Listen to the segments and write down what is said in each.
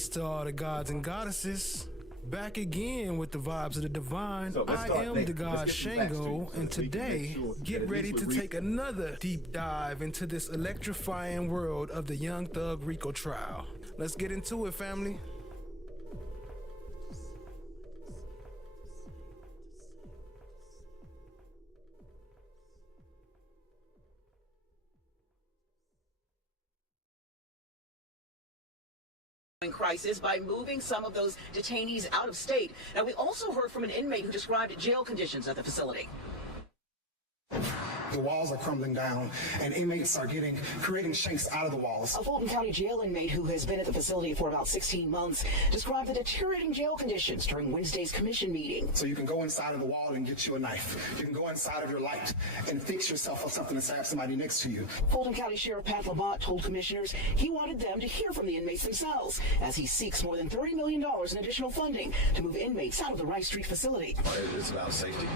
Peace to all the gods and goddesses. Back again with the vibes of the divine. I am the god Shango, and today, get ready to take another deep dive into this electrifying world of the Young Thug Rico trial. Let's get into it, family. Crisis by moving some of those detainees out of state. Now, we also heard from an inmate who described jail conditions at the facility. The walls are crumbling down, and inmates are creating shapes out of the walls. A Fulton County jail inmate who has been at the facility for about 16 months described the deteriorating jail conditions during Wednesday's commission meeting. So you can go inside of the wall and get you a knife. You can go inside of your light and fix yourself with something and stab somebody next to you. Fulton County Sheriff Pat Lamont told commissioners he wanted them to hear from the inmates themselves as he seeks more than $30 million in additional funding to move inmates out of the Rice Street facility. It's about safety,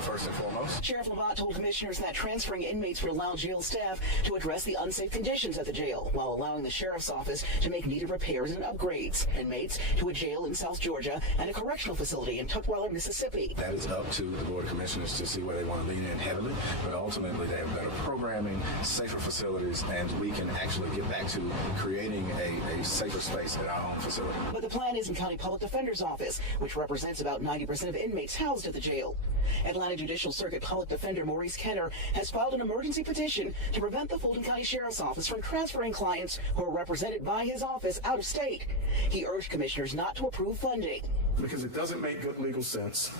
first and foremost. Sheriff Lamont told commissioners that transferring inmates would allow jail staff to address the unsafe conditions at the jail while allowing the sheriff's office to make needed repairs and upgrades. Inmates to a jail in South Georgia and a correctional facility in Tukwila, Mississippi. That is up to the Board of Commissioners to see where they want to lean in heavily, but ultimately they have better programming, safer facilities, and we can actually get back to creating a safer space at our own facility. But the plan is in County Public Defender's Office, which represents about 90% of inmates housed at the jail. Atlanta Judicial Circuit Public Defender Maurice Kenner has filed an emergency petition to prevent the Fulton County Sheriff's Office from transferring clients who are represented by his office out of state. He urged commissioners not to approve funding. Because it doesn't make good legal sense.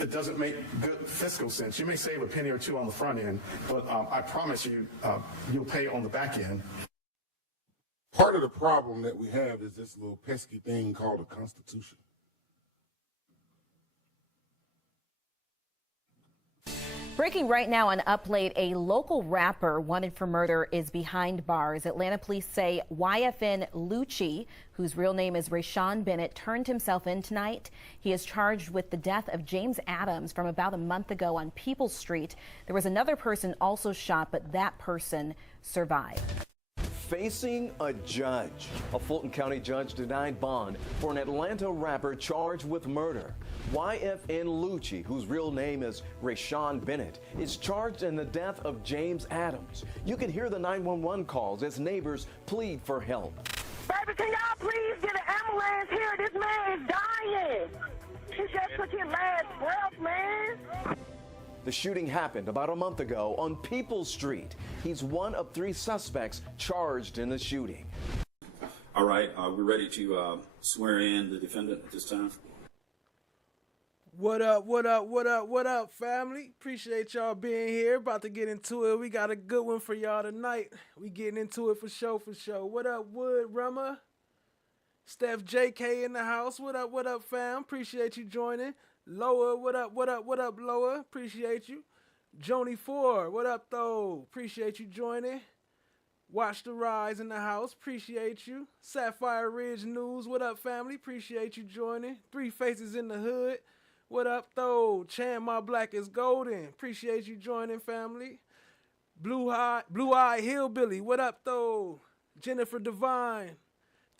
It doesn't make good fiscal sense. You may save a penny or two on the front end, but I promise you, you'll pay on the back end. Part of the problem that we have is this little pesky thing called the Constitution. Breaking right now on Up Late, a local rapper wanted for murder is behind bars. Atlanta police say YFN Lucci, whose real name is Rayshawn Bennett, turned himself in tonight. He is charged with the death of James Adams from about a month ago on Peoples Street. There was another person also shot, but that person survived. Facing a judge. A Fulton County judge denied bond for an Atlanta rapper charged with murder. YFN Lucci, whose real name is Rayshawn Bennett, is charged in the death of James Adams. You can hear the 911 calls as neighbors plead for help. Baby, can y'all please get an ambulance here? This man is dying. He just took his last breath, man. The shooting happened about a month ago on Peoples Street. He's one of 3 suspects charged in the shooting. All right, we're ready to swear in the defendant at this time. What up, family? Appreciate y'all being here. About to get into it. We got a good one for y'all tonight. We getting into it for sure. What up, Wood, Rummer? Steph JK in the house. What up, fam? Appreciate you joining. Loa, what up, Loa? Appreciate you. Joni Ford, what up, though? Appreciate you joining. Watch the Rise in the house. Appreciate you. Sapphire Ridge News, what up, family? Appreciate you joining. Three Faces in the Hood. What up, though? Chan My Black is Golden. Appreciate you joining, family. Blue Eye Hillbilly. What up, though? Jennifer Devine.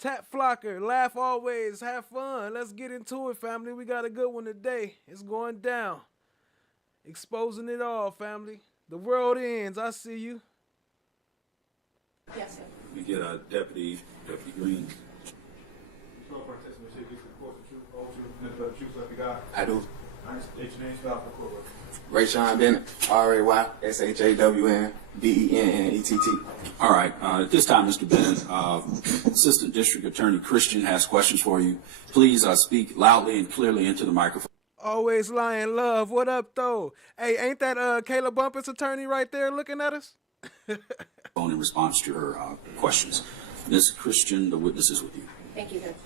Tap Flocker. Laugh always. Have fun. Let's get into it, family. We got a good one today. It's going down. Exposing it all, family. The world ends. I see you. Yes, sir. We get Deputy Green. I do. Rayshawn Bennett, RAYSHAWNBENNETT. All right. At this time, Mr. Bennett, Assistant District Attorney Christian has questions for you. Please speak loudly and clearly into the microphone. Always lying love. What up, though? Hey, ain't that Kayla Bumpus attorney right there looking at us? In response to her questions. Ms. Christian, the witness is with you. Thank you, Judge.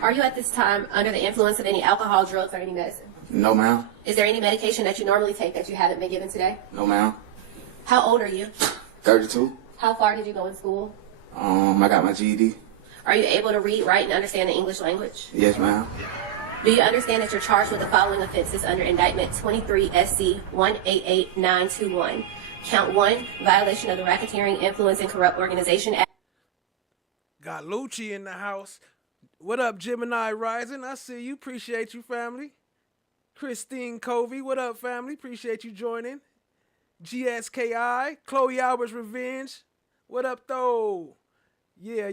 Are you at this time under the influence of any alcohol, drugs, or any medicine? No, ma'am. Is there any medication that you normally take that you haven't been given today? No, ma'am. How old are you? 32. How far did you go in school? I got my GED. Are you able to read, write, and understand the English language? Yes, ma'am. Do you understand that you're charged with the following offenses under Indictment 23 SC 188921? Count 1, violation of the Racketeering, Influence, and Corrupt Organization Act. Got Lucci in the house. What up, Gemini Rising? I see you. Appreciate you, family. Christine Covey, what up, family? Appreciate you joining. GSKI, Chloe Albert's Revenge. What up, though? Yeah.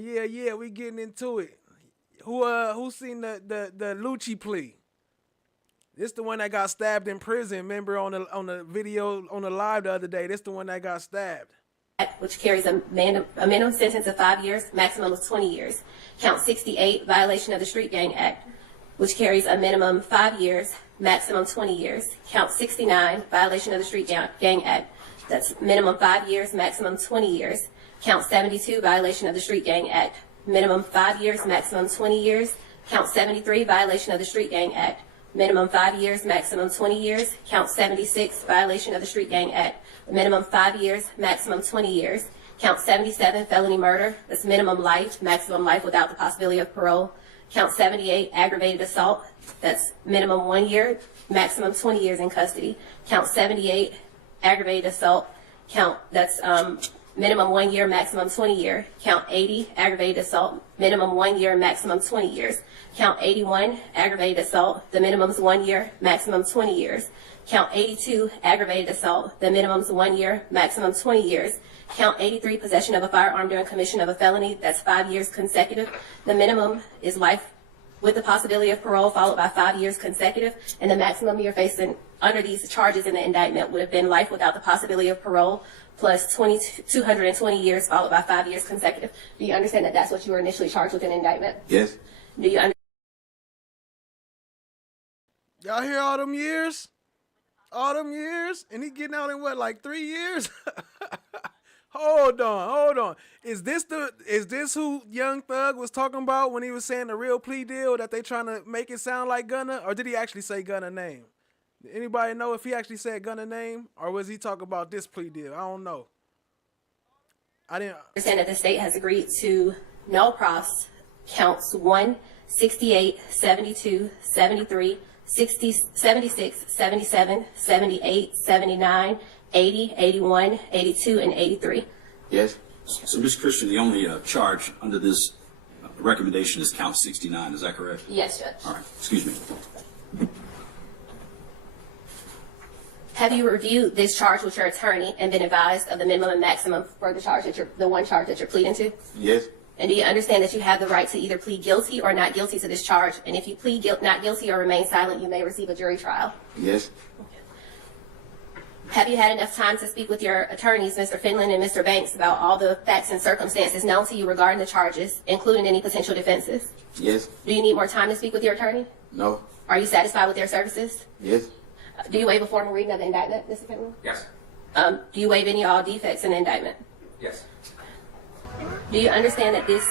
We getting into it. Who seen the Lucci plea? This the one that got stabbed in prison. Remember on the video on the live the other day. This the one that got stabbed. Which carries a minimum sentence of 5 years, maximum of 20 years. Count 68, violation of the Street Gang Act, which carries a minimum 5 years, maximum 20 years. Count 69, violation of the Street Gang Act. That's minimum 5 years, maximum 20 years. Count 72, violation of the Street Gang Act. Minimum 5 years, maximum 20 years. Count 73, violation of the Street Gang Act. Minimum 5 years, maximum 20 years. Count 76, violation of the Street Gang Act. Minimum 5 years, maximum 20 years. Count 77, felony murder. That's minimum life, maximum life without the possibility of parole. Count 78, aggravated assault. That's minimum 1 year, maximum 20 years in custody. Count 78, aggravated assault. That's minimum 1 year, maximum 20 year. Count 80, aggravated assault. Minimum 1 year, maximum 20 years. Count 81, aggravated assault. The minimum's 1 year, maximum 20 years. Count 82, aggravated assault. The minimum's 1 year, maximum 20 years. Count 83, possession of a firearm during commission of a felony. That's 5 years consecutive. The minimum is life with the possibility of parole, followed by 5 years consecutive. And the maximum you're facing under these charges in the indictment would have been life without the possibility of parole, plus 220 years, followed by 5 years consecutive. Do you understand that that's what you were initially charged with in the indictment? Yes. Do you understand? Y'all hear all them years? All them years? And he getting out in what, like 3 years? Hold on. Is this who Young Thug was talking about when he was saying the real plea deal, that they trying to make it sound like Gunna? Or did he actually say Gunna name? Anybody know if he actually said Gunna name? Or was he talking about this plea deal? I don't know. I didn't Understand that the state has agreed to no pros counts 1, 68, 72, 73, 60, 76, 77, 78, 79, 80, 81, 82, and 83. Yes. So, Ms. Christian, the only charge under this recommendation is count 69. Is that correct? Yes, Judge. All right. Excuse me. Have you reviewed this charge with your attorney and been advised of the minimum and maximum for the charge that the one charge that you're pleading to? Yes. And do you understand that you have the right to either plead guilty or not guilty to this charge? And if you plead not guilty or remain silent, you may receive a jury trial. Yes. Have you had enough time to speak with your attorneys, Mr. Finland and Mr. Banks, about all the facts and circumstances known to you regarding the charges, including any potential defenses? Yes. Do you need more time to speak with your attorney? No. Are you satisfied with their services? Yes. Do you waive a formal reading of the indictment, Mr. Finland? Yes. Do you waive any or all defects in the indictment? Yes. Do you understand that this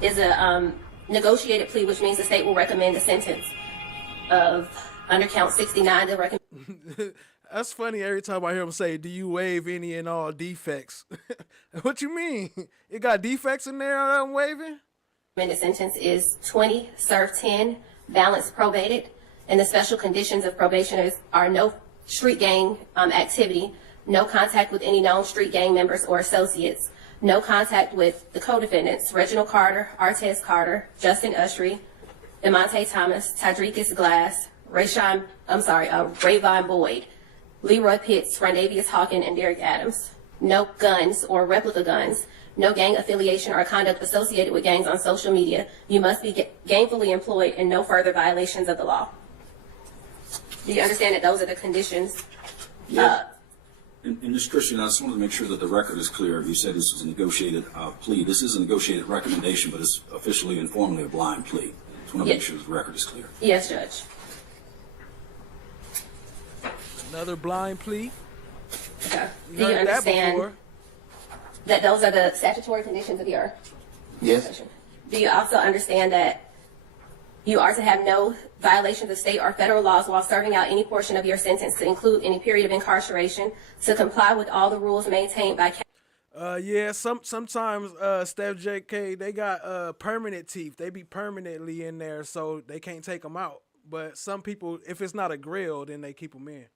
is a negotiated plea, which means the state will recommend a sentence of under count 69 to recommend? That's funny every time I hear him say, do you waive any and all defects? What you mean? It got defects in there that I'm waiving? The sentence is 20, serve 10, balance probated, and the special conditions of probation are no street gang activity, no contact with any known street gang members or associates, no contact with the co-defendants, Reginald Carter, Artez Carter, Justin Ushery, Demonte Thomas, Tadrikus Glass, Rayvon Boyd, Leroy Pitts, Rondavius Hawkins, and Derek Adams. No guns or replica guns, no gang affiliation or conduct associated with gangs on social media. You must be gainfully employed and no further violations of the law. Do you understand that those are the conditions? Yes. And Ms. Christian, I just wanted to make sure that the record is clear. You said this was a negotiated plea. This is a negotiated recommendation, but it's officially and formally a blind plea. Just want to make sure the record is clear. Yes, Judge. Another blind plea? Okay. Do you understand that those are the statutory conditions of your Yes. Do you also understand that you are to have no violations of state or federal laws while serving out any portion of your sentence, to include any period of incarceration, to comply with all the rules maintained by yeah, sometimes Steph JK, they got permanent teeth. They be permanently in there, so they can't take them out. But some people, if it's not a grill, then they keep them in.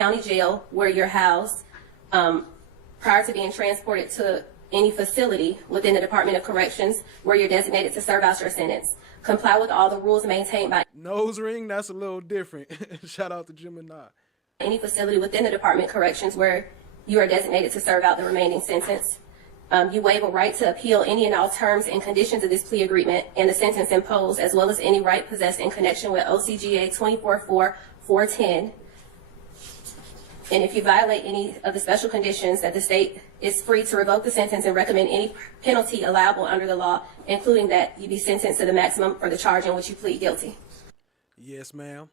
County jail where you're housed prior to being transported to any facility within the Department of Corrections where you're designated to serve out your sentence. Comply with all the rules maintained by Nose ring, that's a little different. Shout out to Gemini. any facility within the Department of Corrections where you are designated to serve out the remaining sentence. You waive a right to appeal any and all terms and conditions of this plea agreement and the sentence imposed, as well as any right possessed in connection with OCGA 244410. And if you violate any of the special conditions, that the state is free to revoke the sentence and recommend any penalty allowable under the law, including that you be sentenced to the maximum for the charge in which you plead guilty. Yes, ma'am.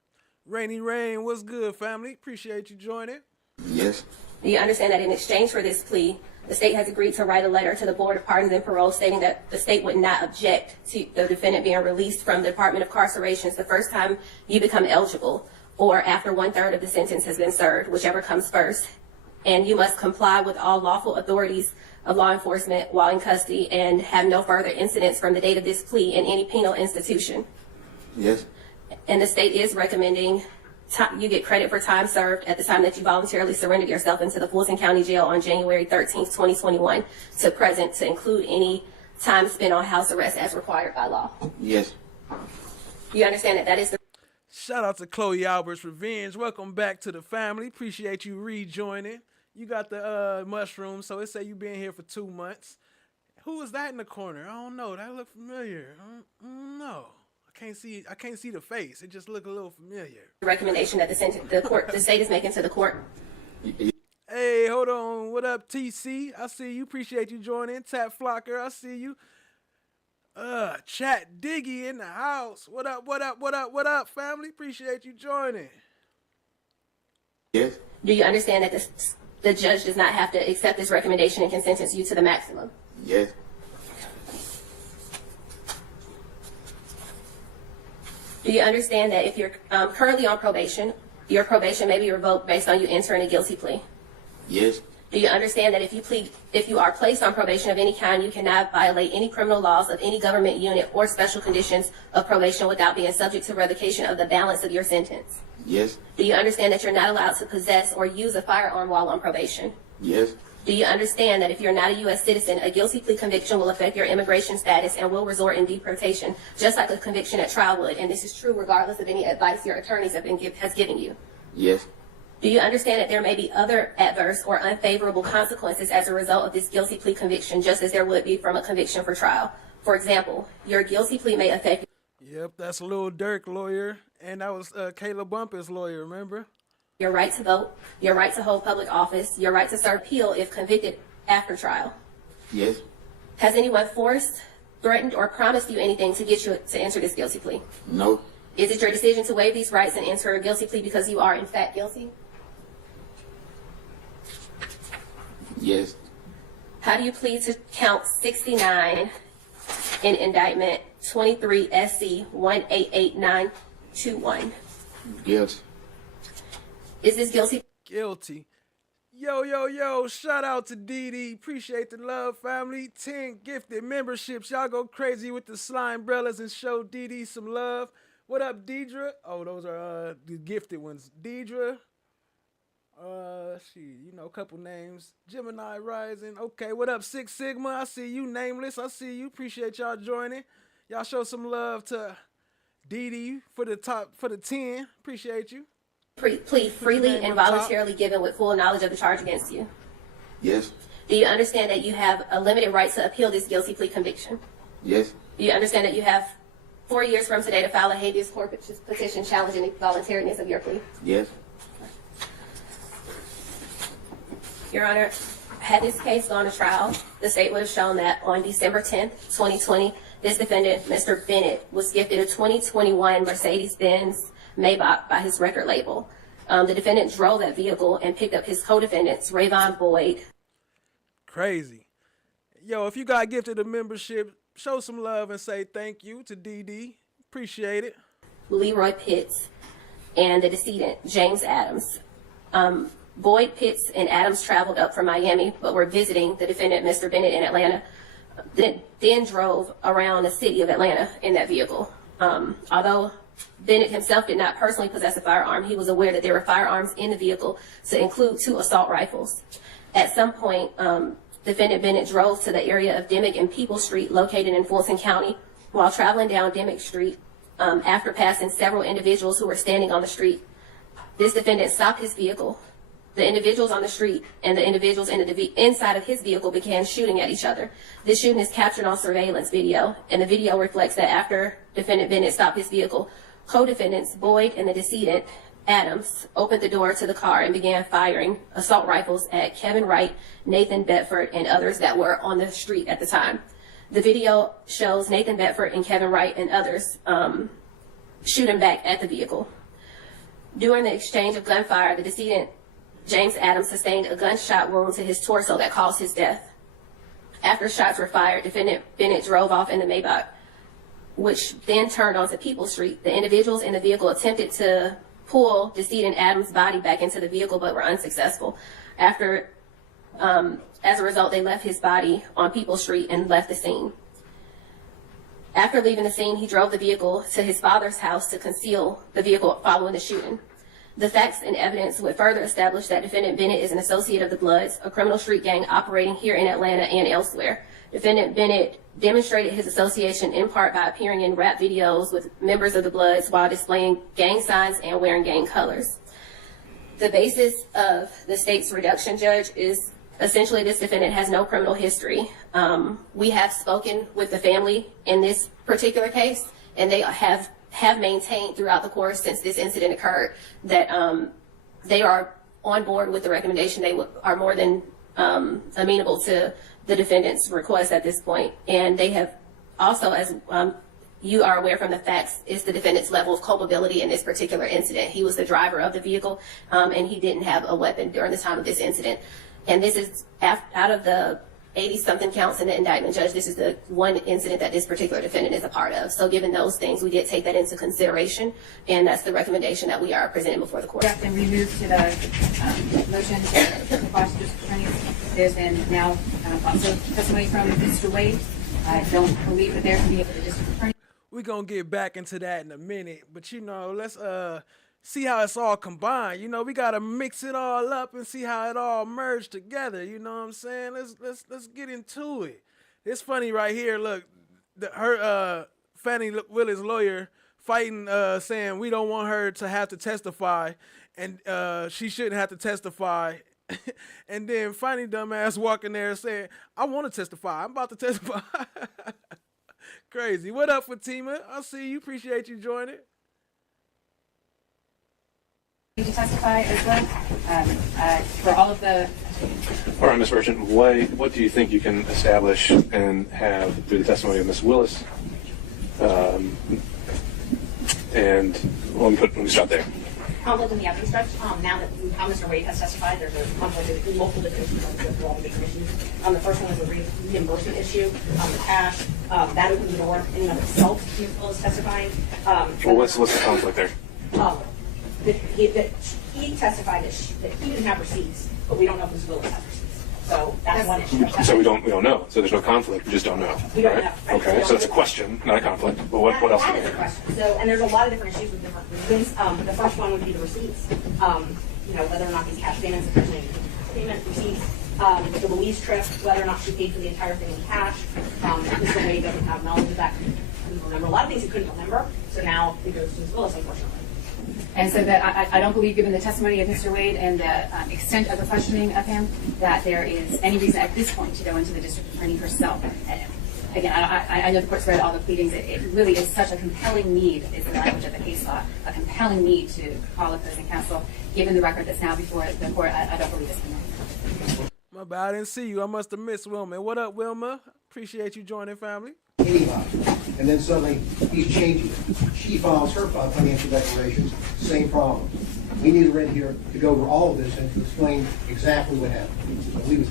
Rainy Rain, what's good, family? Appreciate you joining. Yes. Do you understand that in exchange for this plea, the state has agreed to write a letter to the Board of Pardons and Parole stating that the state would not object to the defendant being released from the Department of Carcerations the first time you become eligible, or after 1/3 of the sentence has been served, whichever comes first. And you must comply with all lawful authorities of law enforcement while in custody and have no further incidents from the date of this plea in any penal institution. Yes. And the state is recommending you get credit for time served at the time that you voluntarily surrendered yourself into the Fulton County Jail on January 13th, 2021 to present, to include any time spent on house arrest as required by law. Yes. You understand that that is the... Shout out to Chloe Albert's Revenge. Welcome back to the family. Appreciate you rejoining. You got the mushroom, so it say you been here for 2 months. Who is that in the corner? I don't know. That look familiar. I don't know. I can't see the face. It just look a little familiar. recommendation that the state is making to the court. Hey, hold on. What up, TC? I see you. Appreciate you joining. Tap Flocker, I see you. Chat Diggy in the house. What up, what up, what up, what up, family? Appreciate you joining. Yes. Do you understand that the judge does not have to accept this recommendation and can sentence you to the maximum? Yes. Do you understand that if you're currently on probation, your probation may be revoked based on you entering a guilty plea? Yes. Do you understand that if you are placed on probation of any kind, you cannot violate any criminal laws of any government unit or special conditions of probation without being subject to revocation of the balance of your sentence? Yes. Do you understand that you're not allowed to possess or use a firearm while on probation? Yes. Do you understand that if you're not a U.S. citizen, a guilty plea conviction will affect your immigration status and will result in deportation, just like a conviction at trial would? And this is true regardless of any advice your attorneys has given you. Yes. Do you understand that there may be other adverse or unfavorable consequences as a result of this guilty plea conviction, just as there would be from a conviction for trial? For example, your guilty plea may affect... Yep, that's Lil Durk lawyer, and that was Caleb Bumpus lawyer, remember? your right to vote, your right to hold public office, your right to serve appeal if convicted after trial. Yes. Has anyone forced, threatened, or promised you anything to get you to enter this guilty plea? No. Is it your decision to waive these rights and enter a guilty plea because you are in fact guilty? Yes. How do you plead to count 69 in indictment 23 SC 188921? Guilty. Is this guilty? Guilty. Yo, shout out to Dee. Appreciate the love, family. 10 gifted memberships. Y'all go crazy with the slime umbrellas and show Dee some love. What up, Deidre? Oh, those are the gifted ones. Deidre. A couple names. Gemini Rising. Okay, what up, Six Sigma? I see you. Nameless, I see you. Appreciate y'all joining. Y'all show some love to Dee for the 10. Appreciate you. Plead freely and voluntarily given with full knowledge of the charge against you. Yes. Do you understand that you have a limited right to appeal this guilty plea conviction? Yes. Do you understand that you have 4 years from today to file a habeas corpus petition challenging the voluntariness of your plea? Yes. Your Honor, had this case gone to trial, the state would have shown that on December 10th, 2020, this defendant, Mr. Bennett, was gifted a 2021 Mercedes-Benz Maybach by his record label. The defendant drove that vehicle and picked up his co-defendants, Rayvon Boyd. Crazy. Yo, if you got gifted a membership, show some love and say thank you to Dee. Appreciate it. Leroy Pitts and the decedent, James Adams. Boyd, Pitts, and Adams traveled up from Miami, but were visiting the defendant, Mr. Bennett, in Atlanta. Then drove around the city of Atlanta in that vehicle. Although Bennett himself did not personally possess a firearm, he was aware that there were firearms in the vehicle, to include 2 assault rifles. At some point, Defendant Bennett drove to the area of Dimmick and People Street located in Fulton County. While traveling down Dimmick Street, after passing several individuals who were standing on the street, this defendant stopped his vehicle. The individuals on the street and the individuals inside of his vehicle began shooting at each other. This shooting is captured on surveillance video, and the video reflects that after Defendant Bennett stopped his vehicle, co-defendants Boyd and the decedent Adams opened the door to the car and began firing assault rifles at Kevin Wright, Nathan Bedford, and others that were on the street at the time. The video shows Nathan Bedford and Kevin Wright and others shooting back at the vehicle. During the exchange of gunfire, the decedent James Adams sustained a gunshot wound to his torso that caused his death. After shots were fired, Defendant Bennett drove off in the Maybach, which then turned onto People Street. The individuals in the vehicle attempted to pull decedent Adams' body back into the vehicle but were unsuccessful. As a result, they left his body on People Street and left the scene. After leaving the scene, he drove the vehicle to his father's house to conceal the vehicle following the shooting. The facts and evidence would further establish that Defendant Bennett is an associate of the Bloods, a criminal street gang operating here in Atlanta and elsewhere. Defendant Bennett demonstrated his association in part by appearing in rap videos with members of the Bloods while displaying gang signs and wearing gang colors. The basis of the state's reduction, Judge, is essentially this defendant has no criminal history. We have spoken with the family in this particular case, and they have maintained throughout the course since this incident occurred that they are on board with the recommendation. They are more than amenable to the defendant's request at this point. And they have also, as you are aware from the facts, is the defendant's level of culpability in this particular incident. He was the driver of the vehicle, and he didn't have a weapon during the time of this incident. And this is out of the 80-something counts in the indictment, Judge, this is the one incident that this particular defendant is a part of. So given those things, we did take that into consideration, and that's the recommendation that we are presenting before the court. And we move to the motion to quash district attorney. There's been now also testimony from Mr. Wade. I don't believe that there can be a district attorney. We're going to get back into that in a minute, but let's see how it's all combined. We got to mix it all up and see how it all merged together. You know what I'm saying? Let's get into it. It's funny right here. Look, Fannie Willis' lawyer fighting, saying we don't want her to have to testify, and she shouldn't have to testify. And then Fannie dumbass walking there saying, I want to testify. I'm about to testify. Crazy. What up, Fatima? I see you. Appreciate you joining. To testify as well for all of the. All right, Ms. Merchant, what do you think you can establish and have through the testimony of Ms. Willis? And let me start there. I'll look in the evidence stretch. Now that how Mr. Wade has testified, there's a conflict in multiple different issues for all the different issues. The first one is a reimbursement issue. The cash, that opens the door in and of itself. Ms. Willis testifying. Well, what's the conflict there? He testified that he didn't have receipts, but we don't know if Ms. Willis has receipts. So that's one issue. So we don't know. So there's no conflict. We just don't know. We don't know. Right? Okay. So it's a question, not a conflict. But what else? That is a question. So, and there's a lot of different issues with different reasons. The first one would be the receipts. Whether or not these cash payments, if there's any payment receipts. The Louise trip, whether or not she paid for the entire thing in cash. Mr. Wade doesn't have knowledge of that. He couldn't remember a lot of things he couldn't remember. So now it goes to Ms. Willis, unfortunately. And so that I don't believe, given the testimony of Mr. Wade and the extent of the questioning of him, that there is any reason at this point to go into the district attorney herself. And again, I know the court's read all the pleadings. It really is such a compelling need, is the language of the case law, a compelling need to call opposing counsel. Given the record that's now before the court, I don't believe it's enough. My bad, I didn't see you. I must have missed Wilma. What up, Wilma? Appreciate you joining, family. And then suddenly he's changing it. She files her financial declarations, same problem. We need a ready here to go over all of this and to explain exactly what happened. So we would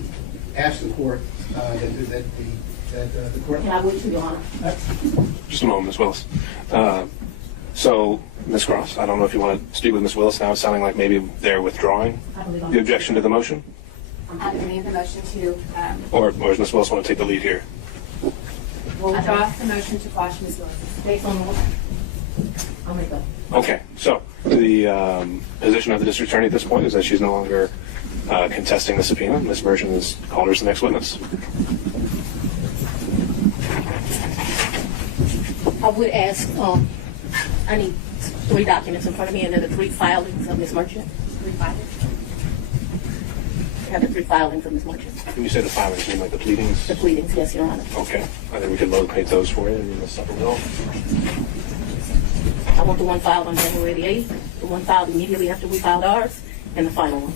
ask the court that the court. Can I wait to be honest? Just a moment, Ms. Willis. So, Ms. Cross, I don't know if you want to speak with Ms. Willis now. It's sounding like maybe they're withdrawing the objection to the motion. I'm going to the motion to. Or does Ms. Willis want to take the lead here? We'll withdraw the motion to quash Ms. Willis. Based on I'll make that. Okay, so the position of the district attorney at this point is that she's no longer contesting the subpoena. Ms. Merchant is called as the next witness. I would ask, I need 3 documents in front of me, and then the 3 filings of Ms. Merchant. 3 filings? I have the 3 filings of Ms. Merchant. When you say the filings, you mean like the pleadings? The pleadings, yes, Your Honor. Okay. I think we could locate those for you in the supplemental. I want the one filed on January the 8th, the one filed immediately after we filed ours, and the final one.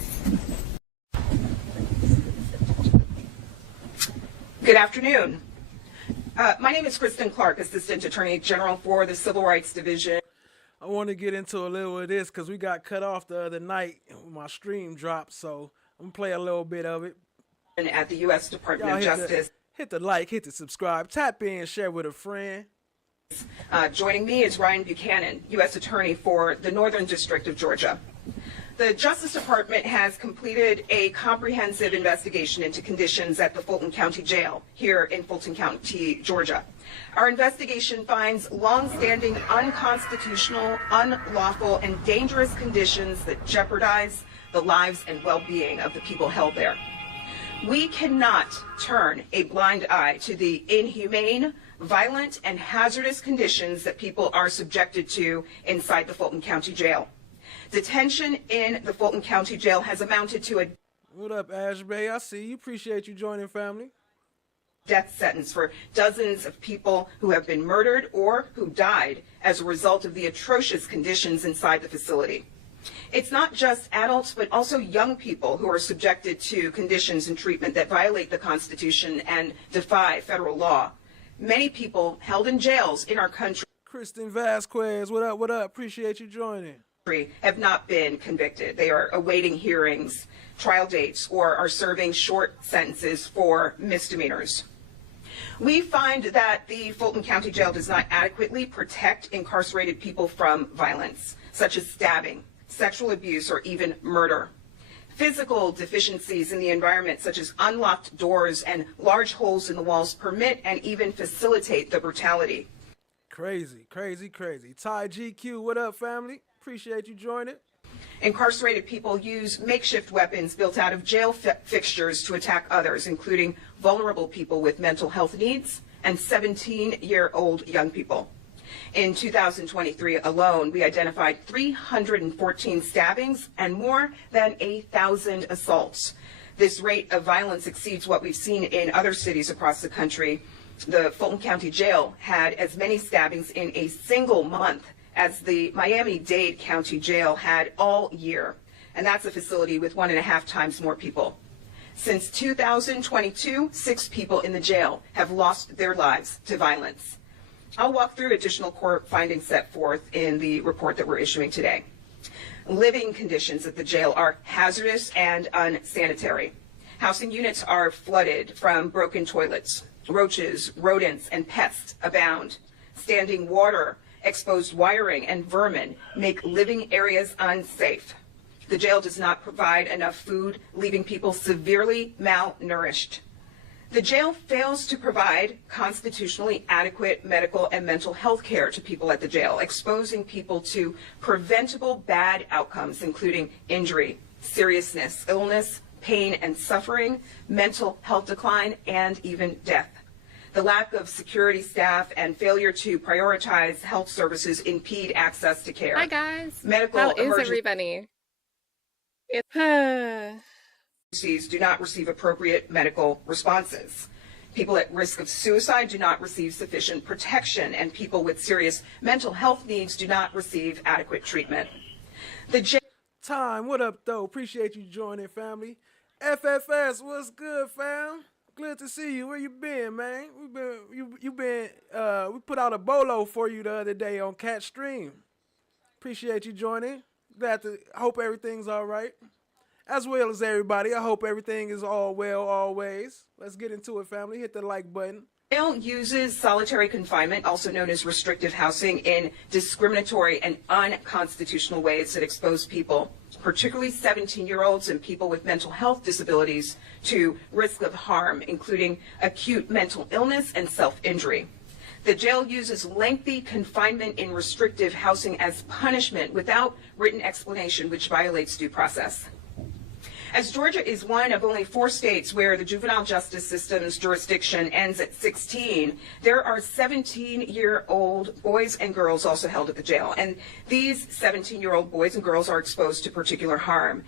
Good afternoon. My name is Kristen Clark, Assistant Attorney General for the Civil Rights Division. I want to get into a little of this because we got cut off the other night when my stream dropped, so I'm going to play a little bit of it. At the U.S. Department of Justice. Hit the like, hit the subscribe, tap in, share with a friend. Joining me is Ryan Buchanan, U.S. Attorney for the Northern District of Georgia. The Justice Department has completed a comprehensive investigation into conditions at the Fulton County Jail here in Fulton County, Georgia. Our investigation finds long-standing unconstitutional, unlawful, and dangerous conditions that jeopardize the lives and well-being of the people held there. We cannot turn a blind eye to the inhumane, violent, and hazardous conditions that people are subjected to inside the Fulton County Jail. Detention in the Fulton County Jail has amounted to a What up, Ash Bay? I see you. Appreciate you joining, family. Death sentence for dozens of people who have been murdered or who died as a result of the atrocious conditions inside the facility. It's not just adults, but also young people who are subjected to conditions and treatment that violate the Constitution and defy federal law. Many people held in jails in our country. Kristen Vasquez, what up, what up? Appreciate you joining. Have not been convicted. They are awaiting hearings, trial dates, or are serving short sentences for misdemeanors. We find that the Fulton County Jail does not adequately protect incarcerated people from violence, such as stabbing, sexual abuse, or even murder. Physical deficiencies in the environment, such as unlocked doors and large holes in the walls, permit and even facilitate the brutality. Crazy, crazy, crazy. Ty GQ, what up, family? Appreciate you joining. Incarcerated people use makeshift weapons built out of jail fixtures to attack others, including vulnerable people with mental health needs and 17-year-old young people. In 2023 alone, we identified 314 stabbings and more than 1,000 assaults. This rate of violence exceeds what we've seen in other cities across the country. The Fulton County Jail had as many stabbings in a single month as the Miami-Dade County Jail had all year, and that's a facility with 1.5 times more people. Since 2022, 6 people in the jail have lost their lives to violence. I'll walk through additional court findings set forth in the report that we're issuing today. Living conditions at the jail are hazardous and unsanitary. Housing units are flooded from broken toilets. Roaches, rodents, and pests abound. Standing water, exposed wiring, and vermin make living areas unsafe. The jail does not provide enough food, leaving people severely malnourished. The jail fails to provide constitutionally adequate medical and mental health care to people at the jail, exposing people to preventable bad outcomes, including injury, seriousness, illness, pain and suffering, mental health decline, and even death. The lack of security staff and failure to prioritize health services impede access to care. Hi guys. Medical How is emergencies everybody? Do not receive appropriate medical responses. People at risk of suicide do not receive sufficient protection, and people with serious mental health needs do not receive adequate treatment. Time, what up though? Appreciate you joining, family. FFS, what's good, fam? Good to see you. Where you been, man? We put out a bolo for you the other day on Cat Stream. Appreciate you joining. Hope everything's all right. As well as everybody, I hope everything is all well always. Let's get into it, family. Hit the like button. Jail uses solitary confinement, also known as restrictive housing, in discriminatory and unconstitutional ways that expose people, particularly 17-year-olds and people with mental health disabilities, to risk of harm, including acute mental illness and self-injury. The jail uses lengthy confinement in restrictive housing as punishment without written explanation, which violates due process. As Georgia is one of only 4 states where the juvenile justice system's jurisdiction ends at 16, there are 17-year-old boys and girls also held at the jail. And these 17-year-old boys and girls are exposed to particular harm.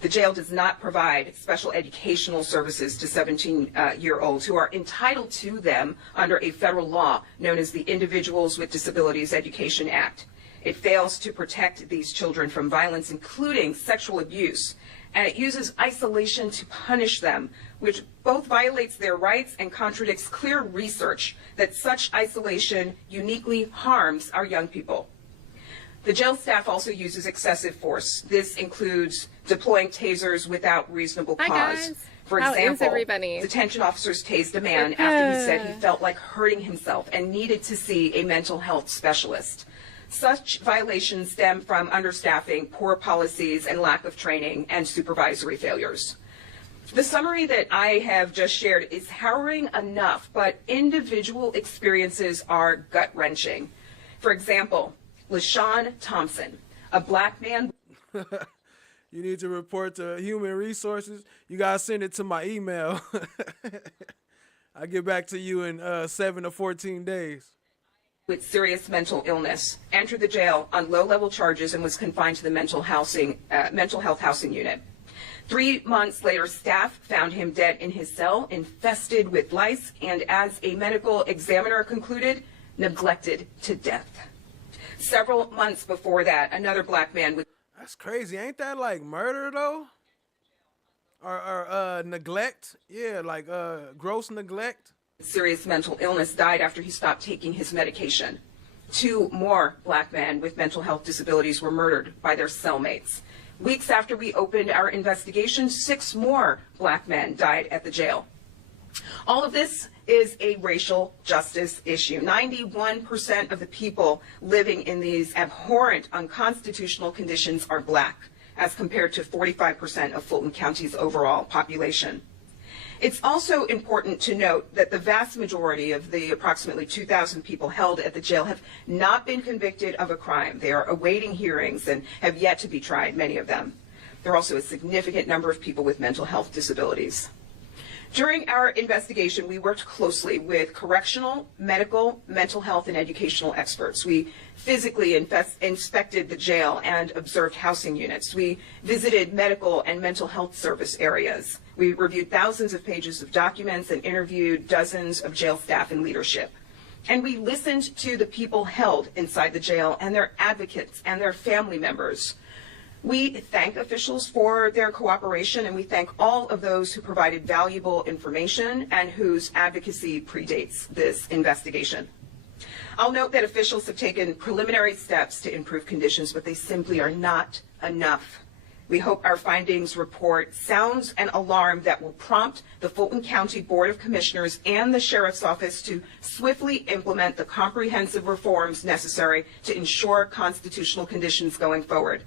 The jail does not provide special educational services to 17-year-olds who are entitled to them under a federal law known as the Individuals with Disabilities Education Act. It fails to protect these children from violence, including sexual abuse, and it uses isolation to punish them, which both violates their rights and contradicts clear research that such isolation uniquely harms our young people. The jail staff also uses excessive force. This includes deploying tasers without reasonable cause. Hi guys. For How is example, everybody? detention officers tased a man after he said he felt like hurting himself and needed to see a mental health specialist. Such violations stem from understaffing, poor policies, and lack of training and supervisory failures. The summary that I have just shared is harrowing enough, but individual experiences are gut-wrenching. For example, LaShawn Thompson, a black man. You need to report to Human Resources. You gotta send it to my email. I'll get back to you in 7 to 14 days. With serious mental illness, entered the jail on low-level charges and was confined to the mental health housing unit. 3 months later, staff found him dead in his cell, infested with lice, and as a medical examiner concluded, neglected to death. Several months before that, another black man was... That's crazy. Ain't that like murder though? Or neglect? Yeah, like gross neglect. Serious mental illness died after he stopped taking his medication. 2 more black men with mental health disabilities were murdered by their cellmates. Weeks after we opened our investigation, 6 more black men died at the jail. All of this is a racial justice issue. 91% of the people living in these abhorrent, unconstitutional conditions are black, as compared to 45% of Fulton County's overall population. It's also important to note that the vast majority of the approximately 2,000 people held at the jail have not been convicted of a crime. They are awaiting hearings and have yet to be tried, many of them. There are also a significant number of people with mental health disabilities. During our investigation, we worked closely with correctional, medical, mental health, and educational experts. We physically inspected the jail and observed housing units. We visited medical and mental health service areas. We reviewed thousands of pages of documents and interviewed dozens of jail staff and leadership. And we listened to the people held inside the jail and their advocates and their family members. We thank officials for their cooperation, and we thank all of those who provided valuable information and whose advocacy predates this investigation. I'll note that officials have taken preliminary steps to improve conditions, but they simply are not enough. We hope our findings report sounds an alarm that will prompt the Fulton County Board of Commissioners and the Sheriff's Office to swiftly implement the comprehensive reforms necessary to ensure constitutional conditions going forward.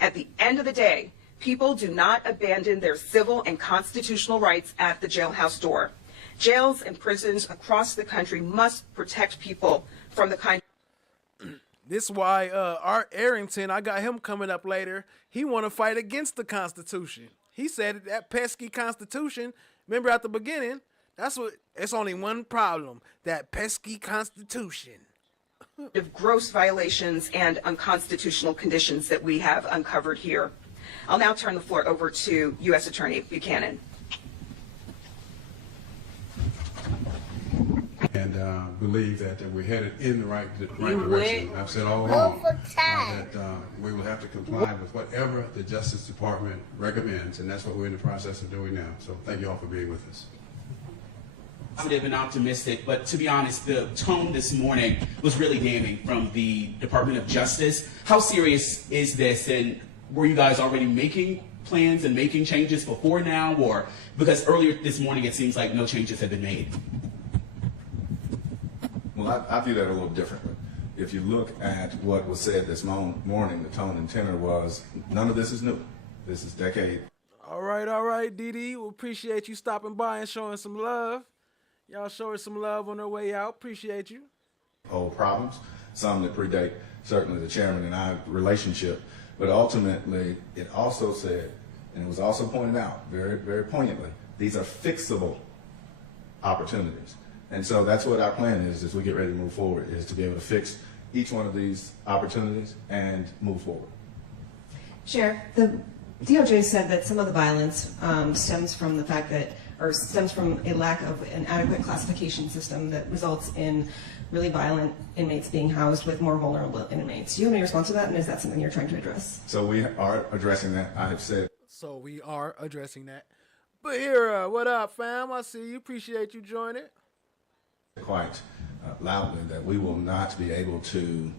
At the end of the day, people do not abandon their civil and constitutional rights at the jailhouse door. Jails and prisons across the country must protect people from the kind. This why Art Arrington, I got him coming up later. He want to fight against the Constitution. He said that pesky Constitution. Remember at the beginning, that's what. It's only one problem: that pesky Constitution. Of gross violations and unconstitutional conditions that we have uncovered here. I'll now turn the floor over to U.S. Attorney Buchanan. And believe that we're headed in the right direction. I've said all along that we will have to comply with whatever the Justice Department recommends, and that's what we're in the process of doing now. So thank you all for being with us. Positive and optimistic, but to be honest, the tone this morning was really damning from the Department of Justice. How serious is this, and were you guys already making plans and making changes before now, or because earlier this morning it seems like no changes have been made? Well, I view that a little differently. If you look at what was said this morning, the tone and tenor was, none of this is new. This is decade. All right, Dee. We appreciate you stopping by and showing some love. Y'all show her some love on her way out. Appreciate you. Old problems, some that predate certainly the chairman and I relationship, but ultimately it also said And it was also pointed out very, very poignantly, these are fixable opportunities. And so that's what our plan is as we get ready to move forward, is to be able to fix each one of these opportunities and move forward. Chair, the DOJ said that some of the violence stems from the fact that, or stems from a lack of an adequate classification system that results in really violent inmates being housed with more vulnerable inmates. Do you have any response to that, and is that something you're trying to address? So we are addressing that. I have said. So we are addressing that. But here, what up, fam? I see you. Appreciate you joining. Quite loudly that we will not be able to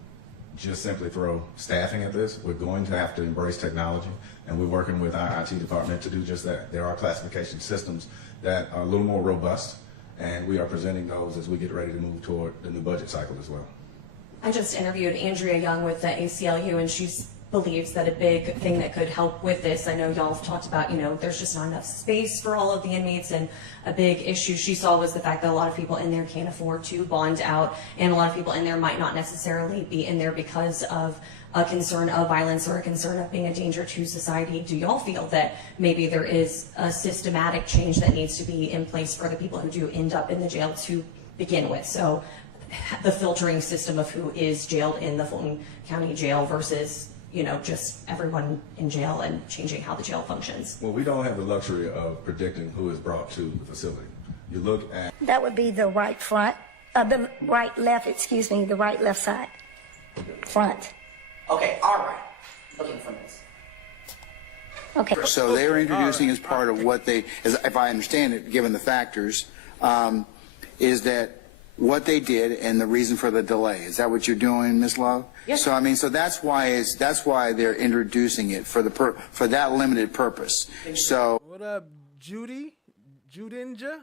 just simply throw staffing at this. We're going to have to embrace technology, and we're working with our IT department to do just that. There are classification systems that are a little more robust, and we are presenting those as we get ready to move toward the new budget cycle as well. I just interviewed Andrea Young with the ACLU, and she believes that a big thing that could help with this, I know y'all have talked about, there's just not enough space for all of the inmates, and a big issue she saw was the fact that a lot of people in there can't afford to bond out, and a lot of people in there might not necessarily be in there because of a concern of violence or a concern of being a danger to society. Do y'all feel that maybe there is a systematic change that needs to be in place for the people who do end up in the jail to begin with? So the filtering system of who is jailed in the Fulton County Jail versus just everyone in jail and changing how the jail functions. Well, we don't have the luxury of predicting who is brought to the facility. You look at... That would be the right front, the right left, excuse me, the right left side. Front. Okay, all right. Looking for this. Okay. So they were introducing as part of what they, as if I understand it, given the factors, is that what they did and the reason for the delay. Is that what you're doing, Ms.love? Yes. So I mean, so that's why they're introducing it for that limited purpose. So. What up, Judy? Judinja?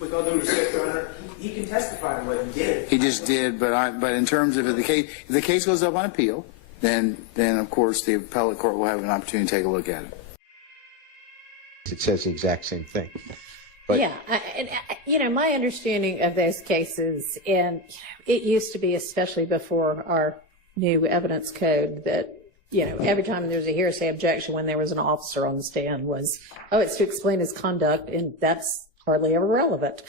With all due respect, Your Honor, he can testify to what he did. He just did, but in terms of if the case goes up on appeal, then of course the appellate court will have an opportunity to take a look at it. It says the exact same thing. But yeah, and my understanding of those cases, and it used to be, especially before our new evidence code, that every time there was a hearsay objection when there was an officer on the stand was, it's to explain his conduct, and that's hardly ever relevant.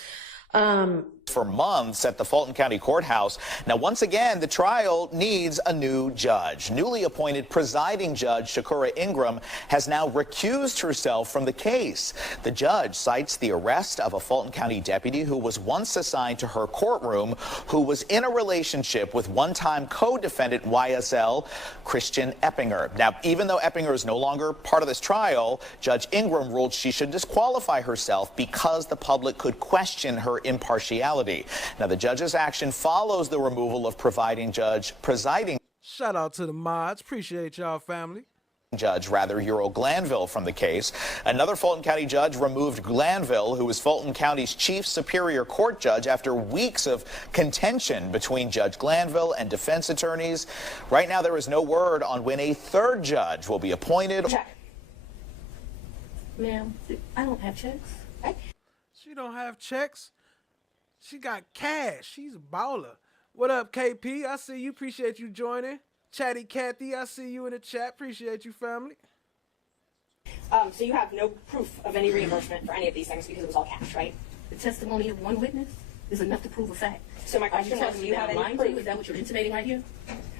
For months at the Fulton County Courthouse. Now, once again, the trial needs a new judge. Newly appointed presiding judge Shakura Ingram has now recused herself from the case. The judge cites the arrest of a Fulton County deputy who was once assigned to her courtroom, who was in a relationship with one-time co-defendant YSL Christian Eppinger. Now, even though Eppinger is no longer part of this trial, Judge Ingram ruled she should disqualify herself because the public could question her impartiality. Now, the judge's action follows the removal of presiding judge. Shout out to the mods. Appreciate y'all, family. Earl Glanville from the case. Another Fulton County judge removed Glanville, who was Fulton County's chief superior court judge, after weeks of contention between Judge Glanville and defense attorneys. Right now, there is no word on when a third judge will be appointed. Ma'am, I don't have checks. She don't have checks. She got cash. She's a baller. What up, KP? I see you. Appreciate you joining. Chatty Cathy, I see you in the chat. Appreciate you, family. So you have no proof of any reimbursement for any of these things because it was all cash, right? The testimony of one witness is enough to prove a fact. So my question was, do you have any proof? Is that what you're intimating right here?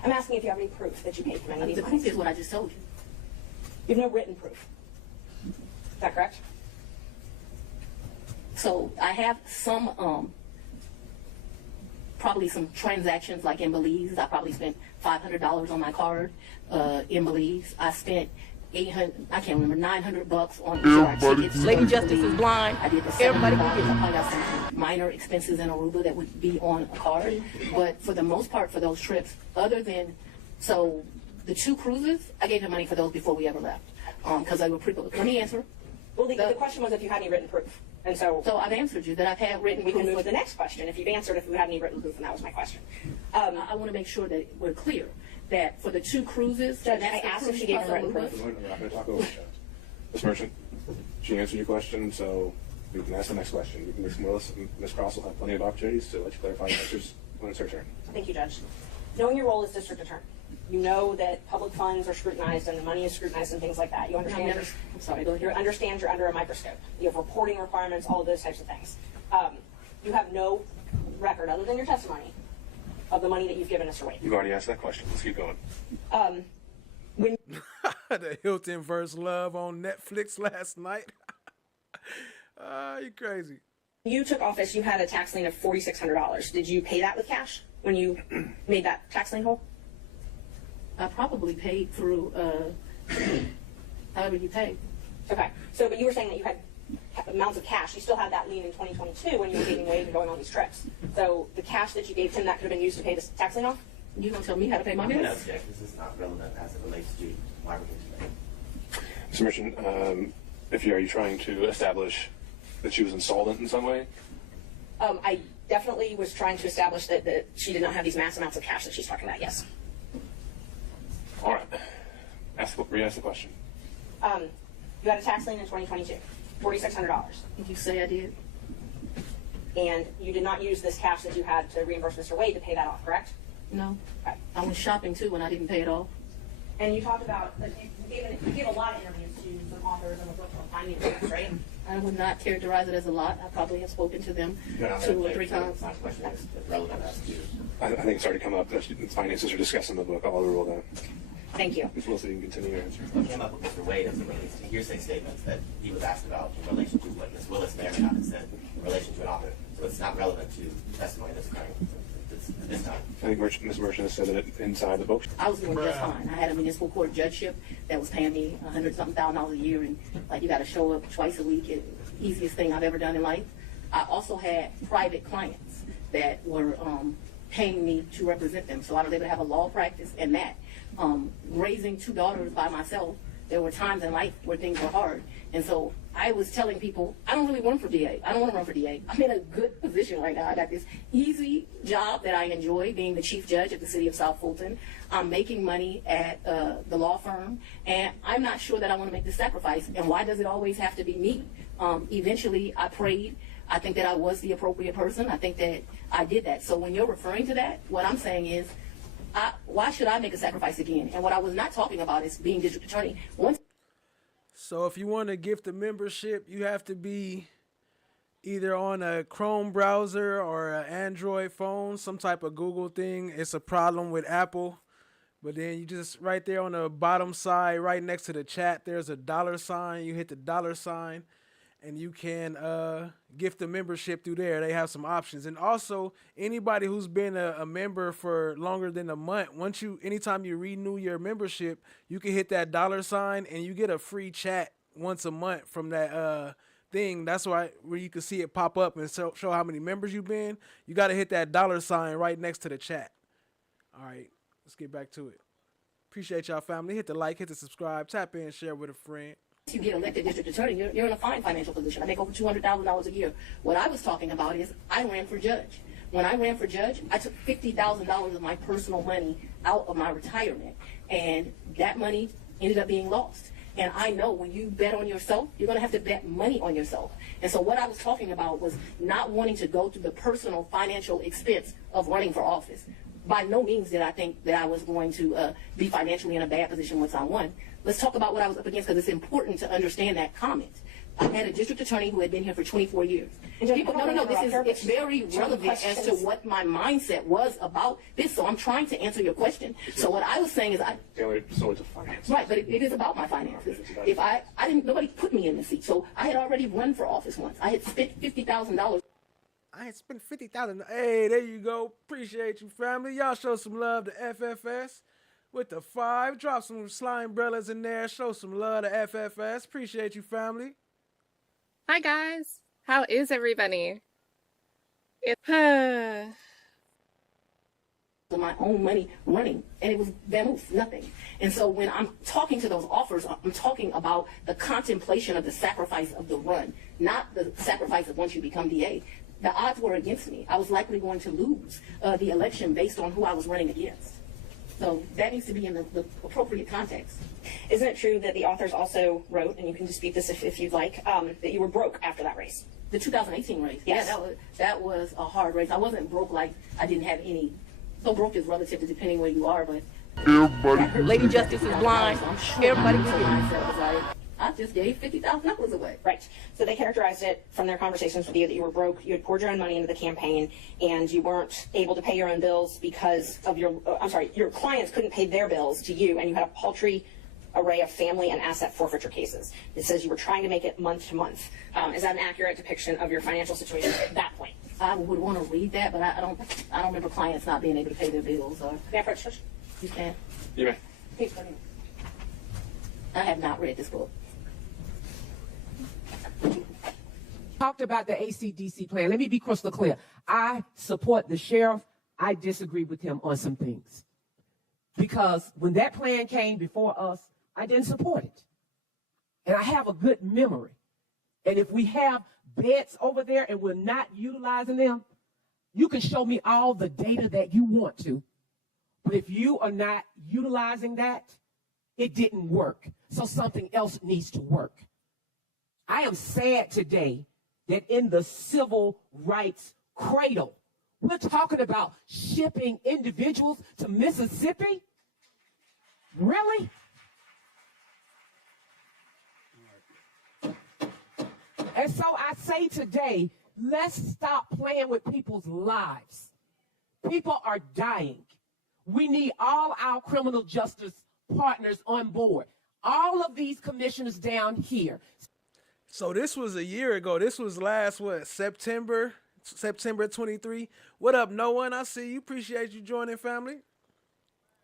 I'm asking if you have any proof that you paid for any of these The monies. proof is what I just told you. You have no written proof. Is that correct? So I have some, probably some transactions like in Belize. I probably spent $500 on my card in Belize. I spent $800, I can't remember, $900 on tickets. Lady Justice is blind. I did the Everybody I probably got some minor expenses in Aruba that would be on a card. But for the most part, for those trips, other than, so the 2 cruises, I gave him money for those before we ever left. Because they were let me answer. Well, the question was if you had any written proof. And so I've answered you that I've had written proof. We can move to the next question. If you've answered if we had any written proof, and that was my question. I want to make sure that we're clear that for the 2 cruises, Judge, I asked if she gave her written proof. We're not going to talk over each other. Ms. Merchant, she answered your question, so we can ask the next question. Ms. Willis and Ms. Cross will have plenty of opportunities to let you clarify your answers when it's her turn. Thank you, Judge. Knowing your role as district attorney, You know that public funds are scrutinized and the money is scrutinized and things like that. You understand? I'm sorry. You understand you're under a microscope. You have reporting requirements, all of those types of things. You have no record other than your testimony of the money that you've given Mr. Wade. You've already asked that question. Let's keep going. When the Hilton vs. Love on Netflix last night. You crazy. you took office, you had a tax lien of $4,600. Did you pay that with cash when you made that tax lien whole? I probably paid through however you pay. Okay. So, but you were saying that you had amounts of cash. You still had that lien in 2022 when you were giving Wade and going on these trips. So the cash that you gave him, that could have been used to pay the tax lien off? You gonna tell me how to pay my bills? No, object. This is not relevant as it relates to why we're here today. Mr. Merchant, are you trying to establish that she was insolvent in some way? I definitely was trying to establish that she did not have these mass amounts of cash that she's talking about, yes. All right. Re-ask the question. You had a tax lien in 2022, $4,600. Did you say I did? And you did not use this cash that you had to reimburse Mr. Wade to pay that off, correct? No. Okay. I went shopping too when I didn't pay it off. And you talked about, you gave a lot of interviews to some authors on the book on finance, right? I would not characterize it as a lot. I probably have spoken to them 2 or 3 times. My question is relevant as to. I think it's already come up that finances are discussed in the book. I'll overrule that. Thank you. Ms. Wilson, you can continue your answer. What came up with Mr. Wade as it relates to hearsay statements that he was asked about in relation to what Ms. Willis may or may not have said in relation to an author. So it's not relevant to testimony that's occurring at this time. I think Ms. Merchant has said it inside the book. I was doing just fine. I had a municipal court judgeship that was paying me $100,000 a year, and like you got to show up twice a week. Easiest thing I've ever done in life. I also had private clients that were paying me to represent them, so I was able to have a law practice and that. Raising 2 daughters by myself, there were times in life where things were hard, and so I was telling people, I don't really run for DA. I don't want to run for DA. I'm in a good position right now. I got this easy job that I enjoy, being the chief judge at the city of South Fulton. I'm making money at the law firm, and I'm not sure that I want to make this sacrifice. And why does it always have to be me? Eventually, I prayed. I think that I was the appropriate person. I think that I did that. So when you're referring to that, what I'm saying is, why should I make a sacrifice again? And what I was not talking about is being district attorney. So if you want to gift a membership, you have to be either on a Chrome browser or an Android phone, some type of Google thing. It's a problem with Apple. But then you just right there on the bottom side, right next to the chat, there's a $sign. You hit the $sign. And you can gift a membership through there. They have some options. And also, anybody who's been a member for longer than a month, anytime you renew your membership, you can hit that $sign and you get a free chat once a month from that thing. That's why where you can see it pop up and show how many members you've been. You got to hit that $sign right next to the chat. All right, let's get back to it. Appreciate y'all, family. Hit the like, hit the subscribe, tap in, share with a friend. You get elected district attorney, you're in a fine financial position. I make over $200,000 a year. What I was talking about is I ran for judge. When I ran for judge, I took $50,000 of my personal money out of my retirement, and that money ended up being lost. And I know when you bet on yourself, you're going to have to bet money on yourself. And so what I was talking about was not wanting to go through the personal financial expense of running for office. By no means did I think that I was going to be financially in a bad position once I won. Let's talk about what I was up against, because it's important to understand that comment. I had a district attorney who had been here for 24 years. People, it's very relevant as to what my mindset was about this. So I'm trying to answer your question. So what I was saying is Solely to finance. Right, but it is about my finances. If nobody put me in the seat. So I had already run for office once. I had spent $50,000. I had spent $50,000. Hey, there you go. Appreciate you, family. Y'all show some love to FFS with the 5. Drop some slime brothers in there. Show some love to FFS. Appreciate you, family. Hi, guys. How is everybody? It's my own money running, and it was vamoose, nothing. And so when I'm talking to those offers, I'm talking about the contemplation of the sacrifice of the run, not the sacrifice of once you become DA. The odds were against me. I was likely going to lose the election based on who I was running against. So that needs to be in the appropriate context. Isn't it true that the authors also wrote, and you can dispute this if you'd like, that you were broke after that race? The 2018 race? Yes. Yeah, that was a hard race. I wasn't broke like I didn't have any. So broke is relative to depending where you are, but Lady Justice is blind. Everybody can get I just gave $50,000 away. Right. So they characterized it from their conversations with you that you were broke, you had poured your own money into the campaign, and you weren't able to pay your own bills because of your, your clients couldn't pay their bills to you, and you had a paltry array of family and asset forfeiture cases. It says you were trying to make it month to month. Is that an accurate depiction of your financial situation at that point? I would want to read that, but I don't remember clients not being able to pay their bills. Or May I approach Trish? You can. You may. Please go ahead. I have not read this book. Talked about the ACDC plan. Let me be crystal clear. I support the sheriff. I disagree with him on some things. Because when that plan came before us, I didn't support it. And I have a good memory. And if we have beds over there and we're not utilizing them, you can show me all the data that you want to. But if you are not utilizing that, it didn't work. So something else needs to work. I am sad today that in the civil rights cradle, we're talking about shipping individuals to Mississippi? Really? And so I say today, let's stop playing with people's lives. People are dying. We need all our criminal justice partners on board. All of these commissioners down here. So this was a year ago. This was last, September 23. What up, no one? I see you. Appreciate you joining, family.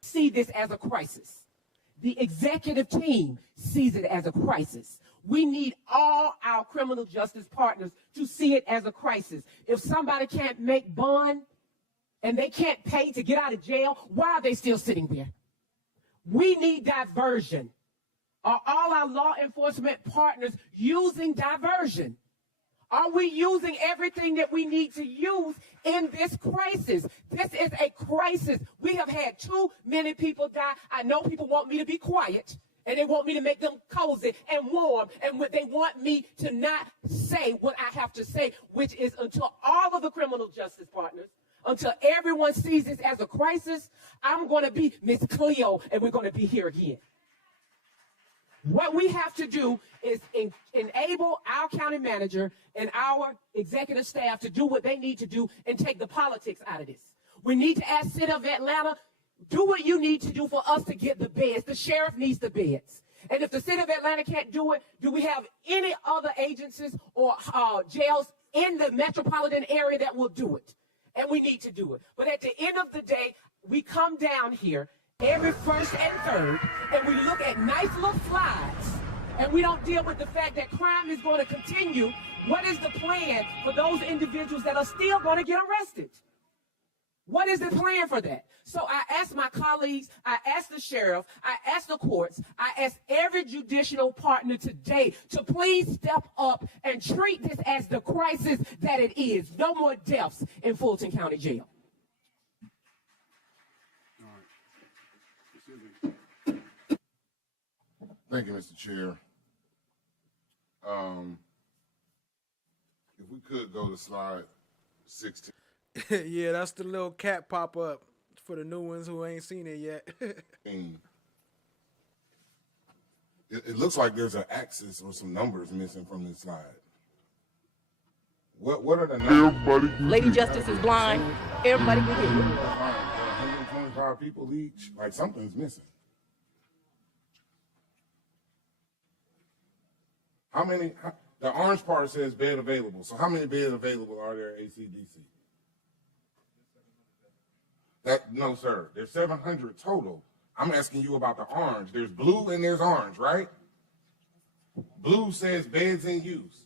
See this as a crisis. The executive team sees it as a crisis. We need all our criminal justice partners to see it as a crisis. If somebody can't make bond and they can't pay to get out of jail, why are they still sitting there? We need diversion. Are all our law enforcement partners using diversion? Are we using everything that we need to use in this crisis? This is a crisis. We have had too many people die. I know people want me to be quiet, and they want me to make them cozy and warm, and they want me to not say what I have to say, which is until all of the criminal justice partners, until everyone sees this as a crisis, I'm going to be Miss Cleo, and we're going to be here again. What we have to do is enable our county manager and our executive staff to do what they need to do and take the politics out of this. We need to ask City of Atlanta, do what you need to do for us to get the beds. The sheriff needs the beds. And if the City of Atlanta can't do it, do we have any other agencies or jails in the metropolitan area that will do it? And we need to do it. But at the end of the day, we come down here every first and third, and we look at nice little slides, and we don't deal with the fact that crime is going to continue. What is the plan for those individuals that are still going to get arrested? What is the plan for that? So I asked my colleagues, I asked the sheriff, I asked the courts, I asked every judicial partner today to please step up and treat this as the crisis that it is. No more deaths in Fulton County Jail. Thank you, Mr. Chair. If we could go to slide 16. Yeah, that's the little cat pop-up for the new ones who ain't seen it yet. It looks like there's an axis or some numbers missing from this slide. What are the numbers? Lady Justice is blind. Everybody can get it. 125 people each. Like something's missing. How many? The orange part says bed available. So how many beds available are there at ACDC? No, sir. There's 700 total. I'm asking you about the orange. There's blue and there's orange, right? Blue says beds in use.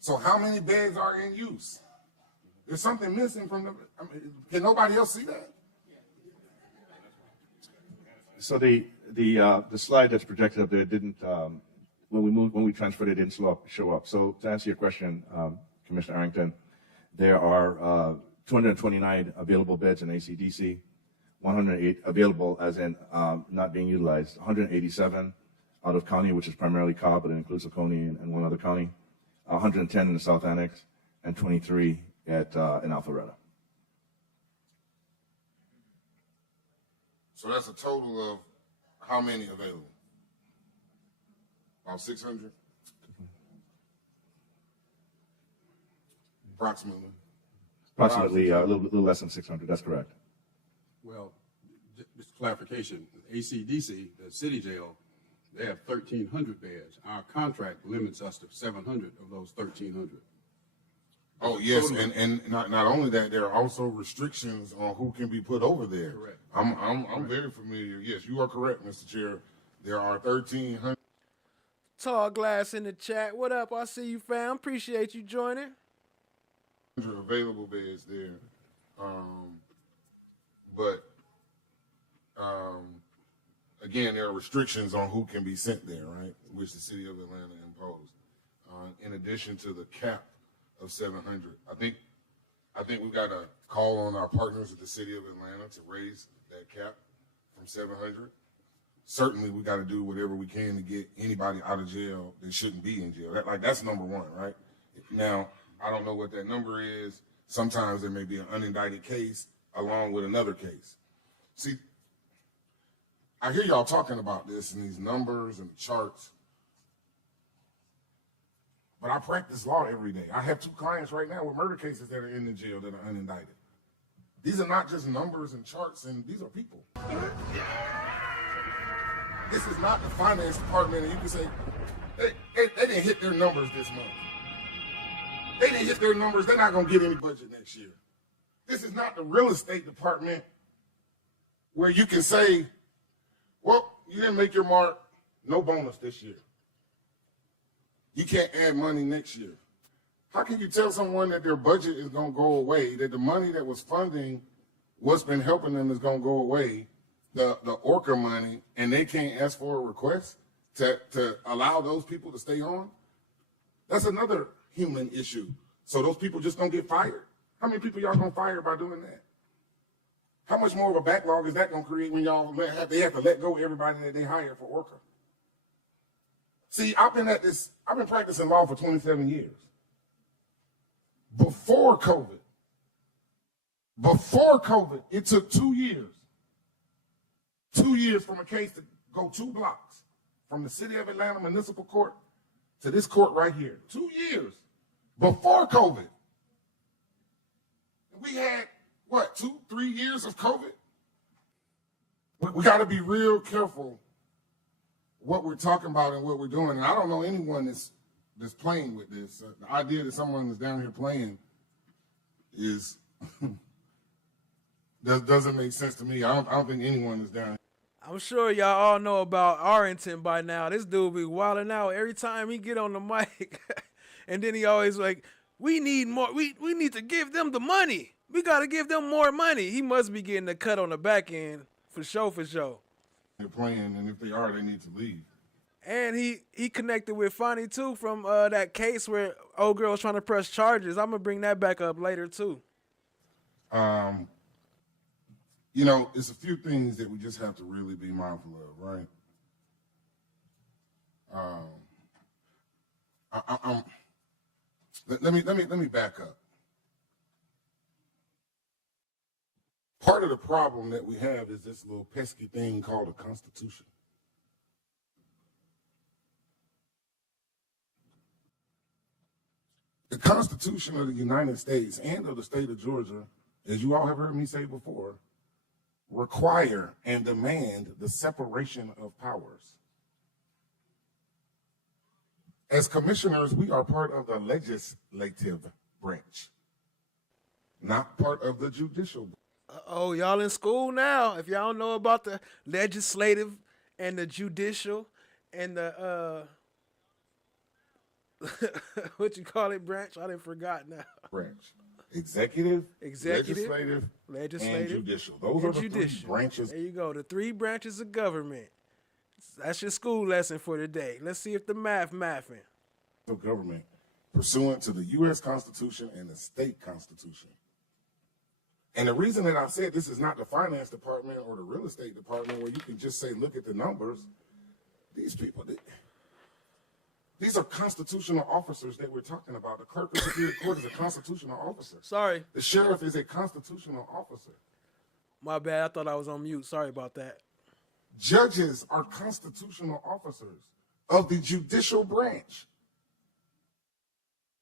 So how many beds are in use? There's something missing from the. Can nobody else see that? So the slide that's projected up there didn't. When we transferred it, didn't show up. So to answer your question, Commissioner Arrington, there are 229 available beds in ACDC, 108 available as in not being utilized, 187 out of county, which is primarily Cobb, but it includes Oconee and one other county, 110 in the South Annex, and 23 in Alpharetta. So that's a total of how many available? About 600? Approximately. Approximately a little less than 600. That's correct. Well, just clarification, ACDC, the city jail, they have 1,300 beds. Our contract limits us to 700 of those 1,300. Oh, yes, and not only that, there are also restrictions on who can be put over there. Correct. I'm very familiar. Yes, you are correct, Mr. Chair. There are 1,300. Tall Glass in the chat. What up? I see you, fam. Appreciate you joining. Available beds there. But again, there are restrictions on who can be sent there, right? Which the city of Atlanta imposed. In addition to the cap of 700. I think we've got to call on our partners at the city of Atlanta to raise that cap from 700. Certainly, we got to do whatever we can to get anybody out of jail that shouldn't be in jail. That's number one, right? Now, I don't know what that number is. Sometimes there may be an unindicted case along with another case. See, I hear y'all talking about this and these numbers and the charts, but I practice law every day. I have 2 clients right now with murder cases that are in the jail that are unindicted. These are not just numbers and charts, and these are people. This is not the finance department, and you can say, they didn't hit their numbers this month. They didn't hit their numbers, they're not gonna get any budget next year. This is not the real estate department where you can say, well, you didn't make your mark, no bonus this year. You can't add money next year. How can you tell someone that their budget is gonna go away, that the money that was funding what's been helping them is gonna go away, the ORCA money, and they can't ask for a request to allow those people to stay on? That's another human issue. So those people just don't get fired? How many people y'all gonna fire by doing that? How much more of a backlog is that gonna create when y'all they have to let go of everybody that they hired for ORCA? See, I've been practicing law for 27 years. Before COVID, it took 2 years. 2 years from a case to go 2 blocks from the city of Atlanta Municipal Court to this court right here. 2 years before COVID. We had, 2-3 years of COVID? We got to be real careful what we're talking about and what we're doing. And I don't know anyone that's playing with this. The idea that someone is down here playing is doesn't make sense to me. I don't think anyone is down here. I'm sure y'all all know about Arrington by now. This dude be wilding out every time he get on the mic. And then he always like, we need more. We need to give them the money. We got to give them more money. He must be getting a cut on the back end for sure, for sure. They're playing, and if they are, they need to leave. And he connected with FANI too from that case where old girl was trying to press charges. I'm going to bring that back up later too. You know, it's a few things that we just have to really be mindful of, right? Let me back up. Part of the problem that we have is this little pesky thing called a Constitution. The Constitution of the United States and of the state of Georgia, as you all have heard me say before, require and demand the separation of powers. As commissioners, we are part of the legislative branch, not part of the judicial branch. Oh, y'all in school now. If y'all don't know about the legislative and the judicial and the what you call it, branch? I done forgot now. Branch. Executive, legislative, and judicial. Those are the 3 branches. There you go. The 3 branches of government. That's your school lesson for today. Let's see if the mathing. Of government pursuant to the U.S. Constitution and the state constitution. And the reason that I've said this is not the finance department or the real estate department where you can just say, look at the numbers. These people, these are constitutional officers that we're talking about. The clerk of superior court is a constitutional officer. Sorry. The sheriff is a constitutional officer. My bad. I thought I was on mute. Sorry about that. Judges are constitutional officers of the judicial branch,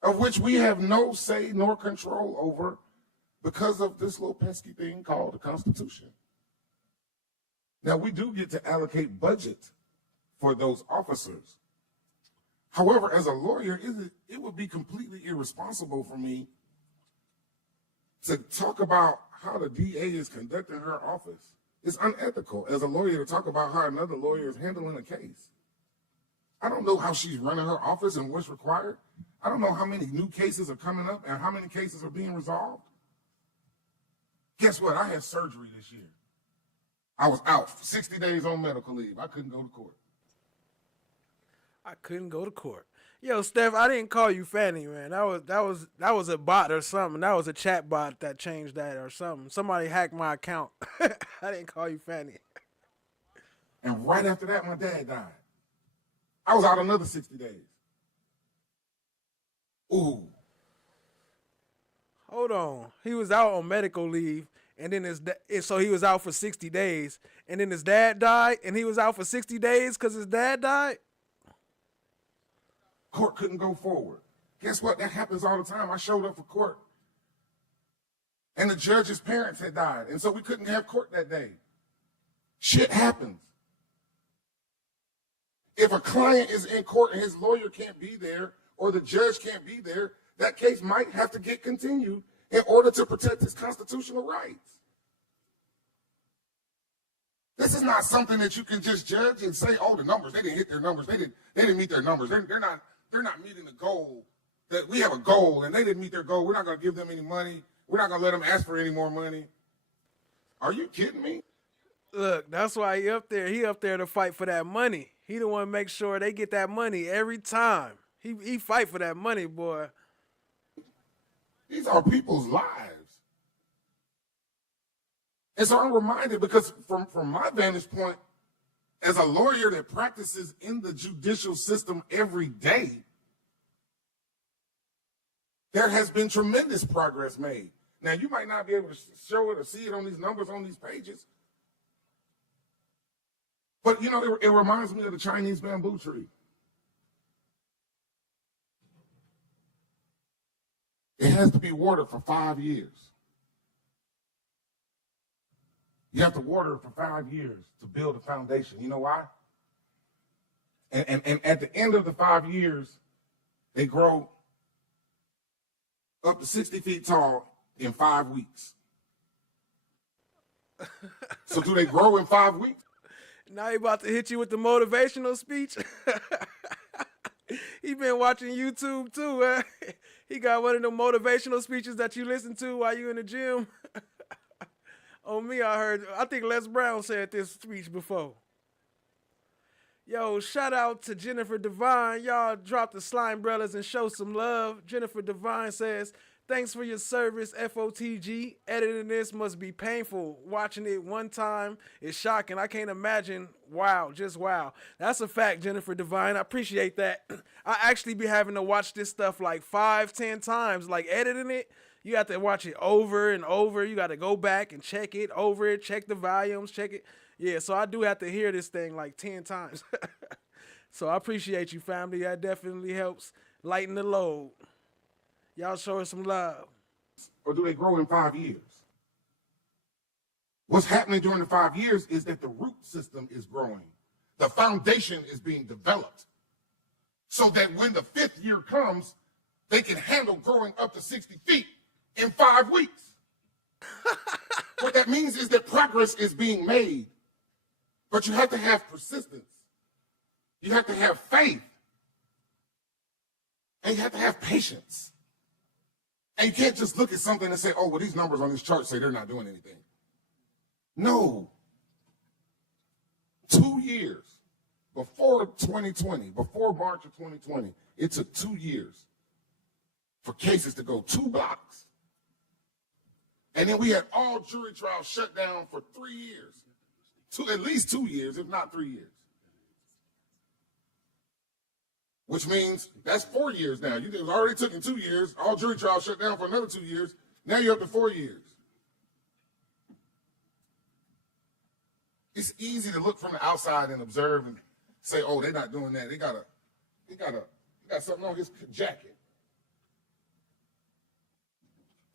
of which we have no say nor control over because of this little pesky thing called the Constitution. Now, we do get to allocate budget for those officers. However, as a lawyer, it would be completely irresponsible for me to talk about how the DA is conducting her office. It's unethical as a lawyer to talk about how another lawyer is handling a case. I don't know how she's running her office and what's required. I don't know how many new cases are coming up and how many cases are being resolved. Guess what? I had surgery this year. I was out for 60 days on medical leave. I couldn't go to court. I couldn't go to court. Yo, Steph, I didn't call you Fanny, man. That was a bot or something. That was a chat bot that changed that or something. Somebody hacked my account. I didn't call you Fanny. And right after that, my dad died. I was out another 60 days. Ooh. Hold on. He was out on medical leave, and then so he was out for 60 days, and then his dad died, and he was out for 60 days because his dad died? Court couldn't go forward. Guess what? That happens all the time. I showed up for court, and the judge's parents had died, and so we couldn't have court that day. Shit happens. If a client is in court and his lawyer can't be there or the judge can't be there, that case might have to get continued in order to protect his constitutional rights. This is not something that you can just judge and say, oh, the numbers, they didn't hit their numbers. They didn't meet their numbers. They're not meeting the goal. That we have a goal and they didn't meet their goal. We're not going to give them any money. We're not going to let them ask for any more money. Are you kidding me? Look, that's why he up there. He up there to fight for that money. He the one to make sure they get that money every time. He fight for that money, boy. These are people's lives. And so I'm reminded, because from my vantage point, as a lawyer that practices in the judicial system every day, there has been tremendous progress made. Now, you might not be able to show it or see it on these numbers on these pages, but, you know, it reminds me of the Chinese bamboo tree. It has to be watered for 5 years. You have to water it for 5 years to build a foundation. You know why? And at the end of the 5 years, they grow up to 60 feet tall in 5 weeks. So do they grow in 5 weeks? Now he about to hit you with the motivational speech. He been watching YouTube too. He got one of the motivational speeches that you listen to while you in the gym. On me, I think Les Brown said this speech before. Yo, shout out to Jennifer Devine. Y'all drop the slime brothers and show some love. Jennifer Devine says, thanks for your service, FOTG. Editing this must be painful. Watching it one time is shocking. I can't imagine. Wow, just wow. That's a fact, Jennifer Devine. I appreciate that. I actually be having to watch this stuff like 5-10 times. Like editing it, you have to watch it over and over. You got to go back and check it over it, check the volumes, check it. Yeah, so I do have to hear this thing like 10 times. So I appreciate you, family. That definitely helps lighten the load. Y'all show us some love. Or do they grow in 5 years? What's happening during the 5 years is that the root system is growing. The foundation is being developed so that when the 5th year comes, they can handle growing up to 60 feet in 5 weeks. What that means is that progress is being made, but you have to have persistence. You have to have faith, and you have to have patience. And you can't just look at something and say, oh, well, these numbers on this chart say they're not doing anything. No. 2 years before 2020, before March of 2020, it took 2 years for cases to go 2 blocks. And then we had all jury trials shut down for 3 years. At least 2 years, if not 3 years. Which means that's 4 years now. It already took in 2 years. All jury trials shut down for another 2 years. Now you're up to 4 years. It's easy to look from the outside and observe and say, oh, they're not doing that. He got something on his jacket.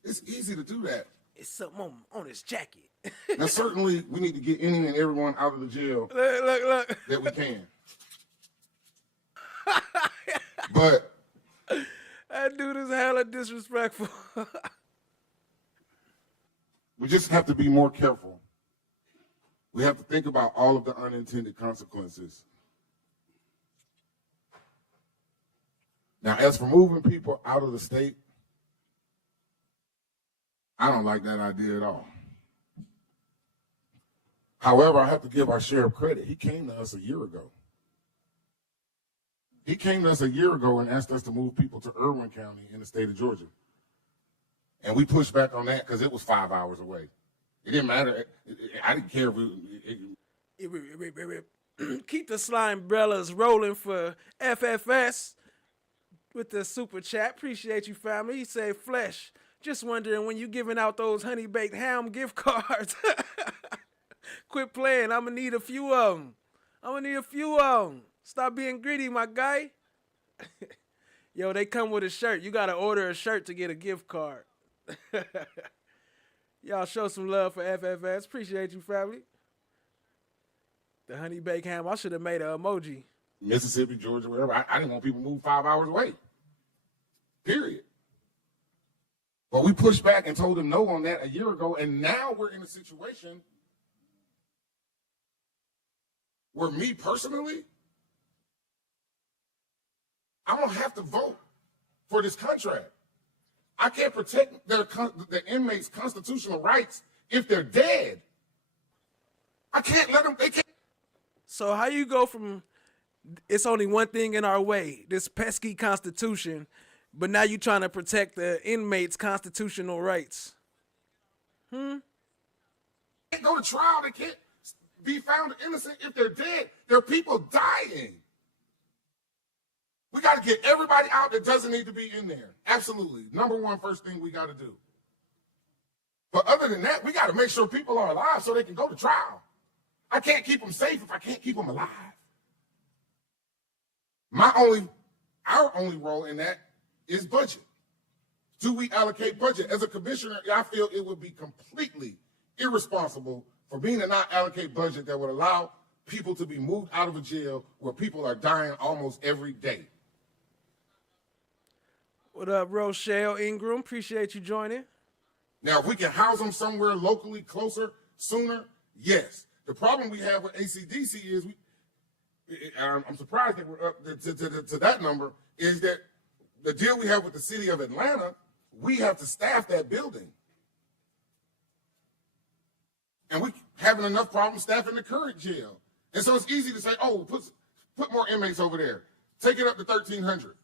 It's easy to do that. It's something on his jacket. Now, certainly, we need to get any and everyone out of the jail Look. that we can. But that dude is hella disrespectful. we just have to be more careful. We have to think about all of the unintended consequences. Now, as for moving people out of the state, I don't like that idea at all. However, I have to give our sheriff credit. He came to us a year ago. He came to us a year ago and asked us to move people to Irwin County in the state of Georgia. And we pushed back on that because it was 5 hours away. It didn't matter. I didn't care if Keep the slime umbrellas rolling for FFS with the super chat. Appreciate you, family. He said, Flesh, just wondering when you giving out those honey baked ham gift cards. Quit playing. I'm going to need a few of them. Stop being greedy, my guy. Yo, they come with a shirt. You got to order a shirt to get a gift card. Y'all show some love for FFS. Appreciate you, family. The honey baked ham. I should have made an emoji. Mississippi, Georgia, wherever. I didn't want people to move 5 hours away. Period. But we pushed back and told them no on that a year ago, and now we're in a situation where me personally, I'm going to have to vote for this contract. I can't protect the inmates' constitutional rights if they're dead. I can't let them, they can't. So how you go from, it's only one thing in our way, this pesky constitution, but now you trying to protect the inmates' constitutional rights? They can't go to trial. They can't be found innocent if they're dead. There are people dying. We got to get everybody out that doesn't need to be in there. Absolutely. Number one, first thing we got to do. But other than that, we got to make sure people are alive so they can go to trial. I can't keep them safe if I can't keep them alive. Our only role in that is budget. Do we allocate budget? As a commissioner, I feel it would be completely irresponsible for me to not allocate budget that would allow people to be moved out of a jail where people are dying almost every day. What up, Rochelle Ingram? Appreciate you joining. Now, if we can house them somewhere locally closer sooner, yes. The problem we have with ACDC is, I'm surprised that we're up to that number, is that the deal we have with the city of Atlanta, we have to staff that building. And we having enough problems staffing the current jail. And so it's easy to say, oh, put more inmates over there. Take it up to 1,300.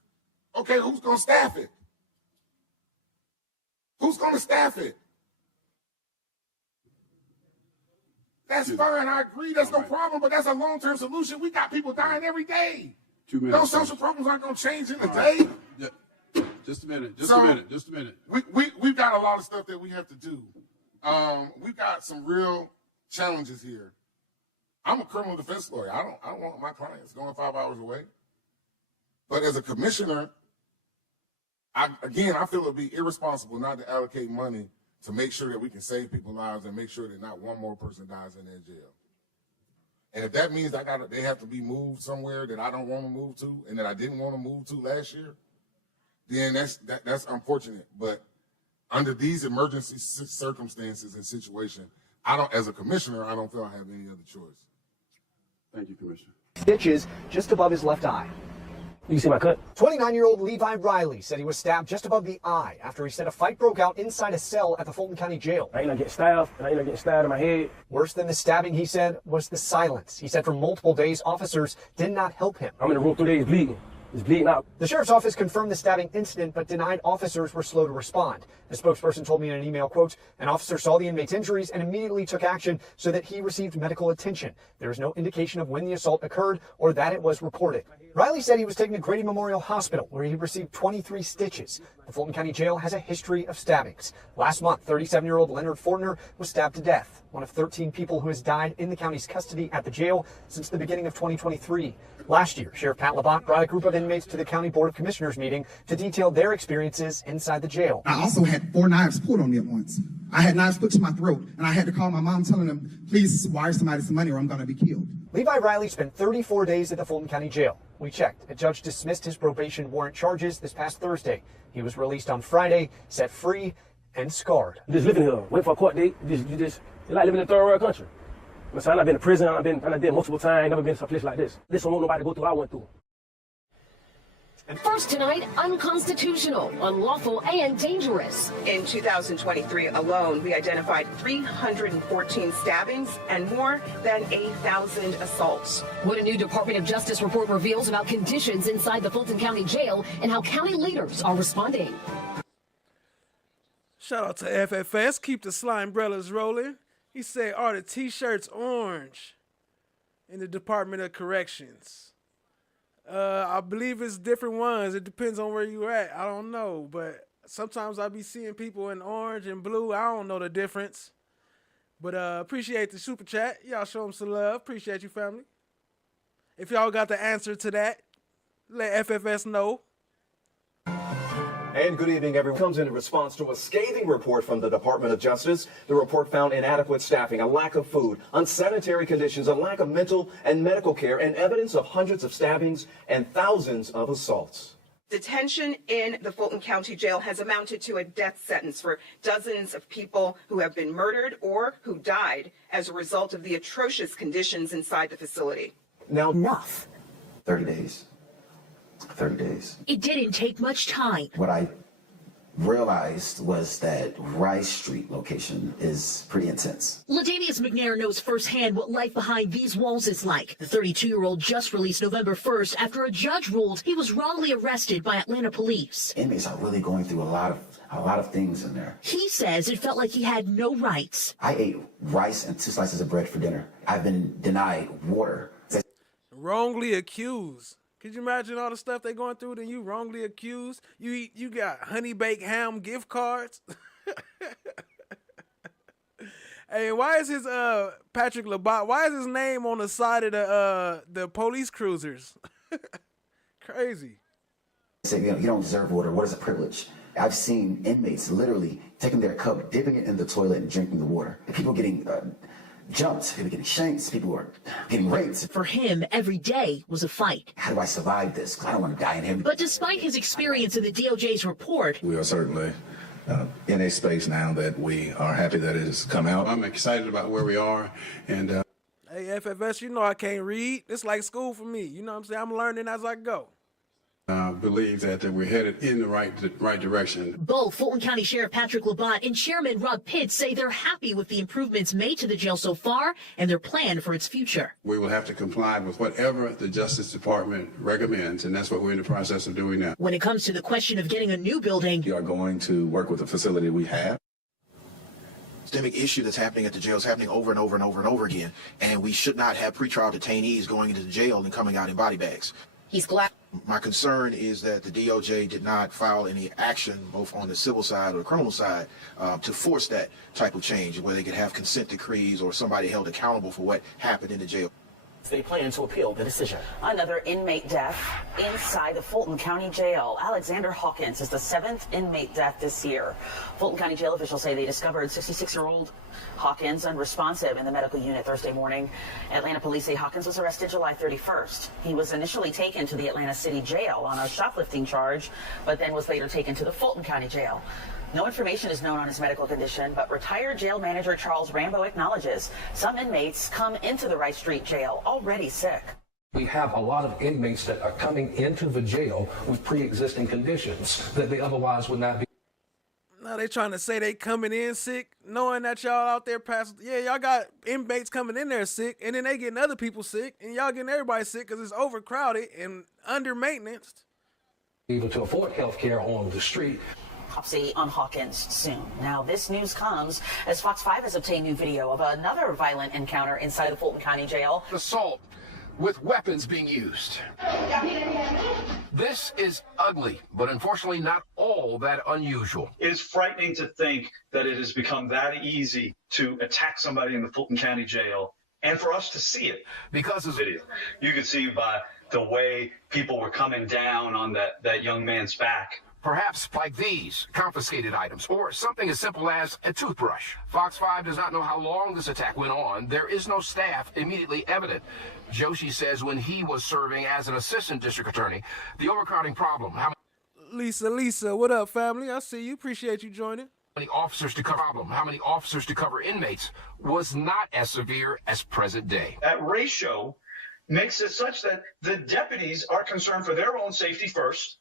Okay, who's going to staff it? Who's going to staff it? That's fine, I agree, that's no problem, but that's a long-term solution. We got people dying every day. 2 minutes. Those social problems aren't going to change in a day. Yeah. Just a minute. We've got a lot of stuff that we have to do. We've got some real challenges here. I'm a criminal defense lawyer. I don't want my clients going 5 hours away. But as a commissioner, I feel it would be irresponsible not to allocate money to make sure that we can save people's lives and make sure that not one more person dies in that jail. And if that means they have to be moved somewhere that I don't want to move to and that I didn't want to move to last year, then that's unfortunate. But under these emergency circumstances and situations, as a commissioner, I don't feel I have any other choice. Thank you, Commissioner. Stitches just above his left eye. You can see my cut. 29-year-old Levi Riley said he was stabbed just above the eye after he said a fight broke out inside a cell at the Fulton County Jail. I ain't gonna get stabbed, and I ain't gonna get stabbed in my head. Worse than the stabbing, he said, was the silence. He said for multiple days, officers did not help him. I'm in the room 3 days bleeding. It's bleeding out. The sheriff's office confirmed the stabbing incident, but denied officers were slow to respond. The spokesperson told me in an email, quote, an officer saw the inmate's injuries and immediately took action so that he received medical attention. There is no indication of when the assault occurred or that it was reported. Riley said he was taken to Grady Memorial Hospital, where he received 23 stitches. The Fulton County Jail has a history of stabbings. Last month, 37-year-old Leonard Fortner was stabbed to death. one of 13 people who has died in the county's custody at the jail since the beginning of 2023. Last year, Sheriff Pat Labonte brought a group of inmates to the County Board of Commissioners meeting to detail their experiences inside the jail. I also had 4 knives pulled on me at once. I had knives put to my throat, and I had to call my mom telling them, please wire somebody some money or I'm going to be killed. Levi Riley spent 34 days at the Fulton County Jail. We checked. A judge dismissed his probation warrant charges this past Thursday. He was released on Friday, set free, and scarred. Just living here, wait for a court date. It's like living in a third world country. So I've been to prison, I've been multiple times, never been to a place like this. This don't want nobody to go through what I went through. And first tonight, unconstitutional, unlawful, and dangerous. In 2023 alone, we identified 314 stabbings and more than 8,000 assaults. What a new Department of Justice report reveals about conditions inside the Fulton County Jail and how county leaders are responding. Shout out to FFS. Keep the slime umbrellas rolling. He said, are the t-shirts orange in the Department of Corrections? I believe it's different ones. It depends on where you're at. I don't know, but sometimes I be seeing people in orange and blue. I don't know the difference. But appreciate the super chat. Y'all show them some love. Appreciate you, family. If y'all got the answer to that, let FFS know. And good evening, everyone. Comes in response to a scathing report from the Department of Justice. The report found inadequate staffing, a lack of food, unsanitary conditions, a lack of mental and medical care, and evidence of hundreds of stabbings and thousands of assaults. Detention in the Fulton County Jail has amounted to a death sentence for dozens of people who have been murdered or who died as a result of the atrocious conditions inside the facility. Now, enough. 30 days. 30 days. It didn't take much time. What I realized was that Rice Street location is pretty intense. LaDavius McNair knows firsthand what life behind these walls is like. The 32-year-old just released November 1st after a judge ruled he was wrongly arrested by Atlanta police. Inmates are really going through a lot of things in there. He says it felt like he had no rights. I ate rice and 2 slices of bread for dinner. I've been denied water. Wrongly accused. Could you imagine all the stuff they going through? Then you wrongly accused. You got honey baked ham gift cards. Hey, why is his Patrick Labonte? Why is his name on the side of the police cruisers? Crazy. Say you don't deserve water. What is a privilege? I've seen inmates literally taking their cup, dipping it in the toilet, and drinking the water. People getting jumped, people getting shanked, people are getting raped. For him, every day was a fight. How do I survive this? Because I don't want to die in here. But despite his experience in the DOJ's report, we are certainly in a space now that we are happy that it has come out. I'm excited about where we are, and hey, FFS, you know I can't read. It's like school for me. You know what I'm saying? I'm learning as I go. Believe that we're headed in the right direction. Both Fulton County Sheriff Patrick Labonte and Chairman Rob Pitts say they're happy with the improvements made to the jail so far and their plan for its future. We will have to comply with whatever the Justice Department recommends, and that's what we're in the process of doing now. When it comes to the question of getting a new building, We are going to work with the facility we have. Systemic issue that's happening at the jail is happening over and over and over and over again, and we should not have pretrial detainees going into the jail and coming out in body bags. He's glad. My concern is that the DOJ did not file any action, both on the civil side or the criminal side, to force that type of change, where they could have consent decrees or somebody held accountable for what happened in the jail. They plan to appeal the decision. Another inmate death inside the Fulton County Jail. Alexander Hawkins is the 7th inmate death this year. Fulton County Jail officials say they discovered 66-year-old Hawkins unresponsive in the medical unit Thursday morning. Atlanta police say Hawkins was arrested July 31st. He was initially taken to the Atlanta City Jail on a shoplifting charge, but then was later taken to the Fulton County Jail. No information is known on his medical condition, but retired jail manager Charles Rambo acknowledges some inmates come into the Rice Street Jail already sick. We have a lot of inmates that are coming into the jail with pre-existing conditions that they otherwise would not be. Now they trying to say they coming in sick, knowing that y'all out there y'all got inmates coming in there sick, and then they getting other people sick, and y'all getting everybody sick because it's overcrowded and under maintenance. Able to afford health care on the street. Autopsy on Hawkins soon. Now, this news comes as Fox 5 has obtained new video of another violent encounter inside the Fulton County Jail. Assault with weapons being used. This is ugly, but unfortunately not all that unusual. It is frightening to think that it has become that easy to attack somebody in the Fulton County Jail and for us to see it. Because of video, you could see by the way people were coming down on that young man's back. Perhaps like these confiscated items, or something as simple as a toothbrush. Fox 5 does not know how long this attack went on. There is no staff immediately evident. Joshi says when he was serving as an assistant district attorney, the overcrowding problem, how Lisa, what up, family? I see you. Appreciate you joining. many officers to cover inmates, was not as severe as present day. That ratio makes it such that the deputies are concerned for their own safety first,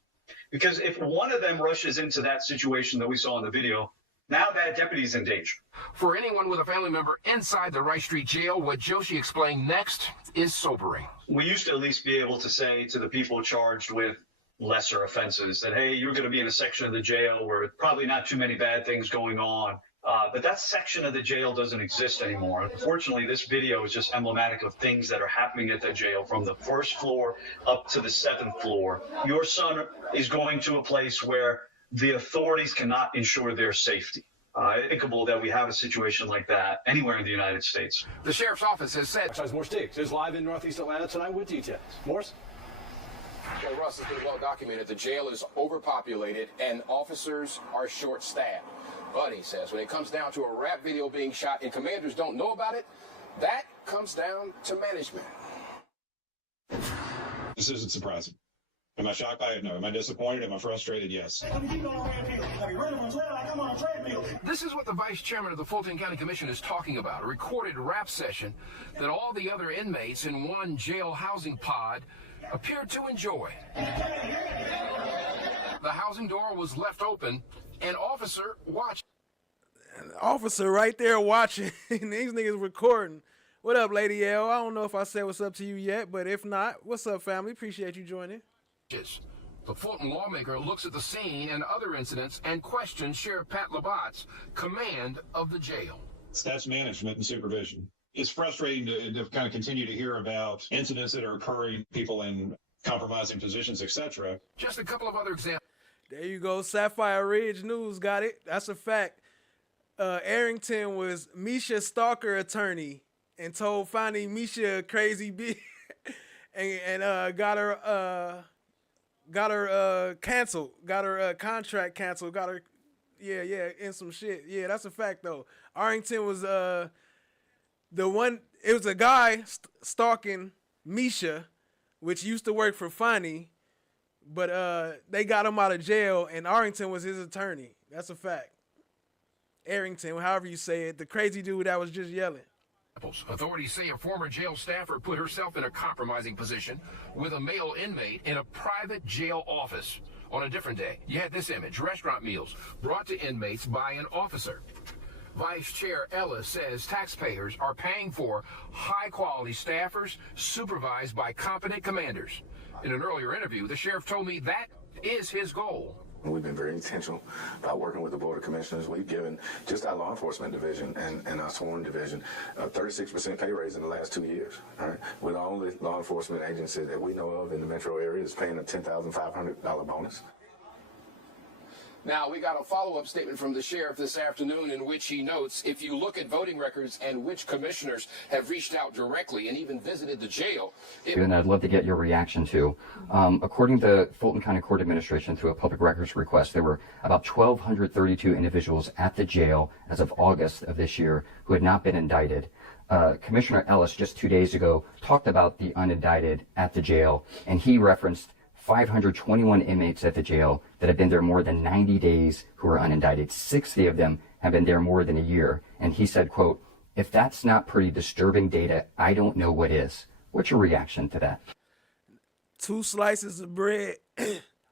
because if one of them rushes into that situation that we saw in the video, now that deputy's in danger. For anyone with a family member inside the Rice Street Jail, what Joshi explained next is sobering. We used to at least be able to say to the people charged with lesser offenses that, hey, you're going to be in a section of the jail where probably not too many bad things going on. But that section of the jail doesn't exist anymore. Unfortunately, this video is just emblematic of things that are happening at the jail from the first floor up to the 7th floor. Your son is going to a place where the authorities cannot ensure their safety. Unthinkable that we have a situation like that anywhere in the United States. The sheriff's office has said. More sticks. It's live in Northeast Atlanta tonight with details. Morris? Well, Russ, it's been well documented. The jail is overpopulated and officers are short-staffed. But he says when it comes down to a rap video being shot and commanders don't know about it, that comes down to management. This isn't surprising. Am I shocked by it? No. Am I disappointed? Am I frustrated? Yes. This is what the vice chairman of the Fulton County Commission is talking about, a recorded rap session that all the other inmates in one jail housing pod appeared to enjoy. The housing door was left open. An officer watched. An officer right there watching. These niggas recording. What up, Lady L? I don't know if I said what's up to you yet, but if not, what's up, family? Appreciate you joining. The Fulton lawmaker looks at the scene and other incidents and questions Sheriff Pat Labatt's command of the jail. That's management and supervision. It's frustrating to kind of continue to hear about incidents that are occurring, people in compromising positions, etc. Just a couple of other examples. There you go. Sapphire Ridge News got it. That's a fact. Arrington was Misha's stalker attorney and told FANI Misha crazy bitch and got her canceled, got her contract canceled, got her in some shit. Yeah, that's a fact though. Arrington was the one. It was a guy stalking Misha, which used to work for FANI. But they got him out of jail, and Arrington was his attorney. That's a fact. Arrington, however you say it, the crazy dude that was just yelling. Authorities say a former jail staffer put herself in a compromising position with a male inmate in a private jail office. On a different day, you had this image, restaurant meals brought to inmates by an officer. Vice Chair Ellis says taxpayers are paying for high-quality staffers supervised by competent commanders. In an earlier interview, the sheriff told me that is his goal. We've been very intentional about working with the Board of Commissioners. We've given just our law enforcement division and our sworn division a 36% pay raise in the last 2 years. All right? We're the only law enforcement agency that we know of in the metro area that's paying a $10,500 bonus. Now, we got a follow-up statement from the sheriff this afternoon in which he notes, if you look at voting records and which commissioners have reached out directly and even visited the jail. And I'd love to get your reaction to. According to Fulton County Court Administration, through a public records request, there were about 1,232 individuals at the jail as of August of this year who had not been indicted. Commissioner Ellis just 2 days ago talked about the unindicted at the jail, and he referenced 521 inmates at the jail that have been there more than 90 days who are unindicted. 60 of them have been there more than a year. And he said, quote, if that's not pretty disturbing data, I don't know what is. What's your reaction to that? 2 slices of bread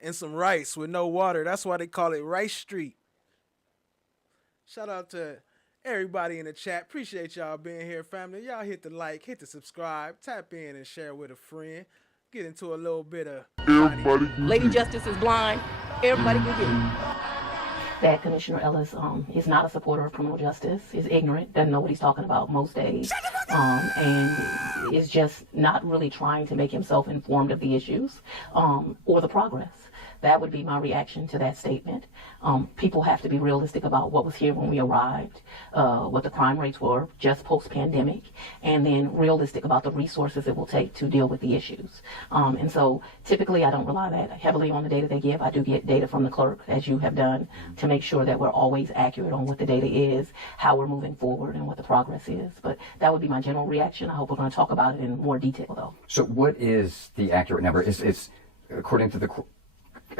and some rice with no water. That's why they call it Rice Street. Shout out to everybody in the chat. Appreciate y'all being here, family. Y'all hit the like, hit the subscribe, tap in and share with a friend. Get into a little bit of Lady Justice is blind. Everybody can get it. that Commissioner Ellis is not a supporter of criminal justice, is ignorant, doesn't know what he's talking about most days, and is just not really trying to make himself informed of the issues or the progress. That would be my reaction to that statement. People have to be realistic about what was here when we arrived, what the crime rates were just post-pandemic, and then realistic about the resources it will take to deal with the issues. And so typically I don't rely that heavily on the data they give. I do get data from the clerk, as you have done, to make sure that we're always accurate on what the data is, how we're moving forward, and what the progress is. But that would be my general reaction. I hope we're going to talk about it in more detail, though. So what is the accurate number? It's according to the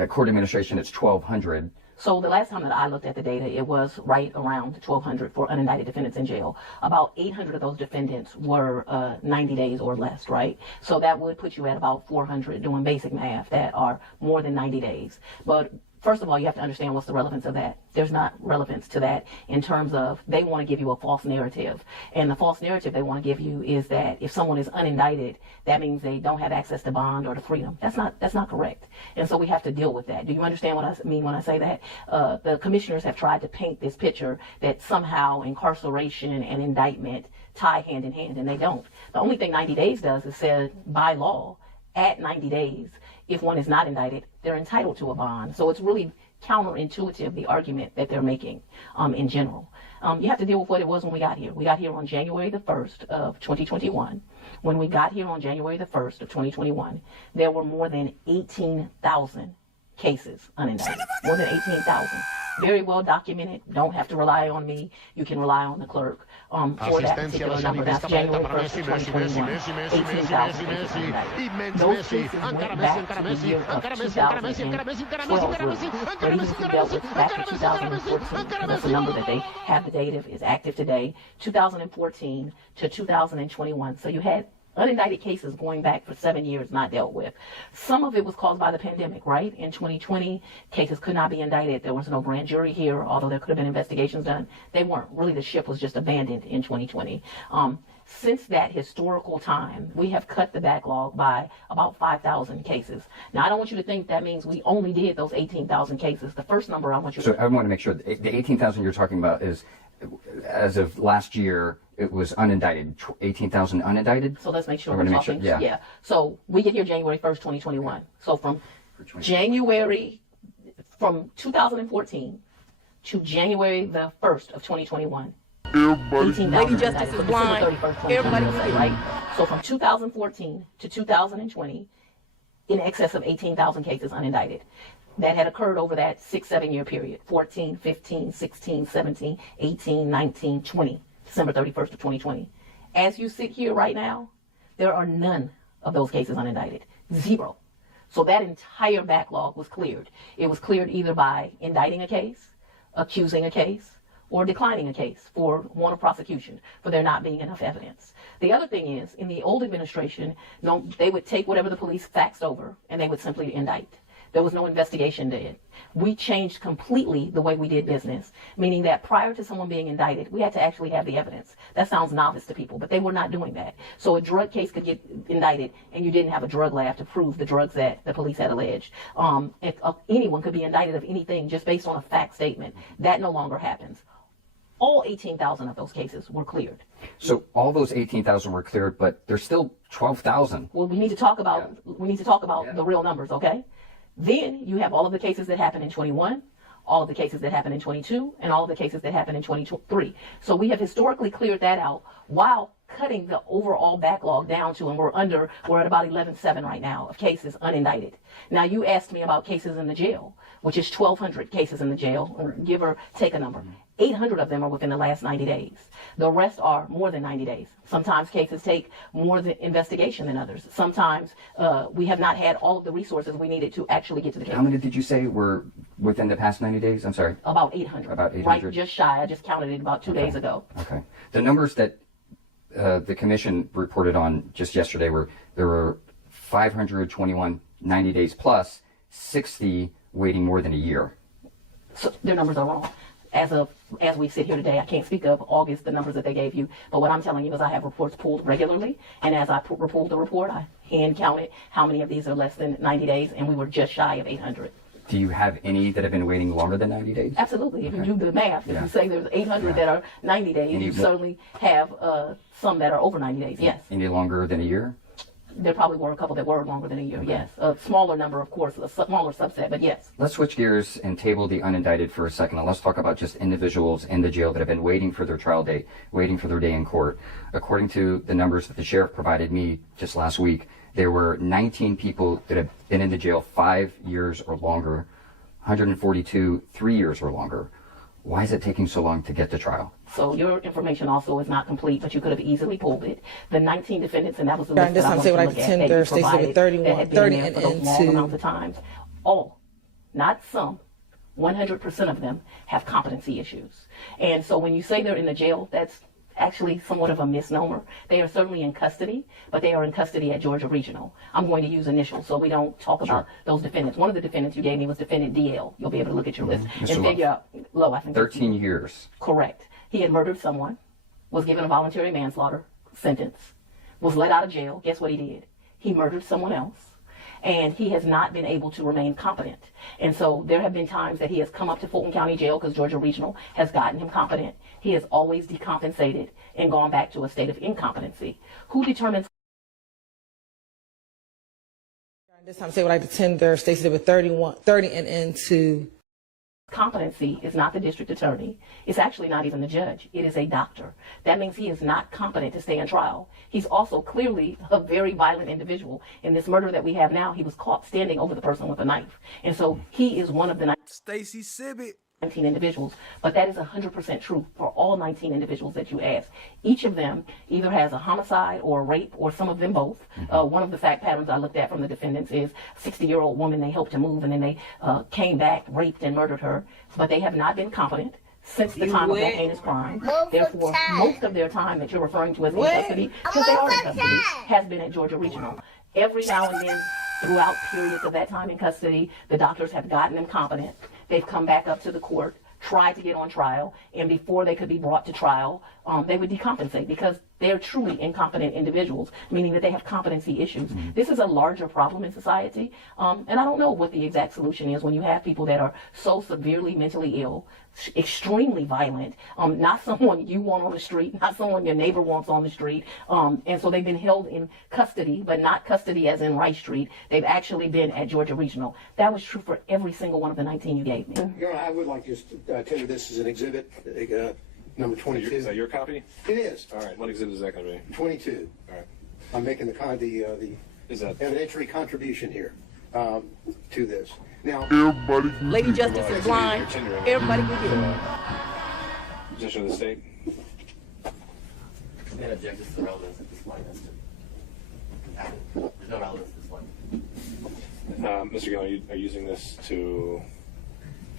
court administration, it's 1,200. So the last time that I looked at the data, it was right around 1,200 for unindicted defendants in jail. About 800 of those defendants were 90 days or less, right? So that would put you at about 400 doing basic math that are more than 90 days. But first of all, you have to understand what's the relevance of that. There's not relevance to that in terms of they want to give you a false narrative. And the false narrative they want to give you is that if someone is unindicted, that means they don't have access to bond or to freedom. That's not correct. And so we have to deal with that. Do you understand what I mean when I say that? The commissioners have tried to paint this picture that somehow incarceration and indictment tie hand in hand, and they don't. The only thing 90 days does is say by law, at 90 days, if one is not indicted, they're entitled to a bond. So it's really counterintuitive, the argument that they're making in general. You have to deal with what it was when we got here. We got here on January the 1st of 2021. When we got here on January the 1st of 2021, there were more than 18,000 cases unindicted. More than 18,000. Very well documented. Don't have to rely on me. You can rely on the clerk for that particular number. That's January 1st of 2021. 18,000 cases unindicted. Those cases went back to the year of 2012, really. But even if you dealt with back to 2014, that's the number that they have the data is active today, 2014 to 2021. So you had unindicted cases going back for 7 years not dealt with. Some of it was caused by the pandemic, right? In 2020, cases could not be indicted. There was no grand jury here, although there could have been investigations done. They weren't. Really, the ship was just abandoned in 2020. Since that historical time, we have cut the backlog by about 5,000 cases. Now, I don't want you to think that means we only did those 18,000 cases. The first number I want you to... So I want to make sure the 18,000 you're talking about is, as of last year, it was unindicted, 18,000 unindicted? So let's make sure we're talking. Yeah. So we get here January 1st, 2021. So from January, from 2014 to January the 1st of 2021, Lady Justice is blind. Everybody say, right? So from 2014 to 2020, in excess of 18,000 cases unindicted. That had occurred over that 6-7 year period, 14, 15, 16, 17, 18, 19, 20, December 31st of 2020. As you sit here right now, there are none of those cases unindicted. Zero. So that entire backlog was cleared. It was cleared either by indicting a case, accusing a case, or declining a case for want of prosecution, for there not being enough evidence. The other thing is, in the old administration, they would take whatever the police faxed over and they would simply indict. There was no investigation done. We changed completely the way we did business, meaning that prior to someone being indicted, we had to actually have the evidence. That sounds novice to people, but they were not doing that. So a drug case could get indicted, and you didn't have a drug lab to prove the drugs that the police had alleged. Anyone could be indicted of anything just based on a fact statement. That no longer happens. All 18,000 of those cases were cleared. So all those 18,000 were cleared, but there's still 12,000. Well, we need to talk about the real numbers, okay? Then you have all of the cases that happened in 21, all of the cases that happened in 22, and all of the cases that happened in 23. So we have historically cleared that out while cutting the overall backlog down to, and we're at about 11.7 right now of cases unindicted. Now you asked me about cases in the jail, which is 1,200 cases in the jail, or give or take a number. 800 of them are within the last 90 days. The rest are more than 90 days. Sometimes cases take more investigation than others. Sometimes we have not had all of the resources we needed to actually get to the case. How many did you say were within the past 90 days? I'm sorry. About 800. About 800. Right, just shy. I just counted it about 2 days ago. Okay. The numbers that the commission reported on just yesterday were there were 521 90 days plus, 60 waiting more than a year. So their numbers are wrong. As we sit here today, I can't speak of August, the numbers that they gave you, but what I'm telling you is I have reports pulled regularly, and as I pulled the report, I hand counted how many of these are less than 90 days, and we were just shy of 800. Do you have any that have been waiting longer than 90 days? Absolutely. If you do the math, if you say there's 800 that are 90 days, you certainly have some that are over 90 days, yes. Any longer than a year? There probably were a couple that were longer than a year, yes. A smaller number, of course, a smaller subset, but yes. Let's switch gears and table the unindicted for a second. And let's talk about just individuals in the jail that have been waiting for their trial date, waiting for their day in court. According to the numbers that the sheriff provided me just last week, there were 19 people that have been in the jail 5 years or longer, 142 3 years or longer. Why is it taking so long to get to trial? So your information also is not complete, but you could have easily pulled it. The 19 defendants, and that was the list that I wanted to look at, that you provided, that had been there for those long amounts of times. All, not some, 100% of them have competency issues. And so when you say they're in the jail, that's actually somewhat of a misnomer. They are certainly in custody, but they are in custody at Georgia Regional. I'm going to use initials so we don't talk about those defendants. One of the defendants you gave me was defendant DL. You'll be able to look at your list and figure out, Love, I think. 13 years. Correct. He had murdered someone, was given a voluntary manslaughter sentence, was let out of jail. Guess what he did? He murdered someone else. And he has not been able to remain competent. And so there have been times that he has come up to Fulton County Jail because Georgia Regional has gotten him competent. He has always decompensated and gone back to a state of incompetency. Who determines? This time, say what I attend there, Stacey with 30 and into. Competency is not the district attorney. It's actually not even the judge. It is a doctor. That means he is not competent to stand trial. He's also clearly a very violent individual. In this murder that we have now, he was caught standing over the person with a knife. And so he is one of the Stacey Sibbett. 19 individuals, but that is 100% true for all 19 individuals that you asked. Each of them either has a homicide or a rape or some of them both. One of the fact patterns I looked at from the defendants is a 60-year-old woman they helped to move and then they came back, raped and murdered her, but they have not been competent since the time of that heinous crime. Therefore, most of their time that you're referring to as in custody, because they are in custody, has been at Georgia Regional. Every now and then, throughout periods of that time in custody, the doctors have gotten them competent. They've come back up to the court, tried to get on trial, and before they could be brought to trial, they would decompensate because they're truly incompetent individuals, meaning that they have competency issues. This is a larger problem in society, and I don't know what the exact solution is when you have people that are so severely mentally ill, extremely violent, not someone you want on the street, not someone your neighbor wants on the street, and so they've been held in custody, but not custody as in Rice Street. They've actually been at Georgia Regional. That was true for every single one of the 19 you gave me. Your Honor, I would like to tender this as an exhibit, number 22. Is that your copy? It is. All right. What exhibit is that going to be? 22. All right. I'm making the evidentiary contribution here to this. Now, Lady Justice is blind. Everybody can get it. Position of the state. And object to the relevance at this point. There's no relevance at this point. Mr. Gill, are you using this to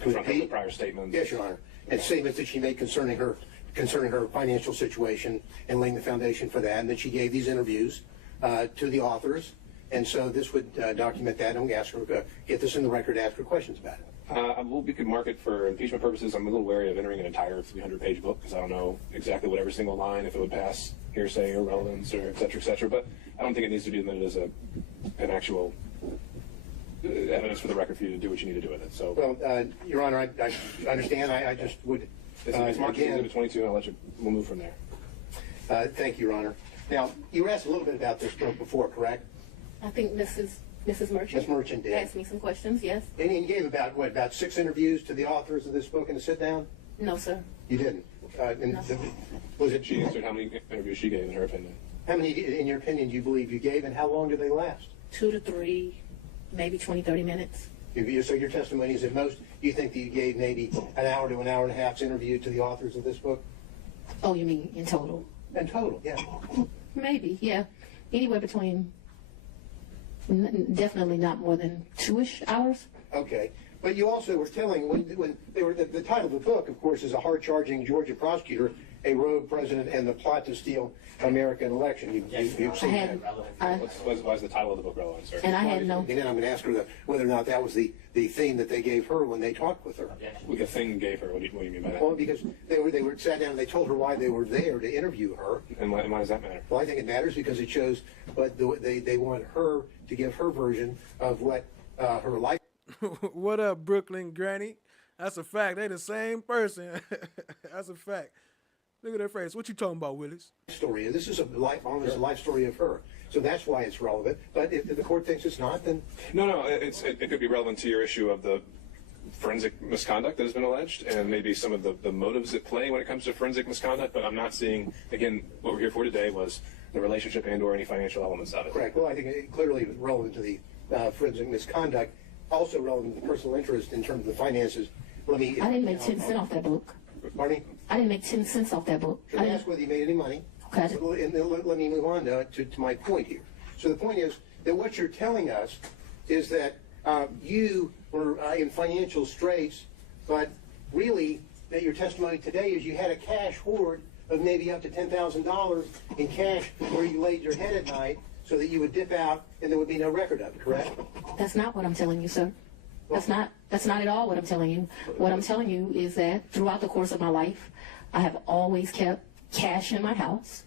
confront the prior statements? Yes, Your Honor. And statements that she made concerning her financial situation and laying the foundation for that, and that she gave these interviews to the authors. And so this would document that, and we ask her, get this in the record, ask her questions about it. Well, we could mark it for impeachment purposes. I'm a little wary of entering an entire 300-page book because I don't know exactly what every single line, if it would pass hearsay or relevance or et cetera, et cetera. But I don't think it needs to be admitted as an actual evidence for the record for you to do what you need to do with it. So, well, Your Honor, I understand. I just would. It's marked as Exhibit 22, and we'll move from there. Thank you, Your Honor. Now, you were asked a little bit about this book before, correct? I think Mrs. Merchant. Ms. Merchant did. Asked me some questions, yes. And you gave about 6 interviews to the authors of this book in a sit-down? No, sir. You didn't? No. Was it? She answered how many interviews she gave in her opinion. How many, in your opinion, do you believe you gave, and how long do they last? 2 to 3, maybe 20, 30 minutes. So your testimony is at most, you think that you gave maybe an hour to an hour and a half's interview to the authors of this book? Oh, you mean in total? In total, yeah. Maybe, yeah. Anywhere between, definitely not more than 2-ish hours. Okay. But you also were telling, when they were, the title of the book, of course, is A Hard-Charging Georgia Prosecutor, a Rogue President, and the Plot to Steal American Election. You've seen that. Why is the title of the book relevant, sir? And I had no. And then I'm going to ask her whether or not that was the theme that they gave her when they talked with her. What the thing gave her? What do you mean by that? Well, because they were sat down and they told her why they were there to interview her. And why does that matter? Well, I think it matters because it shows what they want her to give her version of what her life. What up, Brooklyn Granny? That's a fact. They the same person. That's a fact. Look at their face. What you talking about, Willis? Story. This is a life story of her. So that's why it's relevant. But if the court thinks it's not, then No, it could be relevant to your issue of the forensic misconduct that has been alleged, and maybe some of the motives at play when it comes to forensic misconduct. But I'm not seeing, again, what we're here for today was the relationship and/or any financial elements of it. correct. Well, I think it clearly is relevant to the forensic misconduct. Also relevant to the personal interest in terms of the finances. I didn't make 10 cents off that book. Pardon me? I didn't make 10 cents off that book. Should I ask whether you made any money? Okay. And then let me move on to my point here. So the point is that what you're telling us is that you were in financial straits, but really that your testimony today is you had a cash hoard of maybe up to $10,000 in cash where you laid your head at night so that you would dip out and there would be no record of it, correct? That's not what I'm telling you, sir. That's not at all what I'm telling you. What I'm telling you is that throughout the course of my life, I have always kept cash in my house.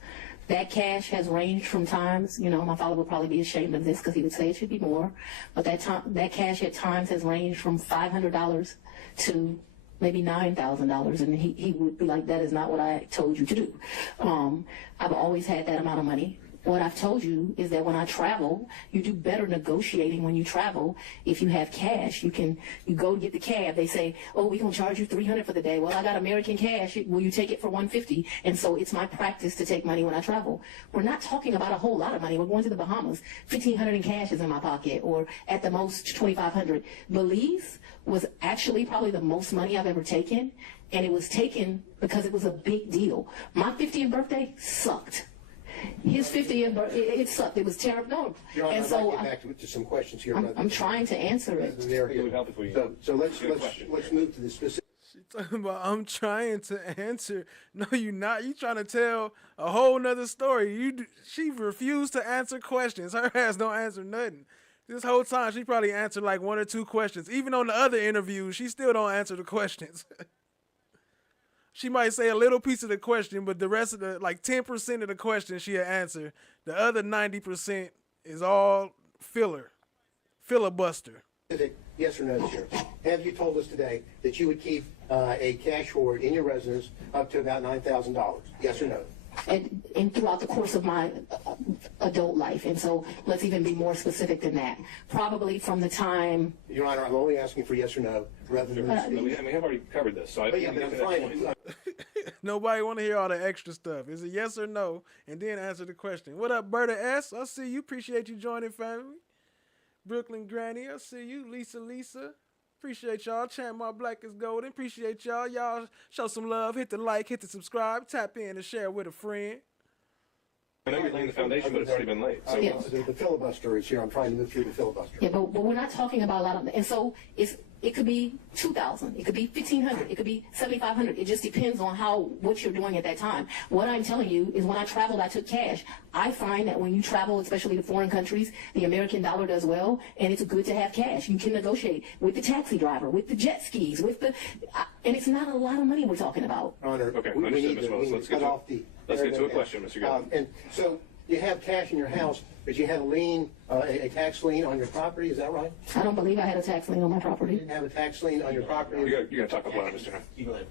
That cash has ranged from times, my father would probably be ashamed of this because he would say it should be more, but that cash at times has ranged from $500 to maybe $9,000, and he would be like, that is not what I told you to do. I've always had that amount of money. What I've told you is that when I travel, you do better negotiating when you travel. If you have cash, you go get the cab. They say, oh, we're going to charge you $300 for the day. Well, I got American cash. Will you take it for $150? And so it's my practice to take money when I travel. We're not talking about a whole lot of money. We're going to the Bahamas. $1,500 in cash is in my pocket, or at the most $2,500. Belize was actually probably the most money I've ever taken, and it was taken because it was a big deal. My 50th birthday sucked. His 50th birthday, it sucked. It was terrible. No. Your Honor, And so I'd like to get back to some questions here. I'm trying to answer it. So let's move to the specific. She talking about I'm trying to answer. No, you not. You trying to tell a whole nother story. She refused to answer questions. Her ass don't answer nothing. This whole time she probably answered like 1 or 2 questions. Even on the other interviews, she still don't answer the questions. She might say a little piece of the question, but the rest of the, like 10% of the question she'll answer. The other 90% is all filibuster. Yes or no, sir. Have you told us today that you would keep a cash hoard in your residence up to about $9,000? Yes or no? And throughout the course of my adult life. And so let's even be more specific than that. Probably from the time... Your Honor, I'm only asking for yes or no rather than... We have already covered this, so but I'm fine. Nobody want to hear all the extra stuff. Is it yes or no? And then answer the question. What up, Berta S? I see you. Appreciate you joining, family. Brooklyn Granny, I see you. Lisa. Appreciate y'all. Chant My Black is Golden. Appreciate y'all. Y'all show some love. Hit the like, hit the subscribe, tap in and share with a friend. I know you're laying the foundation, but it's already been laid. So The filibuster is here. I'm trying to move through the filibuster. Yeah, but we're not talking about a lot of... And so it could be $2,000. It could be $1,500. It could be $7,500. It just depends on what you're doing at that time. What I'm telling you is when I traveled, I took cash. I find that when you travel, especially to foreign countries, the American dollar does well, and it's good to have cash. You can negotiate with the taxi driver, with the jet skis, and it's not a lot of money we're talking about. Honor, okay, we understood, need Ms. to Willis. Let's get to a question, Mr. Gill. And so you have cash in your house, but you had a lien, a tax lien on your property. Is that right? I don't believe I had a tax lien on my property. You didn't have a tax lien on your property? You got to talk up louder, Mr. Hunt.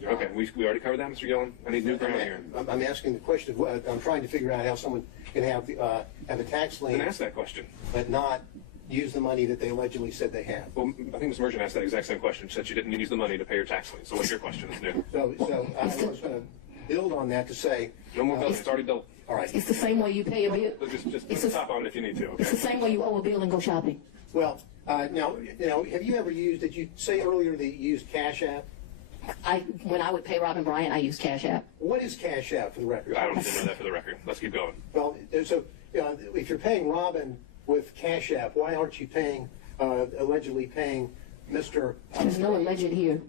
Okay, we already covered that, Mr. Gillen. I need new ground here. I'm asking the question. I'm trying to figure out how someone can have a tax lien. Then ask that question. But not use the money that they allegedly said they have. Well, I think Ms. Merchant asked that exact same question. She said she didn't use the money to pay your tax lien. So what's your question? It's new. So I was going to build on that to say... No more building. It's already built. All right. It's the same way you pay a bill. Just put the top on it if you need to. Okay? It's the same way you owe a bill and go shopping. Well, now, have you ever used, did you say earlier that you used CashApp? When I would pay Robin Bryant, I used CashApp. What is CashApp for the record? I don't need to know that for the record. Let's keep going. Well, so if you're paying Robin with CashApp, why aren't you allegedly paying Mr. There's no alleged here.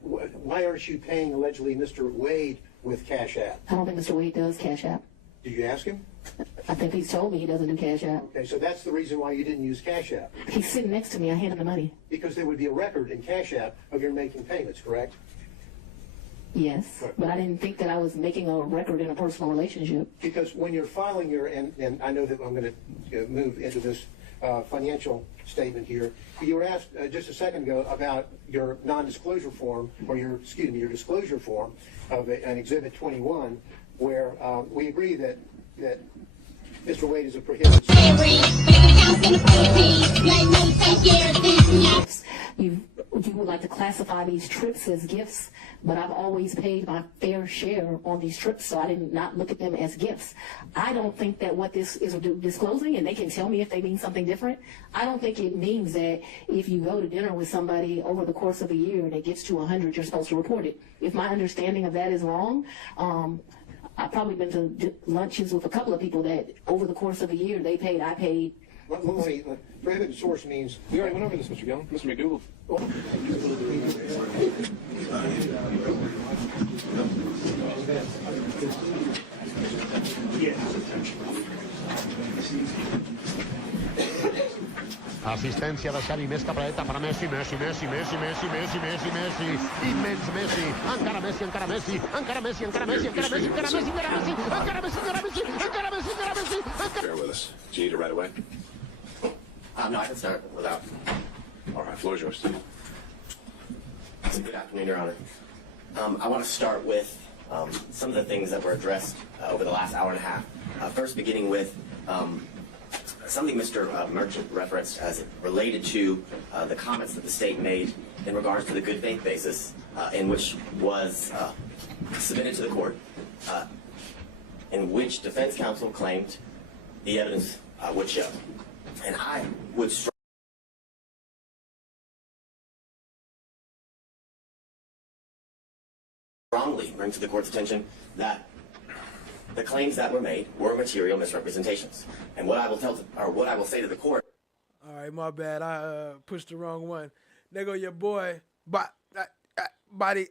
Why aren't you paying allegedly Mr. Wade with CashApp? I don't think Mr. Wade does CashApp. Did you ask him? I think he's told me he doesn't do CashApp. Okay, so that's the reason why you didn't use CashApp. He's sitting next to me. I hand him the money. Because there would be a record in CashApp of your making payments, correct? Yes, but I didn't think that I was making a record in a personal relationship. Because when you're filing and I know that I'm going to move into this financial statement here. You were asked just a second ago about your non-disclosure form, or your disclosure form of an Exhibit 21, where we agree that Mr. Wade is a prohibited. You would like to classify these trips as gifts, but I've always paid my fair share on these trips, so I did not look at them as gifts. I don't think that what this is disclosing, and they can tell me if they mean something different, I don't think it means that if you go to dinner with somebody over the course of a year and it gets to 100, you're supposed to report it. If my understanding of that is wrong, I've probably been to lunches with a couple of people that over the course of a year they paid, I paid. Prohibited source means. We already went over this, Mr. Gillum. Mr. McDougal. Assistència de Xavi, més capradeta per a Messi, Messi, Messi, Messi, Messi, Messi, Messi, Messi, immens Messi, encara Messi, encara Messi, encara Messi, encara Messi, encara Messi, encara Messi, encara Messi, encara Messi, encara Messi, encara Messi, encara Messi. Bear with us. Do you need it right away? No, I can start without. All right, floor is yours. Good afternoon, Your Honor. I want to start with some of the things that were addressed over the last hour and a half. First, beginning with something Mr. Merchant referenced as it related to the comments that the state made in regards to the good faith basis in which was submitted to the court, in which defense counsel claimed the evidence would show. And I would strongly bring to the court's attention that the claims that were made were material misrepresentations. And what I will say to the court. All right, my bad. I pushed the wrong one. There go your boy, body,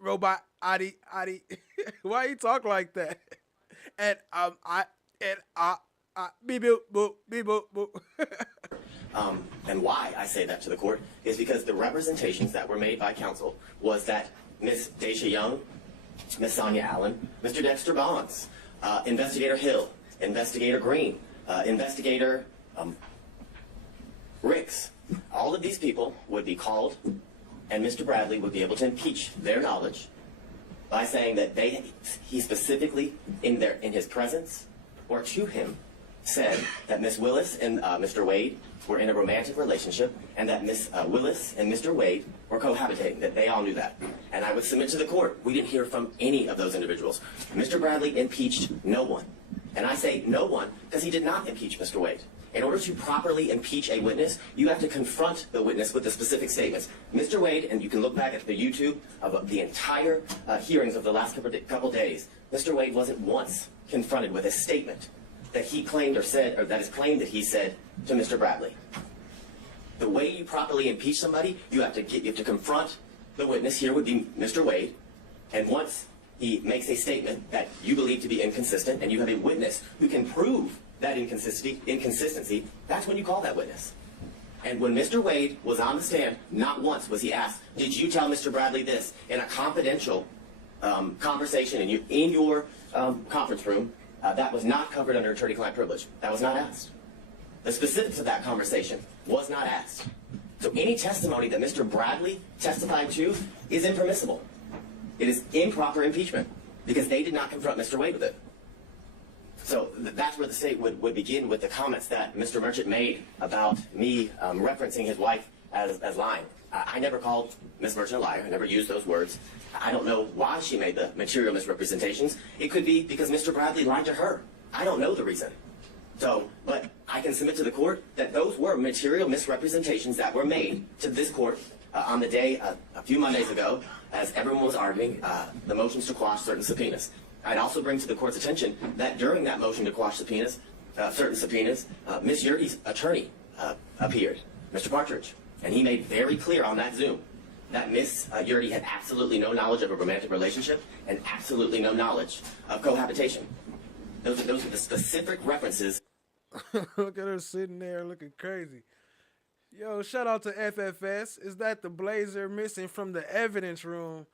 robot, Adi. Why you talk like that? And beep boop boop beep boop boop. And why I say that to the court is because the representations that were made by counsel was that Ms. Daisha Young, Ms. Sonia Allen, Mr. Dexter Bonds, Investigator Hill, Investigator Green, Investigator Ricks, all of these people would be called, and Mr. Bradley would be able to impeach their knowledge by saying that he specifically, in his presence or to him, said that Ms. Willis and Mr. Wade were in a romantic relationship, and that Ms. Willis and Mr. Wade were cohabitating, that they all knew that. And I would submit to the court, we didn't hear from any of those individuals. Mr. Bradley impeached no one. And I say no one because he did not impeach Mr. Wade. In order to properly impeach a witness, you have to confront the witness with the specific statements. Mr. Wade, and you can look back at the YouTube of the entire hearings of the last couple days, Mr. Wade wasn't once confronted with a statement that he claimed or said, or that is claimed that he said to Mr. Bradley. The way you properly impeach somebody, you have to confront the witness. Here would be Mr. Wade, and once he makes a statement that you believe to be inconsistent, and you have a witness who can prove that inconsistency, that's when you call that witness. And when Mr. Wade was on the stand, not once was he asked, did you tell Mr. Bradley this in a confidential conversation in your conference room that was not covered under attorney-client privilege? That was not asked. The specifics of that conversation was not asked. So any testimony that Mr. Bradley testified to is impermissible. It is improper impeachment because they did not confront Mr. Wade with it. So that's where the state would begin with the comments that Mr. Merchant made about me referencing his wife as lying. I never called Ms. Merchant a liar. I never used those words. I don't know why she made the material misrepresentations. It could be because Mr. Bradley lied to her. I don't know the reason. So, but I can submit to the court that those were material misrepresentations that were made to this court on the day a few Mondays ago as everyone was arguing the motions to quash certain subpoenas. I'd also bring to the court's attention that during that motion to quash subpoenas, certain subpoenas, Ms. Yerke's attorney appeared, Mr. Partridge, and he made very clear on that Zoom that Ms. Yerke had absolutely no knowledge of a romantic relationship and absolutely no knowledge of cohabitation. Those are the specific references. Look at her sitting there looking crazy. Yo, shout out to FFS. Is that the blazer missing from the evidence room?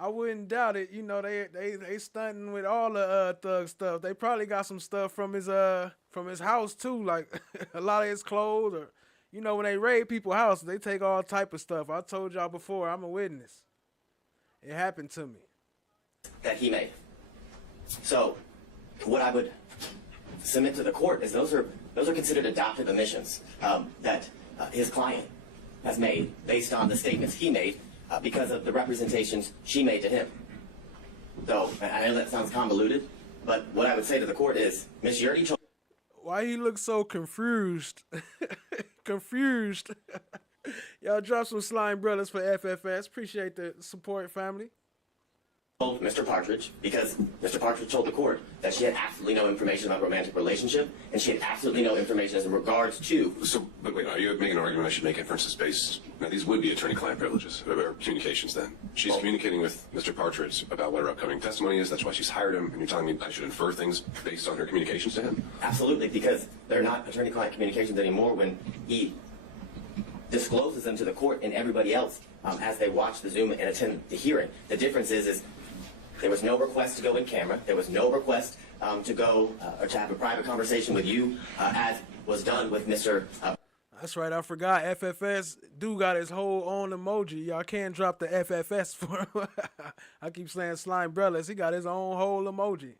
I wouldn't doubt it. You know, they stunting with all the thug stuff. They probably got some stuff from his house too, like a lot of his clothes, or you know, when they raid people's house, they take all type of stuff. I told y'all before, I'm a witness. It happened to me. That he made. So, what I would submit to the court is those are considered adoptive admissions that his client has made based on the statements he made because of the representations she made to him. So, I know that sounds convoluted, but what I would say to the court is, Ms. Yurdy told... Why he look so confused? Confused. Y'all drop some slime brothers for FFS. Appreciate the support, family. Told Mr. Partridge, because Mr. Partridge told the court that she had absolutely no information about romantic relationship, and she had absolutely no information as in regards to... So, but wait, are you making an argument I should make inferences based... Now, these would be attorney-client privileges, or communications then. She's communicating with Mr. Partridge about what her upcoming testimony is, that's why she's hired him, and you're telling me I should infer things based on her communications to him? Absolutely, because they're not attorney-client communications anymore when he discloses them to the court and everybody else as they watch the Zoom and attend the hearing. The difference is there was no request to go in camera. There was no request to go or to have a private conversation with you, as was done with Mr. That's right, I forgot. FFS do got his whole own emoji. Y'all can't drop the FFS for him. I keep saying Slime Brothers. He got his own whole emoji.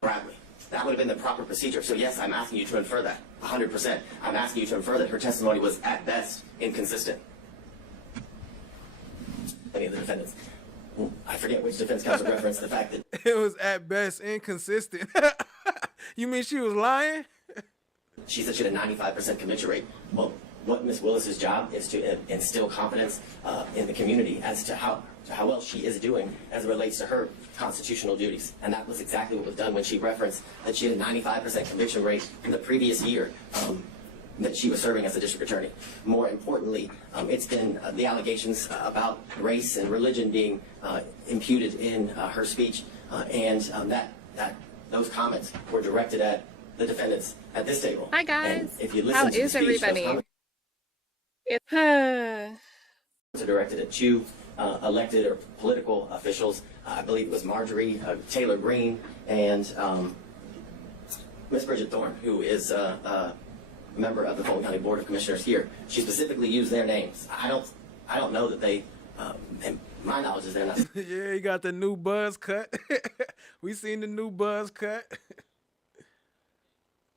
Bradley. That would have been the proper procedure. So yes, I'm asking you to infer that, 100%. I'm asking you to infer that her testimony was at best inconsistent. Any of the defendants. I forget which defense counsel referenced the fact that it was at best inconsistent. You mean she was lying? She said she had a 95% commit rate. Well, what Ms. Willis's job is to instill confidence in the community as to how well she is doing as it relates to her constitutional duties. And that was exactly what was done when she referenced that she had a 95% conviction rate in the previous year that she was serving as a district attorney. More importantly, it's been the allegations about race and religion being imputed in her speech, and that those comments were directed at the defendants at this table. Hi guys. And if you listen How to the is speech, everybody? are directed at two elected or political officials. I believe it was Marjorie Taylor Greene and Miss Bridget Thorne, who is a member of the Fulton County Board of Commissioners here. She specifically used their names. I don't know that they, and my knowledge is they're not. Yeah, he got the new buzz cut. We seen the new buzz cut.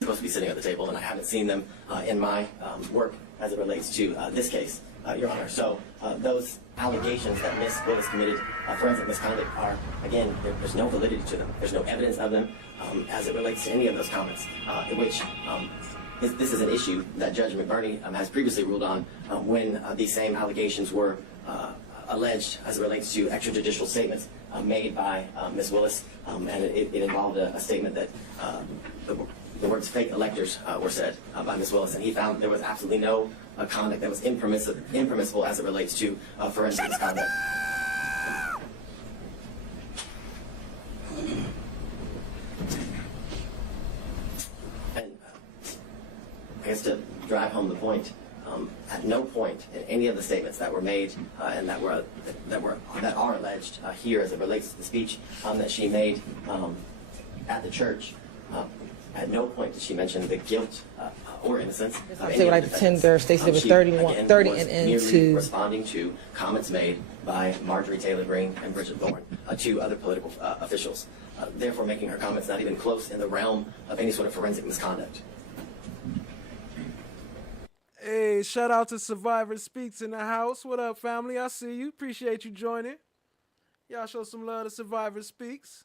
Supposed to be sitting at the table, and I haven't seen them in my work as it relates to this case, Your Honor. So those allegations that Ms. Willis committed forensic misconduct are, again, there's no validity to them. There's no evidence of them as it relates to any of those comments, which this is an issue that Judge McBurney has previously ruled on when these same allegations were alleged as it relates to extrajudicial statements made by Ms. Willis, and it involved a statement that the words fake electors were said by Ms. Willis, and he found there was absolutely no conduct that was impermissible as it relates to forensic misconduct. And I guess to drive home the point, at no point in any of the statements that were made and that are alleged here as it relates to the speech that she made at the church, at no point did she mention the guilt or innocence of any Say what I of the pretend defendants. there, Stacey, there was She, 31, again, 30 was and merely into. responding to comments made by Marjorie Taylor Greene and Bridget Thorne, two other political officials, therefore making her comments not even close in the realm of any sort of forensic misconduct. Hey, shout out to Survivor Speaks in the house. What up, family? I see you. Appreciate you joining. Y'all show some love to Survivor Speaks.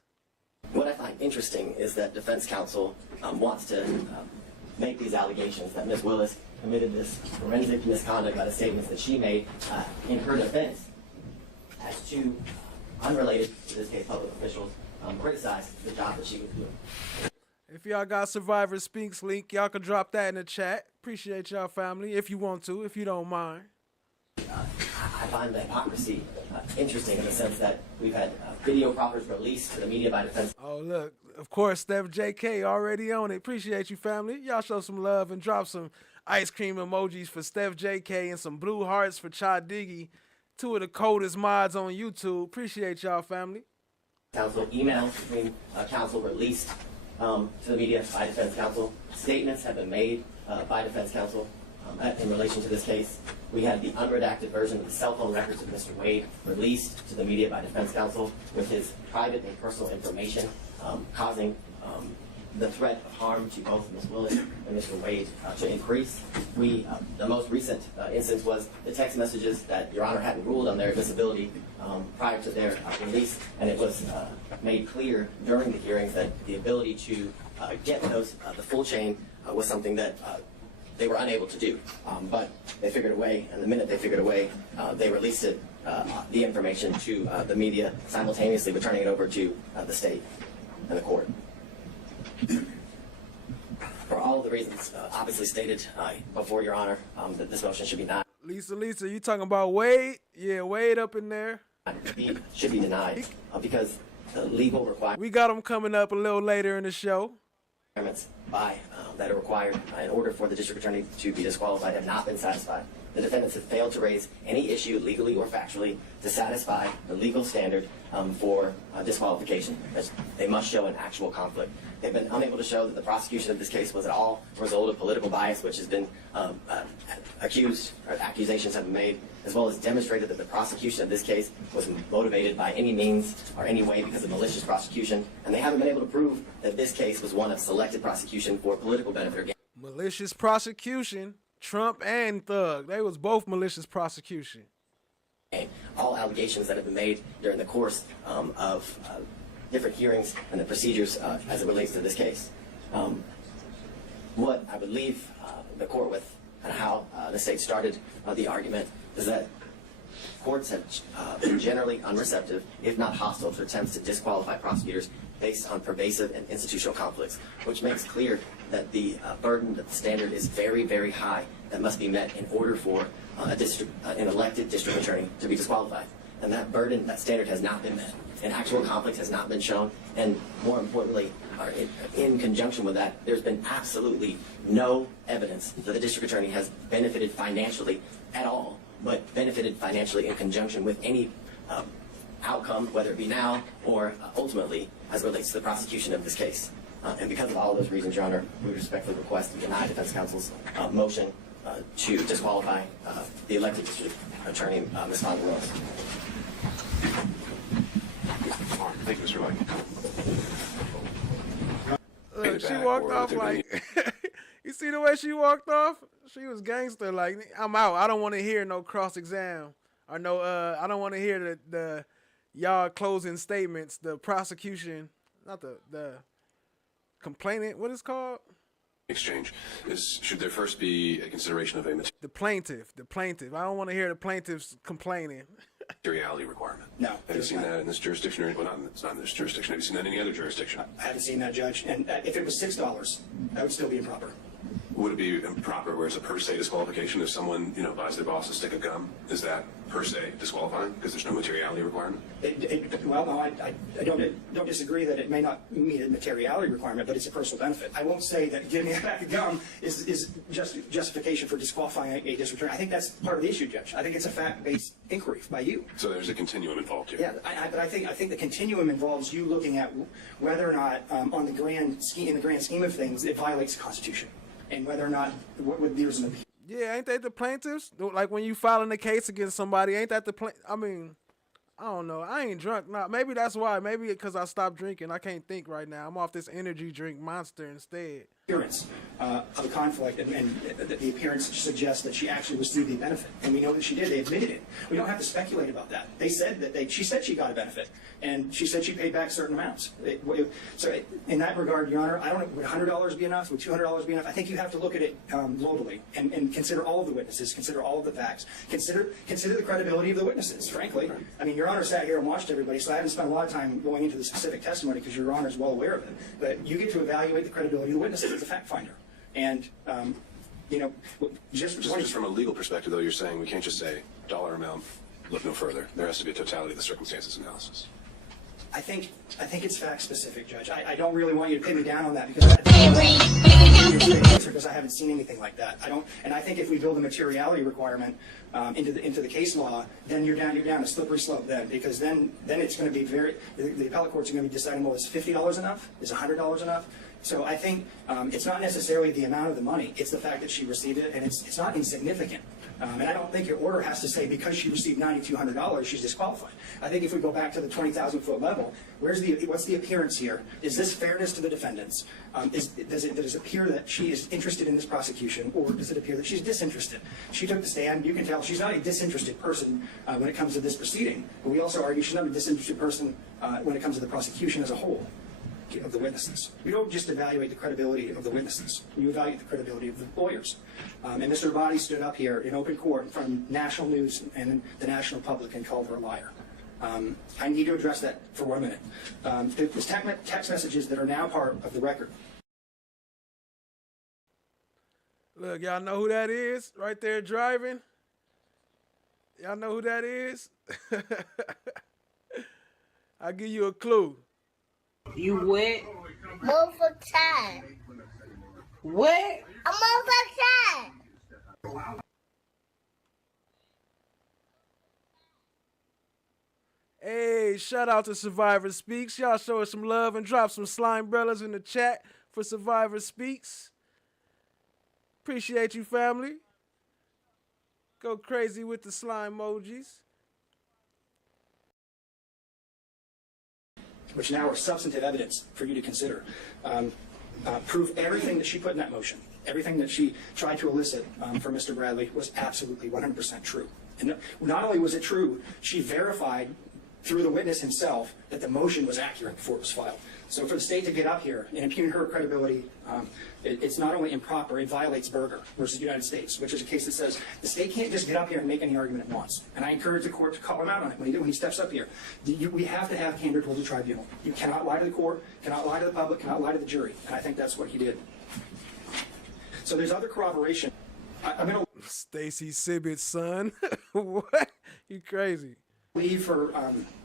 What I find interesting is that defense counsel wants to make these allegations that Ms. Willis committed this forensic misconduct by the statements that she made in her defense as two unrelated, in this case, public officials criticize the job that she was doing. If y'all got Survivor Speaks link, y'all can drop that in the chat. Appreciate y'all, family, if you want to, if you don't mind. I find the hypocrisy interesting in the sense that we've had video proffers released to the media by defense. Oh, look, of course, Steph JK already on it. Appreciate you, family. Y'all show some love and drop some ice cream emojis for Steph JK and some blue hearts for Cha Diggy. Two of the coldest mods on YouTube. Appreciate y'all, family. Counsel emails between counsel released to the media by defense counsel. Statements have been made by defense counsel in relation to this case. We had the unredacted version of the cell phone records of Mr. Wade released to the media by defense counsel with his private and personal information causing the threat of harm to both Ms. Willis and Mr. Wade to increase. The most recent instance was the text messages that Your Honor hadn't ruled on their admissibility prior to their release, and it was made clear during the hearings that the ability to get those, the full chain was something that they were unable to do. But they figured a way, and the minute they figured a way, they released it, the information to the media, simultaneously returning it over to the state and the court. For all of the reasons obviously stated before Your Honor, that this motion should be denied. Lisa, you talking about Wade? Yeah, Wade up in there. Should be denied because the legal requirements. We got him coming up a little later in the show. By that are required in order for the district attorney to be disqualified have not been satisfied. The defendants have failed to raise any issue legally or factually to satisfy the legal standard for disqualification. They must show an actual conflict. They've been unable to show that the prosecution of this case was at all a result of political bias, which has been accused, or accusations have been made, as well as demonstrated that the prosecution of this case was motivated by any means or any way because of malicious prosecution. And they haven't been able to prove that this case was one of selected prosecution for political benefit or gain. Malicious prosecution. Trump and Thug, they was both malicious prosecution. All allegations that have been made during the course of different hearings and the procedures as it relates to this case. What I would leave the court with and how the state started the argument is that courts have been generally unreceptive, if not hostile, to attempts to disqualify prosecutors based on pervasive and institutional conflicts, which makes clear that the burden, that the standard is very, very high that must be met in order for an elected district attorney to be disqualified. And that burden, that standard has not been met. An actual conflict has not been shown. And more importantly, in conjunction with that, there's been absolutely no evidence that the district attorney has benefited financially at all, but benefited financially in conjunction with any outcome, whether it be now or ultimately as it relates to the prosecution of this case. And because of all of those reasons, Your Honor, we respectfully request to deny defense counsel's motion to disqualify the elected district attorney, Ms.love. Thank you, Mr. White. Look, she walked off like, you see the way she walked off? She was gangster. Like, I'm out. I don't want to hear no cross-exam or no. I don't want to hear the y'all closing statements. The prosecution, not the complainant. What is it called? Exchange should there first be a consideration of a the plaintiff. I don't want to hear the plaintiffs complaining. materiality requirement. No. Have you seen that in this jurisdiction? Or, well, it's not in this jurisdiction. Have you seen that in any other jurisdiction? I haven't seen that, Judge. And if it was $6, that would still be improper. Would it be improper where it's a per se disqualification if someone, buys their boss a stick of gum? Is that per se disqualifying because there's no materiality requirement? Well, no, I don't disagree that it may not meet a materiality requirement, but it's a personal benefit. I won't say that giving a pack of gum is justification for disqualifying a district attorney. I think that's part of the issue, Judge. I think it's a fact-based inquiry by you. So there's a continuum involved here. Yeah, but I think the continuum involves you looking at whether or not, in the grand scheme of things, it violates the Constitution, and whether or not there's an appeal. Yeah, ain't they the plaintiffs? Like when you filing a case against somebody, ain't that the I mean, I don't know. I ain't drunk. Nah, maybe that's why. Maybe because I stopped drinking. I can't think right now. I'm off this energy drink Monster instead. Appearance of a conflict, and the appearance suggests that she actually was through the benefit, and we know that she did. They admitted it. We don't have to speculate about that. They said that she said she got a benefit, and she said she paid back certain amounts. So in that regard, Your Honor, I don't know, would $100 be enough? Would $200 be enough? I think you have to look at it globally and consider all of the witnesses, consider all of the facts, consider the credibility of the witnesses. Frankly, I mean, Your Honor sat here and watched everybody, so I haven't spent a lot of time going into the specific testimony because Your Honor is well aware of it. But you get to evaluate the credibility of the witnesses as a fact finder. And, just from a legal perspective, though, you're saying we can't just say dollar amount, look no further. There has to be a totality of the circumstances analysis. I think it's fact specific, Judge. I don't really want you to pin me down on that because I haven't seen anything like that. And I think if we build a materiality requirement into the case law, then you're down a slippery slope then, because then it's going to be the appellate courts are going to be deciding, well, is $50 enough? Is $100 enough? So I think it's not necessarily the amount of the money, it's the fact that she received it, and it's not insignificant. And I don't think your order has to say because she received $9,200, she's disqualified. I think if we go back to the 20,000-foot level, what's the appearance here? Is this fairness to the defendants? Does it appear that she is interested in this prosecution, or does it appear that she's disinterested? She took the stand. You can tell she's not a disinterested person when it comes to this proceeding, but we also argue she's not a disinterested person when it comes to the prosecution as a whole of the witnesses. You don't just evaluate the credibility of the witnesses. You evaluate the credibility of the lawyers. And Mr. Abadi stood up here in open court in front of national news and the national public and called her a liar. I need to address that for 1 minute. There's text messages that are now part of the record. Look, y'all know who that is right there driving? Y'all know who that is? I'll give you a clue. You what? Move for time. What? A move for time. Hey, shout out to Survivor Speaks. Y'all show us some love and drop some slime umbrellas in the chat for Survivor Speaks. Appreciate you, family. Go crazy with the slime emojis. Which now are substantive evidence for you to consider. Prove everything that she put in that motion, everything that she tried to elicit from Mr. Bradley was absolutely 100% true. And not only was it true, she verified through the witness himself that the motion was accurate before it was filed. So for the state to get up here and impugn her credibility, it's not only improper, it violates Berger versus the United States, which is a case that says the state can't just get up here and make any argument it wants. And I encourage the court to call him out on it when he steps up here. We have to have candor towards the tribunal. You cannot lie to the court, cannot lie to the public, cannot lie to the jury. And I think that's what he did. So there's other corroboration. I'm going to... Stacy Sibbitt's son? What? You crazy. Leave for,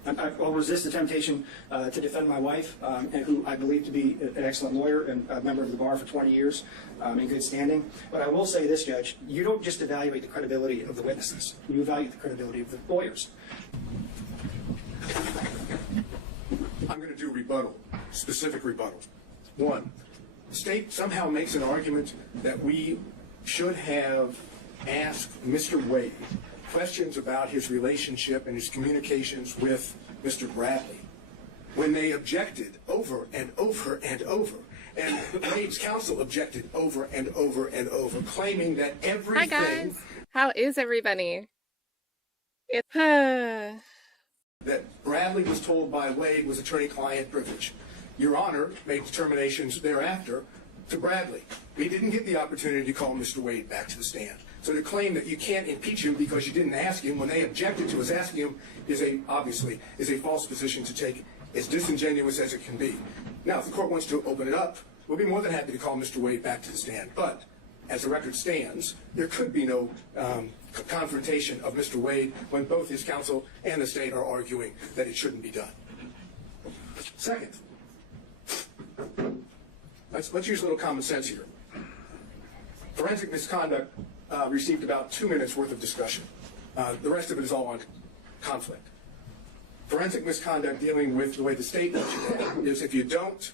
I'll resist the temptation to defend my wife, and who I believe to be an excellent lawyer and a member of the bar for 20 years in good standing. But I will say this, Judge, you don't just evaluate the credibility of the witnesses. You evaluate the credibility of the lawyers. I'm going to do rebuttal, specific rebuttal. One, the state somehow makes an argument that we should have asked Mr. Wade questions about his relationship and his communications with Mr. Bradley when they objected over and over and over. And Wade's counsel objected over and over and over, claiming that everything... Hi guys, how is everybody? that Bradley was told by Wade was attorney-client privilege. Your Honor made determinations thereafter to Bradley. We didn't get the opportunity to call Mr. Wade back to the stand. So to claim that you can't impeach him because you didn't ask him when they objected to us asking him obviously is a false position to take, as disingenuous as it can be. Now, if the court wants to open it up, we'll be more than happy to call Mr. Wade back to the stand. But as the record stands, there could be no confrontation of Mr. Wade when both his counsel and the state are arguing that it shouldn't be done. Second, let's use a little common sense here. Forensic misconduct received about 2 minutes worth of discussion. The rest of it is all on conflict. Forensic misconduct dealing with the way the state looks at it is if you don't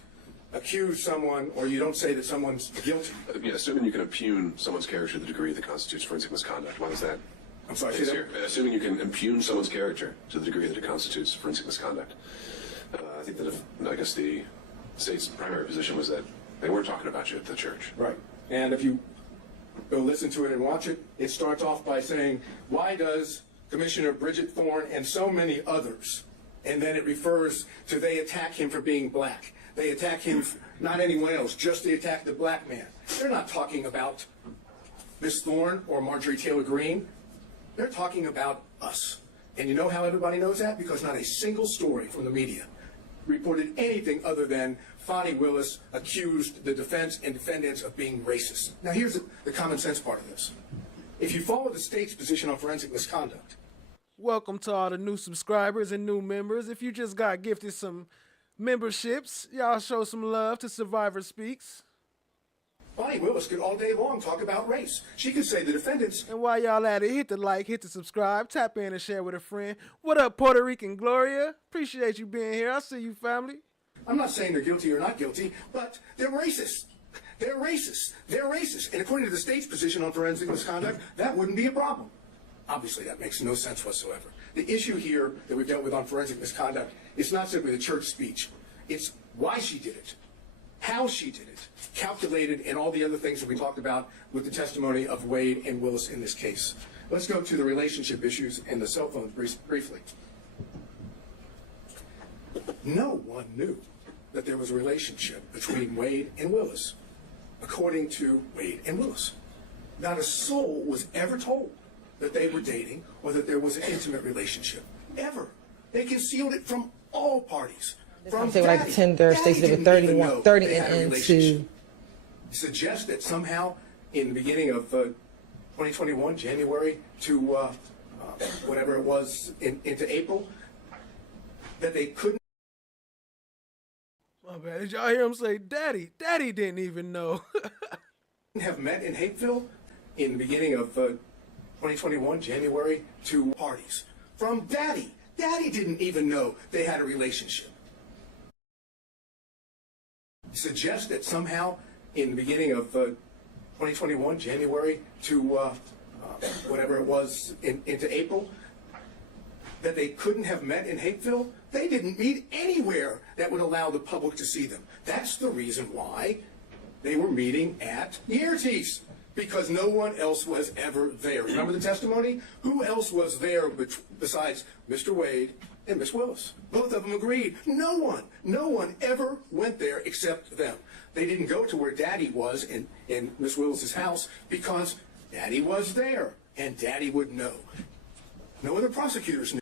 accuse someone or you don't say that someone's guilty. Yeah, assuming you can impugn someone's character to the degree that constitutes forensic misconduct. Why is that? I'm sorry, say that? Assuming you can impugn someone's character to the degree that it constitutes forensic misconduct. I think that I guess the state's primary position was that they weren't talking about you at the church. Right. And if you go listen to it and watch it, it starts off by saying, why does Commissioner Bridget Thorne and so many others, and then it refers to they attack him for being black. They attack him, not anyone else, just they attack the black man. They're not talking about Miss Thorne or Marjorie Taylor Greene. They're talking about us. And you know how everybody knows that? Because not a single story from the media reported anything other than FANI Willis accused the defense and defendants of being racist. Now here's the common sense part of this. If you follow the state's position on forensic misconduct. Welcome to all the new subscribers and new members. If you just got gifted some memberships, y'all show some love to Survivor Speaks. Bonnie Willis could all day long talk about race. She could say the defendants. And while y'all at it, hit the like, hit the subscribe, tap in and share with a friend. What up, Puerto Rican Gloria? Appreciate you being here. I see you, family. I'm not saying they're guilty or not guilty, but they're racist. They're racist. They're racist. And according to the state's position on forensic misconduct, that wouldn't be a problem. Obviously, that makes no sense whatsoever. The issue here that we've dealt with on forensic misconduct is not simply the church speech. It's why she did it, how she did it, calculated, and all the other things that we talked about with the testimony of Wade and Willis in this case. Let's go to the relationship issues and the cell phones briefly. No one knew that there was a relationship between Wade and Willis, according to Wade and Willis. Not a soul was ever told that they were dating or that there was an intimate relationship. Ever. They concealed it from all parties. From Say what I Tinder, Stacey did with 30 and into. Suggest that somehow in the beginning of 2021, January to whatever it was into April, that they couldn't. My bad. Did y'all hear him say, Daddy? Daddy didn't even know. have met in Hapeville in the beginning of 2021, January, to parties. From Daddy. Daddy didn't even know they had a relationship. Suggest that somehow in the beginning of 2021, January to whatever it was into April, that they couldn't have met in Hapeville. They didn't meet anywhere that would allow the public to see them. That's the reason why they were meeting at Yearties, because no one else was ever there. Remember the testimony? Who else was there besides Mr. Wade and Miss Willis? Both of them agreed. No one ever went there except them. They didn't go to where Daddy was in Miss Willis's house because Daddy was there and Daddy would know. No other prosecutors knew.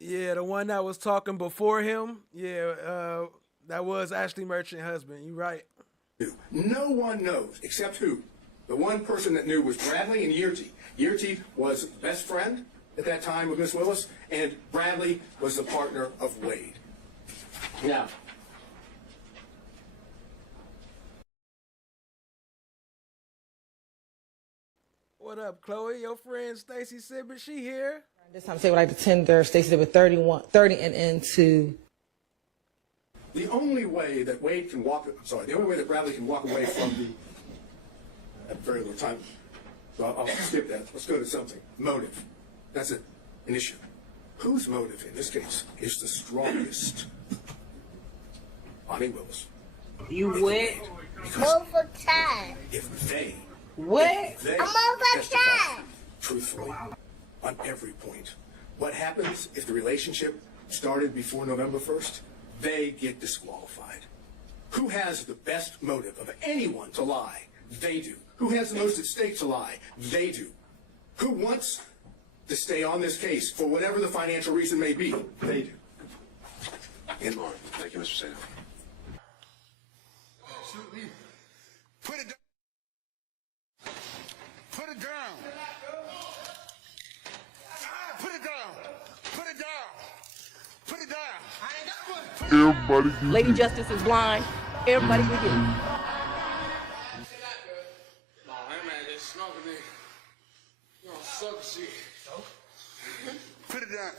Yeah, the one that was talking before him, that was Ashley Merchant's husband. You right. No one knows except who? The one person that knew was Bradley and Yearty. Yearty was best friend at that time with Miss Willis, and Bradley was the partner of Wade. Now, what up, Chloe? Your friend Stacey Sibbett, she here? This time, say what I Tinder, Stacey did with 30 and into. The only way that Wade can walk, the only way that Bradley can walk away from the, I have very little time, so I'll skip that. Let's go to something. Motive. That's it. An issue. Whose motive in this case is the strongest? Bonnie Willis. You what? Over time. If they, What? if they I'm over testify time. truthfully on every point, what happens if the relationship started before November 1st? They get disqualified. Who has the best motive of anyone to lie? They do. Who has the most at stake to lie? They do. Who wants to stay on this case for whatever the financial reason may be? They do. And more. Thank you, Mr. Sato. Put it down. Put it down. Put it down. Put it down. Put it down. Everybody get Lady Justice is blind. Everybody get it. No, that man just smoking me. You don't suck shit. Put it down.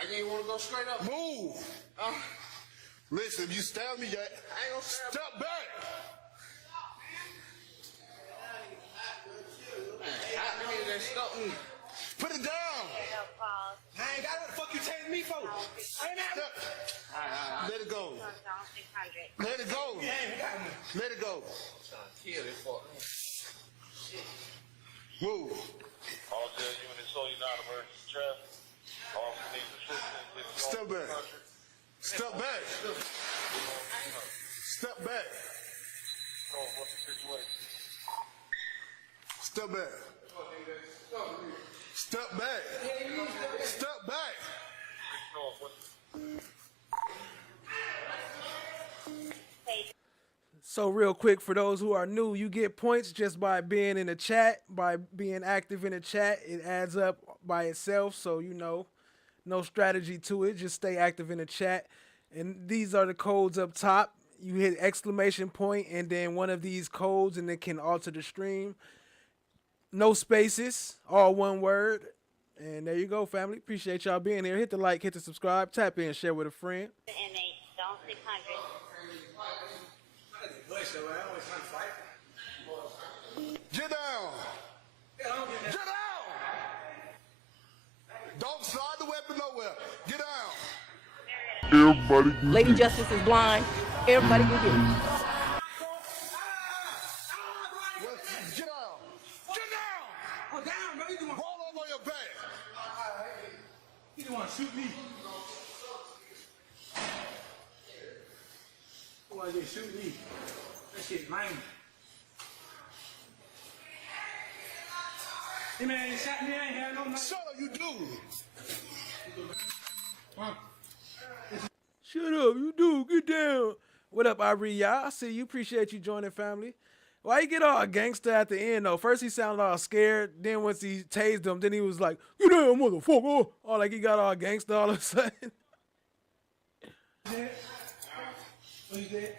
I can't want to go straight up. Move. Listen, if you stab me, I ain't gonna step back. Put it down. I ain't got what the fuck you telling me for. Let it go. Let it go. Let it go. Move. All jail units show you not emergency traffic. All needs assistance. Step back. Step back. Step back. What's the situation? Step back. Step back. Step back. So real quick, for those who are new, you get points just by being in the chat, by being active in the chat. It adds up by itself, so you know No strategy to it. Just stay active in the chat. And these are the codes up top. You hit exclamation point and then one of these codes and it can alter the stream. No spaces, all one word. And there you go, family. Appreciate y'all being here. Hit the like, hit the subscribe, tap in, share with a friend. Get down. Get down. Don't slide the weapon nowhere. Get down. Everybody. Lady Justice is blind. Everybody get it. Get down. Get down. Oh, down, bro. You the one. Roll over on your back. You the one shoot me. Why they shoot me? That shit lame. Hey man, they shot me. I ain't had no money. Shut up, you do. Shut up, you do. Get down. What up, Ariya? I see you. Appreciate you joining, family. Why you get all gangster at the end, though? First he sounded all scared. Then once he tased him, then he was like, "Get down, motherfucker." Oh, like he got all gangster all of a sudden. What is that?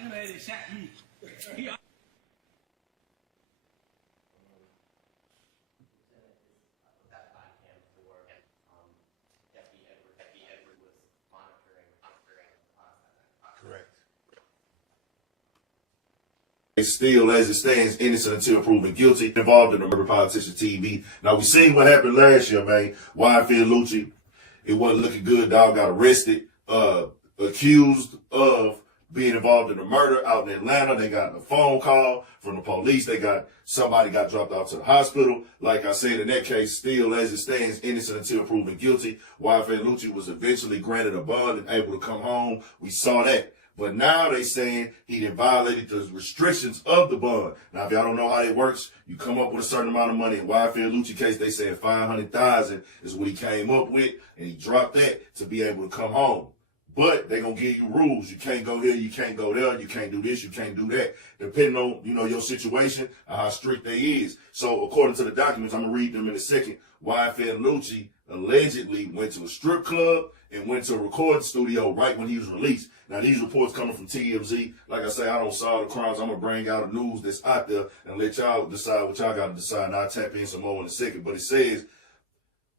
Anyway, they shot me. Still, as it stands, innocent until proven guilty, involved in the murder politician TV. Now, we seen what happened last year, man. YFN Lucci, it wasn't looking good. Dog got arrested, accused of being involved in a murder out in Atlanta. They got a phone call from the police. Somebody got dropped off to the hospital. Like I said, in that case, still, as it stands, innocent until proven guilty. YFN Lucci was eventually granted a bond and able to come home. We saw that. But now they saying he done violated the restrictions of the bond. Now, if y'all don't know how it works, you come up with a certain amount of money. In YFN Lucci case, they saying $500,000 is what he came up with, and he dropped that to be able to come home. But they gonna give you rules. You can't go here, you can't go there, you can't do this, you can't do that. Depending on, your situation, how strict they is. So according to the documents, I'm gonna read them in a second. YFN Lucci allegedly went to a strip club and went to a recording studio right when he was released. Now, these reports coming from TMZ. Like I say, I don't solve the crimes. I'm going to bring out the news that's out there and let y'all decide what y'all got to decide. And I'll tap in some more in a second. But it says,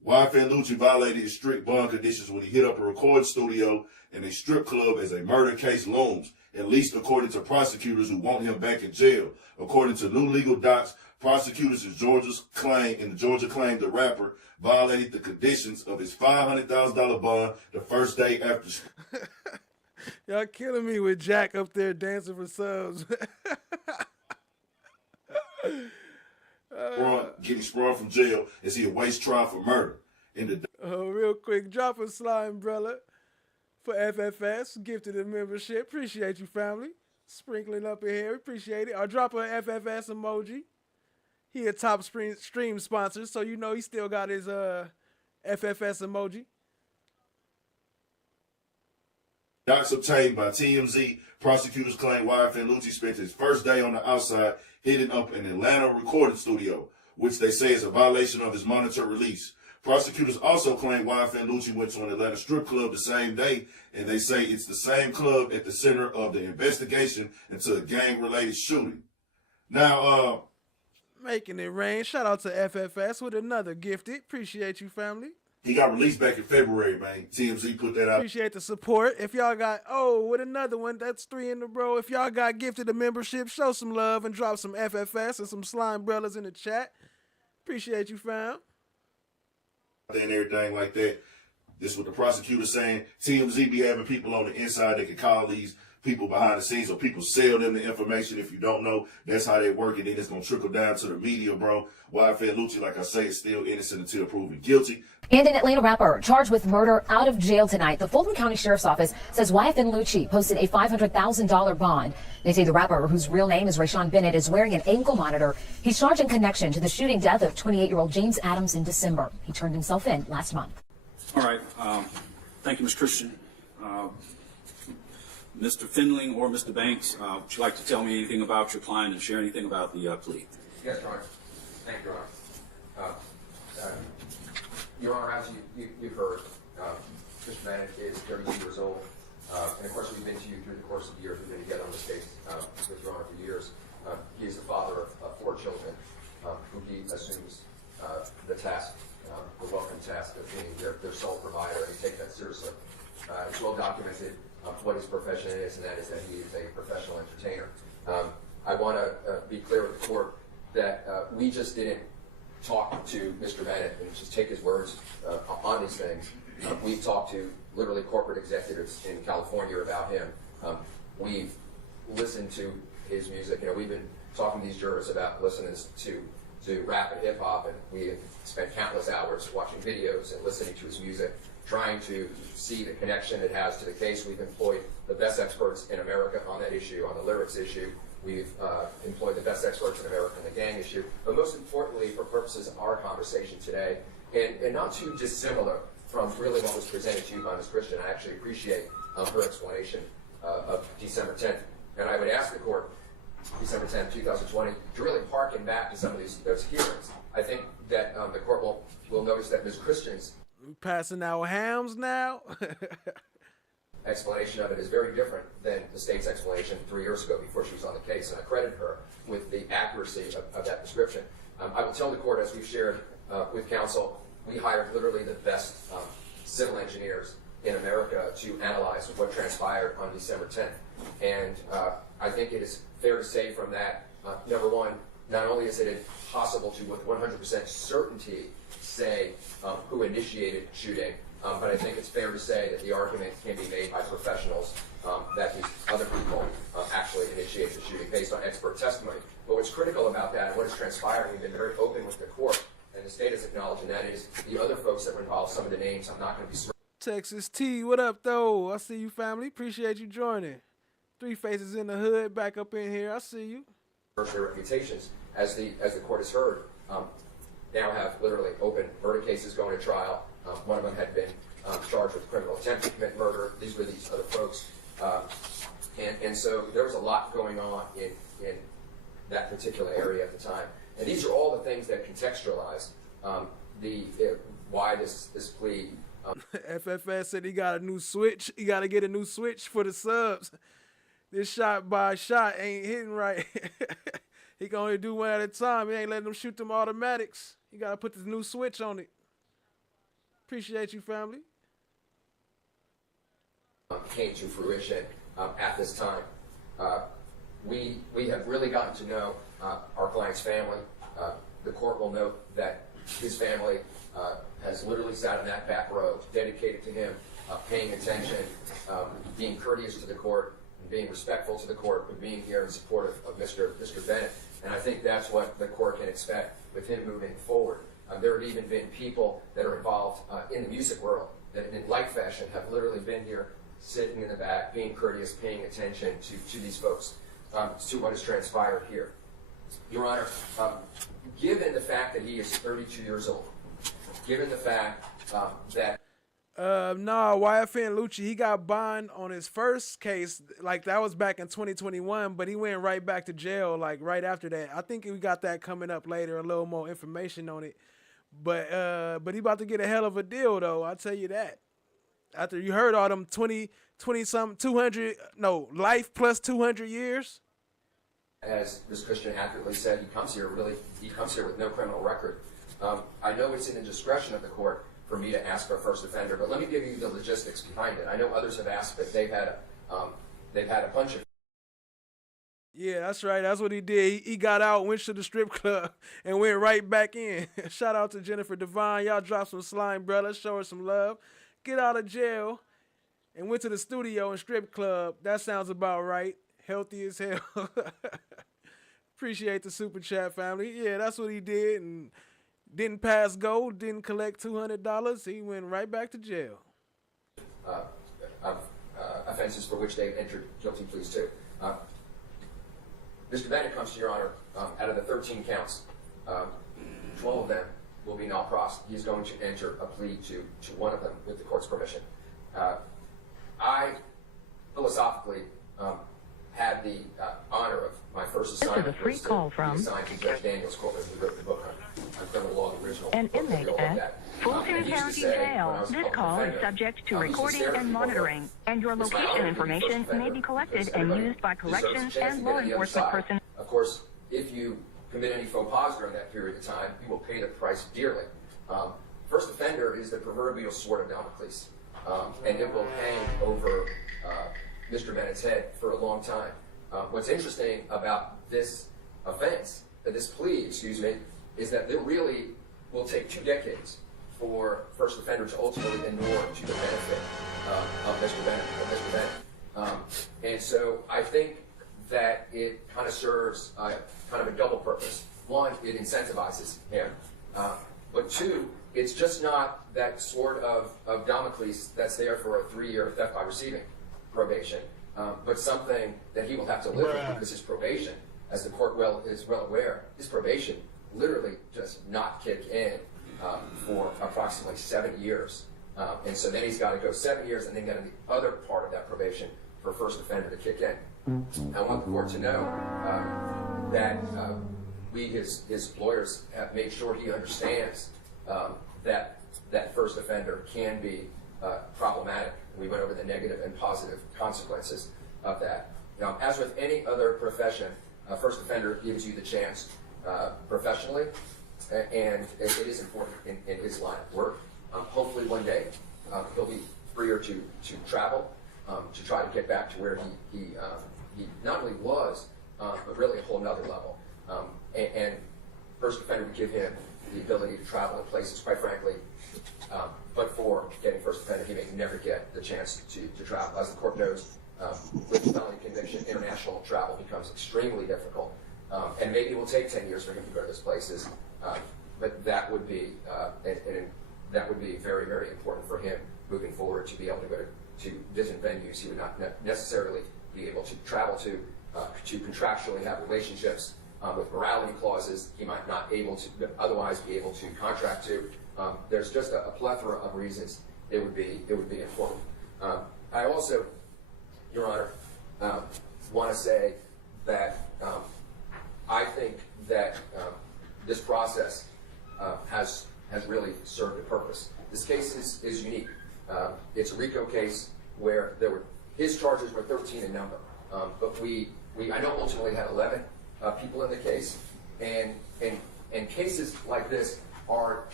YFN Lucci violated his strict bond conditions when he hit up a recording studio and a strip club as a murder case looms, at least according to prosecutors who want him back in jail. According to new legal docs, prosecutors in the Georgia claim the rapper violated the conditions of his $500,000 bond the first day after. Y'all killing me with Jack up there dancing for subs. Getting sprung from jail as he awaits trial for murder. Real quick, drop a slime umbrella for FFS. Gifted a membership. Appreciate you, family. Sprinkling up in here. Appreciate it. Or drop a FFS emoji. He a top stream sponsor, so he still got his FFS emoji. Docs obtained by TMZ, prosecutors claim YFN Lucci spent his first day on the outside hitting up an Atlanta recording studio, which they say is a violation of his monitor release. Prosecutors also claim YFN Lucci went to an Atlanta strip club the same day, and they say it's the same club at the center of the investigation into a gang-related shooting. Now, making it rain. Shout out to FFS with another gifted. Appreciate you, family. He got released back in February, man. TMZ put that out. Appreciate the support. If y'all got, with another one, that's 3 in a row. If y'all got gifted a membership, show some love and drop some FFS and some slime umbrellas in the chat. Appreciate you, fam. And everything like that. This is what the prosecutor saying. TMZ be having people on the inside that can call these people behind the scenes, or people sell them the information. If you don't know, that's how they work, and then it's going to trickle down to the media, bro. YFN Lucci, like I say, is still innocent until proven guilty. And an Atlanta rapper charged with murder out of jail tonight. The Fulton County Sheriff's Office says YFN Lucci posted a $500,000 bond. They say the rapper, whose real name is Rayshawn Bennett, is wearing an ankle monitor. He's charged in connection to the shooting death of 28-year-old James Adams in December. He turned himself in last month. All right. Thank you, Ms. Christian. Mr. Findling or Mr. Banks, would you like to tell me anything about your client and share anything about the plea? Yes, Your Honor. Thank you, Your Honor. Your Honor, as you've heard, Mr. Bennett is 32 years old. And of course, we've been to you through the course of the years. We've been together on this case with Your Honor for years. He is the father of 4 children who he assumes the task, the welcome task of being their sole provider, and he takes that seriously. It's well documented what his profession is, and that is that he is a professional entertainer. I want to be clear with the court that we just didn't talk to Mr. Bennett and just take his words on these things. We've talked to literally corporate executives in California about him. We've listened to his music. You know, we've been talking to these jurors about listening to rap and hip hop, and we have spent countless hours watching videos and listening to his music, trying to see the connection it has to the case. We've employed the best experts in America on that issue, on the lyrics issue. We've employed the best experts in America on the gang issue. But most importantly, for purposes of our conversation today, and not too dissimilar from really what was presented to you by Ms. Christian, I actually appreciate her explanation of December 10th. And I would ask the court, December 10th, 2020, to really harken back to some of those hearings. I think that the court will notice that Ms. Christian's passing out hams now. explanation of it is very different than the state's explanation 3 years ago before she was on the case, and I credit her with the accuracy of that description. I will tell the court, as we've shared with counsel, we hired literally the best civil engineers in America to analyze what transpired on December 10th. And I think it is fair to say from that, number one, not only is it impossible to with 100% certainty say who initiated shooting, but I think it's fair to say that the argument can be made by professionals that these other people actually initiated the shooting based on expert testimony. But what's critical about that and what is transpiring, we've been very open with the court, and the state has acknowledged, and that is the other folks that were involved, some of the names I'm not going to be Texas T, what up, though? I see you, family. Appreciate you joining. 3 Faces in the Hood, back up in here. I see you. Their reputations, as the court has heard, now have literally open murder cases going to trial. One of them had been charged with criminal attempt to commit murder. These were these other folks. And so there was a lot going on in that particular area at the time. And these are all the things that contextualize why this plea. FFS said he got a new switch. He got to get a new switch for the subs. This shot by shot ain't hitting right. He can only do one at a time. He ain't letting them shoot them automatics. You got to put this new switch on it. Appreciate you, family. Came to fruition at this time. We have really gotten to know our client's family. The court will note that his family has literally sat in that back row, dedicated to him, paying attention, being courteous to the court, and being respectful to the court, and being here in support of Mr. Bennett. And I think that's what the court can expect with him moving forward. There have even been people that are involved in the music world that in like fashion have literally been here, sitting in the back, being courteous, paying attention to these folks, to what has transpired here. Your Honor, given the fact that he is 32 years old, given the fact that YFN Lucci, he got bond on his first case, like that was back in 2021, but he went right back to jail like right after that. I think we got that coming up later, a little more information on it. But he about to get a hell of a deal though, I'll tell you that. After you heard all them 20 something 200 life plus 200 years. As Ms. Christian accurately said, he comes here with no criminal record. I know it's in the discretion of the court for me to ask for a first offender, but let me give you the logistics behind it. I know others have asked, but they've had a bunch of. Yeah, that's right. That's what he did. He got out, went to the strip club, and went right back in. Shout out to Jennifer Devine. Y'all drop some slime, brother. Show her some love. Get out of jail and went to the studio and strip club. That sounds about right. Healthy as hell. Appreciate the super chat, family. Yeah, that's what he did, and didn't pass go, didn't collect $200. He went right back to jail. Offenses for which they've entered guilty pleas to. Mr. Bennett comes to Your Honor, out of the 13 counts, 12 of them will be non-pros. He's going to enter a plea to one of them with the court's permission. I philosophically had the honor of my first assignment. This is a free call from assigned to Judge Daniels Courtman, who wrote the book on criminal law, the original. An inmate at I Fulton County Jail. This call is subject to recording and monitoring, and your location information may be collected and used by corrections and law enforcement personnel. Of course, if you commit any faux pas during that period of time, you will pay the price dearly. First offender is the proverbial sword of Damocles, and it will hang over Mr. Bennett's head for a long time. What's interesting about this offense, this plea, excuse me, is that it really will take 2 decades for first offender to ultimately inure to the benefit of Mr. Bennett. And so I think that it kind of serves kind of a double purpose. One, it incentivizes him. But 2, it's just not that sword of Damocles that's there for a 3-year theft by receiving probation, but something that he will have to live with because his probation, as the court is well aware, his probation literally does not kick in for approximately 7 years. And so then he's got to go 7 years and then get on the other part of that probation for first offender to kick in. I want the court to know that we, his lawyers, have made sure he understands that first offender can be problematic. We went over the negative and positive consequences of that. Now, as with any other profession, first offender gives you the chance professionally, and it is important in his line of work. Hopefully one day he'll be freer to travel, to try to get back to where he not only was, but really a whole nother level. And first offender would give him the ability to travel in places, quite frankly, but for getting first offender, he may never get the chance to travel. As the court knows, with felony conviction, international travel becomes extremely difficult. And maybe it will take 10 years for him to go to those places, but that would be very, very important for him moving forward to be able to go to different venues he would not necessarily be able to travel to contractually have relationships with morality clauses he might not able to otherwise be able to contract to. There's just a plethora of reasons it would be important. I also, Your Honor, want to say that I think that this process has really served a purpose. This case is unique. It's a RICO case where his charges were 13 in number, but I know ultimately had 11 people in the case, and cases like this are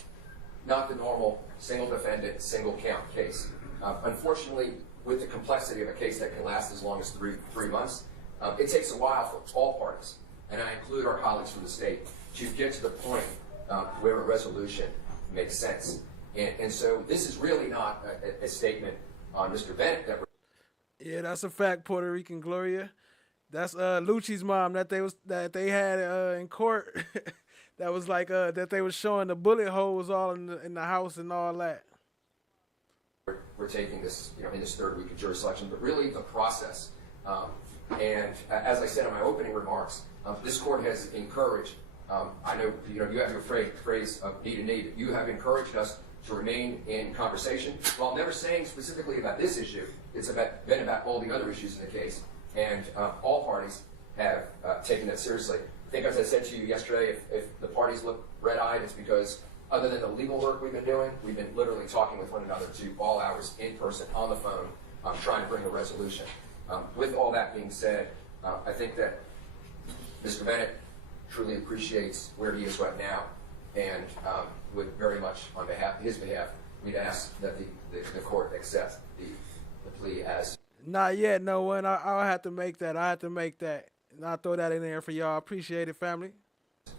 not the normal single defendant, single count case. Unfortunately, with the complexity of a case that can last as long as three months, it takes a while for all parties, and I include our colleagues from the state, to get to the point where a resolution makes sense. And so this is really not a statement on Mr. Bennett. Yeah, that's a fact, Puerto Rican Gloria. That's Lucci's mom that they had in court. That was like that they were showing the bullet holes all in the house and all that. We're taking this, in this 3rd week of jury selection, but really the process. And as I said in my opening remarks, this court has encouraged. I know you have your phrase of need and need. You have encouraged us to remain in conversation, while never saying specifically about this issue. It's been about all the other issues in the case, and all parties have taken it seriously. I think, as I said to you yesterday, if the parties look red-eyed, it's because other than the legal work we've been doing, we've been literally talking with one another to all hours in person, on the phone, trying to bring a resolution. With all that being said, I think that Mr. Bennett truly appreciates where he is right now, and would very much, on his behalf, we'd ask that the court accept the plea as. Not yet, no one. I'll have to make that. I have to make that. And I'll throw that in there for y'all. Appreciate it, family.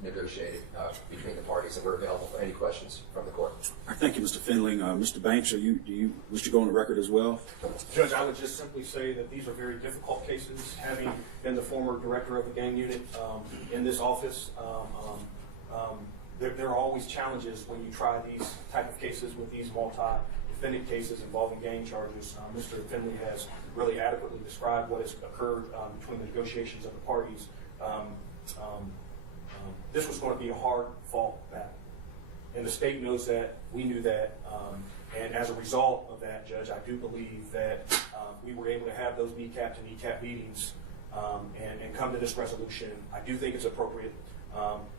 Negotiated between the parties, and we're available for any questions from the court. Thank you, Mr. Findling. Mr. Banks, do you wish to go on the record as well? Judge, I would just simply say that these are very difficult cases. Having been the former director of the gang unit in this office, there are always challenges when you try these type of cases with these multi-defendant cases involving gang charges. Mr. Findley has really adequately described what has occurred between the negotiations of the parties. This was going to be a hard-fought battle, and the state knows that. We knew that, and as a result of that, Judge, I do believe that we were able to have those kneecap-to-kneecap meetings and come to this resolution. I do think it's appropriate.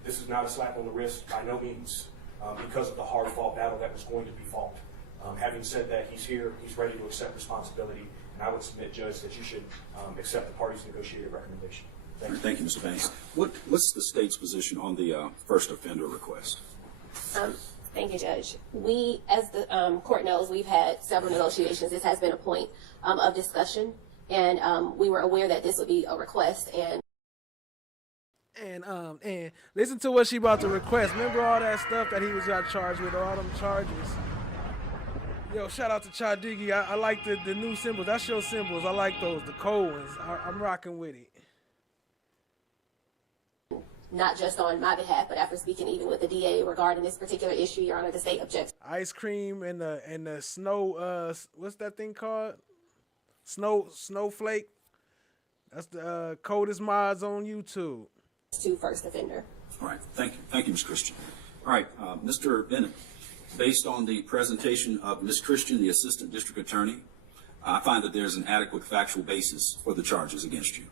This is not a slap on the wrist by no means. because of the hard-fought battle that was going to be fought. Having said that, he's here, he's ready to accept responsibility, and I would submit, Judge, that you should accept the party's negotiated recommendation. Thank you, Mr. Banks. What's the state's position on the first offender request? Thank you, Judge. We, as the court knows, we've had several negotiations. This has been a point of discussion, and we were aware that this would be a request. And listen to what she about to request. Remember all that stuff that he was got charged with, all them charges. Yo, shout out to Chadigi. I like the new symbols. That's your symbols. I like those, the cold ones. I'm rocking with it. Not just on my behalf, but after speaking even with the DA regarding this particular issue, Your Honor, the state objects. Ice cream and the snow. What's that thing called? Snowflake. That's the coldest mods on YouTube. To first offender. All right. Thank you, Ms. Christian. All right, Mr. Bennett. Based on the presentation of Ms. Christian, the Assistant District Attorney, I find that there's an adequate factual basis for the charges against you.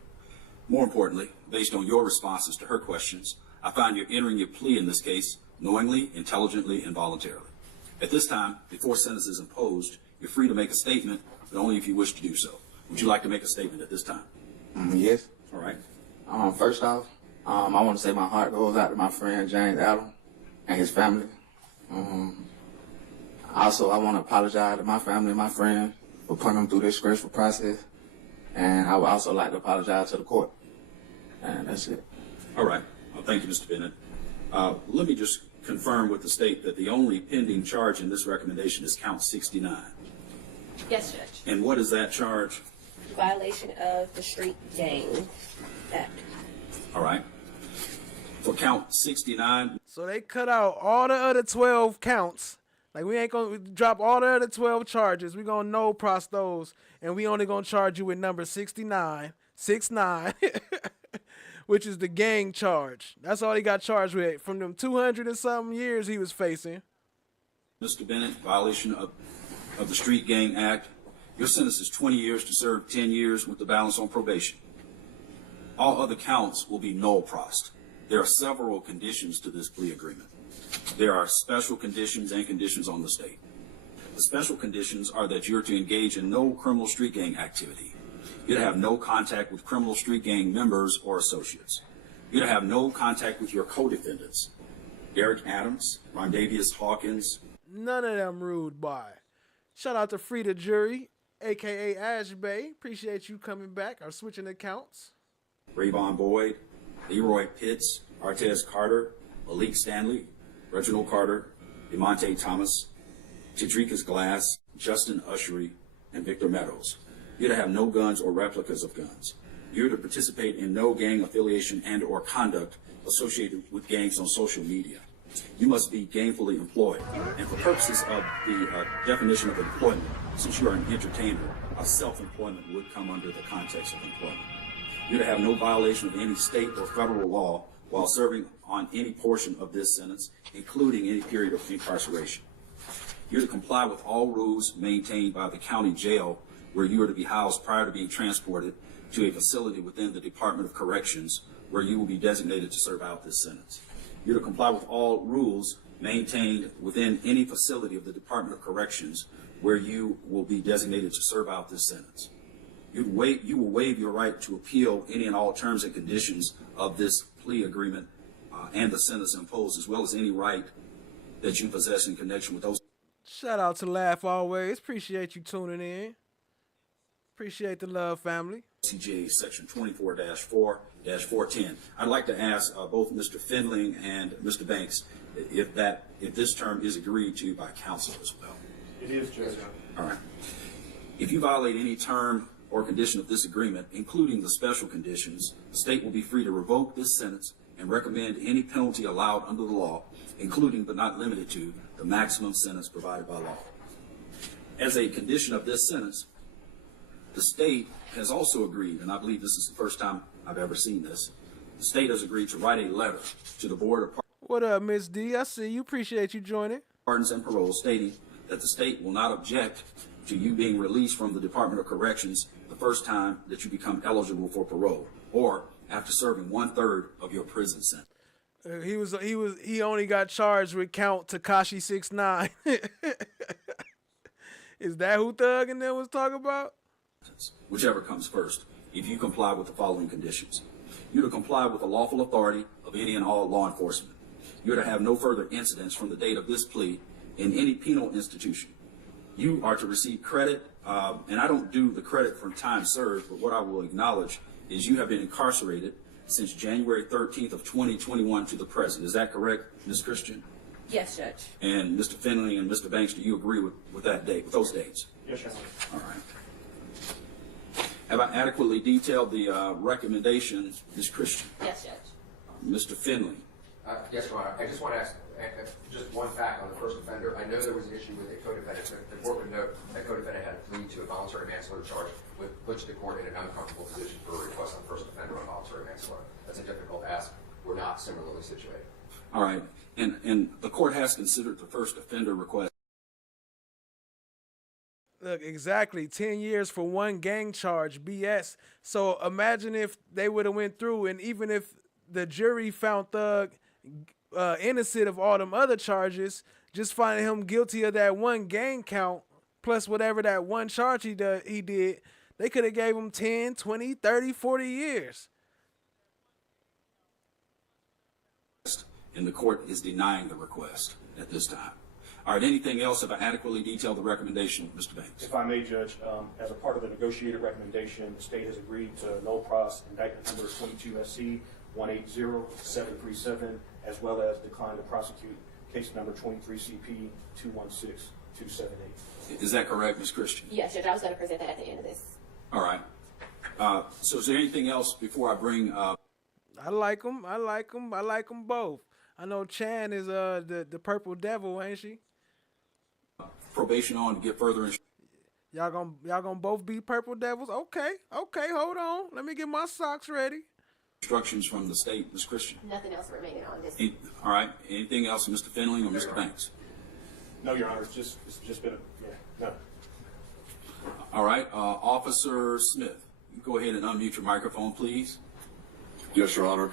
More importantly, based on your responses to her questions, I find you're entering your plea in this case knowingly, intelligently, and voluntarily. At this time, before sentence is imposed, you're free to make a statement, but only if you wish to do so. Would you like to make a statement at this time? Yes. All right. First off, I want to say my heart goes out to my friend James Adam and his family. Also, I want to apologize to my family and my friends for putting them through this stressful process. And I would also like to apologize to the court. And that's it. All right. Well, thank you, Mr. Bennett. Let me just confirm with the state that the only pending charge in this recommendation is count 69. Yes, Judge. And what is that charge? Violation of the Street Gang Act. All right. For count 69. So they cut out all the other 12 counts. Like, we ain't gonna drop all the other 12 charges. We gonna no pross those, and we only gonna charge you with number 69, which is the gang charge. That's all he got charged with from them 200 and something years he was facing. Mr. Bennett, violation of the Street Gang Act. Your sentence is 20 years to serve 10 years with the balance on probation. All other counts will be null prossed. There are several conditions to this plea agreement. There are special conditions and conditions on the state. The special conditions are that you're to engage in no criminal street gang activity. You're to have no contact with criminal street gang members or associates. You're to have no contact with your co-defendants, Derek Adams, Rondavius Hawkins. None of them rude boy. Shout out to Frida Jury, a.k.a. Ash Bay. Appreciate you coming back or switching accounts. Rayvon Boyd, Leroy Pitts, Artez Carter, Malik Stanley, Reginald Carter, DeMonte Thomas, Tidrikas Glass, Justin Ushery, and Victor Meadows. You're to have no guns or replicas of guns. You're to participate in no gang affiliation and or conduct associated with gangs on social media. You must be gainfully employed. And for purposes of the definition of employment, since you are an entertainer, a self-employment would come under the context of employment. You're to have no violation of any state or federal law while serving on any portion of this sentence, including any period of incarceration. You're to comply with all rules maintained by the county jail where you are to be housed prior to being transported to a facility within the Department of Corrections where you will be designated to serve out this sentence. You're to comply with all rules maintained within any facility of the Department of Corrections where you will be designated to serve out this sentence. You will waive your right to appeal any and all terms and conditions of this plea agreement and the sentence imposed, as well as any right that you possess in connection with those. Shout out to Laugh Always. Appreciate you tuning in. Appreciate the love, family. CJA section 24-4-410. I'd like to ask both Mr. Findling and Mr. Banks if this term is agreed to by counsel as well. It is, Judge. All right. If you violate any term or condition of this agreement, including the special conditions, the state will be free to revoke this sentence and recommend any penalty allowed under the law, including but not limited to the maximum sentence provided by law. As a condition of this sentence, the state has also agreed, and I believe this is the first time I've ever seen this, the state has agreed to write a letter to the Board of What up, Miss D? I see you. Appreciate you joining. Pardons and Parole, stating that the state will not object to you being released from the Department of Corrections the first time that you become eligible for parole, or after serving 1/3 of your prison sentence. He only got charged with count Takashi 6ix9ine. Is that who Thug and them was talking about? Whichever comes first, if you comply with the following conditions. You're to comply with the lawful authority of any and all law enforcement. You're to have no further incidents from the date of this plea in any penal institution. You are to receive credit, and I don't do the credit for time served, but what I will acknowledge is you have been incarcerated since January 13th of 2021 to the present. Is that correct, Ms. Christian? Yes, Judge. And Mr. Finley and Mr. Banks, do you agree with that date, with those dates? Yes, Your Honor. All right. Have I adequately detailed the recommendations, Ms. Christian? Yes, Judge. Mr. Finley? Yes, Your Honor. I just want to ask just one fact on the first offender. I know there was an issue with a co-defendant. The court would note that co-defendant had plead to a voluntary manslaughter charge, which the court in an uncomfortable position for a request on first offender on voluntary manslaughter. That's a difficult ask. We're not similarly situated. All right. And the court has considered the first offender request. Look, exactly. 10 years for one gang charge, BS. So imagine if they would have went through, and even if the jury found Thug innocent of all them other charges, just finding him guilty of that one gang count, plus whatever that one charge he did, they could have gave him 10, 20, 30, 40 years. And the court is denying the request at this time. All right, anything else? Have I adequately detailed the recommendation, Mr. Banks? If I may, Judge, as a part of the negotiated recommendation, the state has agreed to no pros indictment number 22 SC 180737, as well as decline to prosecute case number 23 CP 216278. Is that correct, Ms. Christian? Yes, Judge. I was going to present that at the end of this. All right. So is there anything else before I bring... I like them. I like them. I like them both. I know Chan is the purple devil, ain't she? Probation on to get further... Y'all gonna both be purple devils? Okay, hold on. Let me get my socks ready. Instructions from the state, Ms. Christian. Nothing else remaining on this. All right. Anything else, Mr. Finley or Mr. Banks? No, Your Honor. It's just been no. All right. Officer Smith, go ahead and unmute your microphone, please. Yes, Your Honor.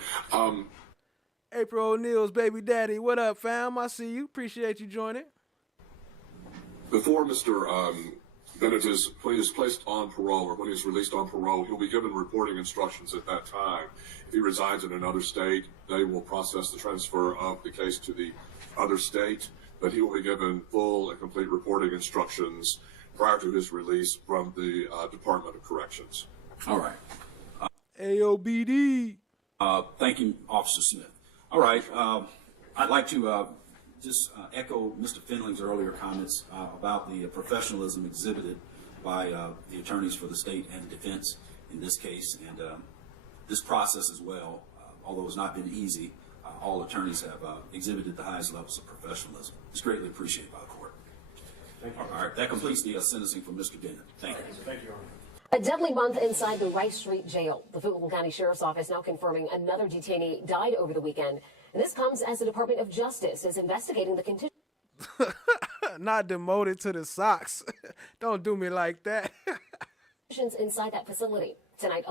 April O'Neil's baby daddy. What up, fam? I see you. Appreciate you joining. Before Mr. Bennett is, when he is placed on parole or when he is released on parole, he'll be given reporting instructions at that time. If he resides in another state, they will process the transfer of the case to the other state, but he will be given full and complete reporting instructions prior to his release from the Department of Corrections. All right. AOBD. Thank you, Officer Smith. All right. I'd like to just echo Mr. Finley's earlier comments about the professionalism exhibited by the attorneys for the state and the defense in this case, and this process as well. Although it's not been easy, all attorneys have exhibited the highest levels of professionalism. It's greatly appreciated by the court. Thank you. All right, that completes the sentencing for Mr. Bennett. Thank you. Thank you, Your Honor. A deadly month inside the Rice Street Jail. The Fulton County Sheriff's Office now confirming another detainee died over the weekend. And this comes as the Department of Justice is investigating the conditions. Not demoted to the socks. Don't do me like that. inside that facility. Tonight,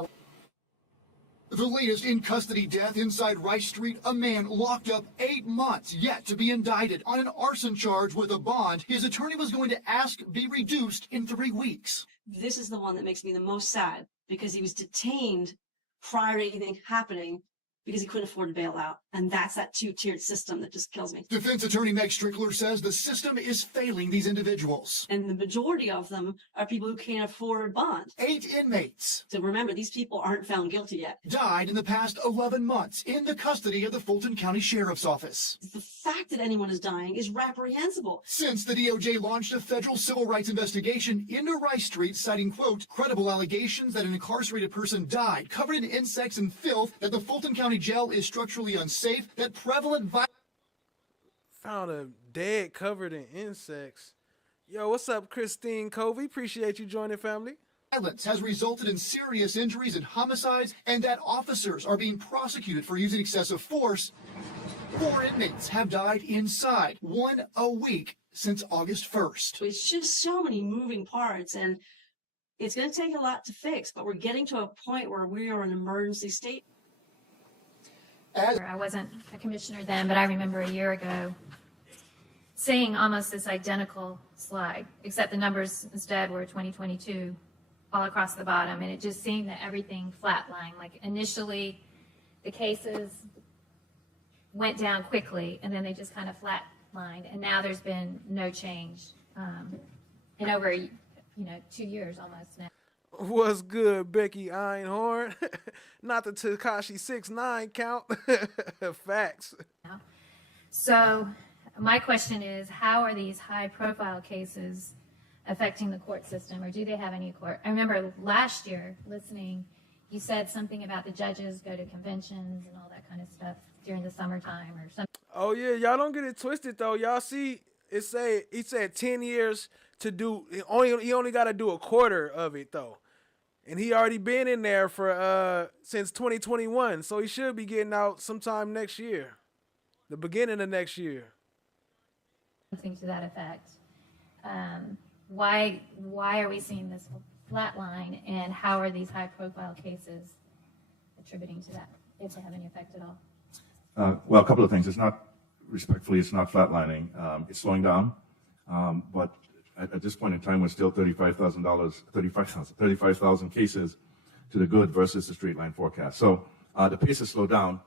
the latest in-custody death inside Rice Street, a man locked up 8 months, yet to be indicted on an arson charge with a bond his attorney was going to ask be reduced in 3 weeks. This is the one that makes me the most sad because he was detained prior to anything happening because he couldn't afford to bail out. And that's that two-tiered system that just kills me. Defense attorney Meg Strickler says the system is failing these individuals. And the majority of them are people who can't afford bond. 8 inmates. So remember, these people aren't found guilty yet. Died in the past 11 months in the custody of the Fulton County Sheriff's Office. The fact that anyone is dying is reprehensible. Since the DOJ launched a federal civil rights investigation into Rice Street, citing, quote, credible allegations that an incarcerated person died covered in insects and filth, that the Fulton County Jail is structurally unsafe, that prevalent violence. Found a dead covered in insects. Yo, what's up, Christine Covey? Appreciate you joining, family. Violence has resulted in serious injuries and homicides, and that officers are being prosecuted for using excessive force. 4 inmates have died inside, 1 a week since August 1st. It's just so many moving parts, and it's going to take a lot to fix, but we're getting to a point where we are in an emergency state. I wasn't a commissioner then, but I remember a year ago seeing almost this identical slide, except the numbers instead were 2022 all across the bottom, and it just seemed that everything flatlined. Like initially, the cases went down quickly, and then they just kind of flatlined, and now there's been no change in over 2 years almost now. What's good, Becky Einhorn? Not the Tekashi 6ix9ine count. Facts. So my question is, how are these high-profile cases affecting the court system, or do they have any court? I remember last year listening, you said something about the judges go to conventions and all that kind of stuff during the summertime or something. Oh yeah, y'all don't get it twisted though. Y'all see, he said 10 years to do. He only got to do a quarter of it though, and he already been in there for since 2021, so he should be getting out sometime next year, the beginning of next year. Something to that effect. Why are we seeing this flat line, and how are these high-profile cases attributing to that, if they have any effect at all? Well, a couple of things. It's not flatlining. It's slowing down. But at this point in time, we're still $35,000 cases to the good versus the straight line forecast. So the pace has slowed down.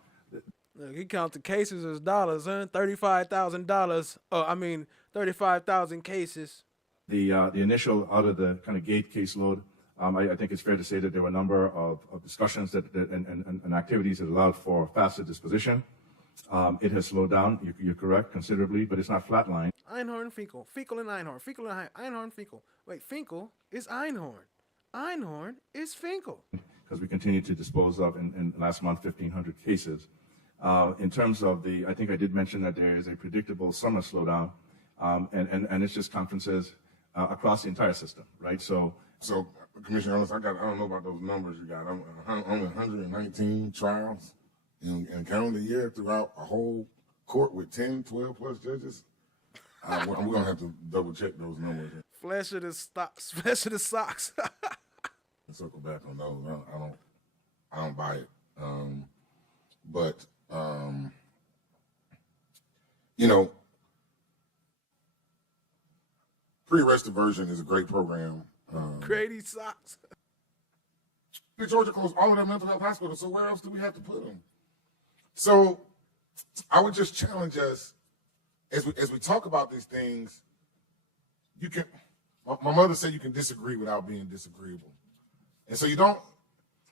Look, he count the cases as dollars, huh? $35,000. Oh, I mean 35,000 cases. The initial out of the kind of gate caseload, I think it's fair to say that there were a number of discussions and activities that allowed for faster disposition. It has slowed down, you're correct, considerably, but it's not flatlined. Einhorn, Finkel. Finkel and Einhorn. Finkel and Einhorn, Finkel. Wait, Finkel is Einhorn. Einhorn is Finkel. Because we continue to dispose of, in last month, 1,500 cases. In terms of I think I did mention that there is a predictable summer slowdown, and it's just conferences across the entire system, right? So Commissioner Ellis, I don't know about those numbers you got. I'm in 119 trials in a calendar year throughout a whole court with 10, 12 plus judges. We're gonna have to double check those numbers. Flesh of the socks. Circle back on those. I don't buy it. But pre-arrest diversion is a great program. Grady socks. Georgia closed all of their mental health hospitals, so where else do we have to put them? So I would just challenge us as we talk about these things. You can. My mother said you can disagree without being disagreeable, and so you don't.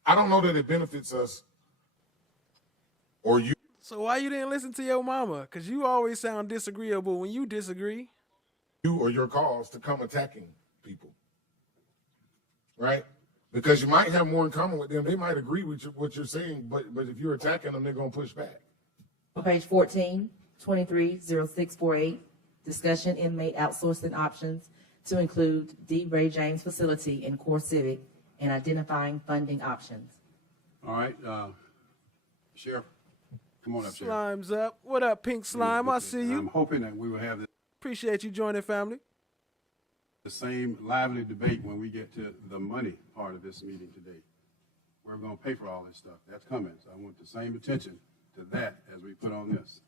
I don't know that it benefits us or you. So why you didn't listen to your mama? Because you always sound disagreeable when you disagree. You or your cause to come attacking people, right? Because you might have more in common with them. They might agree with what you're saying, but if you're attacking them, they're going to push back. On page 14, 230648, discussion inmate outsourcing options to include D. Ray James facility in Core Civic and identifying funding options. All right, Sheriff, come on up, Sheriff. Slime's up. What up, Pink Slime? I see you. I'm hoping that we will have Appreciate you joining, family. the same lively debate when we get to the money part of this meeting today. We're going to pay for all this stuff. That's coming. So I want the same attention to that as we put on this.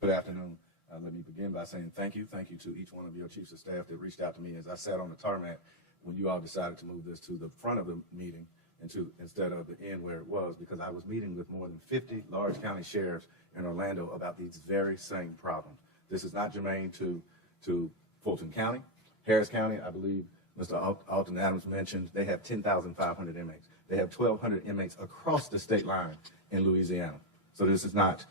Good afternoon. Let me begin by saying thank you. Thank you to each one of your chiefs of staff that reached out to me as I sat on the tarmac when you all decided to move this to the front of the meeting instead of the end where it was, because I was meeting with more than 50 large county sheriffs in Orlando about these very same problems. This is not germane to Fulton County. Harris County, I believe Mr. Alton Adams mentioned, they have 10,500 inmates. They have 1,200 inmates across the state line in Louisiana. So this is not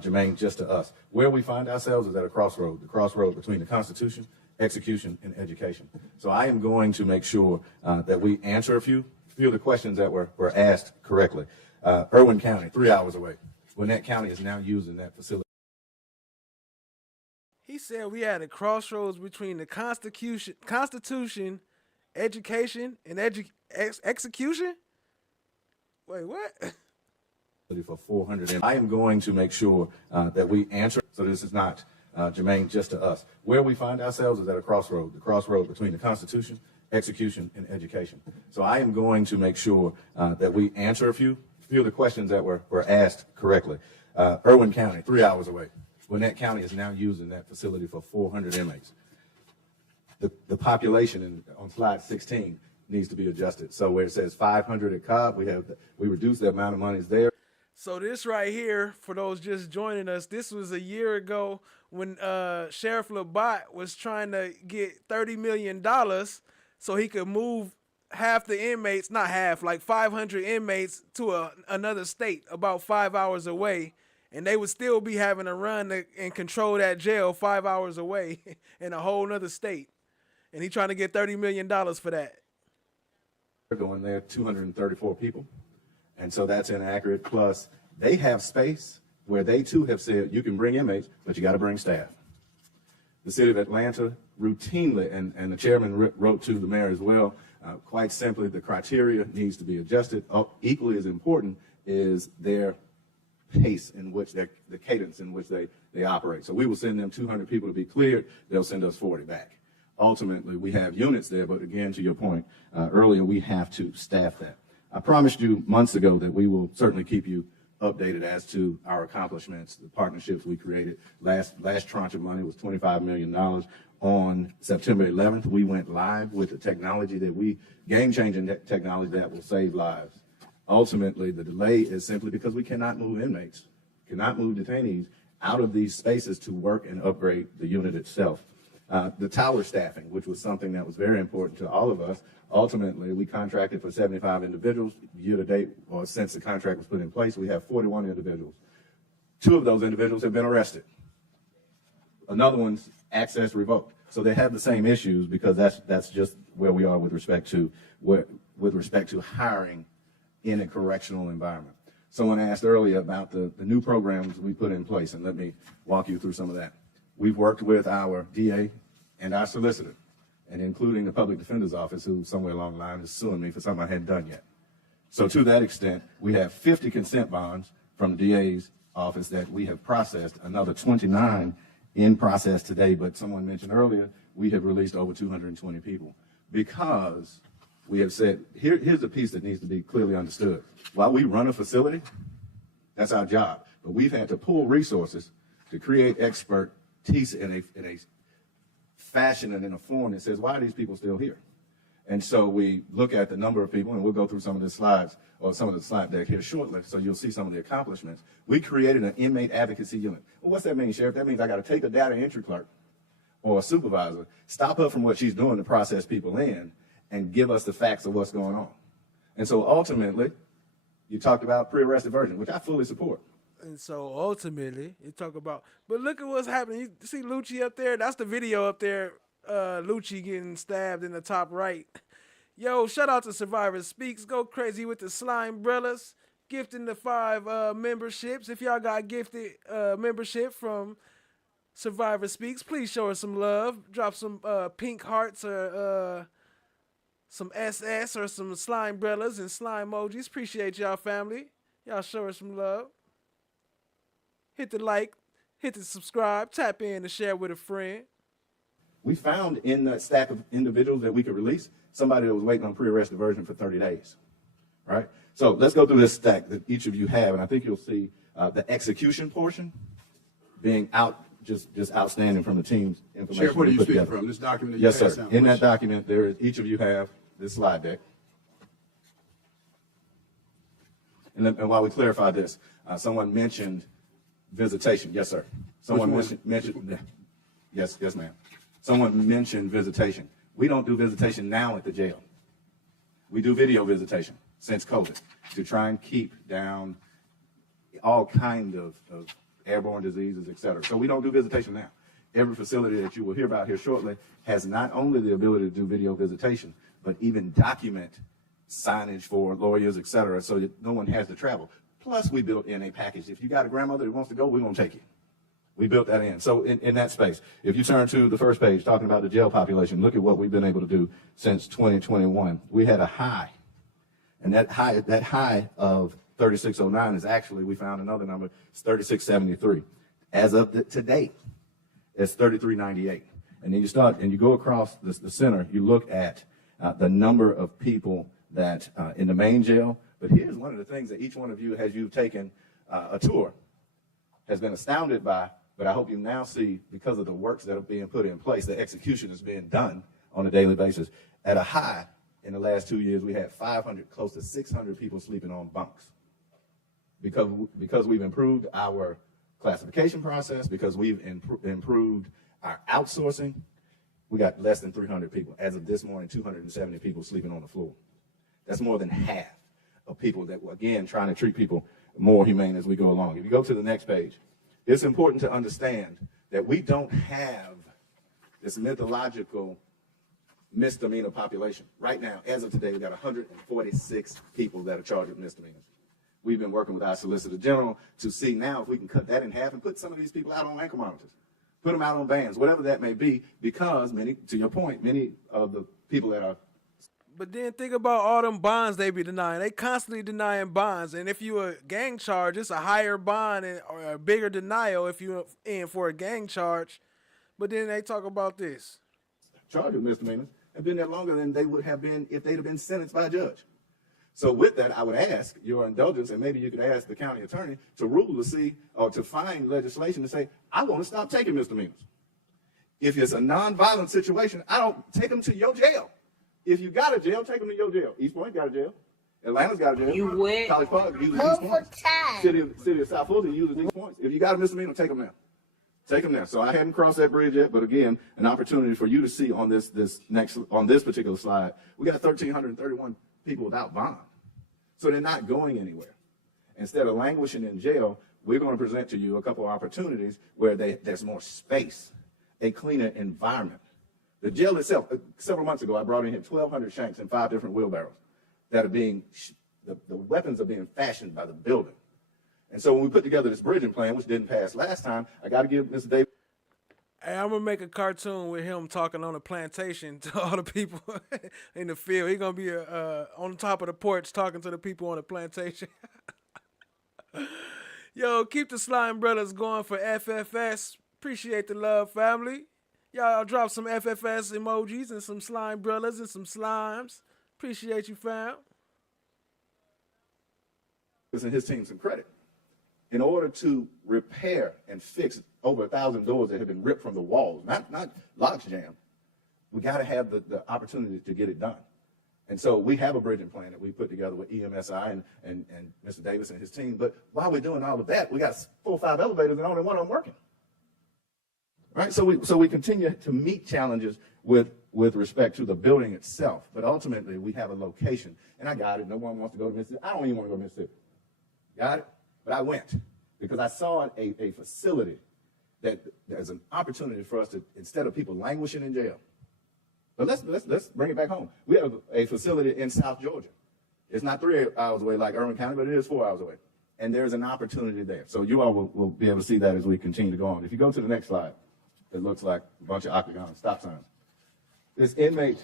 germane just to us. Where we find ourselves is at a crossroad, the crossroad between the Constitution, execution, and education. So I am going to make sure that we answer a few of the questions that were asked correctly. Irwin County, 3 hours away. Gwinnett County is now using that facility. He said we had a crossroads between the Constitution, education, and execution? Wait, what? For 400. I am going to make sure that we answer. So this is not germane just to us. Where we find ourselves is at a crossroad, the crossroad between the Constitution, execution, and education. So I am going to make sure that we answer a few of the questions that were asked correctly. Irwin County, 3 hours away. Gwinnett County is now using that facility for 400 inmates. The population on slide 16 needs to be adjusted. So where it says 500 at Cobb, we reduced the amount of monies there. So this right here, for those just joining us, this was a year ago when Sheriff Labat was trying to get $30 million so he could move half the inmates, not half, like 500 inmates to another state about 5 hours away. And they would still be having to run and control that jail 5 hours away in a whole nother state. And he trying to get $30 million for that. They're going there, 234 people. And so that's inaccurate. Plus, they have space where they too have said you can bring inmates, but you got to bring staff. The city of Atlanta routinely, and the chairman wrote to the mayor as well, quite simply, the criteria needs to be adjusted. Equally as important is their pace in which the cadence in which they operate. So we will send them 200 people to be cleared. They'll send us 40 back. Ultimately, we have units there, but again, to your point earlier, we have to staff that. I promised you months ago that we will certainly keep you updated as to our accomplishments, the partnerships we created. Last tranche of money was $25 million. On September 11th, we went live with the technology game-changing technology that will save lives. Ultimately, the delay is simply because we cannot move inmates, cannot move detainees out of these spaces to work and upgrade the unit itself. The tower staffing, which was something that was very important to all of us. Ultimately, we contracted for 75 individuals. Year to date, or since the contract was put in place, we have 41 individuals. 2 of those individuals have been arrested. Another one's access revoked. So they have the same issues because that's just where we are with respect to hiring in a correctional environment. Someone asked earlier about the new programs we put in place, and let me walk you through some of that. We've worked with our DA and our solicitor, and including the public defender's office, who somewhere along the line is suing me for something I hadn't done yet. So to that extent, we have 50 consent bonds from the DA's office that we have processed, another 29 in process today, but someone mentioned earlier, we have released over 220 people because we have said, here's a piece that needs to be clearly understood. While we run a facility, that's our job, but we've had to pull resources to create expertise in a fashion and in a form that says, why are these people still here? And so we look at the number of people, and we'll go through some of the slides, or some of the slide deck here shortly, so you'll see some of the accomplishments. We created an inmate advocacy unit. Well, what's that mean, Sheriff? That means I got to take a data entry clerk or a supervisor, stop her from what she's doing to process people in, and give us the facts of what's going on. And so ultimately, you talked about pre-arrest diversion, which I fully support. And so ultimately, you talk about, but look at what's happening. You see Lucci up there? That's the video up there. Lucci getting stabbed in the top right. Yo, shout out to Survivor Speaks. Go crazy with the slime brellas. Gifting the 5 memberships. If y'all got gifted membership from Survivor Speaks, please show us some love. Drop some pink hearts or some SS or some slime brellas and slime emojis. Appreciate y'all, family. Y'all show us some love. Hit the like, hit the subscribe, tap in and share with a friend. We found in that stack of individuals that we could release somebody that was waiting on pre-arrest diversion for 30 days, right? So let's go through this stack that each of you have, and I think you'll see the execution portion being just outstanding from the team's information. Sheriff, what are you speaking together. from? This document that you Yes, passed sir. out? In that document, each of you have this slide deck. And while we clarify this, someone mentioned visitation. Yes, sir. Someone mentioned. Yes, ma'am. Someone mentioned visitation. We don't do visitation now at the jail. We do video visitation since COVID to try and keep down all kind of airborne diseases, et cetera. So we don't do visitation now. Every facility that you will hear about here shortly has not only the ability to do video visitation, but even document signage for lawyers, et cetera, so that no one has to travel. Plus, we built in a package. If you got a grandmother that wants to go, we're going to take you. We built that in. So in that space, if you turn to the first page, talking about the jail population, look at what we've been able to do since 2021. We had a high, and that high of 3609 is actually, we found another number, it's 3673. As of today, it's 3398. And then you start, and you go across the center, you look at the number of people that in the main jail. But here's one of the things that each one of you, as you've taken a tour, has been astounded by, but I hope you now see, because of the works that are being put in place, the execution is being done on a daily basis. At a high, in the last 2 years, we had 500, close to 600 people sleeping on bunks. Because we've improved our classification process, because we've improved our outsourcing, we got less than 300 people. As of this morning, 270 people sleeping on the floor. That's more than half of people that were, again, trying to treat people more humane as we go along. If you go to the next page, it's important to understand that we don't have this mythological misdemeanor population. Right now, as of today, we've got 146 people that are charged with misdemeanors. We've been working with our Solicitor General to see now if we can cut that in half and put some of these people out on ankle monitors, put them out on bans, whatever that may be, because many, to your point, many of the people that are. But then think about all them bonds they be denying. They constantly denying bonds. And if you a gang charge, it's a higher bond or a bigger denial if you're in for a gang charge. But then they talk about this. Charged with misdemeanors have been there longer than they would have been if they'd have been sentenced by a judge. So with that, I would ask your indulgence, and maybe you could ask the county attorney to rule to see, or to find legislation to say, I want to stop taking misdemeanors. If it's a nonviolent situation, I don't take them to your jail. If you got a jail, take them to your jail. East Point got a jail. Atlanta's got a jail. You went. College Park uses East Points. City of South Fulton uses East Points. If you got a misdemeanor, take them there. Take them there. So I hadn't crossed that bridge yet, but again, an opportunity for you to see on this particular slide, we got 1,331 people without bond. So they're not going anywhere. Instead of languishing in jail, we're going to present to you a couple of opportunities where there's more space, a cleaner environment. The jail itself, several months ago, I brought in here 1,200 shanks in 5 different wheelbarrows that are being, the weapons are being fashioned by the building. And so when we put together this bridging plan, which didn't pass last time, I got to give Mr. Davis. Hey, I'm going to make a cartoon with him talking on a plantation to all the people in the field. He's going to be on top of the porch talking to the people on the plantation. Yo, keep the Slime Brothers going for FFS. Appreciate the love, family. Y'all drop some FFS emojis and some Slime Brothers and some slimes. Appreciate you, fam. And his team some credit. In order to repair and fix over 1,000 doors that have been ripped from the walls, not locks jammed, we got to have the opportunity to get it done. And so we have a bridging plan that we put together with EMSI and Mr. Davis and his team. But while we're doing all of that, we got 4 or 5 elevators and only one of them working. Right? So we continue to meet challenges with respect to the building itself. But ultimately, we have a location. And I got it. No one wants to go to Mississippi. I don't even want to go to Mississippi. Got it? But I went because I saw a facility that there's an opportunity for us to, instead of people languishing in jail. But let's bring it back home. We have a facility in South Georgia. It's not 3 hours away like Irwin County, but it is 4 hours away. And there's an opportunity there. So you all will be able to see that as we continue to go on. If you go to the next slide, it looks like a bunch of octagon stop signs. This inmate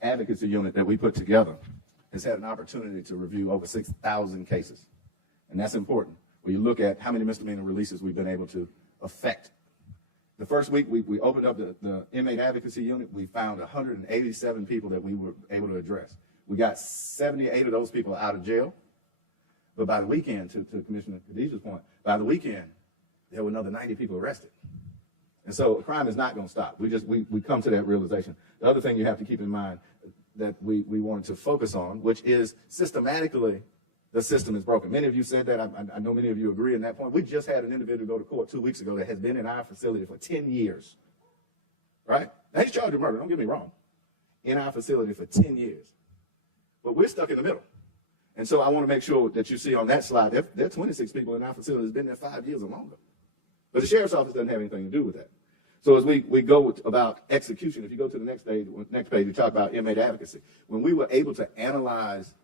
advocacy unit that we put together has had an opportunity to review over 6,000 cases. And that's important. When you look at how many misdemeanor releases we've been able to effect. The first week we opened up the inmate advocacy unit, we found 187 people that we were able to address. We got 78 of those people out of jail. But by the weekend, to Commissioner Khadijah's point, by the weekend, there were another 90 people arrested. And so crime is not going to stop. We come to that realization. The other thing you have to keep in mind that we wanted to focus on, which is systematically, the system is broken. Many of you said that. I know many of you agree on that point. We just had an individual go to court 2 weeks ago that has been in our facility for 10 years. Right? Now, he's charged with murder. Don't get me wrong. In our facility for 10 years. But we're stuck in the middle. And so I want to make sure that you see on that slide, there are 26 people in our facility that's been there 5 years or longer. But the sheriff's office doesn't have anything to do with that. So as we go about execution, if you go to the next page, we talk about inmate advocacy. When we were able to analyze,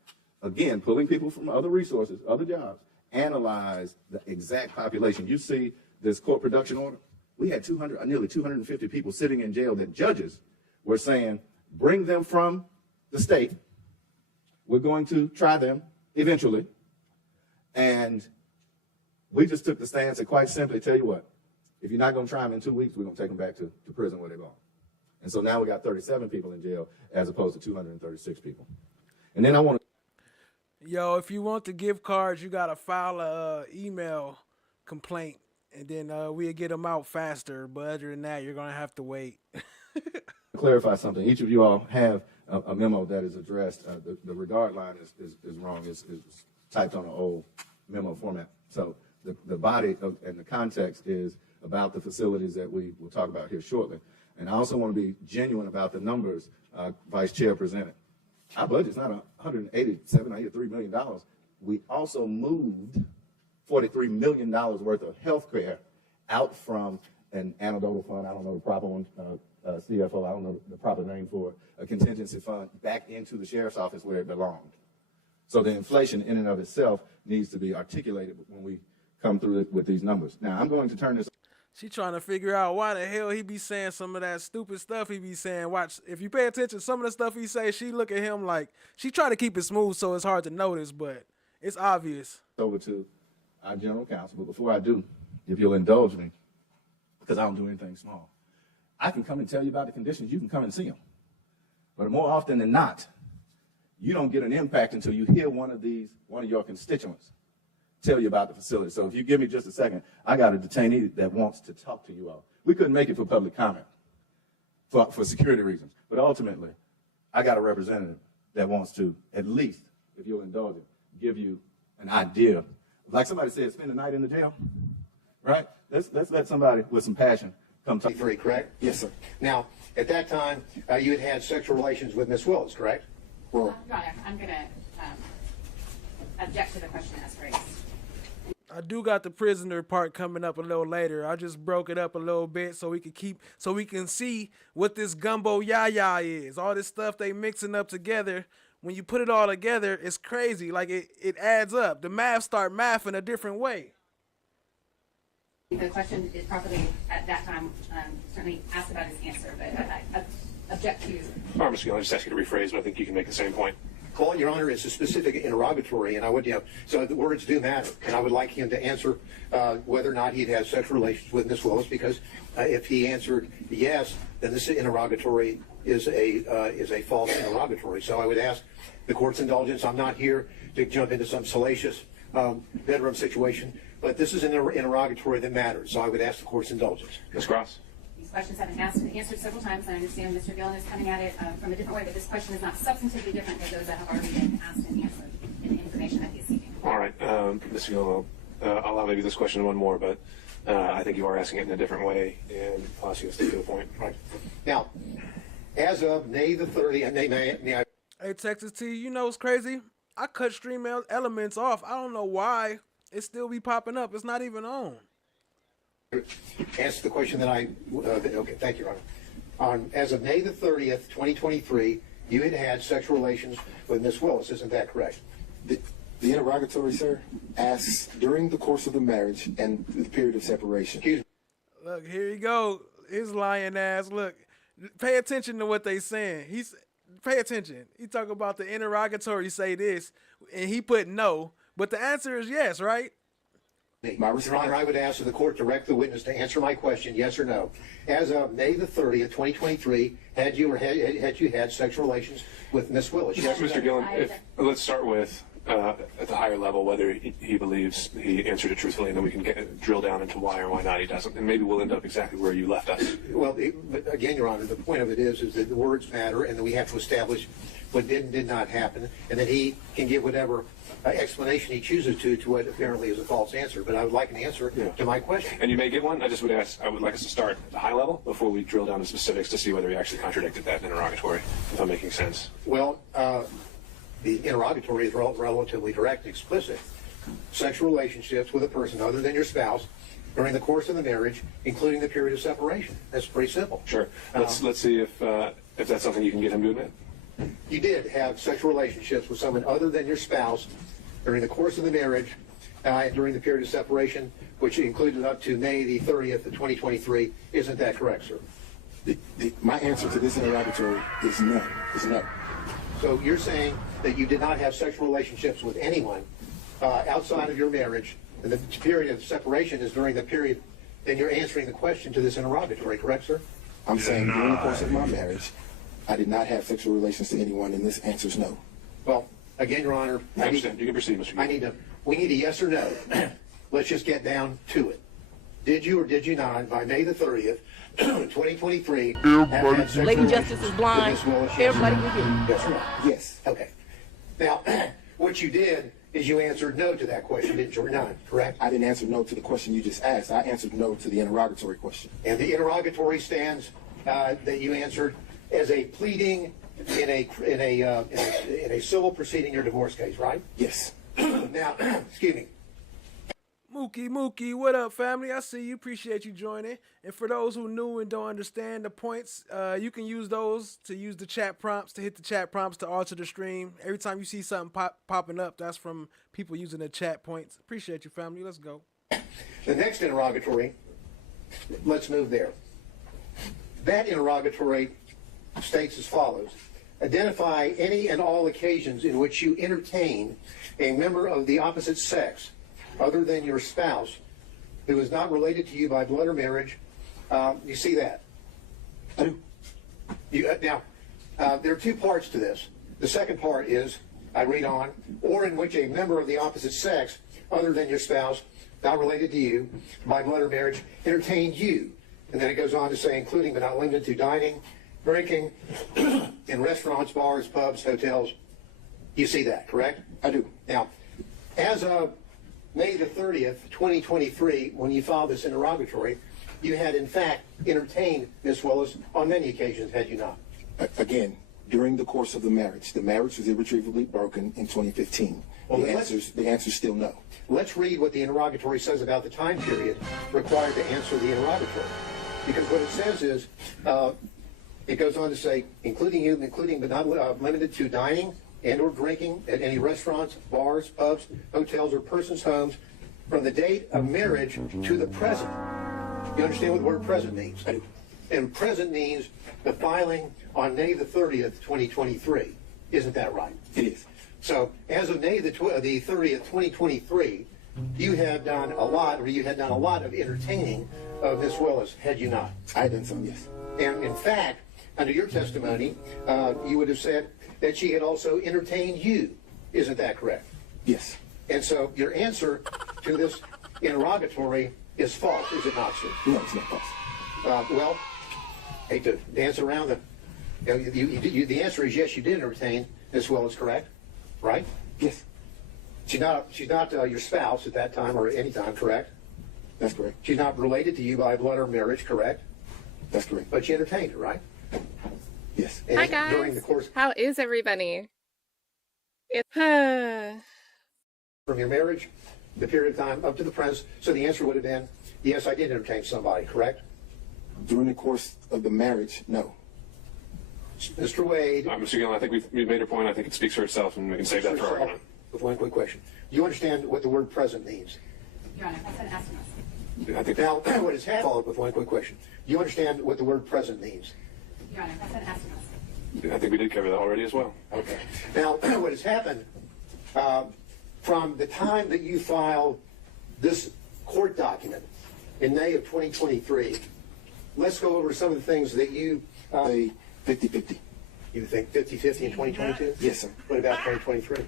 again, pulling people from other resources, other jobs, analyze the exact population. You see this court production order? We had nearly 250 people sitting in jail that judges were saying, bring them from the state. We're going to try them eventually. And we just took the stance and quite simply tell you what, if you're not going to try them in 2 weeks, we're going to take them back to prison where they belong. And so now we got 37 people in jail as opposed to 236 people. And then I want to... Yo, if you want the gift cards, you got to file a email complaint and then we'll get them out faster. But other than that, you're gonna have to wait. To clarify something, each of you all have a memo that is addressed. The regard line is wrong. It's typed on an old memo format. So the body and the context is about the facilities that we will talk about here shortly. And I also want to be genuine about the numbers Vice Chair presented. Our budget's not $183 million. We also moved $43 million worth of health care out from an anecdotal fund, I don't know the proper one, CFO, I don't know the proper name for it, a contingency fund, back into the sheriff's office where it belonged. So the inflation in and of itself needs to be articulated when we come through it with these numbers. Now, I'm going to turn this. She trying to figure out why the hell he be saying some of that stupid stuff he be saying. Watch, if you pay attention, some of the stuff he say, she look at him like, she try to keep it smooth so it's hard to notice, but it's obvious. Over to our general counsel, but before I do, if you'll indulge me, because I don't do anything small, I can come and tell you about the conditions, you can come and see them. But more often than not, you don't get an impact until you hear one of your constituents tell you about the facility. So if you give me just a second, I got a detainee that wants to talk to you all. We couldn't make it for public comment for security reasons, but ultimately, I got a representative that wants to, at least, if you'll indulge it, give you an idea. Like somebody said, spend the night in the jail, right? Let's let somebody with some passion come talk. pt.3, correct? Yes, sir. Now, at that time, you had had sexual relations with Ms. Willis, correct? Your Honor, I'm going to object to the question as raised. I do got the prisoner part coming up a little later. I just broke it up a little bit so we can see what this gumbo yaya is. All this stuff they mixing up together. When you put it all together, it's crazy. Like it adds up. The math start mathing a different way. The question is properly at that time certainly asked about his answer, but I object to. I'm just going to ask you to rephrase, but I think you can make the same point. Well, Your Honor, it's a specific interrogatory, and I would, so the words do matter, and I would like him to answer whether or not he'd had sexual relations with Ms. Willis, because if he answered yes, then this interrogatory is a false interrogatory. So I would ask the court's indulgence. I'm not here to jump into some salacious bedroom situation, but this is an interrogatory that matters. So I would ask the court's indulgence. Ms. Cross. These questions have been asked and answered several times. I understand Mr. Gillen is coming at it from a different way, but this question is not substantively different than those that have already been asked and answered in the information that he is seeking. All right, Mr. Gillen, I'll allow maybe this question one more, but I think you are asking it in a different way, and I'll ask you to stick to the point. Right. Now, as of May the 30th, Hey, Texas T, you know what's crazy? I cut stream elements off. I don't know why it still be popping up. It's not even on. Answer the question that okay, thank you, Your Honor. As of May the 30th, 2023, you had had sexual relations with Ms. Willis, isn't that correct? The interrogatory, sir, asks during the course of the marriage and the period of separation. Excuse me. Look, here you go. His lying ass. Look, pay attention to what they saying. Pay attention. He talk about the interrogatory say this, and he put no, but the answer is yes, right? Your Honor, I would ask that the court direct the witness to answer my question, yes or no. As of May the 30th, 2023, had you had sexual relations with Ms. Willis? Yes, Mr. Gillen, let's start with at the higher level whether he believes he answered it truthfully, and then we can drill down into why or why not he doesn't, and maybe we'll end up exactly where you left us. Well, again, Your Honor, the point of it is that the words matter, and that we have to establish what did and did not happen, and that he can give whatever explanation he chooses to what apparently is a false answer. But I would like an answer to my question. And you may get one. I would like us to start at the high level before we drill down to specifics to see whether he actually contradicted that interrogatory, if I'm making sense. Well, the interrogatory is relatively direct and explicit. Sexual relationships with a person other than your spouse during the course of the marriage, including the period of separation. That's pretty simple. Sure. Let's see if that's something you can get him to admit. You did have sexual relationships with someone other than your spouse during the course of the marriage and during the period of separation, which included up to May the 30th of 2023. Isn't that correct, sir? My answer to this interrogatory is no. It's no. So you're saying that you did not have sexual relationships with anyone outside of your marriage, and the period of separation is during the period, then you're answering the question to this interrogatory, correct, sir? I'm saying during the course of my marriage, I did not have sexual relations to anyone, and this answer is no. Well, again, Your Honor, you can proceed, Mr. we need a yes or no. Let's just get down to it. did you or did you not, by May the 30th, 2023, Lady Justice is blind. Everybody can hear. Yes or no? Yes. Okay. Now, what you did is you answered no to that question, didn't you, or not, correct? I didn't answer no to the question you just asked. I answered no to the interrogatory question. And the interrogatory stands that you answered as a pleading in a civil proceeding, your divorce case, right? Yes. Now, excuse me. Mookie, what up, family? I see you. Appreciate you joining. And for those who new and don't understand the points, you can use those to use the chat prompts, to hit the chat prompts to alter the stream. Every time you see something popping up, that's from people using the chat points. Appreciate you, family. Let's go. The next interrogatory, let's move there. That interrogatory states as follows. Identify any and all occasions in which you entertain a member of the opposite sex other than your spouse who is not related to you by blood or marriage. You see that? I do. Now, there are two parts to this. The second part is, I read on, or in which a member of the opposite sex other than your spouse, not related to you by blood or marriage, entertained you. And then it goes on to say, including but not limited to dining, drinking, in restaurants, bars, pubs, hotels. You see that, correct? I do. Now, as of May the 30th, 2023, when you filed this interrogatory, you had in fact entertained Ms. Willis on many occasions, had you not? Again, during the course of the marriage was irretrievably broken in 2015. Well, the answer's still no. Let's read what the interrogatory says about the time period required to answer the interrogatory. Because what it says is, it goes on to say, including but not limited to dining and or drinking at any restaurants, bars, pubs, hotels, or persons' homes from the date of marriage to the present. You understand what the word present means? I do. And present means the filing on May the 30th, 2023. Isn't that right? It is. So as of May the 30th, 2023, you had done a lot of entertaining of Ms. Willis, had you not? I had done some, yes. And in fact, under your testimony, you would have said that she had also entertained you. Isn't that correct? Yes. And so your answer to this interrogatory is false, is it not, sir? No, it's not false. Well, hate to dance around the... the answer is yes, you did entertain Ms. Willis, correct? Right? Yes. She's not your spouse at that time or any time, correct? That's correct. She's not related to you by blood or marriage, correct? That's correct. But you entertained her, right? Yes. And Hi guys. During the course How is everybody? from your marriage, the period of time up to the present. So the answer would have been, yes, I did entertain somebody, correct? During the course of the marriage, no. Mr. Wade. Mr. Gillen, I think we've made your point. I think it speaks for itself, and we can save that for argument. With one quick question. Do you understand what the word present means? Your Honor, that's an estimate. I think now, what is followed with one quick question. Do you understand what the word present means? Your Honor, that's an estimate. I think we did cover that already as well. Okay. Now, what has happened from the time that you filed this court document in May of 2023, let's go over some of the things that you... 50-50. You think 50-50 in 2022? Yes, sir. What about 2023?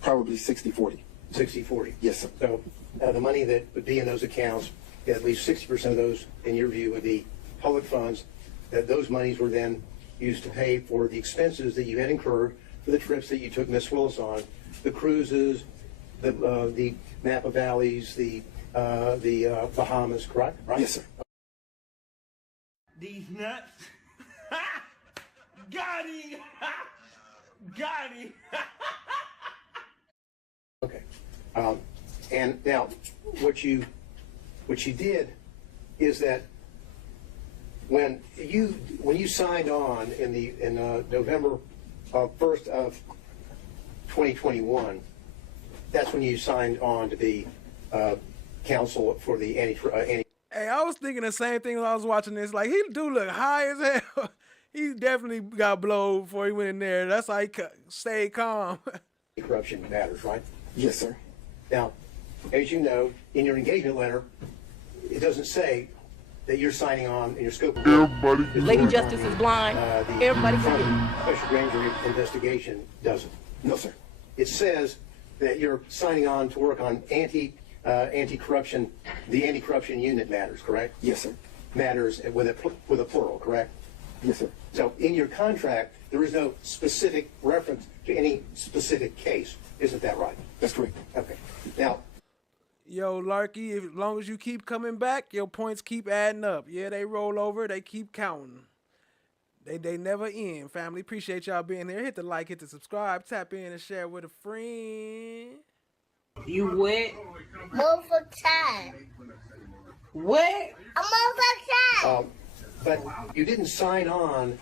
Probably 60-40. 60-40? Yes, sir. So the money that would be in those accounts, at least 60% of those, in your view, would be public funds, that those monies were then used to pay for the expenses that you had incurred for the trips that you took Miss Willis on, the cruises, the Napa Valleys, the Bahamas, correct? Right? Yes, sir. These nuts. Got him. Got him. Okay. And now, what you did is that when you signed on in November 1st of 2021, that's when you signed on to be counsel for the anti. Hey, I was thinking the same thing when I was watching this. Like, he do look high as hell. He definitely got blowed before he went in there. That's how he stayed calm. Corruption matters, right? Yes, sir. Now, as you know, in your engagement letter, it doesn't say that you're signing on in your scope of work. Lady Justice is blind. Everybody can hear. Special grand jury investigation doesn't. No, sir. It says that you're signing on to work on anti-corruption, the anti-corruption unit matters, correct? Yes, sir. Matters with a plural, correct? Yes, sir. So in your contract, there is no specific reference to any specific case. Isn't that right? That's correct. Okay. Now, Yo, Larky, as long as you keep coming back, your points keep adding up. Yeah, they roll over, they keep counting. They never end. Family, appreciate y'all being here. Hit the like, hit the subscribe, tap in and share with a friend. You what? Move for time. What? I'm over time. but you didn't sign on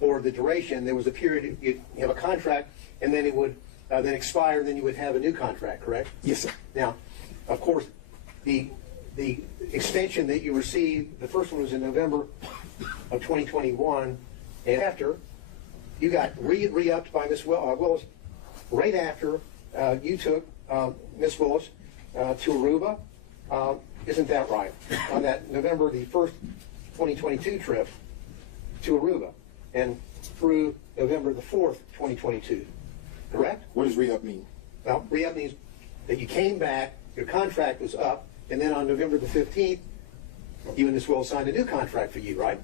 for the duration. There was a period, you have a contract, and then it would then expire, and then you would have a new contract, correct? Yes, sir. Now, of course, the extension that you received, the first one was in November of 2021, and after, you got re-upped by Ms. Willis right after you took Ms. Willis to Aruba. Isn't that right? On that November the 1st, 2022 trip to Aruba, and through November the 4th, 2022, correct? What does re-up mean? Well, re-up means that you came back, your contract was up, and then on November the 15th, you and Ms. Willis signed a new contract for you, right?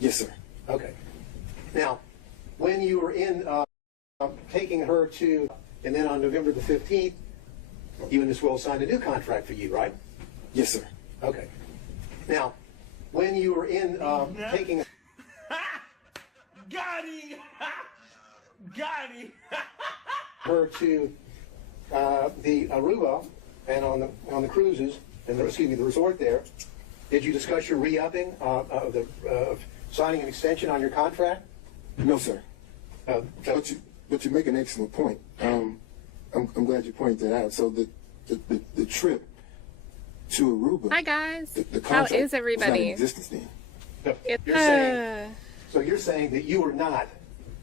Yes, sir. Okay. Now, when you were in taking her to, and then on November the 15th, you and Ms. Willis signed a new contract for you, right? Yes, sir. Okay. Now, when you were in taking Got him! Got him! her to the Aruba and on the cruises and the resort there, did you discuss your re-upping of signing an extension on your contract? No, sir. But you make an excellent point. I'm glad you pointed that out. So the trip to Aruba. Hi guys. The How contract is everybody? was not in existence then. No, you're saying that you were not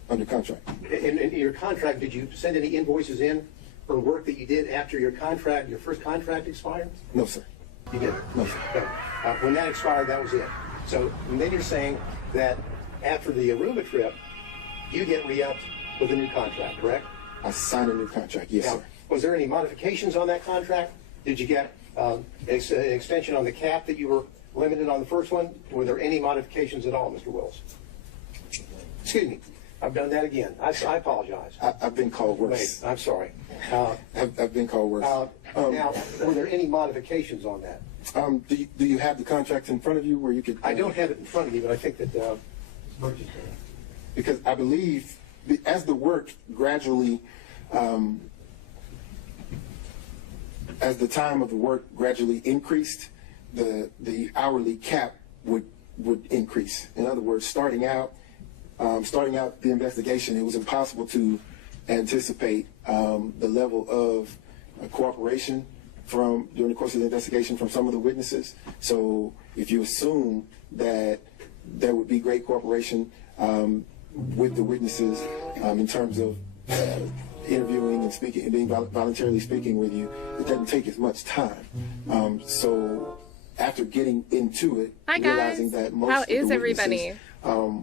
under contract. In your contract, did you send any invoices in for work that you did after your first contract expired? No, sir. You didn't? No, sir. No. When that expired, that was it. So then you're saying that after the Aruba trip, you get re-upped with a new contract, correct? I signed a new contract, yes, Now, sir. was there any modifications on that contract? Did you get an extension on the cap that you were limited on the first one? Were there any modifications at all, Mr. Wills? Excuse me. I've done that again. I apologize. I've been called worse. Wait, I'm sorry. I've been called worse. Now, were there any modifications on that? Do you have the contract in front of you where you could? I don't have it in front of me, but I think that because I believe as the work gradually, as the time of the work gradually increased, the hourly cap would increase. In other words, starting out the investigation, it was impossible to anticipate the level of cooperation during the course of the investigation from some of the witnesses. So if you assume that there would be great cooperation with the witnesses in terms of interviewing and speaking and being voluntarily speaking with you, it doesn't take as much time. So after getting into it, Hi guys. realizing that most How of the is witnesses everybody?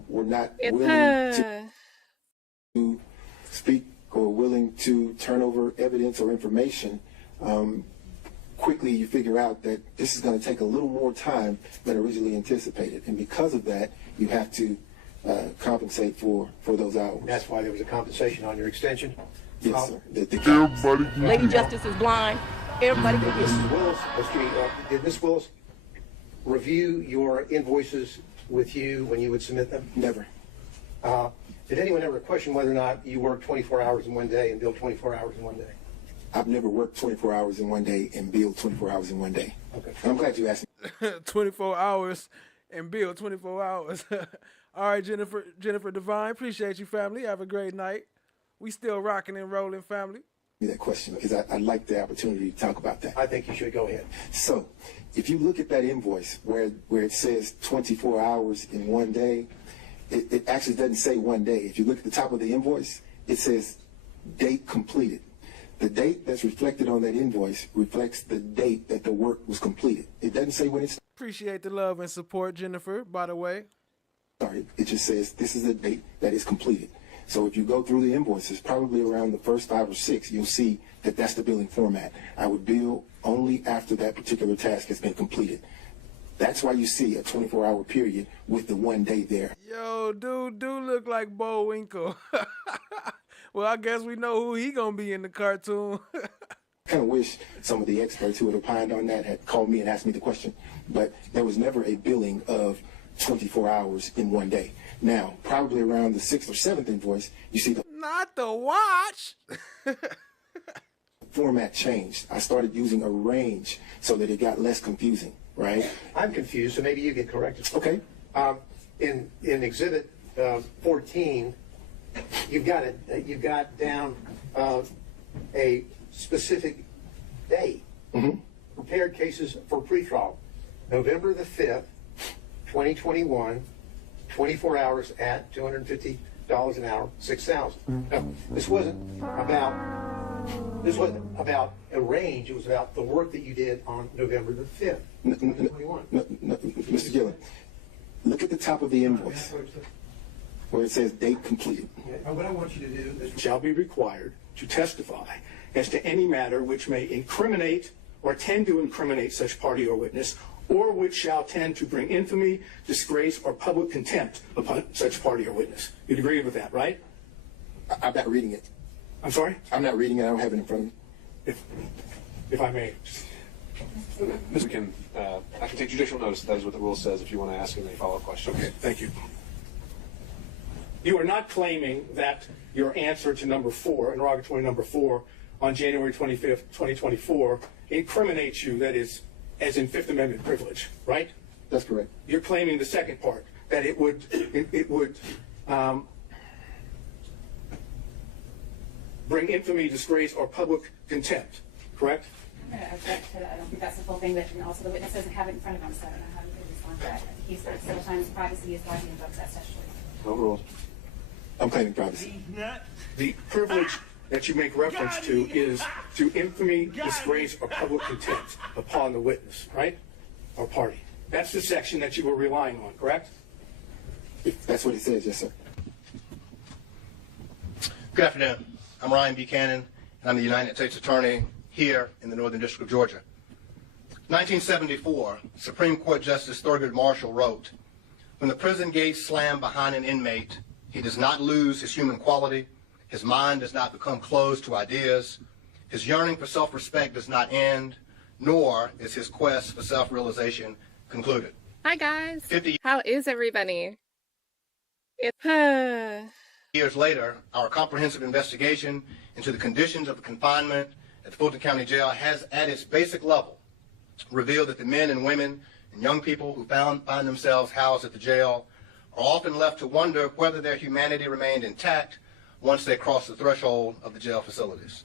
were not willing to speak or willing to turn over evidence or information, quickly you figure out that this is going to take a little more time than originally anticipated. And because of that, you have to compensate for those hours. That's why there was a compensation on your extension? Yes, sir. Lady Justice is blind. Everybody can get Mrs. Willis, did Ms. Willis review your invoices with you when you would submit them? Never. Did anyone ever question whether or not you worked 24 hours in one day and billed 24 hours in one day? I've never worked 24 hours in one day and billed 24 hours in one day. Okay. And I'm glad you asked me. 24 hours and bill 24 hours. All right, Jennifer Devine, appreciate you, family. Have a great night. We still rocking and rolling, family. That question because I'd like the opportunity to talk about that. I think you should go ahead. So, if you look at that invoice where it says 24 hours in one day, it actually doesn't say one day. If you look at the top of the invoice, it says date completed. The date that's reflected on that invoice reflects the date that the work was completed. It doesn't say when it's. Appreciate the love and support, Jennifer, by the way. Sorry, it just says this is the date that is completed. So if you go through the invoices, probably around the first 5 or 6, you'll see that that's the billing format. I would bill only after that particular task has been completed. That's why you see a 24-hour period with the 1 day there. Yo, dude look like Bullwinkle. Well, I guess we know who he gonna be in the cartoon. I kind of wish some of the experts who had opined on that had called me and asked me the question, but there was never a billing of 24 hours in 1 day. Now, probably around the 6th or 7th invoice, you see the Not the watch. format changed. I started using a range so that it got less confusing, right? I'm confused, so maybe you can correct it. Okay. In Exhibit 14, you've got down a specific day. Mm-hmm. Prepared cases for pretrial, November the 5th, 2021, 24 hours at $250 an hour, 6,000. Now, this wasn't about a range. It was about the work that you did on November the 5th, 2021. Mr. Gillen, look at the top of the invoice where it says date completed. What I want you to do is shall be required to testify as to any matter which may incriminate or tend to incriminate such party or witness, or which shall tend to bring infamy, disgrace, or public contempt upon such party or witness. You'd agree with that, right? I'm not reading it. I'm sorry? I'm not reading it. I don't have it in front of me. If I may. I can take judicial notice. That is what the rule says if you want to ask him any follow-up questions. Okay, thank you. You are not claiming that your answer to number 4, interrogatory number 4, on January 25th, 2024, incriminates you, that is, as in Fifth Amendment privilege, right? That's correct. You're claiming the second part, that it would bring infamy, disgrace, or public contempt, correct? I'm going to object to that. I don't think that's the full thing, but also the witness doesn't have it in front of him, so I don't know how to respond to that. He said several times privacy is why he invokes that statutory. Overall, I'm claiming privacy. The privilege that you make reference to is to infamy, disgrace, or public contempt upon the witness, right? Or party. That's the section that you were relying on, correct? If that's what it says, yes, sir. Good afternoon. I'm Ryan Buchanan, and I'm the United States Attorney here in the Northern District of Georgia. 1974, Supreme Court Justice Thurgood Marshall wrote, "When the prison gates slam behind an inmate, he does not lose his human quality, his mind does not become closed to ideas, his yearning for self-respect does not end, nor is his quest for self-realization concluded." Hi guys. 50 How is everybody? years later, our comprehensive investigation into the conditions of confinement at the Fulton County Jail has, at its basic level, revealed that the men and women and young people who find themselves housed at the jail are often left to wonder whether their humanity remained intact once they crossed the threshold of the jail facilities.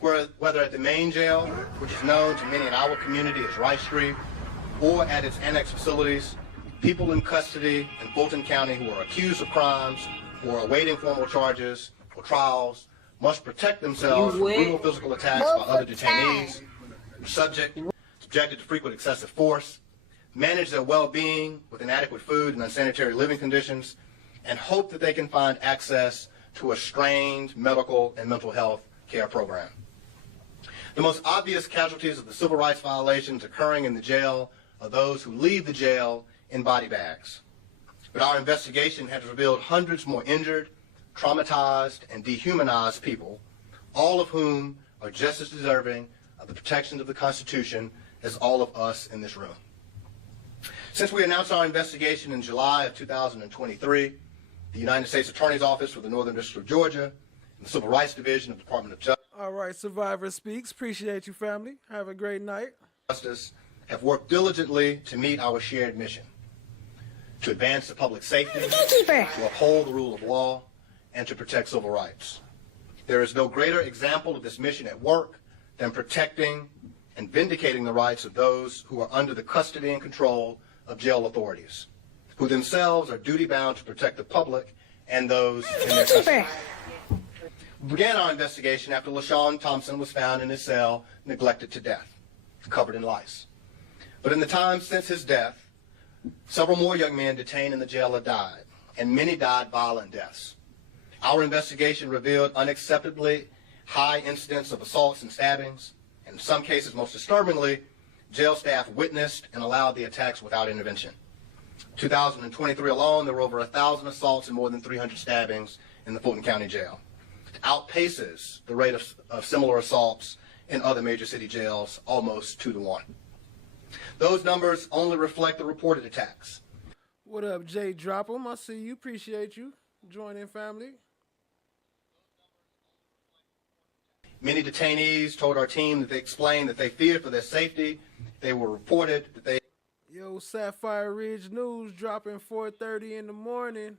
Whether at the main jail, which is known to many in our community as Rice Street, or at its annex facilities, people in custody in Fulton County who are accused of crimes or awaiting formal charges or trials must protect themselves from brutal physical attacks by other detainees, subjected to frequent excessive force, manage their well-being with inadequate food and unsanitary living conditions, and hope that they can find access to a strained medical and mental health care program. The most obvious casualties of the civil rights violations occurring in the jail are those who leave the jail in body bags. But our investigation has revealed hundreds more injured, traumatized, and dehumanized people, all of whom are just as deserving of the protections of the Constitution as all of us in this room. Since we announced our investigation in July of 2023, the United States Attorney's Office for the Northern District of Georgia and the Civil Rights Division of the Department of All right, Survivor Speaks. Appreciate you, family. Have a great night. Justice have worked diligently to meet our shared mission, to advance the public safety, to uphold the rule of law, and to protect civil rights. There is no greater example of this mission at work than protecting and vindicating the rights of those who are under the custody and control of jail authorities, who themselves are duty-bound to protect the public and those in their custody. We began our investigation after LaShawn Thompson was found in his cell, neglected to death, covered in lice. But in the time since his death, several more young men detained in the jail have died, and many died violent deaths. Our investigation revealed unacceptably high incidents of assaults and stabbings, In some cases, most disturbingly, jail staff witnessed and allowed the attacks without intervention. 2023 alone, there were over 1,000 assaults and more than 300 stabbings in the Fulton County Jail. It outpaces the rate of similar assaults in other major city jails almost 2 to 1. Those numbers only reflect the reported attacks. What up, Jay Dropham? I see you. Appreciate you joining, family. Many detainees told our team that they explained that they feared for their safety. They were reported that they... Yo, Sapphire Ridge News dropping 4:30 in the morning.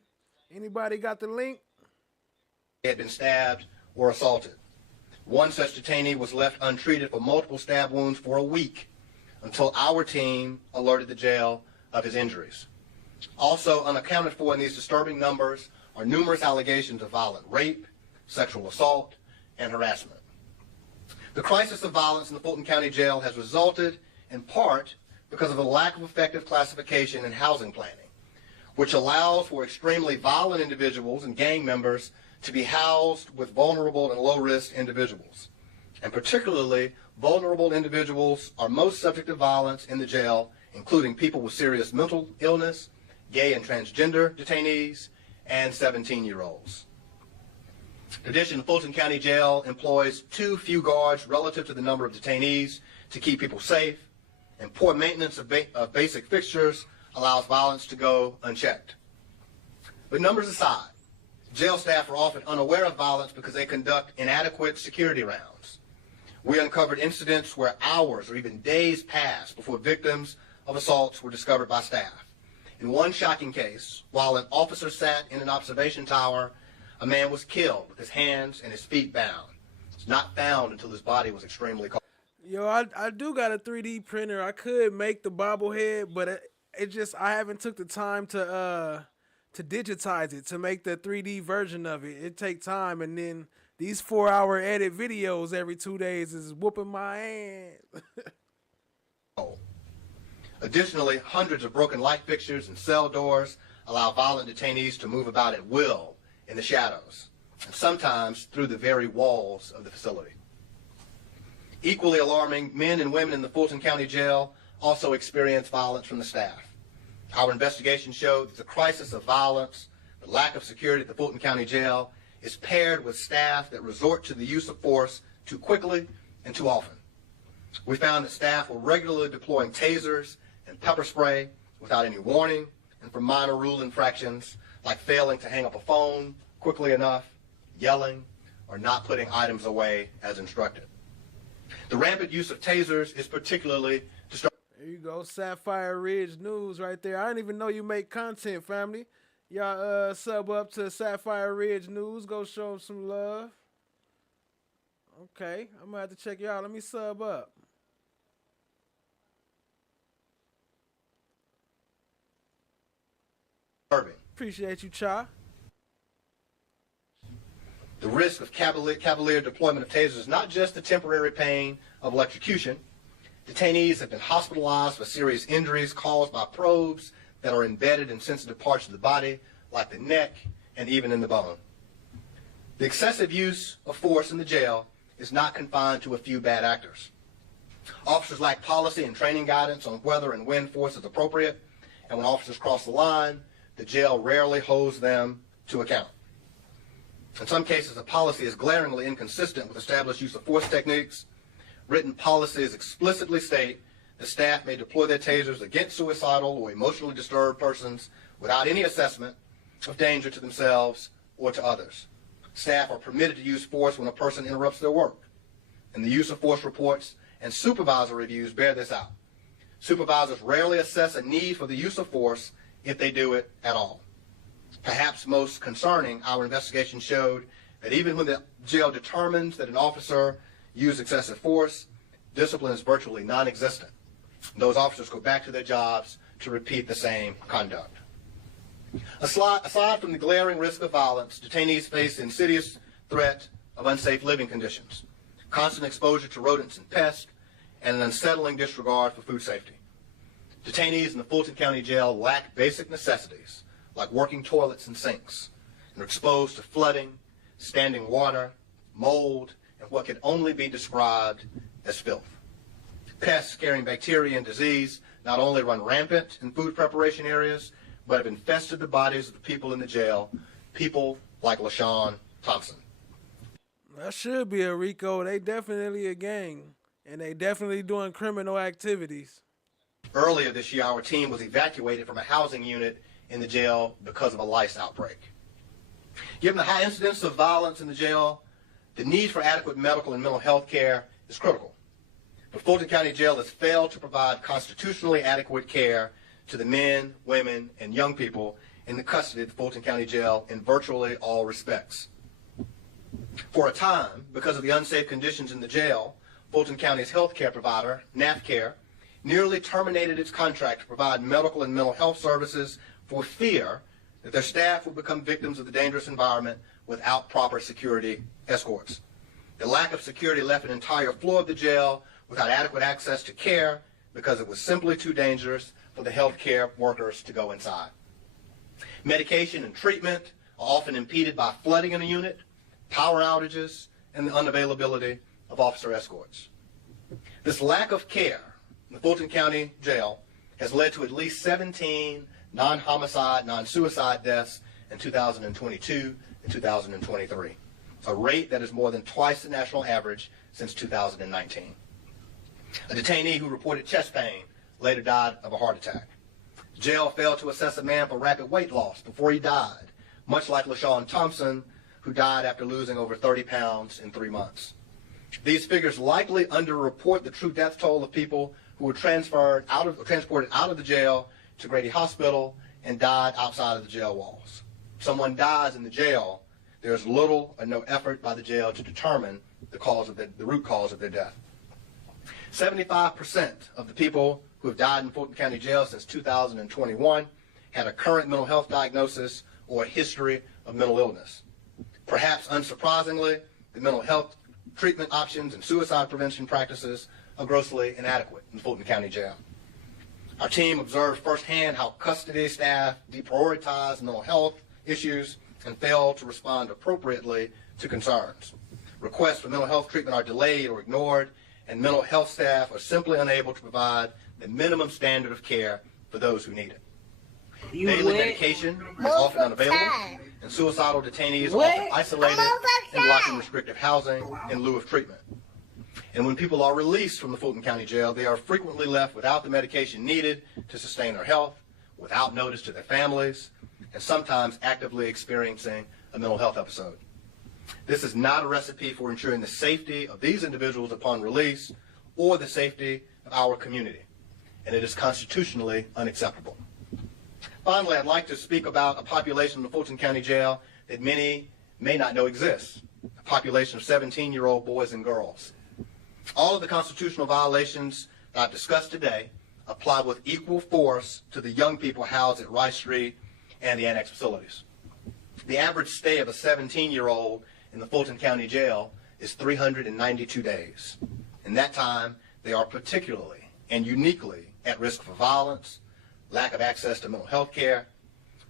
Anybody got the link? had been stabbed or assaulted. One such detainee was left untreated for multiple stab wounds for a week until our team alerted the jail of his injuries. Also unaccounted for in these disturbing numbers are numerous allegations of violent rape, sexual assault, and harassment. The crisis of violence in the Fulton County Jail has resulted in part because of a lack of effective classification and housing planning, which allows for extremely violent individuals and gang members to be housed with vulnerable and low-risk individuals. And particularly, vulnerable individuals are most subject to violence in the jail, including people with serious mental illness, gay and transgender detainees, and 17-year-olds. In addition, the Fulton County Jail employs too few guards relative to the number of detainees to keep people safe, and poor maintenance of basic fixtures allows violence to go unchecked. But numbers aside, jail staff are often unaware of violence because they conduct inadequate security rounds. We uncovered incidents where hours or even days passed before victims of assaults were discovered by staff. In one shocking case, while an officer sat in an observation tower, a man was killed with his hands and his feet bound. It's not found until his body was extremely cold. Yo, I do got a 3D printer. I could make the bobblehead, but it just, I haven't took the time to digitize it, to make the 3D version of it. It take time, and then these 4-hour edit videos every 2 days is whooping my ass. Additionally, hundreds of broken light fixtures and cell doors allow violent detainees to move about at will in the shadows, and sometimes through the very walls of the facility. Equally alarming, men and women in the Fulton County Jail also experience violence from the staff. Our investigation showed that the crisis of violence, the lack of security at the Fulton County Jail, is paired with staff that resort to the use of force too quickly and too often. We found that staff were regularly deploying tasers and pepper spray without any warning, and for minor rule infractions like failing to hang up a phone quickly enough, yelling, or not putting items away as instructed. The rampant use of tasers is particularly destructive. There you go, Sapphire Ridge News right there. I didn't even know you make content, family. Y'all sub up to Sapphire Ridge News. Go show them some love. Okay, I'm gonna have to check y'all. Let me sub up. Appreciate you, Cha. The risk of cavalier deployment of tasers is not just the temporary pain of electrocution. Detainees have been hospitalized for serious injuries caused by probes that are embedded in sensitive parts of the body, like the neck and even in the bone. The excessive use of force in the jail is not confined to a few bad actors. Officers lack policy and training guidance on whether and when force is appropriate, and when officers cross the line, the jail rarely holds them to account. In some cases, the policy is glaringly inconsistent with established use of force techniques. Written policies explicitly state that staff may deploy their tasers against suicidal or emotionally disturbed persons without any assessment of danger to themselves or to others. Staff are permitted to use force when a person interrupts their work, and the use of force reports and supervisor reviews bear this out. Supervisors rarely assess a need for the use of force if they do it at all. Perhaps most concerning, our investigation showed that even when the jail determines that an officer used excessive force, discipline is virtually non-existent. Those officers go back to their jobs to repeat the same conduct. Aside from the glaring risk of violence, detainees face the insidious threat of unsafe living conditions, constant exposure to rodents and pests, and an unsettling disregard for food safety. Detainees in the Fulton County Jail lack basic necessities like working toilets and sinks, and are exposed to flooding, standing water, mold, and what can only be described as filth. Pests carrying bacteria and disease not only run rampant in food preparation areas, but have infested the bodies of the people in the jail, people like LaShawn Thompson. That should be a RICO. They definitely a gang, and they definitely doing criminal activities. Earlier this year, our team was evacuated from a housing unit in the jail because of a lice outbreak. Given the high incidence of violence in the jail, the need for adequate medical and mental health care is critical. But Fulton County Jail has failed to provide constitutionally adequate care to the men, women, and young people in the custody of the Fulton County Jail in virtually all respects. For a time, because of the unsafe conditions in the jail, Fulton County's health care provider, NAFCare, nearly terminated its contract to provide medical and mental health services for fear that their staff would become victims of the dangerous environment without proper security escorts. The lack of security left an entire floor of the jail without adequate access to care because it was simply too dangerous for the health care workers to go inside. Medication and treatment are often impeded by flooding in a unit, power outages, and the unavailability of officer escorts. This lack of care in the Fulton County Jail has led to at least 17 non-homicide, non-suicide deaths in 2022 and 2023, a rate that is more than twice the national average since 2019. A detainee who reported chest pain later died of a heart attack. Jail failed to assess a man for rapid weight loss before he died, much like LaShawn Thompson, who died after losing over 30 pounds in 3 months. These figures likely underreport the true death toll of people who were transported out of the jail to Grady Hospital and died outside of the jail walls. If someone dies in the jail, there's little or no effort by the jail to determine the root cause of their death. 75% of the people who have died in Fulton County Jail since 2021 had a current mental health diagnosis or a history of mental illness. Perhaps unsurprisingly, the mental health treatment options and suicide prevention practices are grossly inadequate in Fulton County Jail. Our team observed firsthand how custody staff deprioritize mental health issues and fail to respond appropriately to concerns. Requests for mental health treatment are delayed or ignored, and mental health staff are simply unable to provide the minimum standard of care for those who need it. Daily medication is often unavailable, and suicidal detainees are often isolated and locked in restrictive housing in lieu of treatment. And when people are released from the Fulton County Jail, they are frequently left without the medication needed to sustain their health, without notice to their families, and sometimes actively experiencing a mental health episode. This is not a recipe for ensuring the safety of these individuals upon release or the safety of our community, and it is constitutionally unacceptable. Finally, I'd like to speak about a population in the Fulton County Jail that many may not know exists, a population of 17-year-old boys and girls. All of the constitutional violations that I've discussed today apply with equal force to the young people housed at Rice Street and the annex facilities. The average stay of a 17-year-old in the Fulton County Jail is 392 days. In that time, they are particularly and uniquely at risk for violence, lack of access to mental health care,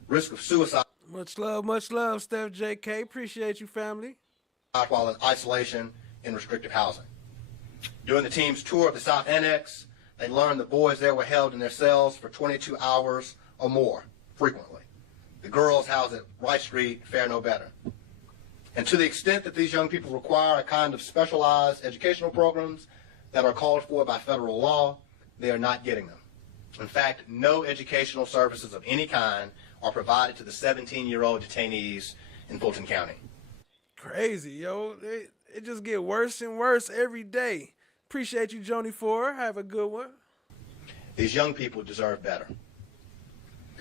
risk of suicide. Much love, Steph JK. Appreciate you, family. While in isolation in restrictive housing. During the team's tour of the South Annex, they learned the boys there were held in their cells for 22 hours or more, frequently. The girls housed at Rice Street fare no better. And to the extent that these young people require a kind of specialized educational programs that are called for by federal law, they are not getting them. In fact, no educational services of any kind are provided to the 17-year-old detainees in Fulton County. Crazy, yo. It just get worse and worse every day. Appreciate you, Joni, for. Have a good one. These young people deserve better.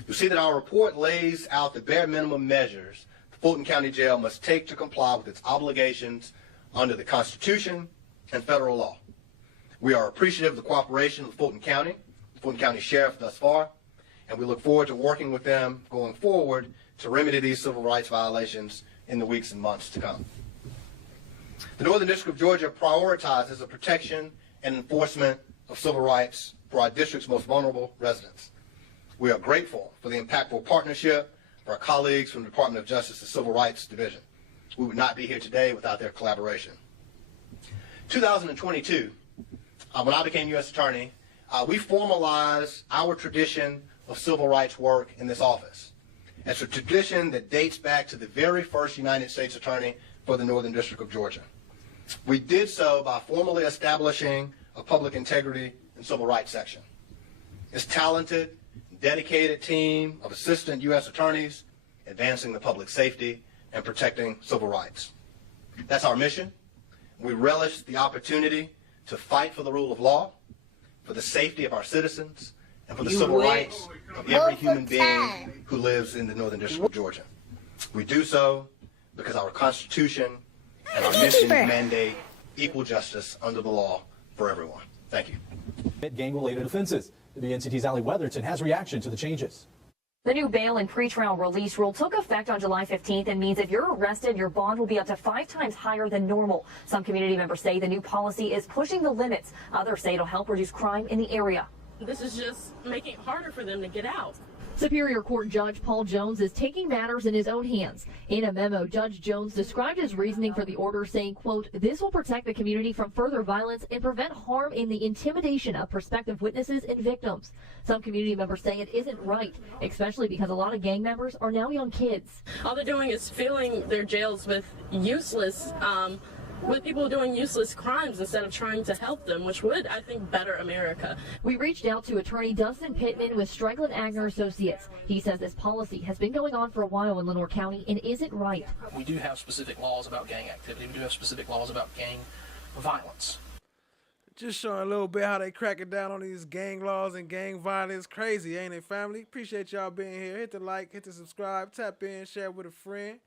You'll see that our report lays out the bare minimum measures the Fulton County Jail must take to comply with its obligations under the Constitution and federal law. We are appreciative of the cooperation of Fulton County, the Fulton County Sheriff thus far, and we look forward to working with them going forward to remedy these civil rights violations in the weeks and months to come. The Northern District of Georgia prioritizes the protection and enforcement of civil rights for our district's most vulnerable residents. We are grateful for the impactful partnership of our colleagues from the Department of Justice's Civil Rights Division. We would not be here today without their collaboration. 2022 when I became U.S. Attorney, we formalized our tradition of civil rights work in this office. It's a tradition that dates back to the very first United States Attorney for the Northern District of Georgia. We did so by formally establishing a public integrity and civil rights section. This talented, dedicated team of assistant U.S. attorneys advancing the public safety and protecting civil rights. That's our mission. We relish the opportunity to fight for the rule of law, for the safety of our citizens, and for the civil rights of every human being who lives in the Northern District of Georgia. We do so because our Constitution and our mission mandate equal justice under the law for everyone. Thank you. Gang-related offenses. The NCT's Allie Weatherton has reaction to the changes. The new bail and pretrial release rule took effect on July 15th and means if you're arrested, your bond will be up to 5 times higher than normal. Some community members say the new policy is pushing the limits. Others say it'll help reduce crime in the area. This is just making it harder for them to get out. Superior Court Judge Paul Jones is taking matters in his own hands. In a memo, Judge Jones described his reasoning for the order, saying, quote, "This will protect the community from further violence and prevent harm in the intimidation of prospective witnesses and victims." Some community members say it isn't right, especially because a lot of gang members are now young kids. All they're doing is filling their jails with with people doing useless crimes instead of trying to help them, which would, I think, better America. We reached out to attorney Dustin Pittman with Strickland Agner Associates. He says this policy has been going on for a while in Lenore County and isn't right. We do have specific laws about gang activity. We do have specific laws about gang violence. Just showing a little bit how they cracking down on these gang laws and gang violence. Crazy, ain't it, family? Appreciate y'all being here. Hit the like, hit the subscribe, tap in, share with a friend.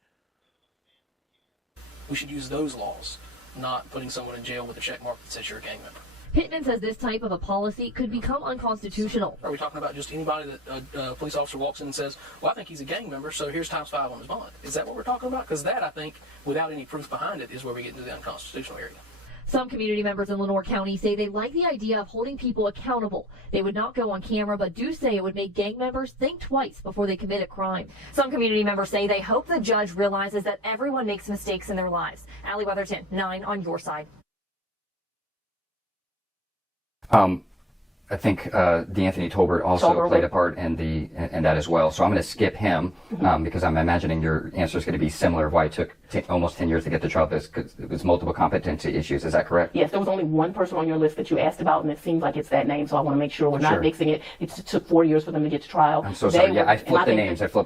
We should use those laws, not putting someone in jail with a check mark that says you're a gang member. Pittman says this type of a policy could become unconstitutional. Are we talking about just anybody that a police officer walks in and says, well, I think he's a gang member, so here's times 5 on his bond? Is that what we're talking about? Because that, I think, without any proof behind it, is where we get into the unconstitutional area. Some community members in Lenore County say they like the idea of holding people accountable. They would not go on camera, but do say it would make gang members think twice before they commit a crime. Some community members say they hope the judge realizes that everyone makes mistakes in their lives. Allie Weatherton, 9 on your side. I think D'Anthony Tolbert also played a part in that as well. So I'm going to skip him because I'm imagining your answer is going to be similar. Why it took almost 10 years to get the trial because it was multiple competency issues. Is that correct? Yes, there was only one person on your list that you asked about, and it seems like it's that name. So I want to make sure we're not mixing it. It took 4 years for them to get to trial. I'm so sorry. I flipped the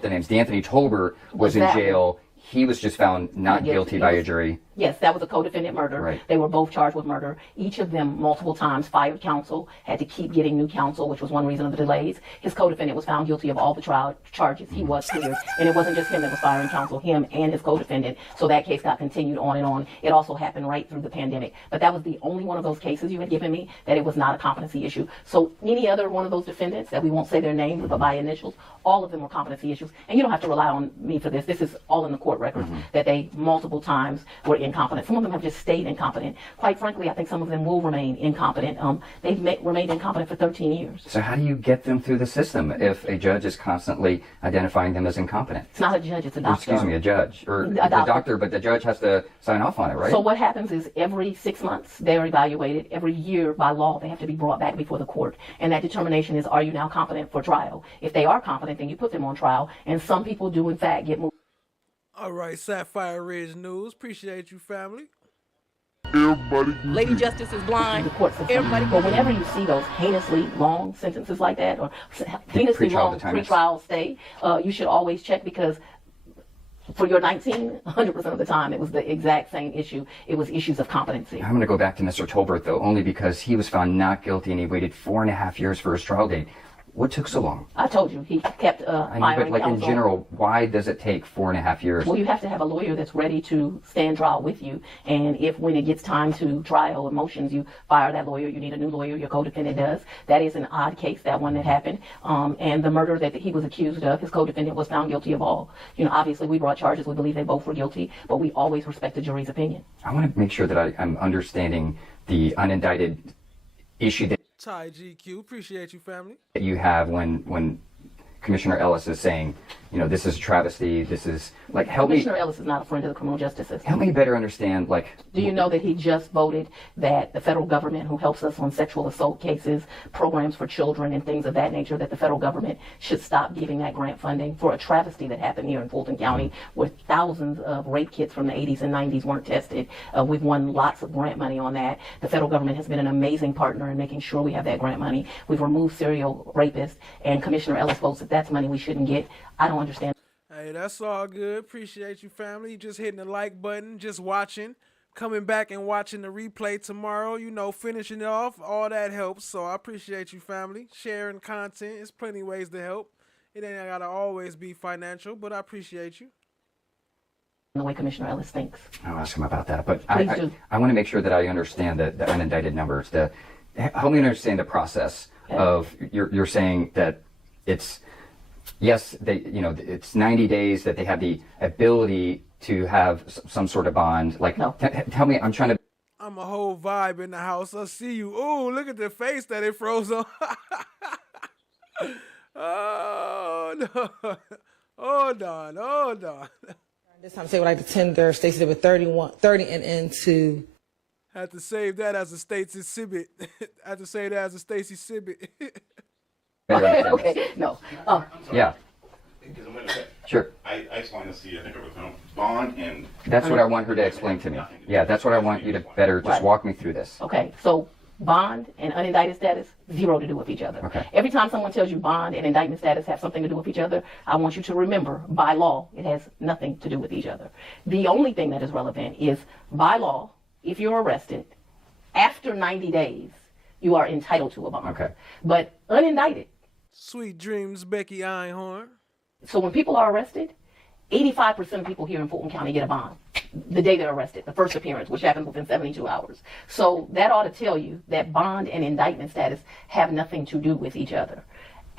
names. D'Anthony Tolbert was in jail. He was just found not guilty by a jury. Yes, that was a co-defendant murder. Right. They were both charged with murder. Each of them multiple times fired counsel, had to keep getting new counsel, which was one reason of the delays. His co-defendant was found guilty of all the trial charges. He was cleared. And it wasn't just him that was firing counsel, him and his co-defendant. So that case got continued on and on. It also happened right through the pandemic. But that was the only one of those cases you had given me that it was not a competency issue. So any other one of those defendants that we won't say their names but by initials, all of them were competency issues. And you don't have to rely on me for this. This is all in the court records that they multiple times were incompetent. Some of them have just stayed incompetent. Quite frankly, I think some of them will remain incompetent. They've remained incompetent for 13 years. So how do you get them through the system if a judge is constantly identifying them as incompetent? It's not a judge, it's a doctor. Excuse me, a judge. Or the doctor, but the judge has to sign off on it, right? So what happens is every 6 months they're evaluated. Every year by law they have to be brought back before the court. And that determination is, are you now competent for trial? If they are competent, then you put them on trial. And some people do in fact get moved. All right, Sapphire Ridge News. Appreciate you, family. Lady Justice is blind. Everybody, but whenever you see those heinously long sentences like that, or heinously long pretrial stay, you should always check, because for your 100% of the time, it was the exact same issue. It was issues of competency. I'm going to go back to Mr. Tolbert, though, only because he was found not guilty and he waited 4.5 years for his trial date. What took so long? I told you, he kept I know, but like in general, why does it take 4.5 years? Well, you have to have a lawyer that's ready to stand trial with you. And if when it gets time to trial motions, you fire that lawyer, you need a new lawyer, your co-defendant does. That is an odd case, that one that happened. And the murder that he was accused of, his co-defendant was found guilty of all. You know, obviously we brought charges, we believe they both were guilty, but we always respect the jury's opinion. I want to make sure that I'm understanding the unindicted issue that Ty GQ, appreciate you, family. you have when Commissioner Ellis is saying, you know, this is a travesty, this is, like, help me. Commissioner Ellis is not a friend of the criminal justice system. Help me better understand, like. Do you know that he just voted that the federal government, who helps us on sexual assault cases, programs for children and things of that nature, that the federal government should stop giving that grant funding for a travesty that happened here in Fulton County, where thousands of rape kits from the 80s and 90s weren't tested. We've won lots of grant money on that. The federal government has been an amazing partner in making sure we have that grant money. We've removed serial rapists, and Commissioner Ellis votes that that's money we shouldn't get. I don't understand. Hey, that's all good. Appreciate you, family. Just hitting the like button, just watching, coming back and watching the replay tomorrow. You know, finishing it off, all that helps. So I appreciate you, family. Sharing content. There's plenty of ways to help. It ain't gotta always be financial, but I appreciate you. The way Commissioner Ellis thinks. I'll ask him about that, but I want to make sure that I understand the unindicted numbers. Help me understand the process of you're saying that it's. Yes, it's 90 days that they have the ability to have some sort of bond. Like, no. Tell me, I'm trying to. I'm a whole vibe in the house. I see you. Ooh, look at the face that it froze on. Oh, no. Hold on. This time, say what I like to tender. Stacey did with 30 and into. Had to save that as a Stacey exhibit. Had to say that as a Stacey exhibit. Okay, no. Yeah. Sure. I just want to see, I think it was bond and. That's what I want her to explain to me. Yeah, that's what I want you to better just walk me through this. Okay, so bond and unindicted status, zero to do with each other. Okay. Every time someone tells you bond and indictment status have something to do with each other, I want you to remember, by law, it has nothing to do with each other. The only thing that is relevant is, by law, if you're arrested, after 90 days, you are entitled to a bond. Okay. But unindicted. Sweet dreams, Becky Einhorn. So when people are arrested, 85% of people here in Fulton County get a bond the day they're arrested, the first appearance, which happens within 72 hours. So that ought to tell you that bond and indictment status have nothing to do with each other.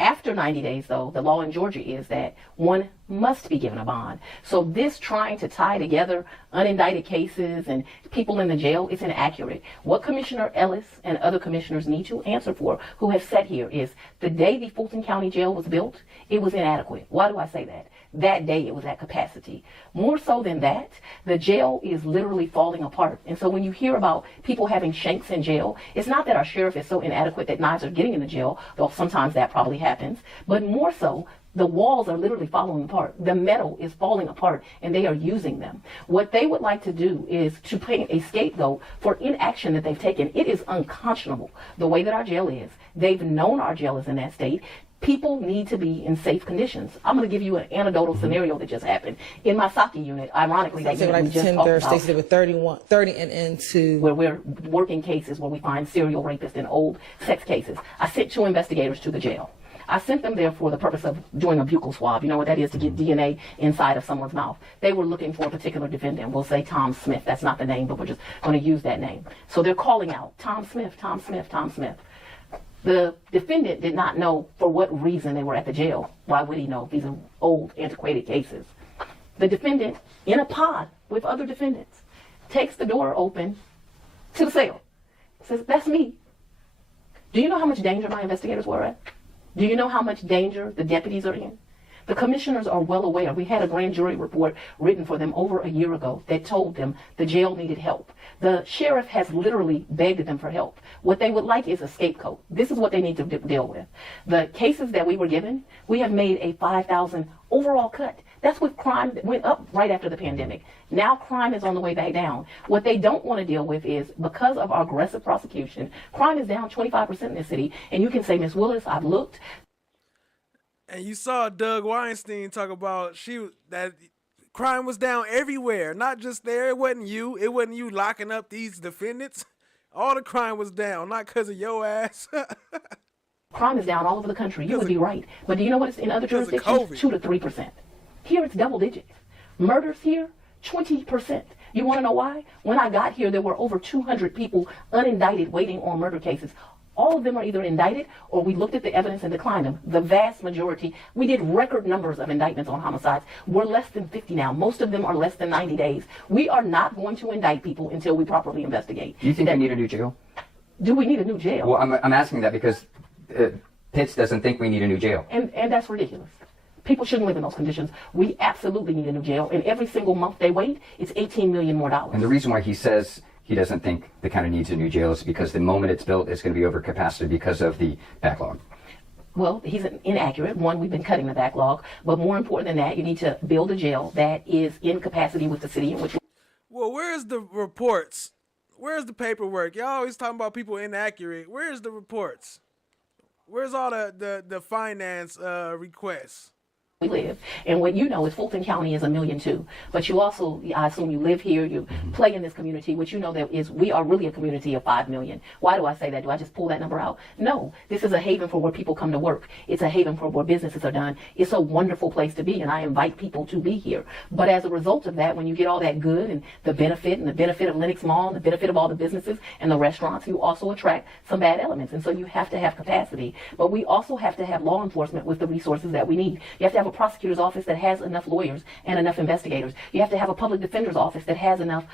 After 90 days, though, the law in Georgia is that one must be given a bond. So this trying to tie together unindicted cases and people in the jail is inaccurate. What Commissioner Ellis and other commissioners need to answer for, who have said here, is the day the Fulton County Jail was built, it was inadequate. Why do I say that? That day it was at capacity. More so than that, the jail is literally falling apart. And so when you hear about people having shanks in jail, it's not that our sheriff is so inadequate that knives are getting in the jail, though sometimes that probably happens, but more so, the walls are literally falling apart. The metal is falling apart, and they are using them. What they would like to do is to paint a scapegoat for inaction that they've taken. It is unconscionable the way that our jail is. They've known our jail is in that state. People need to be in safe conditions. I'm going to give you an anecdotal scenario that just happened. In my Saki unit, ironically, that unit we just talked about, Stacey with 30 and into. Where we're working cases where we find serial rapists and old sex cases. I sent 2 investigators to the jail. I sent them there for the purpose of doing a buccal swab. You know what that is, to get DNA inside of someone's mouth. They were looking for a particular defendant. We'll say Tom Smith. That's not the name, but we're just going to use that name. So they're calling out, Tom Smith, Tom Smith, Tom Smith. The defendant did not know for what reason they were at the jail. Why would he know? These are old, antiquated cases. The defendant, in a pod with other defendants, takes the door open to the cell. Says, that's me. Do you know how much danger my investigators were at? Do you know how much danger the deputies are in? The commissioners are well aware. We had a grand jury report written for them over a year ago that told them the jail needed help. The sheriff has literally begged them for help. What they would like is a scapegoat. This is what they need to deal with. The cases that we were given, we have made a 5,000 overall cut. That's with crime that went up right after the pandemic. Now crime is on the way back down. What they don't want to deal with is, because of our aggressive prosecution, crime is down 25% in this city. And you can say, Ms. Willis, I've looked. And you saw Doug Weinstein talk about that crime was down everywhere, not just there. It wasn't you locking up these defendants. All the crime was down, not because of your ass. Crime is down all over the country. You would be right. But do you know what it's in other jurisdictions? 2 to 3%. Here it's double digits. Murders here, 20%. You want to know why? When I got here, there were over 200 people unindicted waiting on murder cases. All of them are either indicted or we looked at the evidence and declined them. The vast majority, we did record numbers of indictments on homicides. We're less than 50 now. Most of them are less than 90 days. We are not going to indict people until we properly investigate. Do you think we need a new jail? Do we need a new jail? Well, I'm asking that because Pitts doesn't think we need a new jail. And that's ridiculous. People shouldn't live in those conditions. We absolutely need a new jail, and every single month they wait, it's $18 million more. And the reason why he says he doesn't think the county needs a new jail is because the moment it's built, it's going to be over capacity because of the backlog. Well, he's inaccurate. One, we've been cutting the backlog, but more important than that, you need to build a jail that is in capacity with the city in which. Well, where's the reports? Where's the paperwork? Y'all always talking about people inaccurate. Where's the reports? Where's all the finance requests? We live, and what you know is Fulton County is $1.2 million, but you also, I assume you live here, you play in this community, which you know that is, we are really a community of 5 million. Why do I say that? Do I just pull that number out? No, this is a haven for where people come to work. It's a haven for where businesses are done. It's a wonderful place to be, and I invite people to be here. But as a result of that, when you get all that good and the benefit of Lenox Mall, and the benefit of all the businesses and the restaurants, you also attract some bad elements, and so you have to have capacity. But we also have to have law enforcement with the resources that we need. You have to have a prosecutor's office that has enough lawyers and enough investigators. You have to have a public defender's office that has enough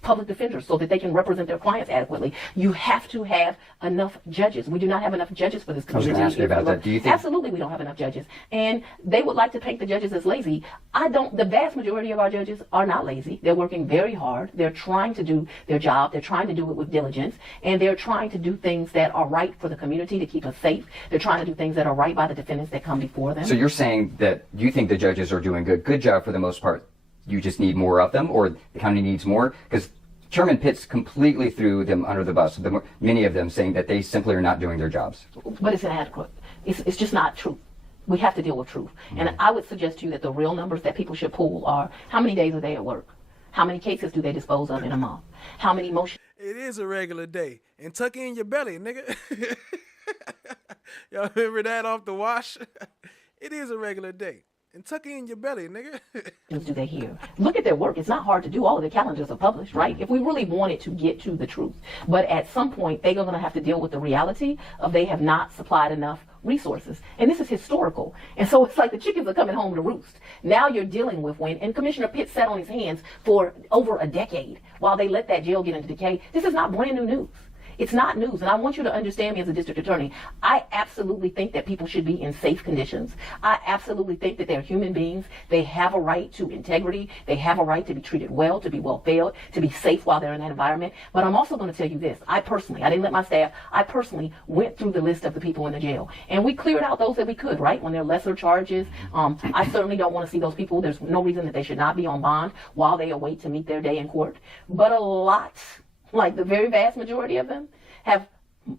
public defenders so that they can represent their clients adequately. You have to have enough judges. We do not have enough judges for this community. I was going to ask you about that. Do you think? Absolutely, we don't have enough judges. And they would like to paint the judges as lazy. I don't. The vast majority of our judges are not lazy. They're working very hard. They're trying to do their job. They're trying to do it with diligence. And they're trying to do things that are right for the community to keep us safe. They're trying to do things that are right by the defendants that come before them. So you're saying that you think the judges are doing good job for the most part. You just need more of them, or the county needs more? Because Chairman Pitts completely threw them under the bus, many of them saying that they simply are not doing their jobs. But it's inadequate. It's just not true. We have to deal with truth. And I would suggest to you that the real numbers that people should pull are how many days are they at work? How many cases do they dispose of in a month? How many motions? It is a regular day. And tuck in your belly, nigga. Y'all remember that off the wash? It is a regular day. And tuck in your belly, nigga. Do they hear? Look at their work. It's not hard to do. All of their calendars are published, right? If we really wanted to get to the truth. But at some point, they're going to have to deal with the reality of they have not supplied enough resources. And this is historical. And so it's like the chickens are coming home to roost. Now you're dealing with and Commissioner Pitt sat on his hands for over a decade while they let that jail get into decay. This is not brand new news. It's not news, and I want you to understand me as a district attorney. I absolutely think that people should be in safe conditions. I absolutely think that they're human beings. They have a right to integrity. They have a right to be treated well, to be well fed, to be safe while they're in that environment. But I'm also going to tell you this. I didn't let my staff, I personally went through the list of the people in the jail. And we cleared out those that we could, right? When there are lesser charges. I certainly don't want to see those people. There's no reason that they should not be on bond while they await to meet their day in court. But a lot, like the very vast majority of them, have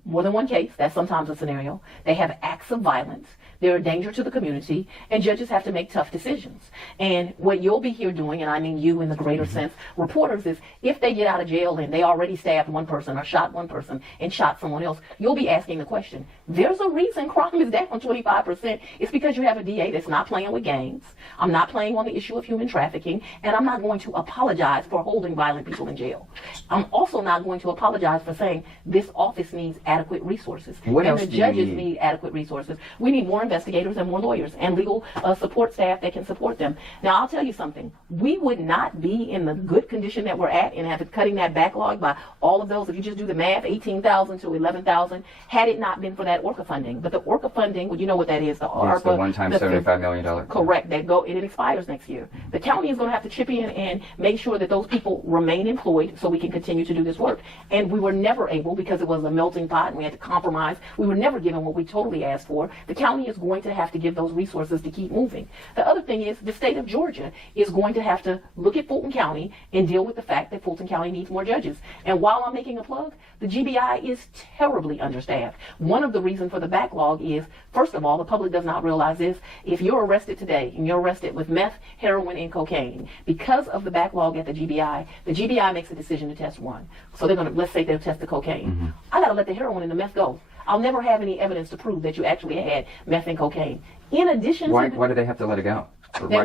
more than one case. That's sometimes a scenario. They have acts of violence. They're a danger to the community, and judges have to make tough decisions. And what you'll be here doing, and I mean you in the greater sense, reporters, is if they get out of jail and they already stabbed one person or shot one person and shot someone else, you'll be asking the question, there's a reason crime is down 25%. It's because you have a DA that's not playing with games. I'm not playing on the issue of human trafficking, and I'm not going to apologize for holding violent people in jail. I'm also not going to apologize for saying this office needs adequate resources. What and else the do you judges need? need adequate resources. We need more investigators and more lawyers and legal support staff that can support them. Now, I'll tell you something. We would not be in the good condition that we're at and have cutting that backlog by all of those. If you just do the math, 18,000 to 11,000, had it not been for that ORCA funding. But the ORCA funding, well, you know what that is. The Yes, the one-time $75 million. Correct. It expires next year. The county is going to have to chip in and make sure that those people remain employed so we can continue to do this work. And we were never able, because it was a melting pot and we had to compromise, we were never given what we totally asked for. The county is going to have to give those resources to keep moving. The other thing is the state of Georgia is going to have to look at Fulton County and deal with the fact that Fulton County needs more judges. And while I'm making a plug, the GBI is terribly understaffed. One of the reasons for the backlog is, first of all, the public does not realize this. If you're arrested today and you're arrested with meth, heroin, and cocaine, because of the backlog at the GBI makes a decision to test one. So they're going to, let's say they'll test the cocaine. I got to let the heroin and the meth go. I'll never have any evidence to prove that you actually had meth and cocaine. In addition Why to do they have to let it go? they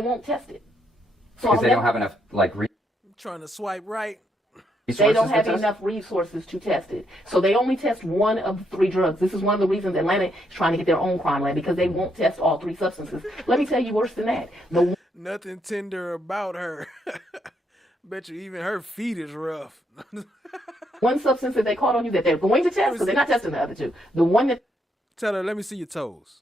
won't test it. So Because they don't have enough trying to swipe right. They don't have enough resources to test it. So they only test one of 3 drugs. This is one of the reasons Atlanta is trying to get their own crime lab, because they won't test all 3 substances. Let me tell you worse than that. Nothing tender about her. Bet you even her feet is rough. One substance that they caught on you that they're going to test, because they're not testing the other 2. The one that Tell her, let me see your toes.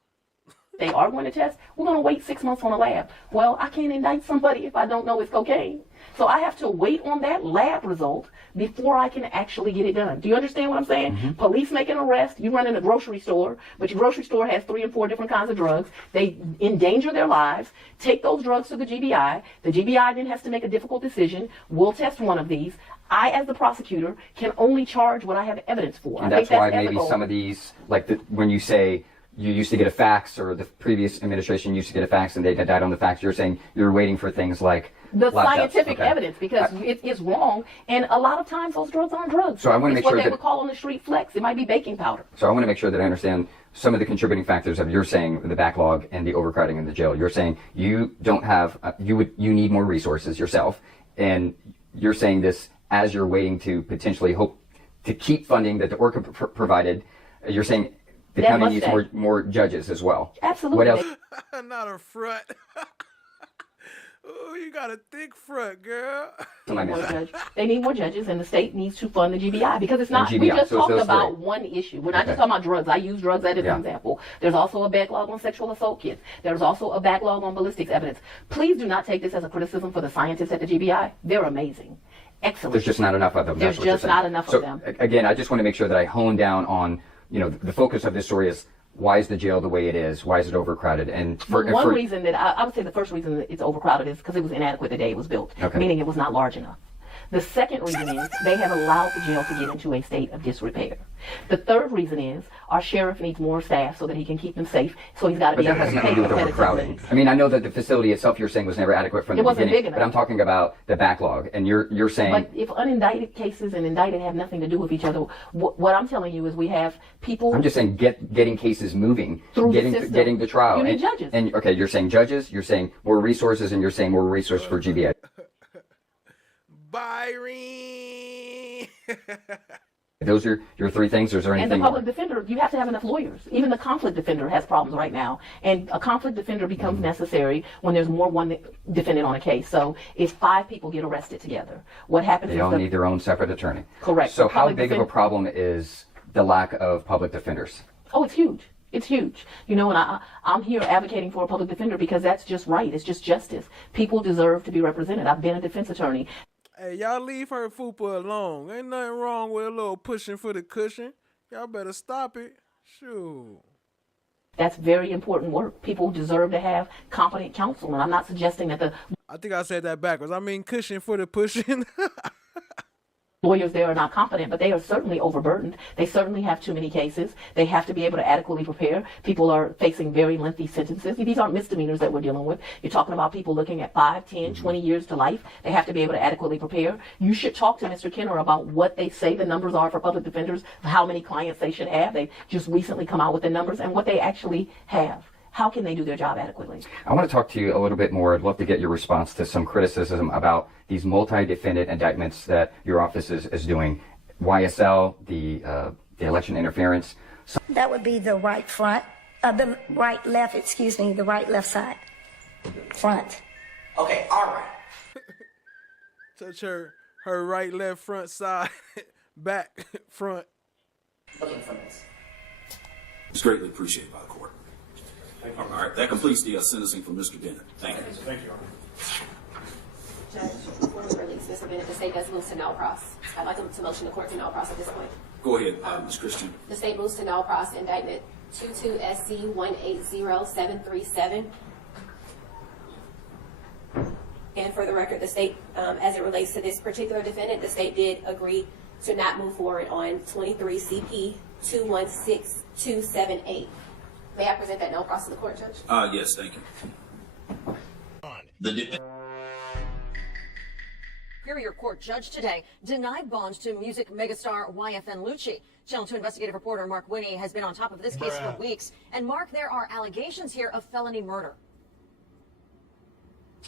they are going to test, we're going to wait 6 months on a lab. Well, I can't indict somebody if I don't know it's cocaine. So I have to wait on that lab result before I can actually get it done. Do you understand what I'm saying? Mm-hmm. Police make an arrest, you run in a grocery store, but your grocery store has 3 and 4 different kinds of drugs. They endanger their lives, take those drugs to the GBI. The GBI then has to make a difficult decision. We'll test one of these. I, as the prosecutor, can only charge what I have evidence for. And I that's think why ethical. maybe some of these, like when you say you used to get a fax, or the previous administration used to get a fax and they died on the fax, you're saying you're waiting for things like the laptops. scientific Okay. evidence, because it is wrong, and a lot of times those drugs aren't drugs. So I wanna It's make what sure they that- would call on the street flex. It might be baking powder. So I want to make sure that I understand some of the contributing factors of you're saying the backlog and the overcrowding in the jail. You're saying you don't have, you need more resources yourself, and you're saying this as you're waiting to potentially hope to keep funding that the ORCA provided. You're saying the That county must needs stay. more judges as well. Absolutely. What else? Not a front. Oh, you got a thick front, girl. They need more judges, and the state needs to fund the GBI, because it's not. And We GBI, just so it's talked those about three. one issue. We're not Okay. just talking about drugs. I use drugs as an example. There's also a backlog on sexual assault kits. There's also a backlog on ballistics evidence. Please do not take this as a criticism for the scientists at the GBI. They're amazing. Excellent. There's just not enough of them. There's That's what you're just saying. not enough So, of them. Again, I just want to make sure that I hone down on, the focus of this story is why is the jail the way it is? Why is it overcrowded? And One reason that I would say the first reason that it's overcrowded is because it was inadequate the day it was built, Okay. meaning it was not large enough. The second reason is they have allowed the jail to get into a state of disrepair. The third reason is our sheriff needs more staff so that he can keep them safe. So he's got to But be that able has to nothing pay to do with competitive overcrowding. rates. I mean, I know that the facility itself you're saying was never adequate from the It wasn't beginning, big enough. but I'm talking about the backlog, and you're saying But if unindicted cases and indicted have nothing to do with each other, what I'm telling you is we have people. I'm just saying getting cases moving, Through the getting system. getting the trial. You need judges. And okay, you're saying judges, you're saying more resources, and you're saying more resources for GBA. Byron. Those are your three things, or is there And anything the more? public defender, you have to have enough lawyers. Even the conflict defender has problems right now. And a conflict defender becomes Mm-hmm. necessary when there's more one defendant on a case. So if 5 people get arrested together, what happens They is all need their own separate attorney. Correct. So The how public big of a problem is the lack of public defenders? Oh, it's huge. It's huge. And I'm here advocating for a public defender because that's just right. It's just justice. People deserve to be represented. I've been a defense attorney. Hey, y'all leave her fupa alone. Ain't nothing wrong with a little pushing for the cushion. Y'all better stop it. Shoot. That's very important work. People deserve to have competent counsel. And I'm not suggesting that I think I said that backwards. I mean cushion for the pushing. lawyers there are not competent, but they are certainly overburdened. They certainly have too many cases. They have to be able to adequately prepare. People are facing very lengthy sentences. These aren't misdemeanors that we're dealing with. You're talking about people looking at 5, 10, 20 years to life. They have to be able to adequately prepare. You should talk to Mr. Kenner about what they say the numbers are for public defenders, how many clients they should have. They just recently come out with the numbers and what they actually have. How can they do their job adequately? I want to talk to you a little bit more. I'd love to get your response to some criticism about these multi-defendant indictments that your office is doing. YSL, the election interference. That would be the right front, the right left, the right left side. Front. Okay, all right. Touch her right, left, front, side, back, front. Looking for this. It's greatly appreciated by the court. All right, that completes the sentencing for Mr. Bennett. Thank you. Thank you, Your Honor. Judge, before we release Mr. Bennett, the state does move to null pros. I'd like to motion the court to null pros at this point. Go ahead, Ms. Christian. The state moves to null pros indictment 22SC180737. And for the record, the state, as it relates to this particular defendant, the state did agree to not move forward on 23 CP 216278. May I present that null pros to the court, Judge? Yes, thank you. Superior Court judge today denied bonds to music megastar YFN Lucci. Channel 2 investigative reporter Mark Winnie has been on top of this case for weeks. And Mark, there are allegations here of felony murder.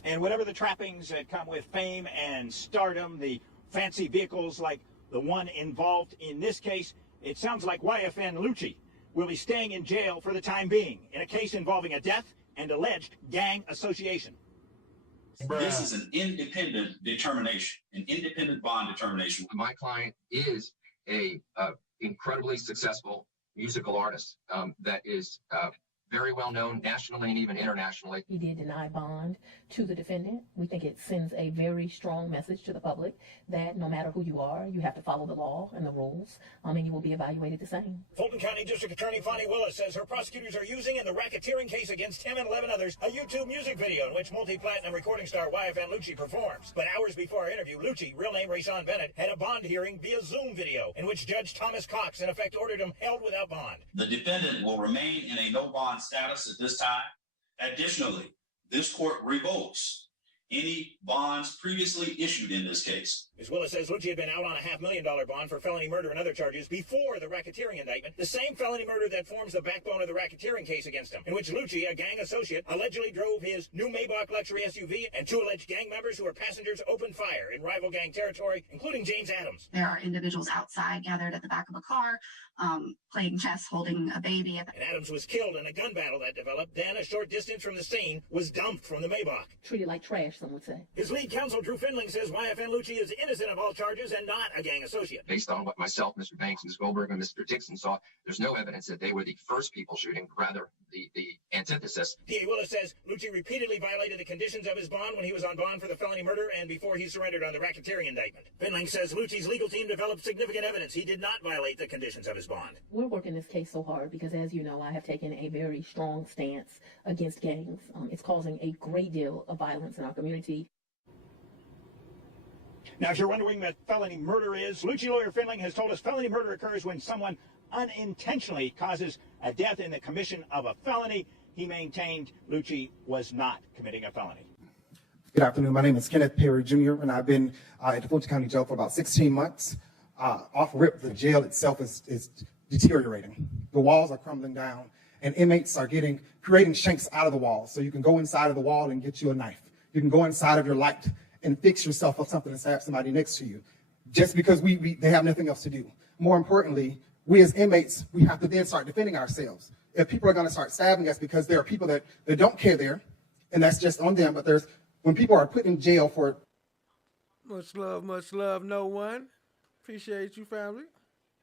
And whatever the trappings that come with fame and stardom, the fancy vehicles like the one involved in this case, it sounds like YFN Lucci will be staying in jail for the time being in a case involving a death and alleged gang association. This is an independent determination, an independent bond determination. My client is a incredibly successful musical artist that is very well known nationally and even internationally. He did deny bond to the defendant. We think it sends a very strong message to the public that no matter who you are, you have to follow the law and the rules, and you will be evaluated the same. Fulton County District Attorney FANI Willis says her prosecutors are using in the racketeering case against him and 11 others a YouTube music video in which multi-platinum recording star YFN Lucci performs. But hours before our interview, Lucci, real name Rayshawn Bennett, had a bond hearing via Zoom video in which Judge Thomas Cox in effect ordered him held without bond. The defendant will remain in a no bond status at this time. Additionally, this court revokes any bonds previously issued in this case. Ms. Willis says Lucci had been out on a $500,000 bond for felony murder and other charges before the racketeering indictment, the same felony murder that forms the backbone of the racketeering case against him, in which Lucci, a gang associate, allegedly drove his new Maybach luxury SUV, and 2 alleged gang members who were passengers opened fire in rival gang territory, including James Adams. There are individuals outside gathered at the back of a car, playing chess, holding a baby. And Adams was killed in a gun battle that developed. Then, a short distance from the scene, was dumped from the Maybach. Treated like trash, some would say. His lead counsel, Drew Findling, says YFN Lucci is innocent of all charges and not a gang associate. Based on what myself, Mr. Banks, Ms. Goldberg, and Mr. Dixon saw, there's no evidence that they were the first people shooting, rather the antithesis. D.A. Willis says Lucci repeatedly violated the conditions of his bond when he was on bond for the felony murder and before he surrendered on the racketeering indictment. Findling says Lucci's legal team developed significant evidence he did not violate the conditions of his bond. We're working this case so hard because, as you know, I have taken a very strong stance against gangs. It's causing a great deal of violence in our community. Now, if you're wondering what felony murder is, Lucci lawyer Findling has told us felony murder occurs when someone unintentionally causes a death in the commission of a felony. He maintained Lucci was not committing a felony. Good afternoon. My name is Kenneth Perry Jr., and I've been at the Fulton County Jail for about 16 months. Off rip, the jail itself is deteriorating. The walls are crumbling down, and inmates are creating shanks out of the walls. So you can go inside of the wall and get you a knife. You can go inside of your light and fix yourself up something and stab somebody next to you, just because they have nothing else to do. More importantly, we as inmates, we have to then start defending ourselves. If people are going to start stabbing us because there are people that don't care there, and that's just on them, but when people are put in jail for... Much love, no one. Appreciate you, family.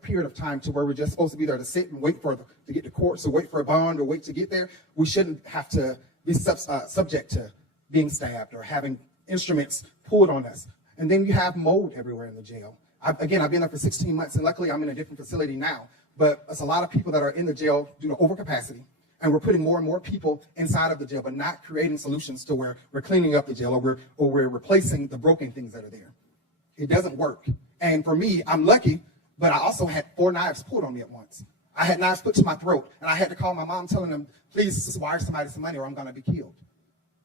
Period of time to where we're just supposed to be there to sit and wait to get to court, so wait for a bond or wait to get there. We shouldn't have to be subject to being stabbed or having instruments pulled on us. And then you have mold everywhere in the jail. I've been there for 16 months, and luckily I'm in a different facility now, but it's a lot of people that are in the jail due to overcapacity, and we're putting more and more people inside of the jail, but not creating solutions to where we're cleaning up the jail or we're replacing the broken things that are there. It doesn't work. And for me, I'm lucky, but I also had 4 knives pulled on me at once. I had knives put to my throat, and I had to call my mom telling them, please wire somebody some money or I'm gonna be killed.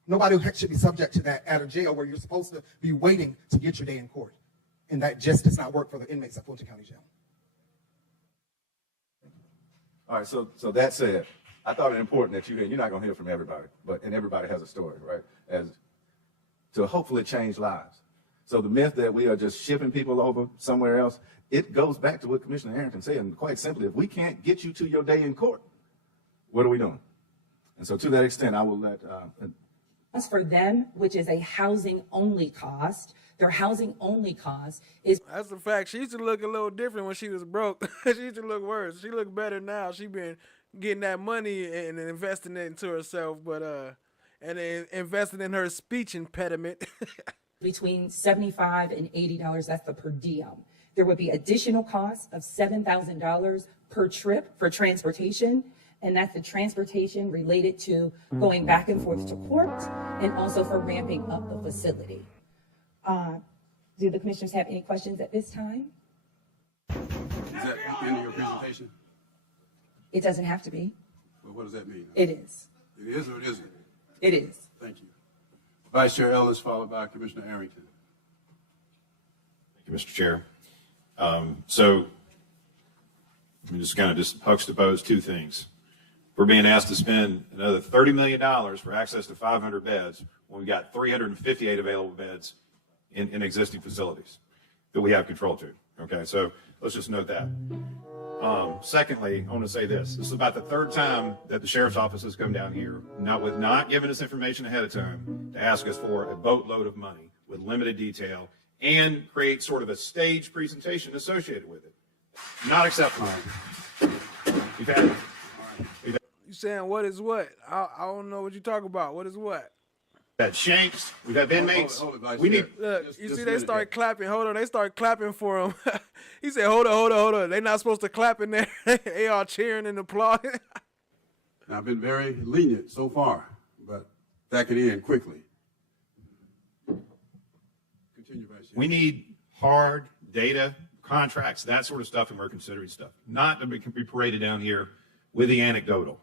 Nobody should be subject to that at a jail where you're supposed to be waiting to get your day in court. And that just does not work for the inmates at Fulton County Jail. All right, so that said, I thought it important that you're not gonna hear from everybody, and everybody has a story, right? To hopefully change lives. So the myth that we are just shipping people over somewhere else, it goes back to what Commissioner Harrington said, and quite simply, if we can't get you to your day in court, what are we doing? And so to that extent, I will let... for them, which is a housing-only cost. Their housing-only cost is... That's a fact. She used to look a little different when she was broke. She used to look worse. She look better now. She been getting that money and investing it into herself, and then investing in her speech impediment. between $75 and $80, that's the per diem. There would be additional costs of $7,000 per trip for transportation, and that's the transportation related to going back and forth to court and also for ramping up the facility. Do the commissioners have any questions at this time? Is that the end of your presentation? It doesn't have to be. Well, what does that mean? It is. It is or it isn't? It is. Thank you. Vice Chair Ellis, followed by Commissioner Arrington. Thank you, Mr. Chair. So let me just kind of juxtapose 2 things. We're being asked to spend another $30 million for access to 500 beds when we've got 358 available beds in existing facilities that we have control to. Okay, so let's just note that. Secondly, I want to say this. This is about the 3rd time that the Sheriff's Office has come down here, not giving us information ahead of time, to ask us for a boatload of money with limited detail and create sort of a staged presentation associated with it. Not acceptable. We've had, You saying what is what? I don't know what you talk about. What is what? had shanks. We've had inmates. We need. Look, you see, they start clapping. Hold on, they start clapping for him. He said, "Hold on. They're not supposed to clap in there. They all cheering and applauding." I've been very lenient so far, but that can end quickly. Continue, Vice Chair. We need hard data, contracts, that sort of stuff, and we're considering stuff. Not to be paraded down here with the anecdotal.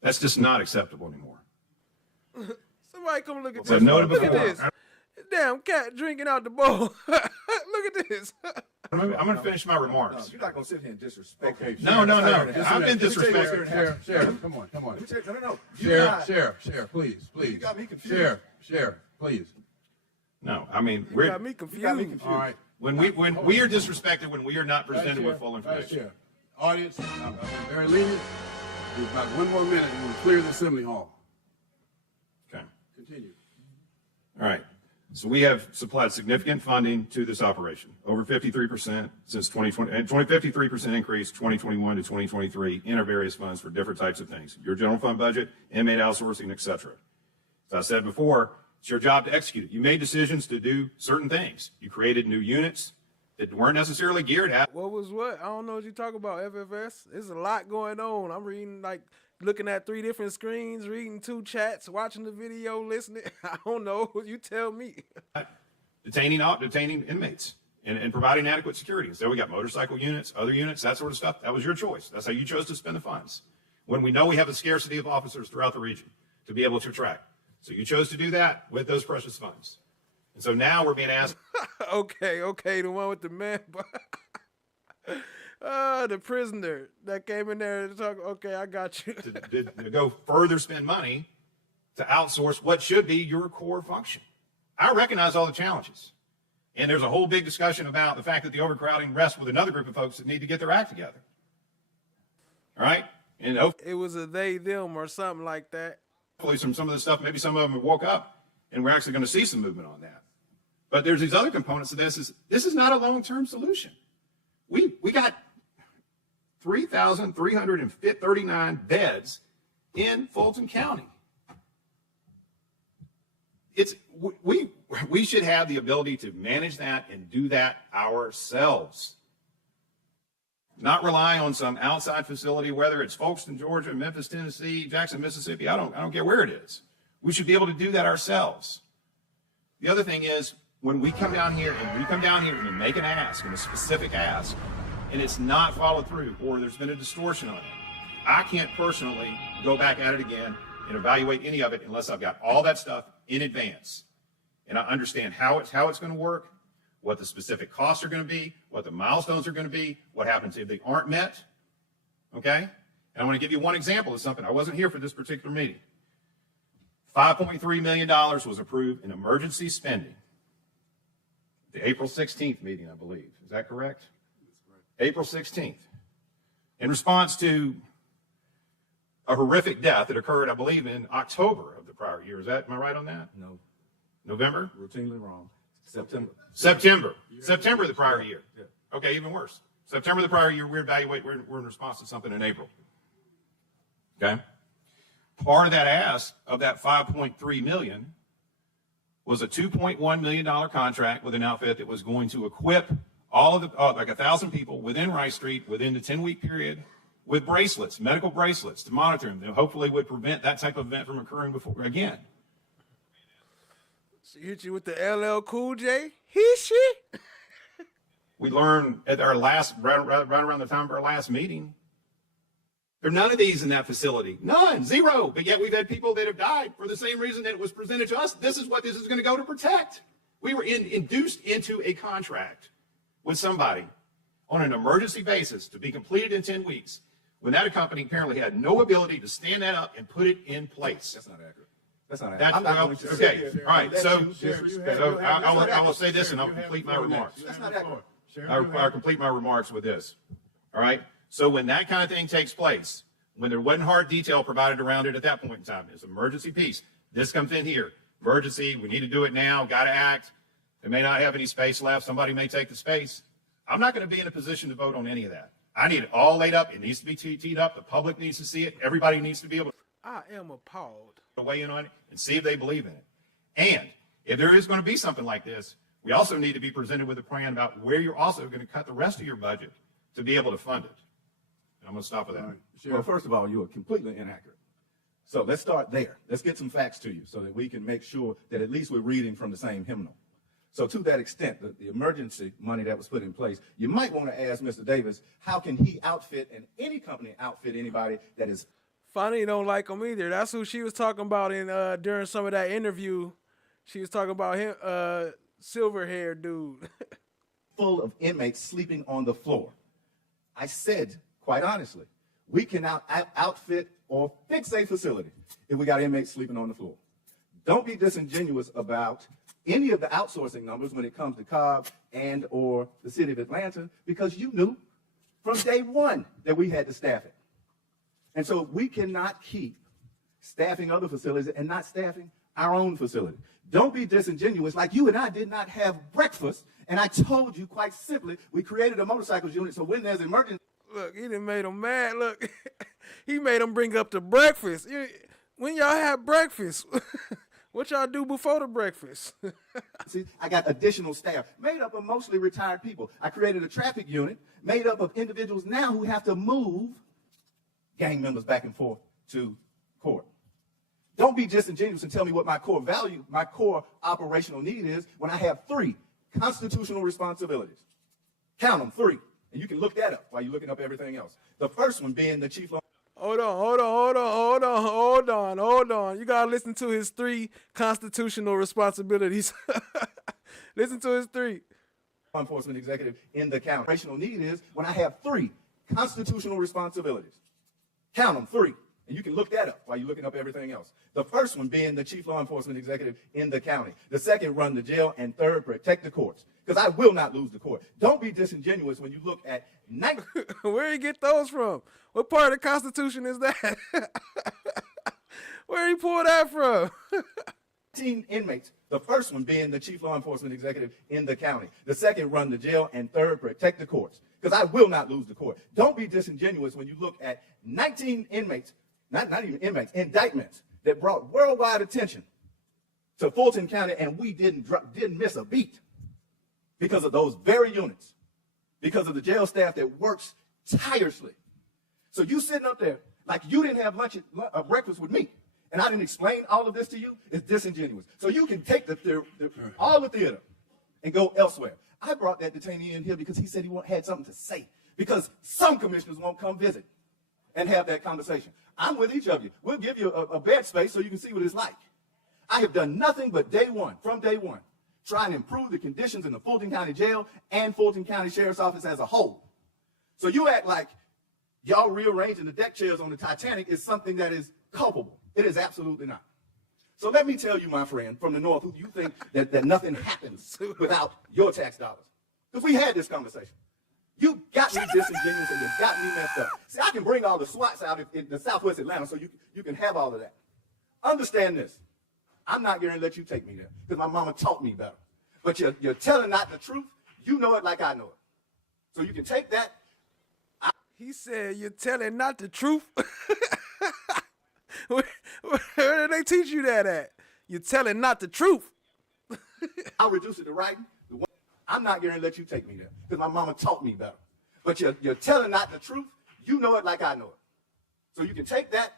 That's just not acceptable anymore. Somebody come look at So this. noted Look at before. this. Damn cat drinking out the bowl. Look at this. I'm going to finish my remarks. You're not going to sit here and disrespect. Okay, No. I've been disrespectful. disrespectful. Sheriff, come on. No. Sheriff, please. You got me confused. Sheriff, please. No, I mean, You got me confused. All right. when we are disrespected, when we are not presented with full Vice information. Chair. Audience, I've been very lenient. We've got 1 more minute and we'll clear the assembly hall. Okay. Continue. All right. So we have supplied significant funding to this operation, over 53% since 2020, and 53% increase 2021 to 2023 in our various funds for different types of things. Your general fund budget, inmate outsourcing, et cetera. As I said before, it's your job to execute it. You made decisions to do certain things. You created new units that weren't necessarily geared at. What was what? I don't know what you talk about, FFS. There's a lot going on. I'm reading, looking at 3 different screens, reading 2 chats, watching the video, listening. I don't know. You tell me. Detaining inmates and providing adequate security. So we got motorcycle units, other units, that sort of stuff. That was your choice. That's how you chose to spend the funds. When we know we have a scarcity of officers throughout the region to be able to attract. So you chose to do that with those precious funds. And so now we're being asked. Okay, the one with the man. The prisoner that came in there to talk. Okay, I got you. to go further spend money to outsource what should be your core function. I recognize all the challenges. And there's a whole big discussion about the fact that the overcrowding rests with another group of folks that need to get their act together. All right? And it was a they, them, or something like that. hopefully some of the stuff, maybe some of them have woke up and we're actually going to see some movement on that. But there's these other components of this. This is not a long-term solution. We got 3,339 beds in Fulton County. We should have the ability to manage that and do that ourselves. Not rely on some outside facility, whether it's Folkestone, Georgia, Memphis, Tennessee, Jackson, Mississippi. I don't care where it is. We should be able to do that ourselves. The other thing is, when we come down here and we make an ask, and a specific ask, and it's not followed through, or there's been a distortion on it, I can't personally go back at it again and evaluate any of it unless I've got all that stuff in advance. And I understand how it's going to work, what the specific costs are going to be, what the milestones are going to be, what happens if they aren't met. Okay? And I want to give you one example of something. I wasn't here for this particular meeting. $5.3 million was approved in emergency spending. The April 16th meeting, I believe. Is that correct? April 16th. In response to a horrific death that occurred, I believe, in October of the prior year. Am I right on that? No. November? Routinely wrong. September. September of the prior year. Yeah. Okay, even worse. September of the prior year, we're in response to something in April. Okay? Part of that ask of that $5.3 million was a $2.1 million contract with an outfit that was going to equip all of the, like 1,000 people within Rice Street within the 10-week period with bracelets, medical bracelets, to monitor them that hopefully would prevent that type of event from occurring before again. She hit you with the LL Cool J? He shit. We learned at our last, right around the time of our last meeting, there are none of these in that facility. None, zero. But yet we've had people that have died for the same reason that it was presented to us. This is what this is going to go to protect. We were induced into a contract with somebody on an emergency basis to be completed in 10 weeks when that company apparently had no ability to stand that up and put it in place. That's not accurate. That's not accurate. Okay, all right. So I will say this and I'll complete my remarks. That's not accurate. I'll complete my remarks with this. All right. So when that kind of thing takes place, when there wasn't hard detail provided around it at that point in time, it's an emergency piece. This comes in here. Emergency, we need to do it now, got to act. They may not have any space left. Somebody may take the space. I'm not going to be in a position to vote on any of that. I need it all laid up. It needs to be teed up. The public needs to see it. Everybody needs to be able I am appalled. to weigh in on it and see if they believe in it. And if there is going to be something like this, we also need to be presented with a plan about where you're also going to cut the rest of your budget to be able to fund it. And I'm going to stop with that. Well, first of all, you are completely inaccurate. So let's start there. Let's get some facts to you so that we can make sure that at least we're reading from the same hymnal. So to that extent, the emergency money that was put in place, you might want to ask Mr. Davis, how can he outfit, and any company outfit anybody that is... FANI don't like him either. That's who she was talking about in during some of that interview. She was talking about him, silver-haired dude. full of inmates sleeping on the floor. I said, quite honestly, we cannot outfit or fix a facility if we got inmates sleeping on the floor. Don't be disingenuous about any of the outsourcing numbers when it comes to Cobb and or the city of Atlanta, because you knew from day one that we had to staff it. And so we cannot keep staffing other facilities and not staffing our own facility. Don't be disingenuous like you and I did not have breakfast, and I told you quite simply we created a motorcycles unit so when there's an emergency... Look, he done made him mad. Look, he made him bring up the breakfast. When y'all have breakfast, what y'all do before the breakfast? See, I got additional staff made up of mostly retired people. I created a traffic unit made up of individuals now who have to move gang members back and forth to court. Don't be disingenuous and tell me what my core value, my core operational need is when I have 3 constitutional responsibilities. Count them, 3. And you can look that up while you're looking up everything else. The first one being the chief law. Hold on. You gotta listen to his 3 constitutional responsibilities. Listen to his 3. Law enforcement executive in the county. Operational need is when I have 3 constitutional responsibilities. Count them, 3. And you can look that up while you're looking up everything else. The first one being the chief law enforcement executive in the county. The second, run the jail. And third, protect the courts. Because I will not lose the court. Don't be disingenuous when you look at... Where you get those from? What part of the Constitution is that? Where you pull that from? 19 inmates. The first one being the chief law enforcement executive in the county. The second, run the jail. And third, protect the courts. Because I will not lose the court. Don't be disingenuous when you look at 19 inmates, not even inmates, indictments that brought worldwide attention to Fulton County, and we didn't miss a beat because of those very units, because of the jail staff that works tirelessly. So you sitting up there like you didn't have breakfast with me, and I didn't explain all of this to you, is disingenuous. So you can take all the theater and go elsewhere. I brought that detainee in here because he said he had something to say, because some commissioners won't come visit and have that conversation. I'm with each of you. We'll give you a bed space so you can see what it's like. I have done nothing but from day one, try and improve the conditions in the Fulton County Jail and Fulton County Sheriff's Office as a whole. So you act like y'all rearranging the deck chairs on the Titanic is something that is culpable. It is absolutely not. So let me tell you, my friend from the North, who you think that nothing happens without your tax dollars. Because we had this conversation. You got me disingenuous and you got me messed up. See, I can bring all the SWATs out in the Southwest Atlanta so you can have all of that. Understand this. I'm not going to let you take me there because my mama taught me better. But you're telling not the truth. You know it like I know it. So you can take that. He said you're telling not the truth. Where did they teach you that at? You're telling not the truth. I'll reduce it to writing. I'm not going to let you take me there because my mama taught me better. But you're telling not the truth. You know it like I know it. So you can take that.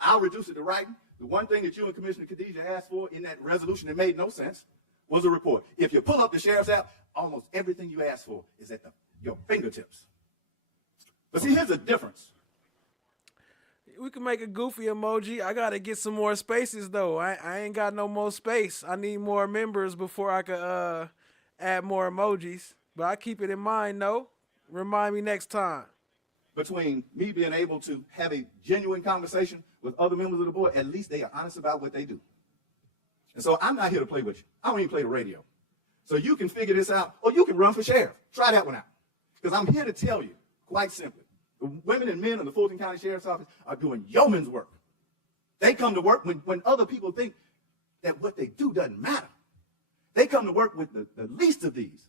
I'll reduce it to writing. The one thing that you and Commissioner Khadijah asked for in that resolution that made no sense was a report. If you pull up the Sheriff's app, almost everything you asked for is at your fingertips. But see, here's the difference. We can make a goofy emoji. I got to get some more spaces, though. I ain't got no more space. I need more members before I could add more emojis. But I keep it in mind, though. Remind me next time. Between me being able to have a genuine conversation with other members of the board, at least they are honest about what they do. And so I'm not here to play with you. I don't even play the radio. So you can figure this out, or you can run for sheriff. Try that one out. Because I'm here to tell you, quite simply, the women and men in the Fulton County Sheriff's Office are doing yeoman's work. They come to work when other people think that what they do doesn't matter. They come to work with the least of these.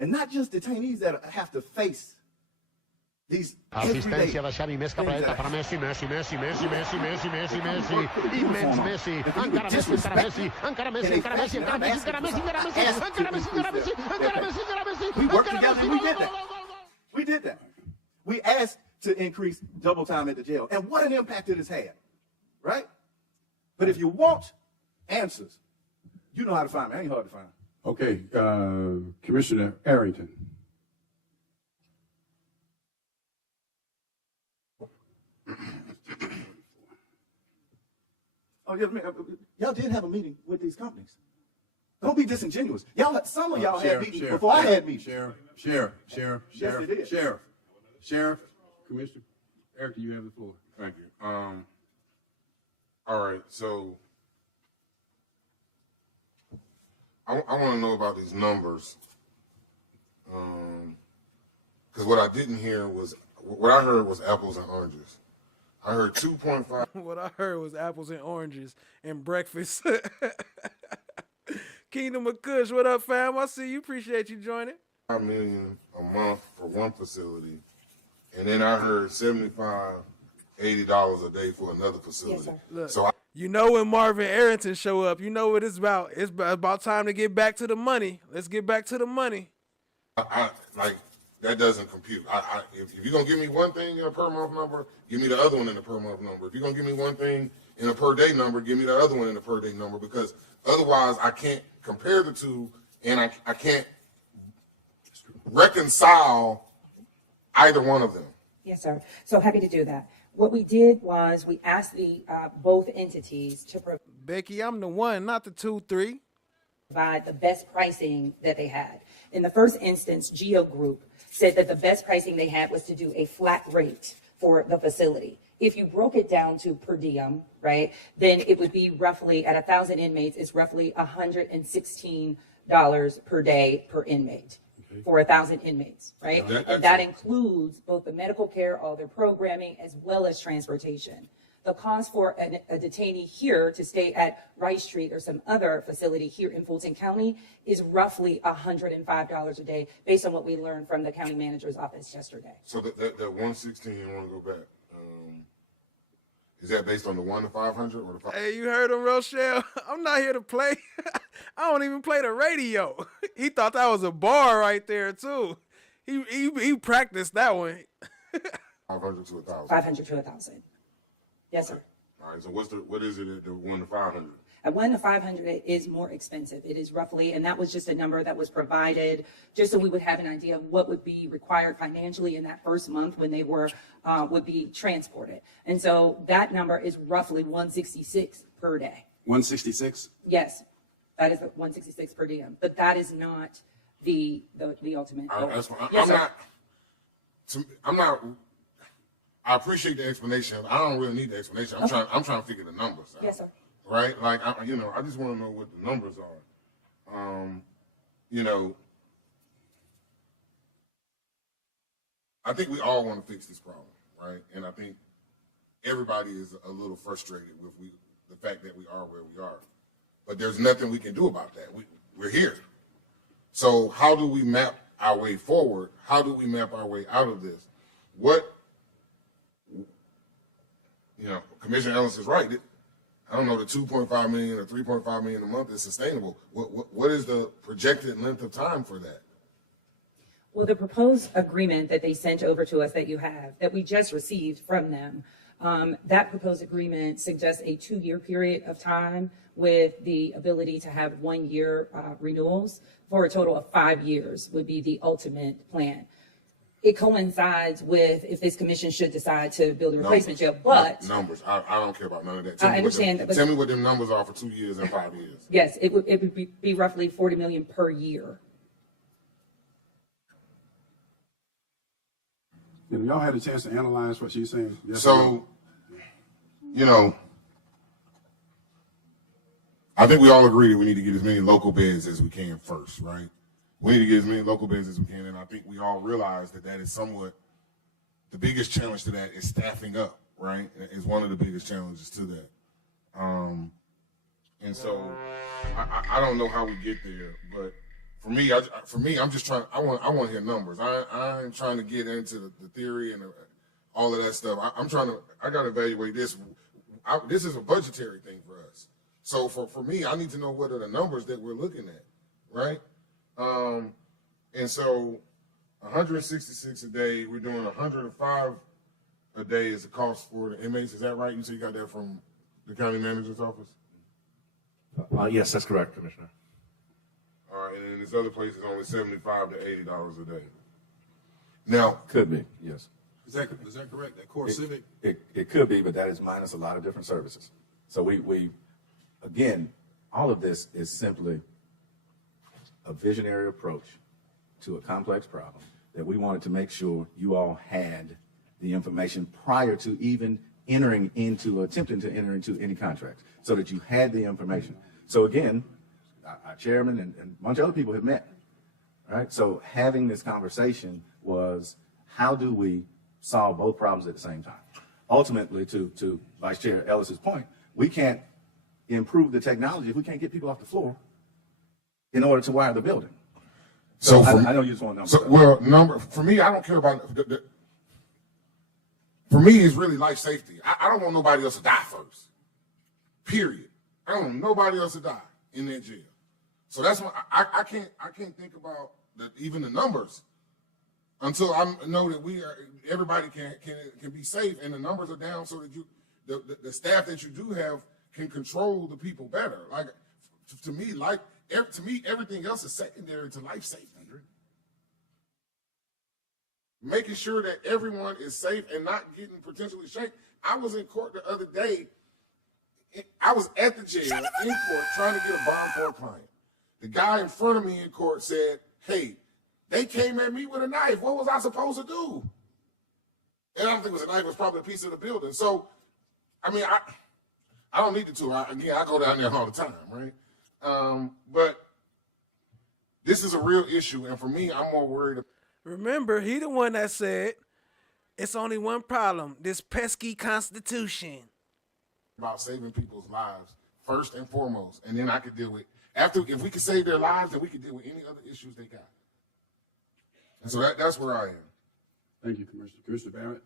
And not just detainees that have to face these Assistencia da Xavi, més cap a dreta per Messi, Messi, Messi, Messi, Messi, Messi, Messi, Messi, immens Messi, encara Messi, encara Messi, encara Messi, encara Messi, encara Messi, encara Messi, encara Messi, encara Messi, encara Messi, encara Messi, encara Messi. We worked together and we did that. We did that. We asked to increase double time at the jail. And what an impact it has had, right? But if you want answers, you know how to find me. I ain't hard to find. Okay, Commissioner Arrington. Oh, yeah, y'all did have a meeting with these companies. Don't be disingenuous. Y'all, some of y'all had meetings before I had meetings. Sheriff, Commissioner. Eric, you have the floor. Thank you. All right, so I want to know about these numbers, because what I didn't hear was, what I heard was apples and oranges. I heard 2.5. What I heard was apples and oranges and breakfast. Kingdom of Kush, what up, fam? I see you. Appreciate you joining. $5 million a month for one facility, and then I heard $75, $80 a day for another facility. Yes, look, so you know when Marvin Arrington show up, you know what it's about. It's about time to get back to the money. Let's get back to the money. I like that doesn't compute. If you're gonna give me one thing in a per month number, give me the other one in a per month number. If you're gonna give me one thing in a per day number, give me the other one in a per day number, because otherwise I can't compare the two, and I can't reconcile either one of them. Yes, sir. So happy to do that. What we did was we asked the both entities to Becky, I'm the one, not the 2-3. Provide the best pricing that they had. In the first instance, Geo Group said that the best pricing they had was to do a flat rate for the facility. If you broke it down to per diem, right, then it would be roughly at 1,000 inmates, it's roughly $116 per day per inmate. For 1,000 inmates, right? And that includes both the medical care, all their programming, as well as transportation. The cost for a detainee here to stay at Rice Street or some other facility here in Fulton County is roughly $105 a day, based on what we learned from the county manager's office yesterday. So that 116, I want to go back. Is that based on the 1 to 500 or the 5? Hey, you heard him, Rochelle? I'm not here to play. I don't even play the radio. He thought that was a bar right there, too. He practiced that one. 500 to 1,000. 500 to 1,000. Yes, sir. All right, so what is it at the 1 to 500? At 1 to 500 is more expensive. It is roughly, and that was just a number that was provided just so we would have an idea of what would be required financially in that first month when they were would be transported. And so that number is roughly 166 per day. 166? Yes, that is 166 per diem, but that is not the ultimate. That's fine. Yes, I'm not. I appreciate the explanation. I don't really need the explanation. I'm trying to figure the numbers out. Yes, sir. Right? Like, I just want to know what the numbers are. I think we all want to fix this problem, right? And I think everybody is a little frustrated with the fact that we are where we are. But there's nothing we can do about that. We're here. So how do we map our way forward? How do we map our way out of this? Commissioner Ellis is right. I don't know, the 2.5 million or 3.5 million a month is sustainable. What is the projected length of time for that? Well, the proposed agreement that they sent over to us that we just received from them, that proposed agreement suggests a 2-year period of time with the ability to have 1-year renewals for a total of 5 years would be the ultimate plan. It coincides with if this commission should decide to build a replacement jail, but numbers. I don't care about none of that. I understand that. Tell me what them numbers are for 2 years and 5 years. Yes, it would be roughly $40 million per year. Y'all had a chance to analyze what she's saying. Yes, so, I think we all agree that we need to get as many local beds as we can first, right? We need to get as many local beds as we can, and I think we all realize that is somewhat the biggest challenge to that is staffing up, right? Is one of the biggest challenges to that. And so I don't know how we get there, but For me, I'm just trying. I want to hear numbers. I ain't trying to get into the theory and all of that stuff. I got to evaluate this. This is a budgetary thing for us. So for me, I need to know what are the numbers that we're looking at, right? And so 166 a day. We're doing 105 a day is the cost for the inmates. Is that right? You got that from the county manager's office? Yes, that's correct, Commissioner. All right, and then this other place is only $75 to $80 a day. Now, Could be, yes. Is that correct? That core civic? It could be, but that is minus a lot of different services. So we again, all of this is simply a visionary approach to a complex problem that we wanted to make sure you all had the information prior to even attempting to enter into any contracts, so that you had the information. So again, our chairman and a bunch of other people have met, right? So having this conversation was, how do we solve both problems at the same time? Ultimately, to Vice Chair Ellis's point, we can't improve the technology if we can't get people off the floor in order to wire the building. So I know you just want numbers. For me, I don't care about for me, it's really life safety. I don't want nobody else to die first. Period. I don't want nobody else to die in that jail. So that's why I can't think about even the numbers until I know that everybody can be safe and the numbers are down, so that the staff that you do have can control the people better. Like to me, everything else is secondary to life safety. Making sure that everyone is safe and not getting potentially shanked. I was in court the other day. I was at the jail in court trying to get a bond for a client. The guy in front of me in court said, "Hey, they came at me with a knife. What was I supposed to do?" And I don't think it was a knife. It was probably a piece of the building. So, I mean, I don't need the tool. I go down there all the time, right? But this is a real issue, and for me, I'm more worried about. Remember, he the one that said it's only one problem: this pesky Constitution. About saving people's lives first and foremost, and then I could deal with if we could save their lives, then we could deal with any other issues they got. And so that's where I am. Thank you, Commissioner. Commissioner Barrett.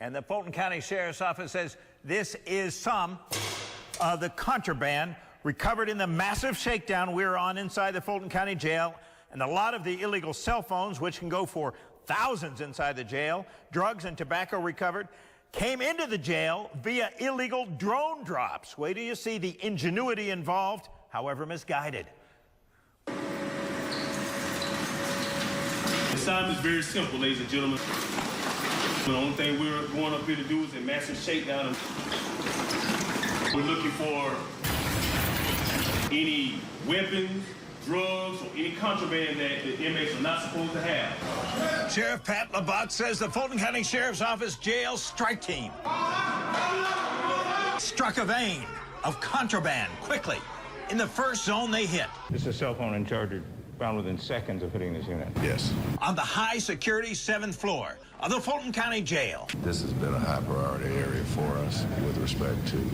And the Fulton County Sheriff's Office says this is some of the contraband recovered in the massive shakedown we were on inside the Fulton County Jail, and a lot of the illegal cell phones, which can go for thousands inside the jail, drugs and tobacco recovered, came into the jail via illegal drone drops. Wait till you see the ingenuity involved, however misguided. The assignment is very simple, ladies and gentlemen. The only thing we're going up here to do is a massive shakedown. We're looking for any weapons, drugs, or any contraband that the inmates are not supposed to have. Sheriff Pat Labatt says the Fulton County Sheriff's Office jail strike team struck a vein of contraband quickly in the first zone they hit. This is a cell phone and charger found within seconds of hitting this unit. Yes. On the high security 7th floor of the Fulton County Jail. This has been a high priority area for us with respect to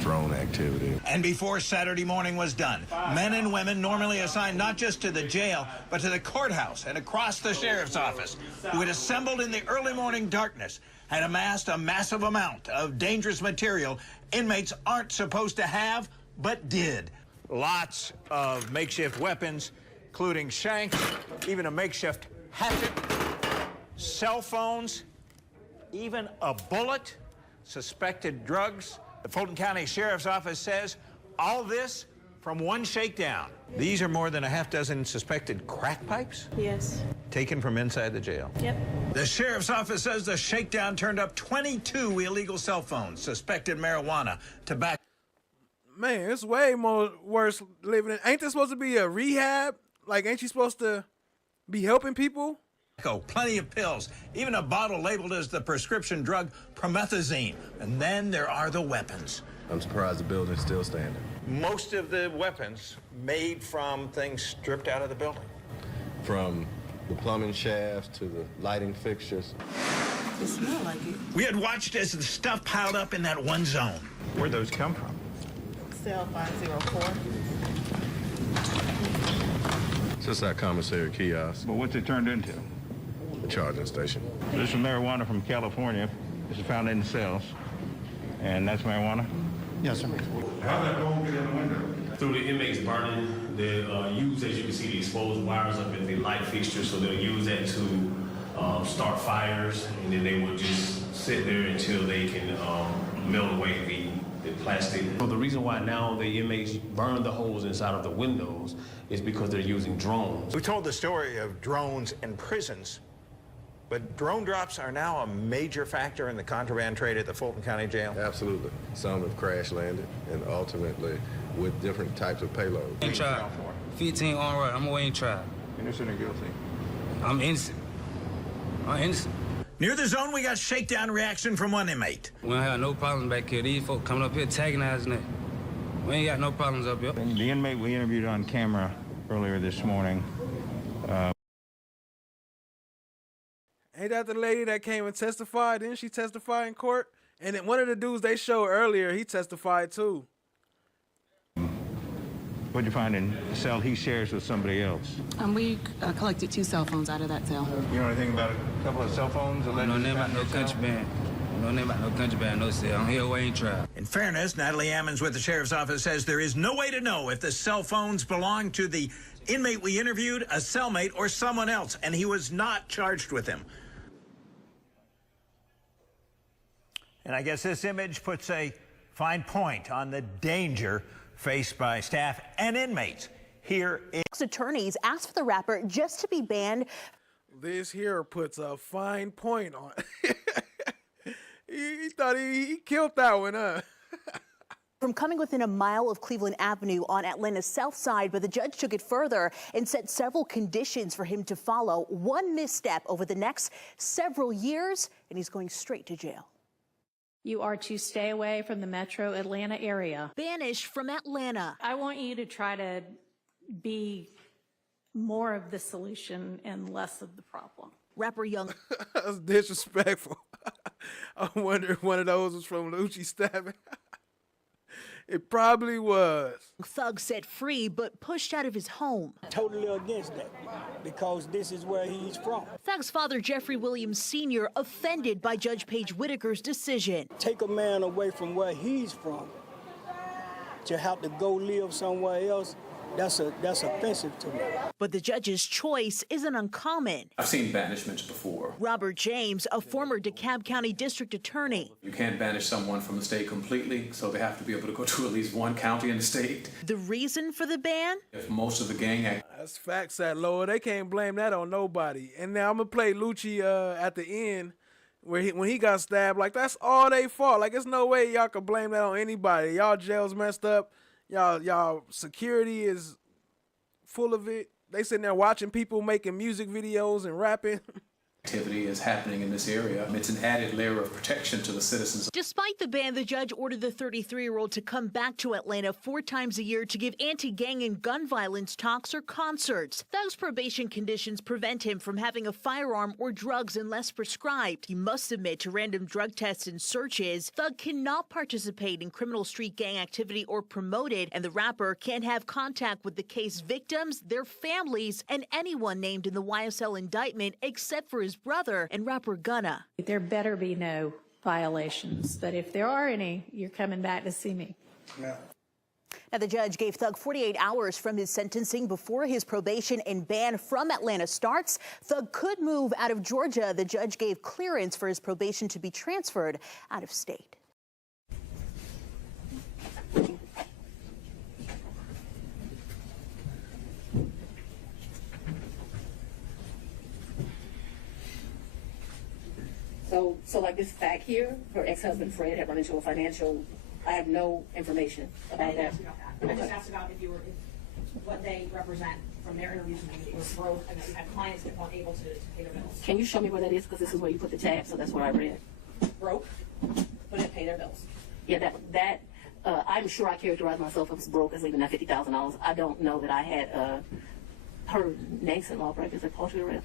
drone activity. And before Saturday morning was done, men and women normally assigned not just to the jail, but to the courthouse and across the sheriff's office, who had assembled in the early morning darkness, had amassed a massive amount of dangerous material inmates aren't supposed to have, but did. Lots of makeshift weapons, including shanks, even a makeshift hatchet, cell phones, even a bullet, suspected drugs. The Fulton County Sheriff's Office says all this from one shakedown. These are more than a half dozen suspected crack pipes? Yes. Taken from inside the jail. Yep. The Sheriff's Office says the shakedown turned up 22 illegal cell phones, suspected marijuana, tobacco. Man, it's way more worse living in. Ain't this supposed to be a rehab? Like, ain't you supposed to be helping people? Plenty of pills, even a bottle labeled as the prescription drug promethazine. And then there are the weapons. I'm surprised the building's still standing. Most of the weapons made from things stripped out of the building. From the plumbing shafts to the lighting fixtures. It smells like it. We had watched as the stuff piled up in that one zone. Where'd those come from? Cell 504. Just our commissary kiosk. But what's it turned into? The charging station. This is marijuana from California. This is found in the cells. And that's marijuana? Yes, sir. How did that dome get in the window? Through the inmates burning, they use, as you can see, the exposed wires up in the light fixture, so they'll use that to start fires, and then they will just sit there until they can melt away the plastic. So the reason why now the inmates burn the holes inside of the windows is because they're using drones. We told the story of drones in prisons, but drone drops are now a major factor in the contraband trade at the Fulton County Jail. Absolutely. Some have crash landed, and ultimately with different types of payloads. Ain't tried. 15 on right. I'm away in trial. Innocent or guilty? I'm innocent. I'm innocent. Near the zone, we got shakedown reaction from one inmate. We don't have no problems back here. These folks coming up here antagonizing it. We ain't got no problems up here. The inmate we interviewed on camera earlier this morning. Ain't that the lady that came and testified? Didn't she testify in court? And then one of the dudes they showed earlier, he testified too. What'd you find in the cell he shares with somebody else? We collected 2 cell phones out of that cell. You know anything about a couple of cell phones? No name about no contraband. No name about no contraband, no cell. I'm here away in trial. In fairness, Natalie Ammons with the sheriff's office says there is no way to know if the cell phones belong to the inmate we interviewed, a cellmate, or someone else, and he was not charged with them. And I guess this image puts a fine point on the danger faced by staff and inmates here in... Attorneys asked for the rapper just to be banned. This here puts a fine point on he thought he killed that one, huh? From coming within a mile of Cleveland Avenue on Atlanta's south side, but the judge took it further and set several conditions for him to follow. One misstep over the next several years, and he's going straight to jail. You are to stay away from the metro Atlanta area. Banished from Atlanta. I want you to try to be more of the solution and less of the problem. Rapper Young. That's disrespectful. I wonder if one of those was from Lucci stabbing. It probably was. Thug set free, but pushed out of his home. Totally against that, because this is where he's from. Thug's father, Jeffrey Williams Sr., offended by Judge Paige Whitaker's decision. Take a man away from where he's from to have to go live somewhere else, that's offensive to me. But the judge's choice isn't uncommon. I've seen banishments before. Robert James, a former DeKalb County district attorney. You can't banish someone from the state completely, so they have to be able to go to at least one county in the state. The reason for the ban? If most of the gang That's facts, that Lord. They can't blame that on nobody. And now I'm gonna play Lucci at the end where when he got stabbed. Like, that's all they fault. Like, there's no way y'all can blame that on anybody. Y'all jails messed up. Y'all security is full of it. They sitting there watching people making music videos and rapping. activity is happening in this area. It's an added layer of protection to the citizens. Despite the ban, the judge ordered the 33-year-old to come back to Atlanta 4 times a year to give anti-gang and gun violence talks or concerts. Thug's probation conditions prevent him from having a firearm or drugs unless prescribed. He must submit to random drug tests and searches. Thug cannot participate in criminal street gang activity or promote it, and the rapper can't have contact with the case victims, their families, and anyone named in the YSL indictment except for his brother and rapper Gunna. There better be no violations, but if there are any, you're coming back to see me. Yeah. Now, the judge gave Thug 48 hours from his sentencing before his probation and ban from Atlanta starts. Thug could move out of Georgia. The judge gave clearance for his probation to be transferred out of state. So like this fact here, her ex-husband Fred had run into a financial, I have no information about that. I just asked about if you were, what they represent from their interviews with you was broke and that you had clients that weren't able to pay their bills. Can you show me where that is? Because this is where you put the tab, so that's what I read. Broke, but didn't pay their bills. Yeah, I'm sure I characterized myself as broke as leaving that $50,000. I don't know that I had her nascent law practice at Portugal Rep.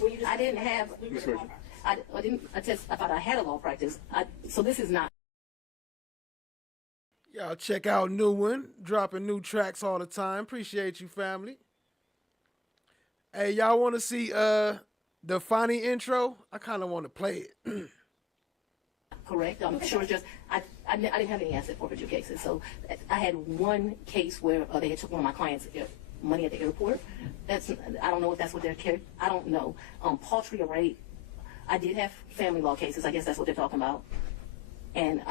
Well, I didn't have. I thought I had a law practice. So this is not. Y'all check out new one, dropping new tracks all the time. Appreciate you, family. Hey, y'all want to see the FANI intro? I kind of want to play it. Correct. I'm sure just I didn't have any asset forfeiture cases. So I had one case where they had took one of my clients' money at the airport. I don't know if that's what they're carrying. I don't know. Paltry rate. I did have family law cases. I guess that's what they're talking about. And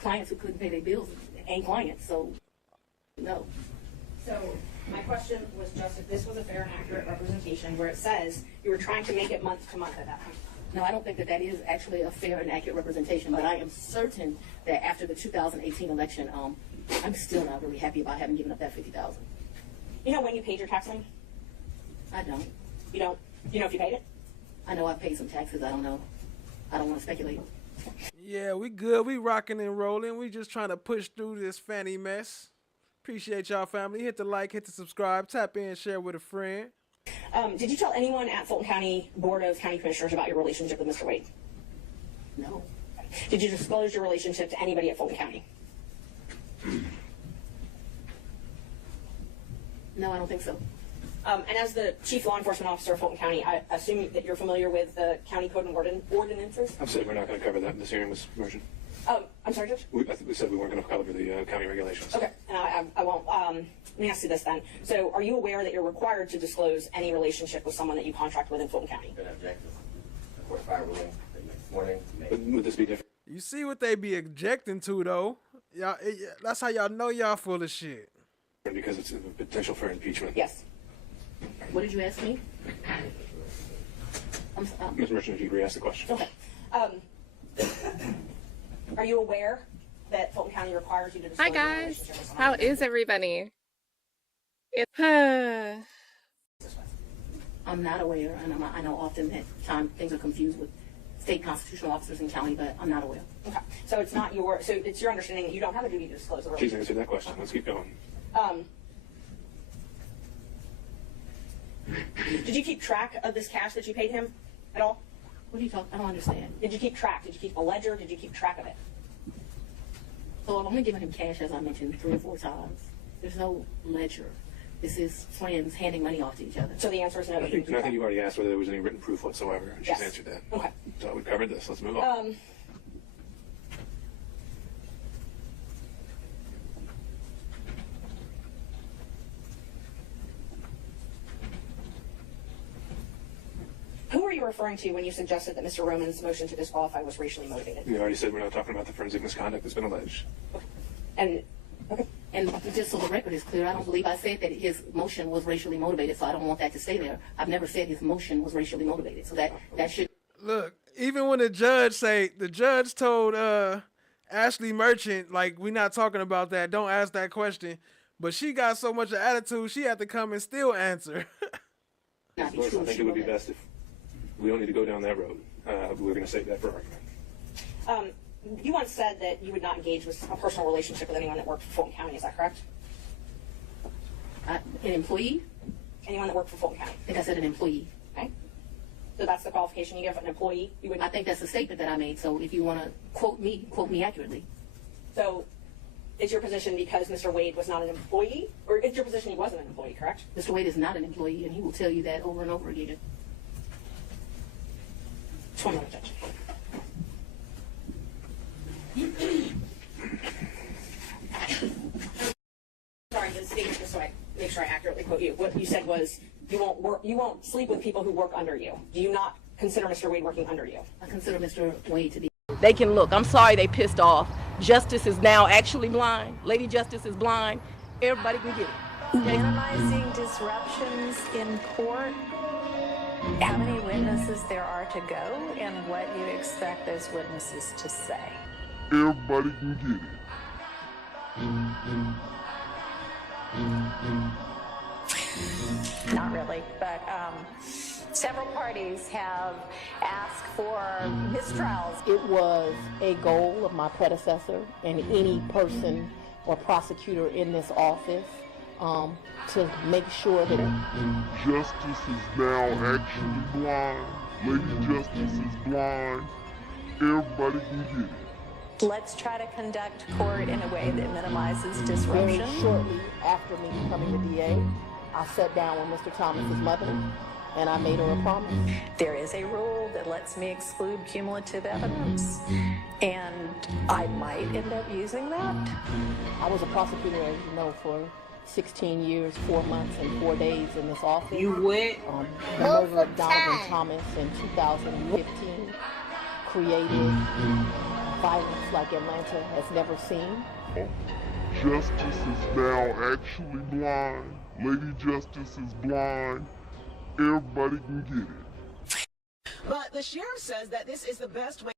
clients who couldn't pay their bills ain't clients. So no. So my question was just if this was a fair and accurate representation where it says you were trying to make it month to month at that point. No, I don't think that that is actually a fair and accurate representation, but I am certain that after the 2018 election, I'm still not really happy about having given up that $50,000. You know when you paid your tax lien? I don't. You don't? You know if you paid it? I know I've paid some taxes. I don't know. I don't want to speculate. Yeah, we good. We rocking and rolling. We just trying to push through this FANI mess. Appreciate y'all, family. Hit the like, hit the subscribe, tap in, share with a friend. Did you tell anyone at Fulton County Board of County Commissioners about your relationship with Mr. Wade? No. Did you disclose your relationship to anybody at Fulton County? No, I don't think so. And as the Chief Law Enforcement Officer of Fulton County, I assume that you're familiar with the county code and ordinances? I'm saying we're not going to cover that in this hearing, Ms. Merchant. I'm sorry, Judge? I think we said we weren't going to cover the county regulations. Okay, and I won't. Let me ask you this then. So are you aware that you're required to disclose any relationship with someone that you contract with in Fulton County? Would this be different? You see what they be objecting to, though. Y'all, that's how y'all know y'all full of shit. Because it's a potential for impeachment. Yes. What did you ask me? Ms. Merchant, if you re-ask the question. Okay. Are you aware that Fulton County requires you to disclose Hi your guys, relationship with someone? how is everybody? I'm not aware, and I know often that things are confused with state constitutional officers in county, but I'm not aware. Okay. So it's not your. So it's your understanding that you don't have a duty to disclose the She's relationship. answered that question. Let's keep going. Did you keep track of this cash that you paid him at all? What are you talking? I don't understand. Did you keep track? Did you keep a ledger? Did you keep track of it? So I've only given him cash, as I mentioned, 3 or 4 times. There's no ledger. This is friends handing money off to each other. So the answer is no. I think you already asked whether there was any written proof whatsoever, and she's answered that. Okay. So we covered this. Let's move on. Who were you referring to when you suggested that Mr. Roman's motion to disqualify was racially motivated? You already said we're not talking about the forensic misconduct that's been alleged. And just so the record is clear, I don't believe I said that his motion was racially motivated, so I don't want that to stay there. I've never said his motion was racially motivated, so that should. Look, even when the judge told Ashley Merchant, like, we're not talking about that, don't ask that question, but she got so much of attitude, she had to come and still answer. I think it would be best if we don't need to go down that road. We're going to save that for argument. You once said that you would not engage with a personal relationship with anyone that worked for Fulton County. Is that correct? An employee? Anyone that worked for Fulton County. I think I said an employee. Okay. So that's the qualification you give an employee? You would. I think that's a statement that I made, so if you want to quote me accurately. So is your position because Mr. Wade was not an employee? Or is your position he wasn't an employee, correct? Mr. Wade is not an employee, and he will tell you that over and over again. Just one minute, Judge. Sorry, the statement, just so I make sure I accurately quote you. What you said was you won't sleep with people who work under you. Do you not consider Mr. Wade working under you? I consider Mr. Wade to be. They can look. I'm sorry they pissed off. Justice is now actually blind. Lady Justice is blind. Everybody can get it. Minimizing disruptions in court, how many witnesses there are to go, and what you expect those witnesses to say. Everybody can get it. Not really, but several parties have asked for mistrials. It was a goal of my predecessor and any person or prosecutor in this office to make sure that Justice is now actually blind. Lady Justice is blind. Everybody can get it. Let's try to conduct court in a way that minimizes disruption. very shortly after me becoming the DA, I sat down with Mr. Thomas's mother and I made her a promise. There is a rule that lets me exclude cumulative evidence, and I might end up using that. I was a prosecutor, as you know, for 16 years, 4 months, and 4 days in this office. You would? The murder of Donovan Thomas in 2015 created violence like Atlanta has never seen. Justice is now actually blind. Lady Justice is blind. Everybody can get it. But the sheriff says that this is the best way.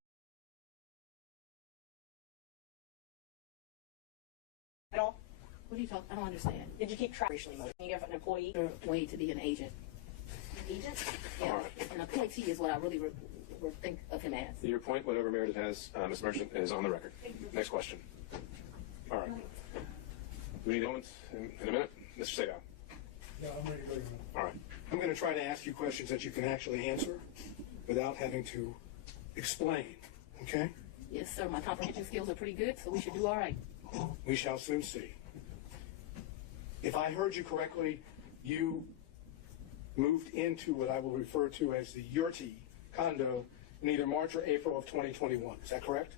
At all? What are you talking? I don't understand. Did you keep track racially motivated? Can you give an employee? Way to be an agent. Agent? Yeah, an appointee is what I really would think of him as. Your point, whatever Meredith has, Ms. Merchant, is on the record. Next question. All right. We need moments in a minute. Mr. Sadow. Yeah, I'm ready to go. All right. I'm going to try to ask you questions that you can actually answer without having to explain, okay? Yes, sir. My comprehension skills are pretty good, so we should do all right. We shall soon see. If I heard you correctly, you moved into what I will refer to as the Yurti condo in either March or April of 2021. Is that correct?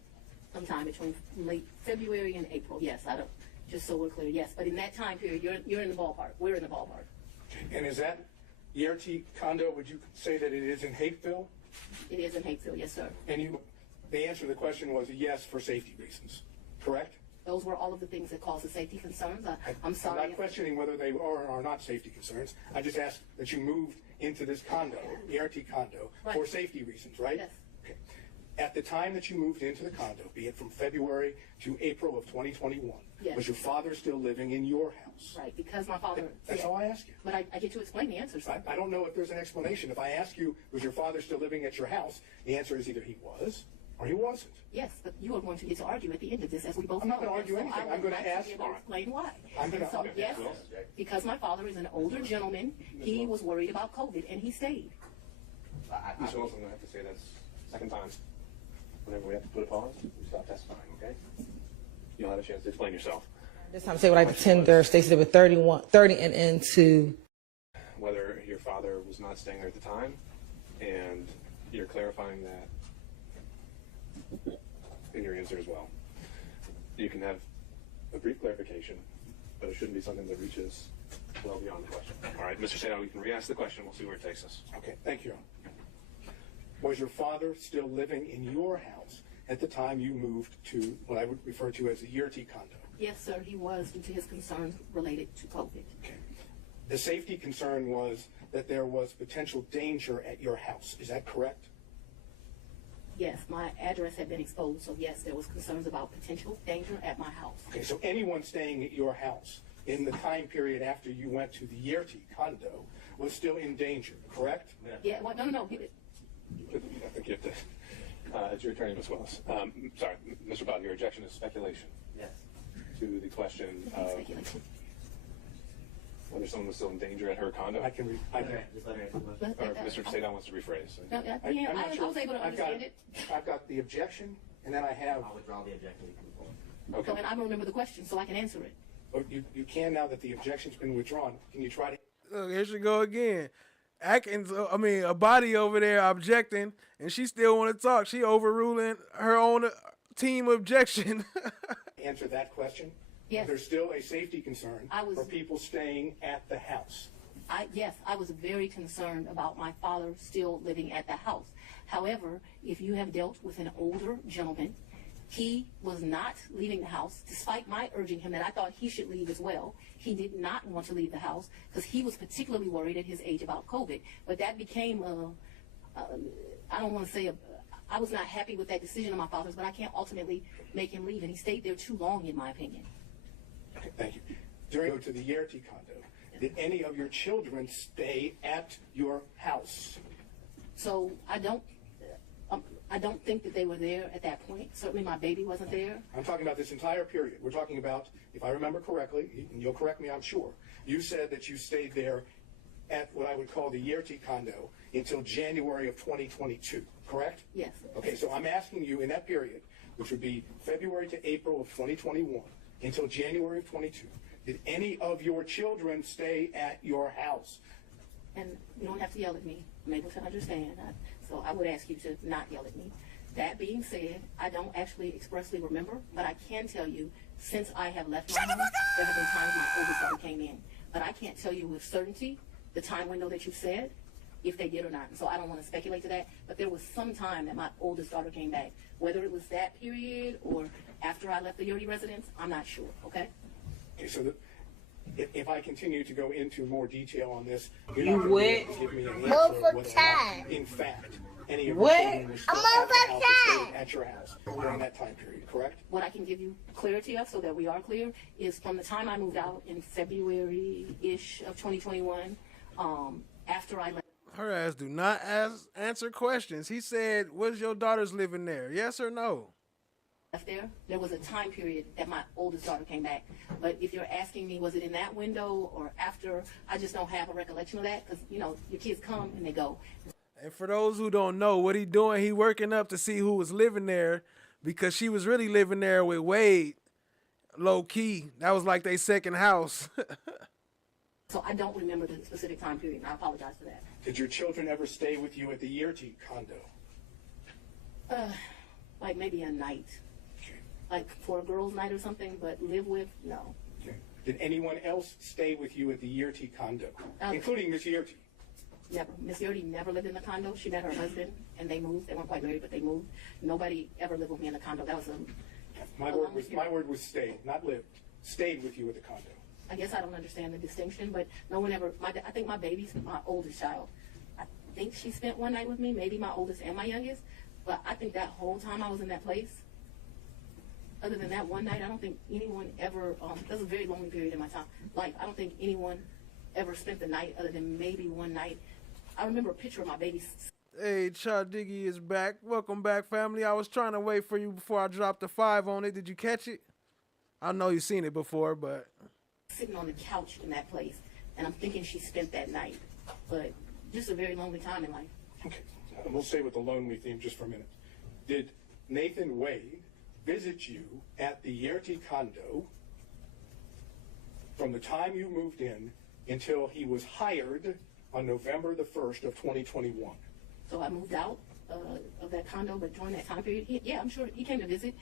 Sometime between late February and April. Yes, I don't. Just so we're clear, yes. But in that time period, you're in the ballpark. We're in the ballpark. And is that Yurti condo? Would you say that it is in Hapeville? It is in Hapeville, yes, sir. And the answer to the question was yes for safety reasons, correct? Those were all of the things that caused the safety concerns. I'm sorry. I'm not questioning whether they are or are not safety concerns. I just asked that you moved into this condo, the RT condo, right, for safety reasons, right? Yes. Okay. At the time that you moved into the condo, be it from February to April of 2021, yes, was your father still living in your house? Right, because my father... That's all I ask you. But I get to explain the answers. I don't know if there's an explanation. If I ask you, was your father still living at your house, the answer is either he was or he wasn't. Yes, but you are going to get to argue at the end of this, as we both I'm know. not going to argue anything. I'm going to ask. Explain why. I'm going to. So yes, because my father is an older gentleman, he was worried about COVID, and he stayed. Mr. Wilson, I have to say this second time. Whenever we have to put a pause, we stop testifying. Okay? You'll have a chance to explain yourself. This time, say what I pretend there. Stacey with 30 and into. Whether your father was not staying there at the time, and you're clarifying that in your answer as well. You can have a brief clarification, but it shouldn't be something that reaches well beyond the question. All right, Mr. Sadow, we can re-ask the question. We'll see where it takes us. Okay, thank you. Was your father still living in your house at the time you moved to what I would refer to as the Yurti condo? Yes, sir, he was, due to his concerns related to COVID. Okay. The safety concern was that there was potential danger at your house. Is that correct? Yes, my address had been exposed, so yes, there was concerns about potential danger at my house. Okay, so anyone staying at your house in the time period after you went to the Yurti condo was still in danger, correct? Yeah, well, no. I think you have to, it's your attorney, Ms. Wells. Sorry, Mr. Bob, your objection is speculation. Yes. To the question of whether someone was still in danger at her condo. I can just let me answer the question. Or Mr. Sadow wants to rephrase. I was able to understand it. I've got the objection, and then I have... I'll withdraw the objection. Okay. So, and I don't remember the question, so I can answer it. But you can now that the objection's been withdrawn. Can you try to... Look, here she go again. A body over there objecting, and she still want to talk. She overruling her own team objection. Answer that question? Yes. There's still a safety concern for people staying at the house. Yes, I was very concerned about my father still living at the house. However, if you have dealt with an older gentleman, he was not leaving the house, despite my urging him that I thought he should leave as well. He did not want to leave the house because he was particularly worried at his age about COVID. But that became, I don't want to say, I was not happy with that decision of my father's, but I can't ultimately make him leave. And he stayed there too long, in my opinion. Okay, thank you. During to the Yurti condo, did any of your children stay at your house? So I don't think that they were there at that point. Certainly my baby wasn't there. I'm talking about this entire period. We're talking about, if I remember correctly, and you'll correct me, I'm sure, you said that you stayed there at what I would call the Yurti condo until January of 2022, correct? Yes. Okay, so I'm asking you in that period, which would be February to April of 2021 until January of 22, did any of your children stay at your house? And you don't have to yell at me. I'm able to understand. So I would ask you to not yell at me. That being said, I don't actually expressly remember, but I can tell you, since I have left my home, there have been times my oldest daughter came in. But I can't tell you with certainty the time window that you said, if they did or not. And so I don't want to speculate to that, but there was some time that my oldest daughter came back. Whether it was that period or after I left the Yurty residence, I'm not sure, okay? Okay, so if I continue to go into more detail on this, you're You not going to be would? able to give me an Move answer for whether or time. not, in fact, any of What? your children were still at the house or stayed at your house during that time period, correct? What I can give you clarity of, so that we are clear, is from the time I moved out in February-ish of 2021, after I left. Her ass do not answer questions. He said, was your daughters living there? Yes or no? There was a time period that my oldest daughter came back. But if you're asking me, was it in that window or after, I just don't have a recollection of that, because, you know, your kids come and they go. And for those who don't know what he doing, he working up to see who was living there, because she was really living there with Wade, low key. That was like their second house. So I don't remember the specific time period, and I apologize for that. Did your children ever stay with you at the Yurty condo? Like maybe a night. Like for a girls' night or something, but live with, no. Okay. Did anyone else stay with you at the Yurty condo, including Miss Yurty? Never. Miss Yurty never lived in the condo. She met her husband, and they moved. They weren't quite married, but they moved. Nobody ever lived with me in the condo. That was my word was stayed, not lived. Stayed with you at the condo. I guess I don't understand the distinction, but no one ever. I think my baby's my oldest child. I think she spent one night with me, maybe my oldest and my youngest. But I think that whole time I was in that place, other than that one night, I don't think anyone ever. That was a very lonely period in my life. I don't think anyone ever spent the night other than maybe one night. I remember a picture of my baby. Hey, Cha Diggy is back. Welcome back, family. I was trying to wait for you before I dropped the 5 on it. Did you catch it? I know you've seen it before, but Sitting on the couch in that place, and I'm thinking she spent that night. But just a very lonely time in life. Okay, we'll stay with the lonely theme just for a minute. Did Nathan Wade visit you at the Yurty condo from the time you moved in until he was hired on November the 1st of 2021? So I moved out of that condo, but during that time period, yeah, I'm sure he came to visit.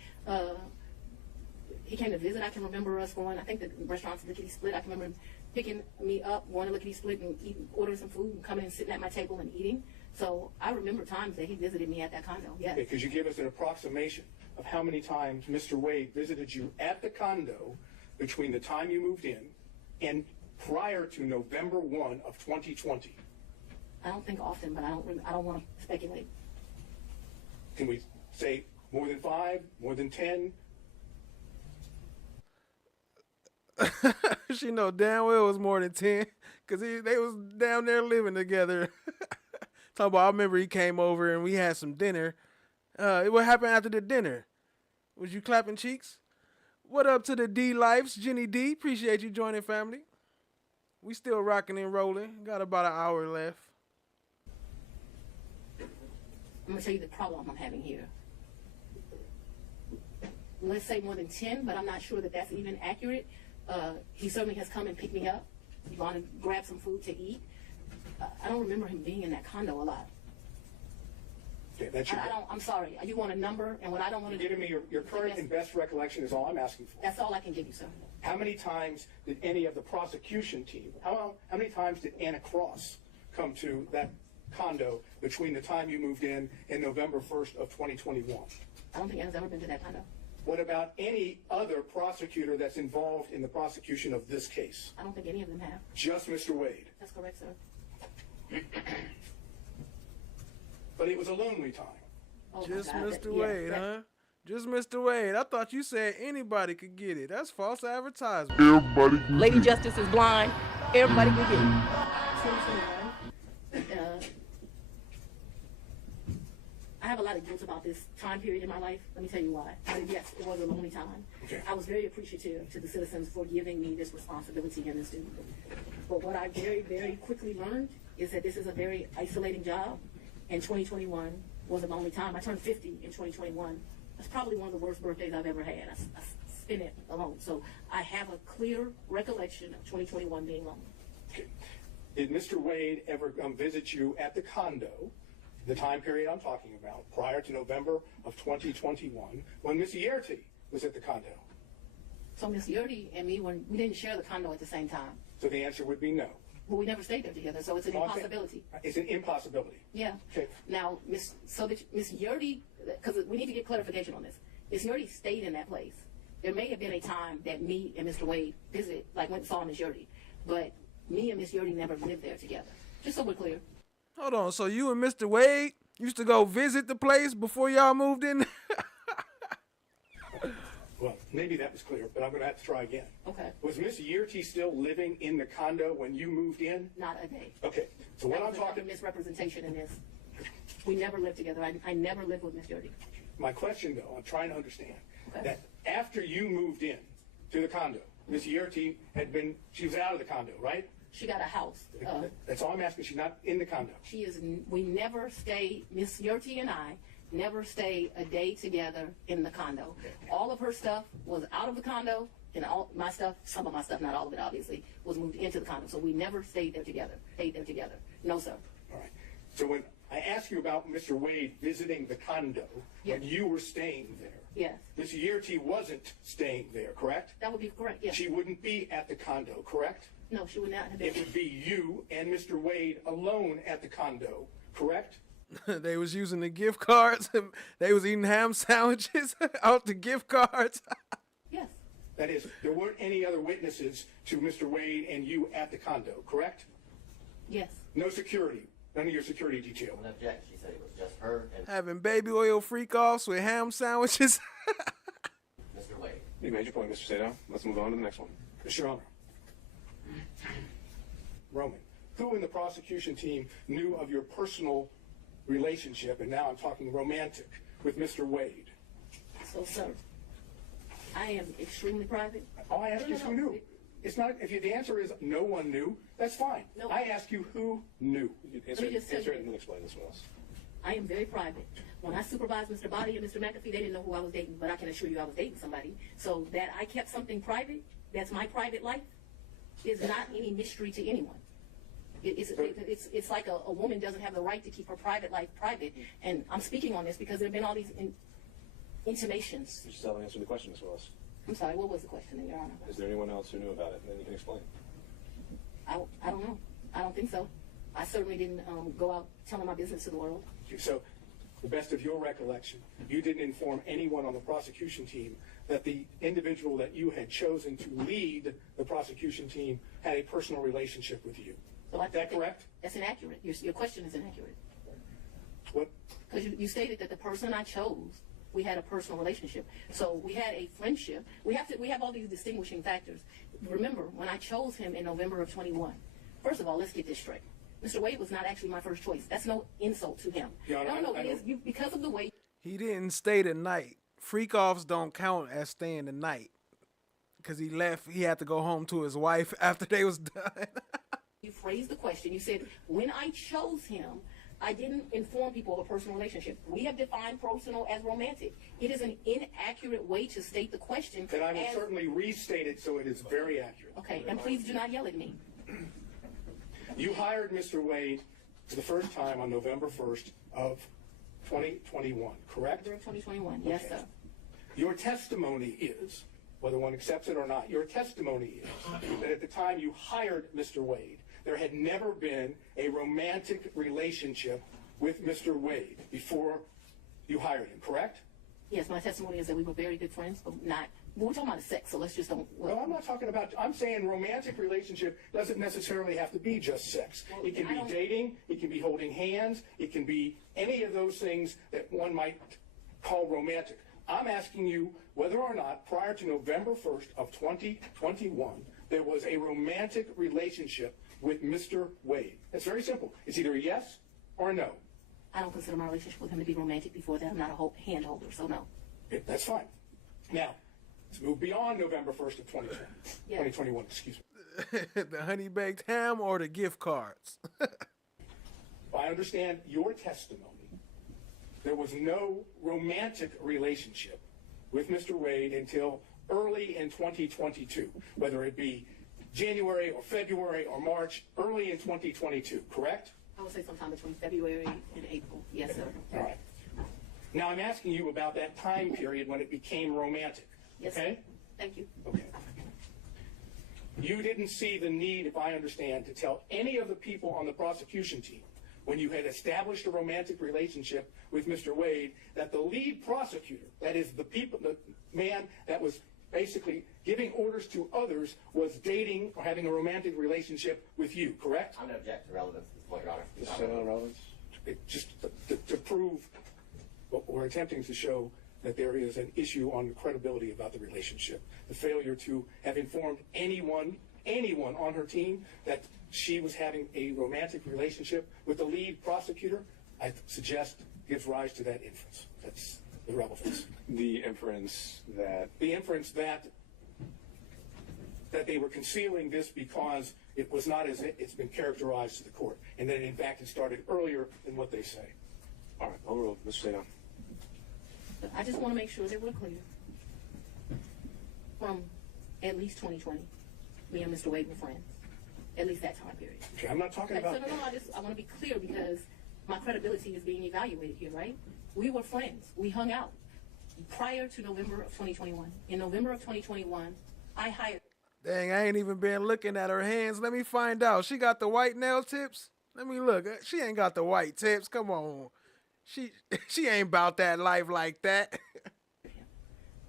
He came to visit. I can remember us going, I think the restaurant's Lickety Split. I can remember him picking me up, going to Lickety Split and ordering some food and coming and sitting at my table and eating. So I remember times that he visited me at that condo, yeah. Okay, could you give us an approximation of how many times Mr. Wade visited you at the condo between the time you moved in and prior to November 1 of 2020? I don't think often, but I don't want to speculate. Can we say more than 5, more than 10? she know damn well it was more than 10, because they was down there living together. Talk about, I remember he came over and we had some dinner. What happened after the dinner? Was you clapping cheeks? What up to the D-Lifes, Jenny D? Appreciate you joining, family. We still rocking and rolling. Got about an hour left. I'm going to tell you the problem I'm having here. Let's say more than 10, but I'm not sure that that's even accurate. He certainly has come and picked me up, gone and grabbed some food to eat. I don't remember him being in that condo a lot. Okay, I'm sorry. You want a number, and what I don't want to do. Giving me your current and best recollection is all I'm asking for. That's all I can give you, sir. How many times did any of the prosecution team, how many times did Anna Cross come to that condo between the time you moved in and November 1st of 2021? I don't think Anna's ever been to that condo. What about any other prosecutor that's involved in the prosecution of this case? I don't think any of them have. Just Mr. Wade? That's correct, sir. But it was a lonely time. Oh, Just Mr. Wade, huh? Just Mr. Wade. I thought you said anybody could get it. That's false advertisement. Everybody can Lady get it. Justice is blind. Everybody can get it. I have a lot of guilt about this time period in my life. Let me tell you why. Yes, it was a lonely time. Okay. I was very appreciative to the citizens for giving me this responsibility and this duty. But what I very, very quickly learned is that this is a very isolating job, and 2021 was a lonely time. I turned 50 in 2021. That's probably one of the worst birthdays I've ever had. I spent it alone. So I have a clear recollection of 2021 being lonely. Okay. Did Mr. Wade ever come visit you at the condo, the time period I'm talking about, prior to November of 2021, when Miss Yerty was at the condo? So Miss Yerty and me, we didn't share the condo at the same time. So the answer would be no. But we never stayed there together, so it's an impossibility. It's an impossibility. Yeah. Okay. Now, Miss Yerty, because we need to get clarification on this. Miss Yerty stayed in that place. There may have been a time that me and Mr. Wade visited, like went and saw Miss Yerty, but me and Miss Yerty never lived there together. Just so we're clear. Hold on. So you and Mr. Wade used to go visit the place before y'all moved in? Well, maybe that was clear, but I'm going to have to try again. Okay. Was Miss Yerty still living in the condo when you moved in? Not a day. Okay. So what I'm talking... misrepresentation in this. We never lived together. I never lived with Miss Yerty. My question, though, I'm trying to understand that after you moved in to the condo, Miss Yerty she was out of the condo, right? She got a house. That's all I'm asking. She's not in the condo. We never stayed, Miss Yerty and I never stayed a day together in the condo. All of her stuff was out of the condo, and all my stuff, some of my stuff, not all of it obviously, was moved into the condo. So we never stayed there together. No, sir. All right. So when I asked you about Mr. Wade visiting the condo when you were staying there, yes, Miss Yerty wasn't staying there, correct? That would be correct, yes. She wouldn't be at the condo, correct? No, she would not have been. It would be you and Mr. Wade alone at the condo, correct? They was using the gift cards. They was eating ham sandwiches out the gift cards. Yes. That is, there weren't any other witnesses to Mr. Wade and you at the condo, correct? Yes. No security. None of your security detail. An objection. She said it was just her and Having baby oil freak-offs with ham sandwiches. Mr. Wade. You made your point, Mr. Sato. Let's move on to the next one. Your Honor. Roman, who in the prosecution team knew of your personal relationship, and now I'm talking romantic, with Mr. Wade? So, sir, I am extremely private. All I ask is who knew. It's not, if the answer is no one knew, that's fine. No. I ask you who knew. Answer it and then explain this to us. I am very private. When I supervised Mr. Body and Mr. McAfee, they didn't know who I was dating, but I can assure you I was dating somebody. So that I kept something private, that's my private life, is not any mystery to anyone. It's like a woman doesn't have the right to keep her private life private. And I'm speaking on this because there have been all these intimations. You still haven't answered the question, Ms. Willis. I'm sorry, what was the question, Your Honor? Is there anyone else who knew about it? And then you can explain. I don't know. I don't think so. I certainly didn't go out telling my business to the world. So, the best of your recollection, you didn't inform anyone on the prosecution team that the individual that you had chosen to lead the prosecution team had a personal relationship with you. So Is that correct? That's inaccurate. Your question is inaccurate. What? Because you stated that the person I chose, we had a personal relationship. So we had a friendship. We have all these distinguishing factors. Remember, when I chose him in November of 21, first of all, let's get this straight. Mr. Wade was not actually my first choice. That's no insult to him. No, it is because of the way. He didn't stay the night. Freak-offs don't count as staying the night. Because he left, he had to go home to his wife after they was done. You phrased the question. You said, when I chose him, I didn't inform people of a personal relationship. We have defined personal as romantic. It is an inaccurate way to state the question. Then I will certainly restate it so it is very accurate. Okay, and please do not yell at me. You hired Mr. Wade for the first time on November 1st of 2021, correct? November of 2021, yes, sir. Your testimony is, whether one accepts it or not, your testimony is that at the time you hired Mr. Wade, there had never been a romantic relationship with Mr. Wade before you hired him, correct? Yes, my testimony is that we were very good friends, but we're talking about sex, so let's just don't. No, I'm not talking about, I'm saying romantic relationship doesn't necessarily have to be just sex. It can be dating, it can be holding hands, it can be any of those things that one might call romantic. I'm asking you whether or not prior to November 1st of 2021, there was a romantic relationship with Mr. Wade. It's very simple. It's either a yes or a no. I don't consider my relationship with him to be romantic before that. I'm not a hand holder, so no. That's fine. Now, let's move beyond November 1st of 2021, excuse me. The honey baked ham or the gift cards? I understand your testimony. There was no romantic relationship with Mr. Wade until early in 2022, whether it be January or February or March, early in 2022, correct? I would say sometime between February and April. Yes, sir. All right. Now I'm asking you about that time period when it became romantic. Yes, Okay? Thank you. Okay. You didn't see the need, if I understand, to tell any of the people on the prosecution team when you had established a romantic relationship with Mr. Wade that the lead prosecutor, that is the man that was basically giving orders to others, was dating or having a romantic relationship with you, correct? I'm going to object to relevance at this point, Your Honor. Just say no relevance. Just to prove what we're attempting to show, that there is an issue on the credibility about the relationship. The failure to have informed anyone on her team that she was having a romantic relationship with the lead prosecutor, I suggest gives rise to that inference. That's the relevance. The inference that they were concealing this because it was not as it's been characterized to the court, and that in fact it started earlier than what they say. All right, overruled. Mr. Sato. I just want to make sure that we're clear. From at least 2020, me and Mr. Wade were friends. At least that time period. Okay, I'm not talking about. No, I want to be clear because my credibility is being evaluated here, right? We were friends. We hung out prior to November of 2021. In November of 2021, I hired. Dang, I ain't even been looking at her hands. Let me find out. She got the white nail tips? Let me look. She ain't got the white tips. Come on. She ain't about that life like that.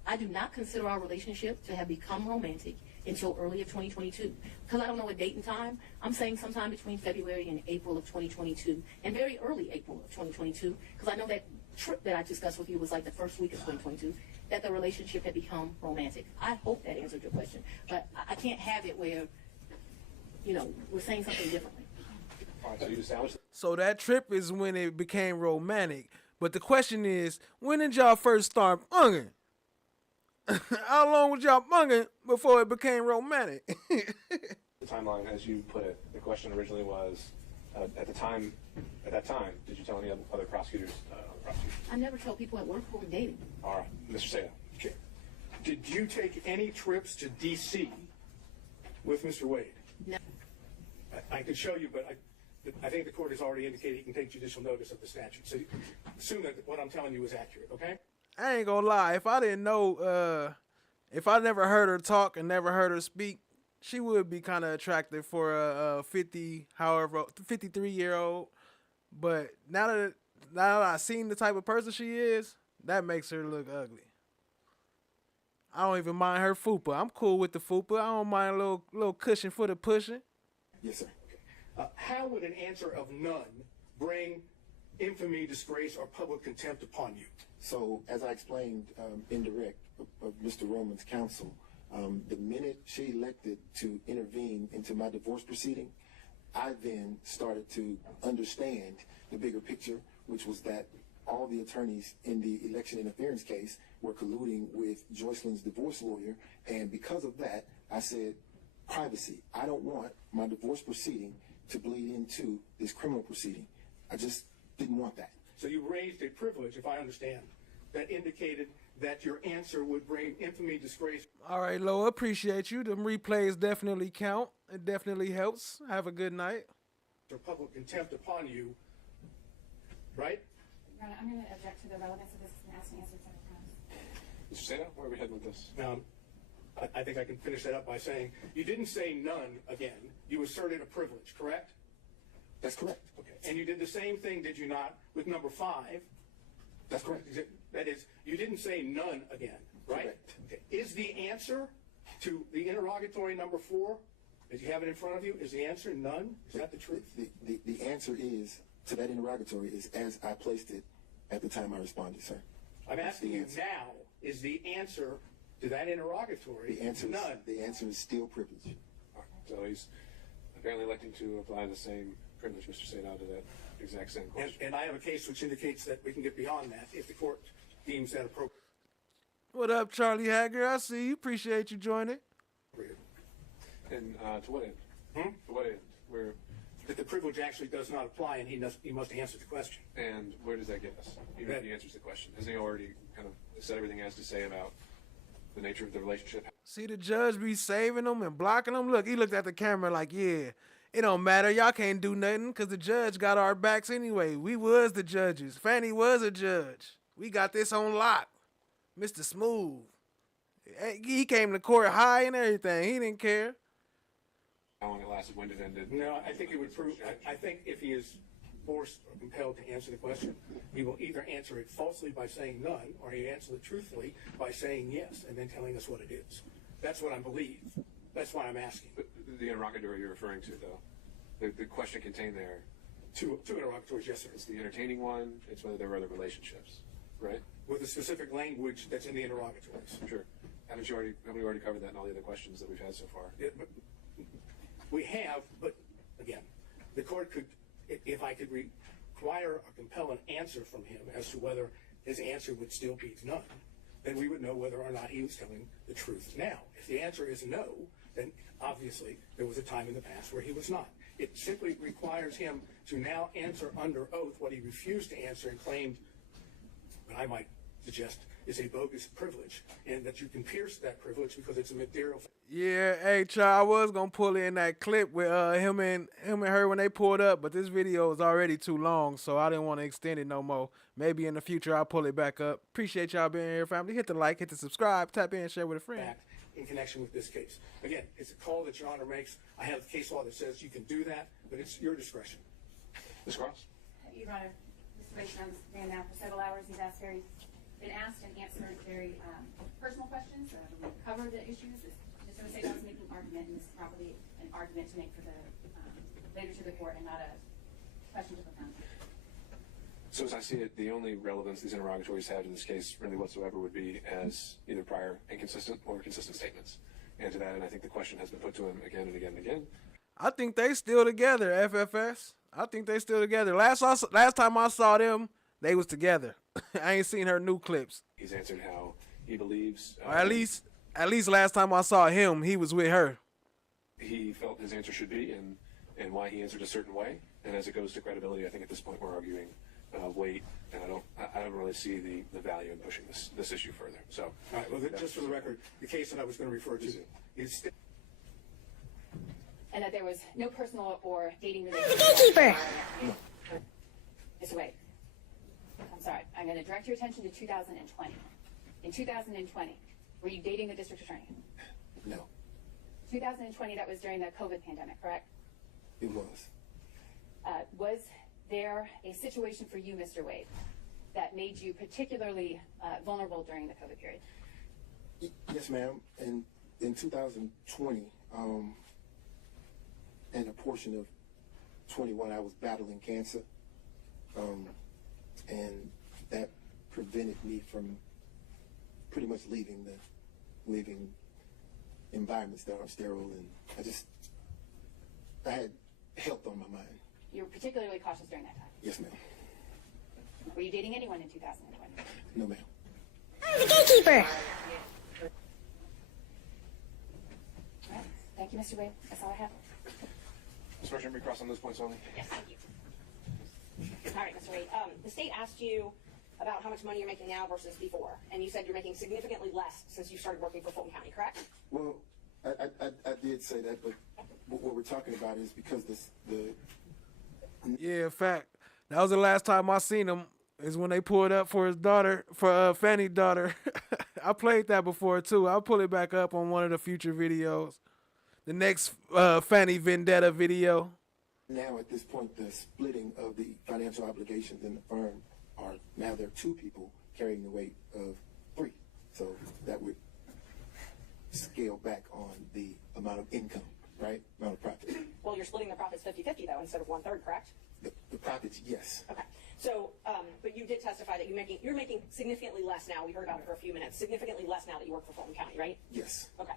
I do not consider our relationship to have become romantic until early of 2022. Because I don't know a date and time, I'm saying sometime between February and April of 2022, and very early April of 2022, because I know that trip that I discussed with you was like the first week of 2022, that the relationship had become romantic. I hope that answered your question, but I can't have it where, we're saying something differently. All right, so you established. So that trip is when it became romantic. But the question is, when did y'all first start bunging? How long was y'all bunging before it became romantic? The timeline, as you put it, the question originally was, at that time, did you tell any other prosecutors on the prosecution? I never tell people at work who I'm dating. All right, Mr. Sato. Okay. Did you take any trips to D.C. with Mr. Wade? No. I could show you, but I think the court has already indicated you can take judicial notice of the statute. So assume that what I'm telling you is accurate, okay? I ain't gonna lie. If I didn't know, if I never heard her talk and never heard her speak, she would be kind of attractive for a 53-year-old. But now that I've seen the type of person she is, that makes her look ugly. I don't even mind her fupa. I'm cool with the fupa. I don't mind a little cushion for the pushing. Yes, sir. Okay. How would an answer of none bring infamy, disgrace, or public contempt upon you? So, as I explained in direct of Mr. Roman's counsel, the minute she elected to intervene into my divorce proceeding, I then started to understand the bigger picture, which was that all the attorneys in the election interference case were colluding with Joycelyn's divorce lawyer, and because of that, I said, privacy. I don't want my divorce proceeding to bleed into this criminal proceeding. I just didn't want that. So you raised a privilege, if I understand, that indicated that your answer would bring infamy, disgrace. All right, Lo, appreciate you. Them replays definitely count. It definitely helps. Have a good night. Or public contempt upon you, right? Your Honor, I'm going to object to the relevance of this and ask to answer several times. Mr. Sato, where are we heading with this? I think I can finish that up by saying you didn't say none again. You asserted a privilege, correct? That's correct. Okay. And you did the same thing, did you not, with number 5? That's correct. That is, you didn't say none again, right? Correct. Okay. Is the answer to the interrogatory number 4, as you have it in front of you, is the answer none? Is that the truth? The answer is, to that interrogatory, is as I placed it at the time I responded, sir. I'm asking you now, is the answer to that interrogatory none? The answer is still privilege. All right. So he's apparently electing to apply the same privilege, Mr. Sato, to that exact same question. And I have a case which indicates that we can get beyond that if the court deems that appropriate. What up, Charlie Hager? I see you. Appreciate you joining. And to what end? To what end? That the privilege actually does not apply, and he must answer the question. And where does that get us? Even if he answers the question, has he already kind of said everything he has to say about the nature of the relationship. See the judge be saving them and blocking them. Look, he looked at the camera like, yeah, it don't matter. Y'all can't do nothing because the judge got our backs anyway. We was the judges. Fanny was a judge. We got this on lock. Mr. Smooth. He came to court high and everything. He didn't care. How long it lasted, when it ended? No, I think it would prove, I think if he is forced or compelled to answer the question, he will either answer it falsely by saying none, or he answer it truthfully by saying yes, and then telling us what it is. That's what I believe. That's why I'm asking. But the interrogatory you're referring to, though, the question contained there. Two interrogatories, yes, sir. It's the entertaining one. It's whether there were other relationships, right? With the specific language that's in the interrogatories. Sure. Haven't we already covered that in all the other questions that we've had so far? We have, but again, the court could, if I could require or compel an answer from him as to whether his answer would still be none, then we would know whether or not he was telling the truth now. If the answer is no, then obviously there was a time in the past where he was not. It simply requires him to now answer under oath what he refused to answer and claimed, what I might suggest, is a bogus privilege, and that you can pierce that privilege because it's a material. Yeah, hey, Chad, I was gonna pull in that clip with him and her when they pulled up, but this video is already too long, so I didn't want to extend it no more. Maybe in the future I'll pull it back up. Appreciate y'all being here, family. Hit the like, hit the subscribe, tap in, share with a friend. In connection with this case. Again, it's a call that Your Honor makes. I have case law that says you can do that, but it's your discretion. Ms. Cross? Your Honor, Mr. Bateman ran now for several hours. He's been asked and answered very personal questions. We covered the issues. Mr. Mercedes was making an argument, and this is probably an argument to make for the later to the court and not a question to the family. So as I see it, the only relevance these interrogatories have to this case really whatsoever would be as either prior inconsistent or consistent statements. And to that, and I think the question has been put to him again and again and again. I think they still together, FFS. I think they still together. Last time I saw them, they was together. I ain't seen her new clips. He's answered how he believes. Or at least last time I saw him, he was with her. He felt his answer should be and why he answered a certain way. And as it goes to credibility, I think at this point we're arguing weight, and I don't really see the value in pushing this issue further. So, all right. Well, just for the record, the case that I was going to refer to is. And that there was no personal or dating relationship. Mr. Wade, I'm sorry. I'm going to direct your attention to 2020. In 2020, were you dating the district attorney? No. 2020, that was during the COVID pandemic, correct? It was. Was there a situation for you, Mr. Wade, that made you particularly vulnerable during the COVID period? Yes, ma'am. And in 2020, and a portion of 21, I was battling cancer, and that prevented me from pretty much leaving environments that are sterile, and I had health on my mind. You were particularly cautious during that time? Yes, ma'am. Were you dating anyone in 2020? No, ma'am. I'm the gatekeeper. All right. Thank you, Mr. Wade. That's all I have. Ms. Merchant, recross on those points only. Yes, thank you. All right, Mr. Wade. The state asked you about how much money you're making now versus before, and you said you're making significantly less since you started working for Fulton County, correct? Well, I did say that, but what we're talking about is because Yeah, in fact, that was the last time I seen him is when they pulled up for his daughter, for Fanny's daughter. I played that before too. I'll pull it back up on one of the future videos. The next Fanny Vendetta video. Now at this point, the splitting of the financial obligations in the firm are now there are two people carrying the weight of three. So that would scale back on the amount of income, right? Amount of profit. Well, you're splitting the profits 50-50 though, instead of 1/3, correct? The profits, yes. Okay. So, but you did testify that you're making significantly less now. We heard about it for a few minutes. Significantly less now that you work for Fulton County, right? Yes. Okay.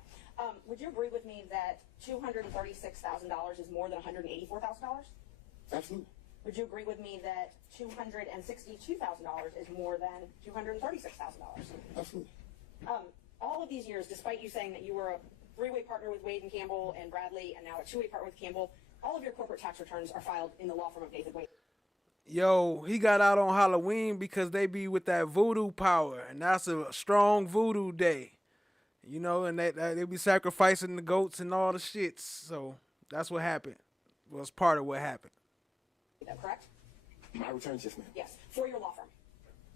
Would you agree with me that $236,000 is more than $184,000? Absolutely. Would you agree with me that $262,000 is more than $236,000? Absolutely. All of these years, despite you saying that you were a three-way partner with Wade and Campbell and Bradley, and now a two-way partner with Campbell, all of your corporate tax returns are filed in the law firm of Nathan Wade. Yo, he got out on Halloween because they be with that voodoo power, and that's a strong voodoo day. You know, and they be sacrificing the goats and all the shits. So that's what happened. Was part of what happened. Is that correct? My returns, yes, ma'am. Yes, for your law firm.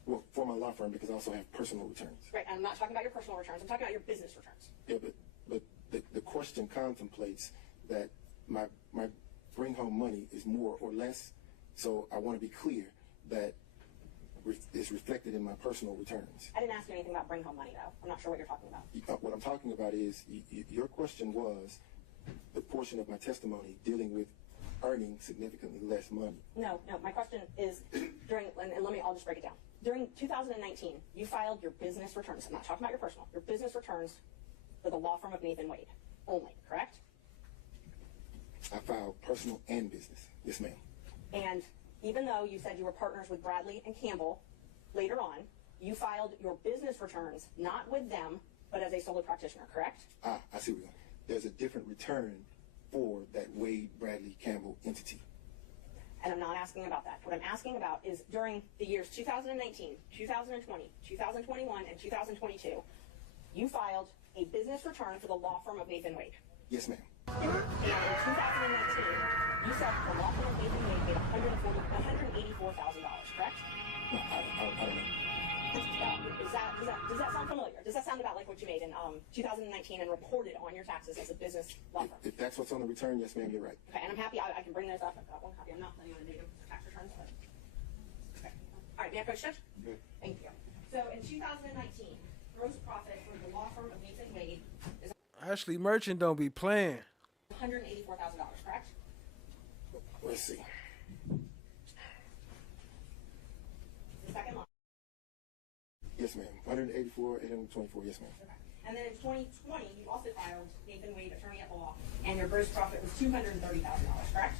Well, for my law firm, because I also have personal returns. Right, and I'm not talking about your personal returns. I'm talking about your business returns. Yeah, but the question contemplates that my bring home money is more or less. So I want to be clear that it's reflected in my personal returns. I didn't ask you anything about bring home money, though. I'm not sure what you're talking about. What I'm talking about is your question was the portion of my testimony dealing with earning significantly less money. No, my question is I'll just break it down. During 2019, you filed your business returns. I'm not talking about your personal. Your business returns for the law firm of Nathan Wade only, correct? I filed personal and business. Yes, ma'am. And even though you said you were partners with Bradley and Campbell, later on, you filed your business returns not with them, but as a solo practitioner, correct? I see what you're saying. There's a different return for that Wade, Bradley, Campbell entity. And I'm not asking about that. What I'm asking about is during the years 2019, 2020, 2021, and 2022, you filed a business return for the law firm of Nathan Wade. Yes, ma'am. And in 2019, you said the law firm of Nathan Wade made $184,000, correct? No, I don't know. Does that sound familiar? Does that sound about like what you made in 2019 and reported on your taxes as a business law firm? If that's what's on the return, yes, ma'am, you're right. Okay, and I'm happy I can bring those up. I've got one copy. I'm not planning on a negative tax returns, but okay. All right, may I approach Judge? Good. Thank you. So in 2019, gross profit for the law firm of Nathan Wade is Ashley Merchant don't be playing. $184,000, correct? Let's see. The second line. Yes, ma'am. 184, 824. Yes, ma'am. Okay. And then in 2020, you also filed Nathan Wade, attorney at law, and your gross profit was $230,000, correct?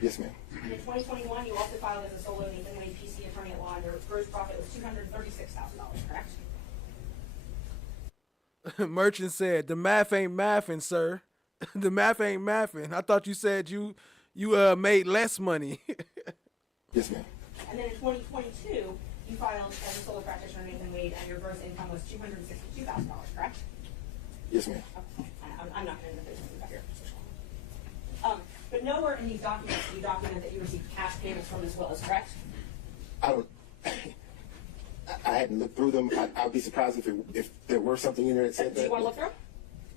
Yes, ma'am. And in 2021, you also filed as a solo Nathan Wade PC attorney at law, and your gross profit was $236,000, correct? Merchant said, the math ain't mathing, sir. The math ain't mathing. I thought you said you made less money. Yes, ma'am. And then in 2022, you filed as a solo practitioner Nathan Wade, and your gross income was $262,000, correct? Yes, ma'am. Okay. I'm not going to interface with you about your position. But nowhere in these documents do you document that you received cash payments from Ms. Willis, correct? I hadn't looked through them. I'd be surprised if there were something in there that said that. Do you want to look through?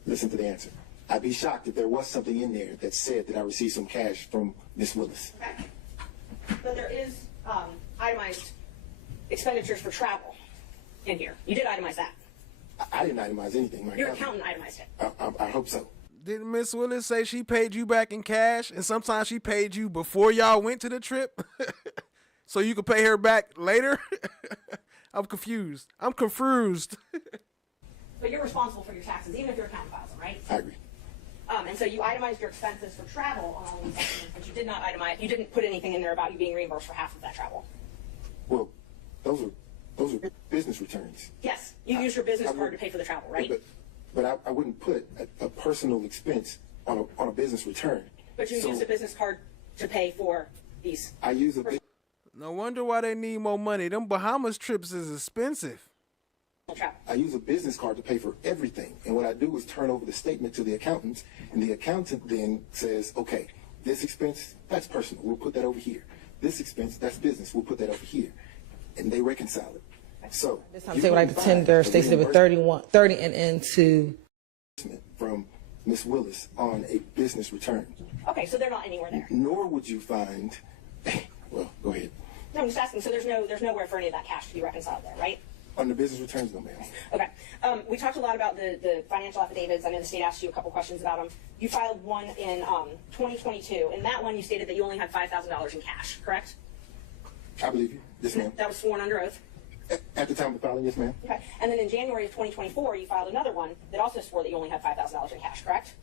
Listen to the answer. I'd be shocked if there was something in there that said that I received some cash from Ms. Willis. Okay. But there is itemized expenditures for travel in here. You did itemize that. I didn't itemize anything. Your accountant itemized it. I hope so. Didn't Miss Willis say she paid you back in cash, and sometimes she paid you before y'all went to the trip, so you could pay her back later? I'm confused. I'm confused. But you're responsible for your taxes, even if your accountant files them, right? I agree. And so you itemized your expenses for travel on all these documents, but you did not itemize. You didn't put anything in there about you being reimbursed for half of that travel. Well, those are business returns. Yes, you used your business card to pay for the travel, right? But I wouldn't put a personal expense on a business return. But you used a business card to pay for these. I use a. No wonder why they need more money. Them Bahamas trips is expensive. I use a business card to pay for everything. And what I do is turn over the statement to the accountant, and the accountant then says, okay, this expense, that's personal. We'll put that over here. This expense, that's business. We'll put that over here. And they reconcile it. So This time, say what like the tender, Stacey with 30 and into from Ms. Willis on a business return. Okay, so they're not anywhere there. Nor would you find, well, go ahead. No, I'm just asking. So there's nowhere for any of that cash to be reconciled there, right? On the business returns, no, ma'am. Okay. We talked a lot about the financial affidavits. I know the state asked you a couple questions about them. You filed one in 2022. In that one, you stated that you only had $5,000 in cash, correct? I believe you. Yes, ma'am. That was sworn under oath? At the time of filing, yes, ma'am. Okay. And then in January of 2024, you filed another one that also swore that you only had $5,000 in cash, correct?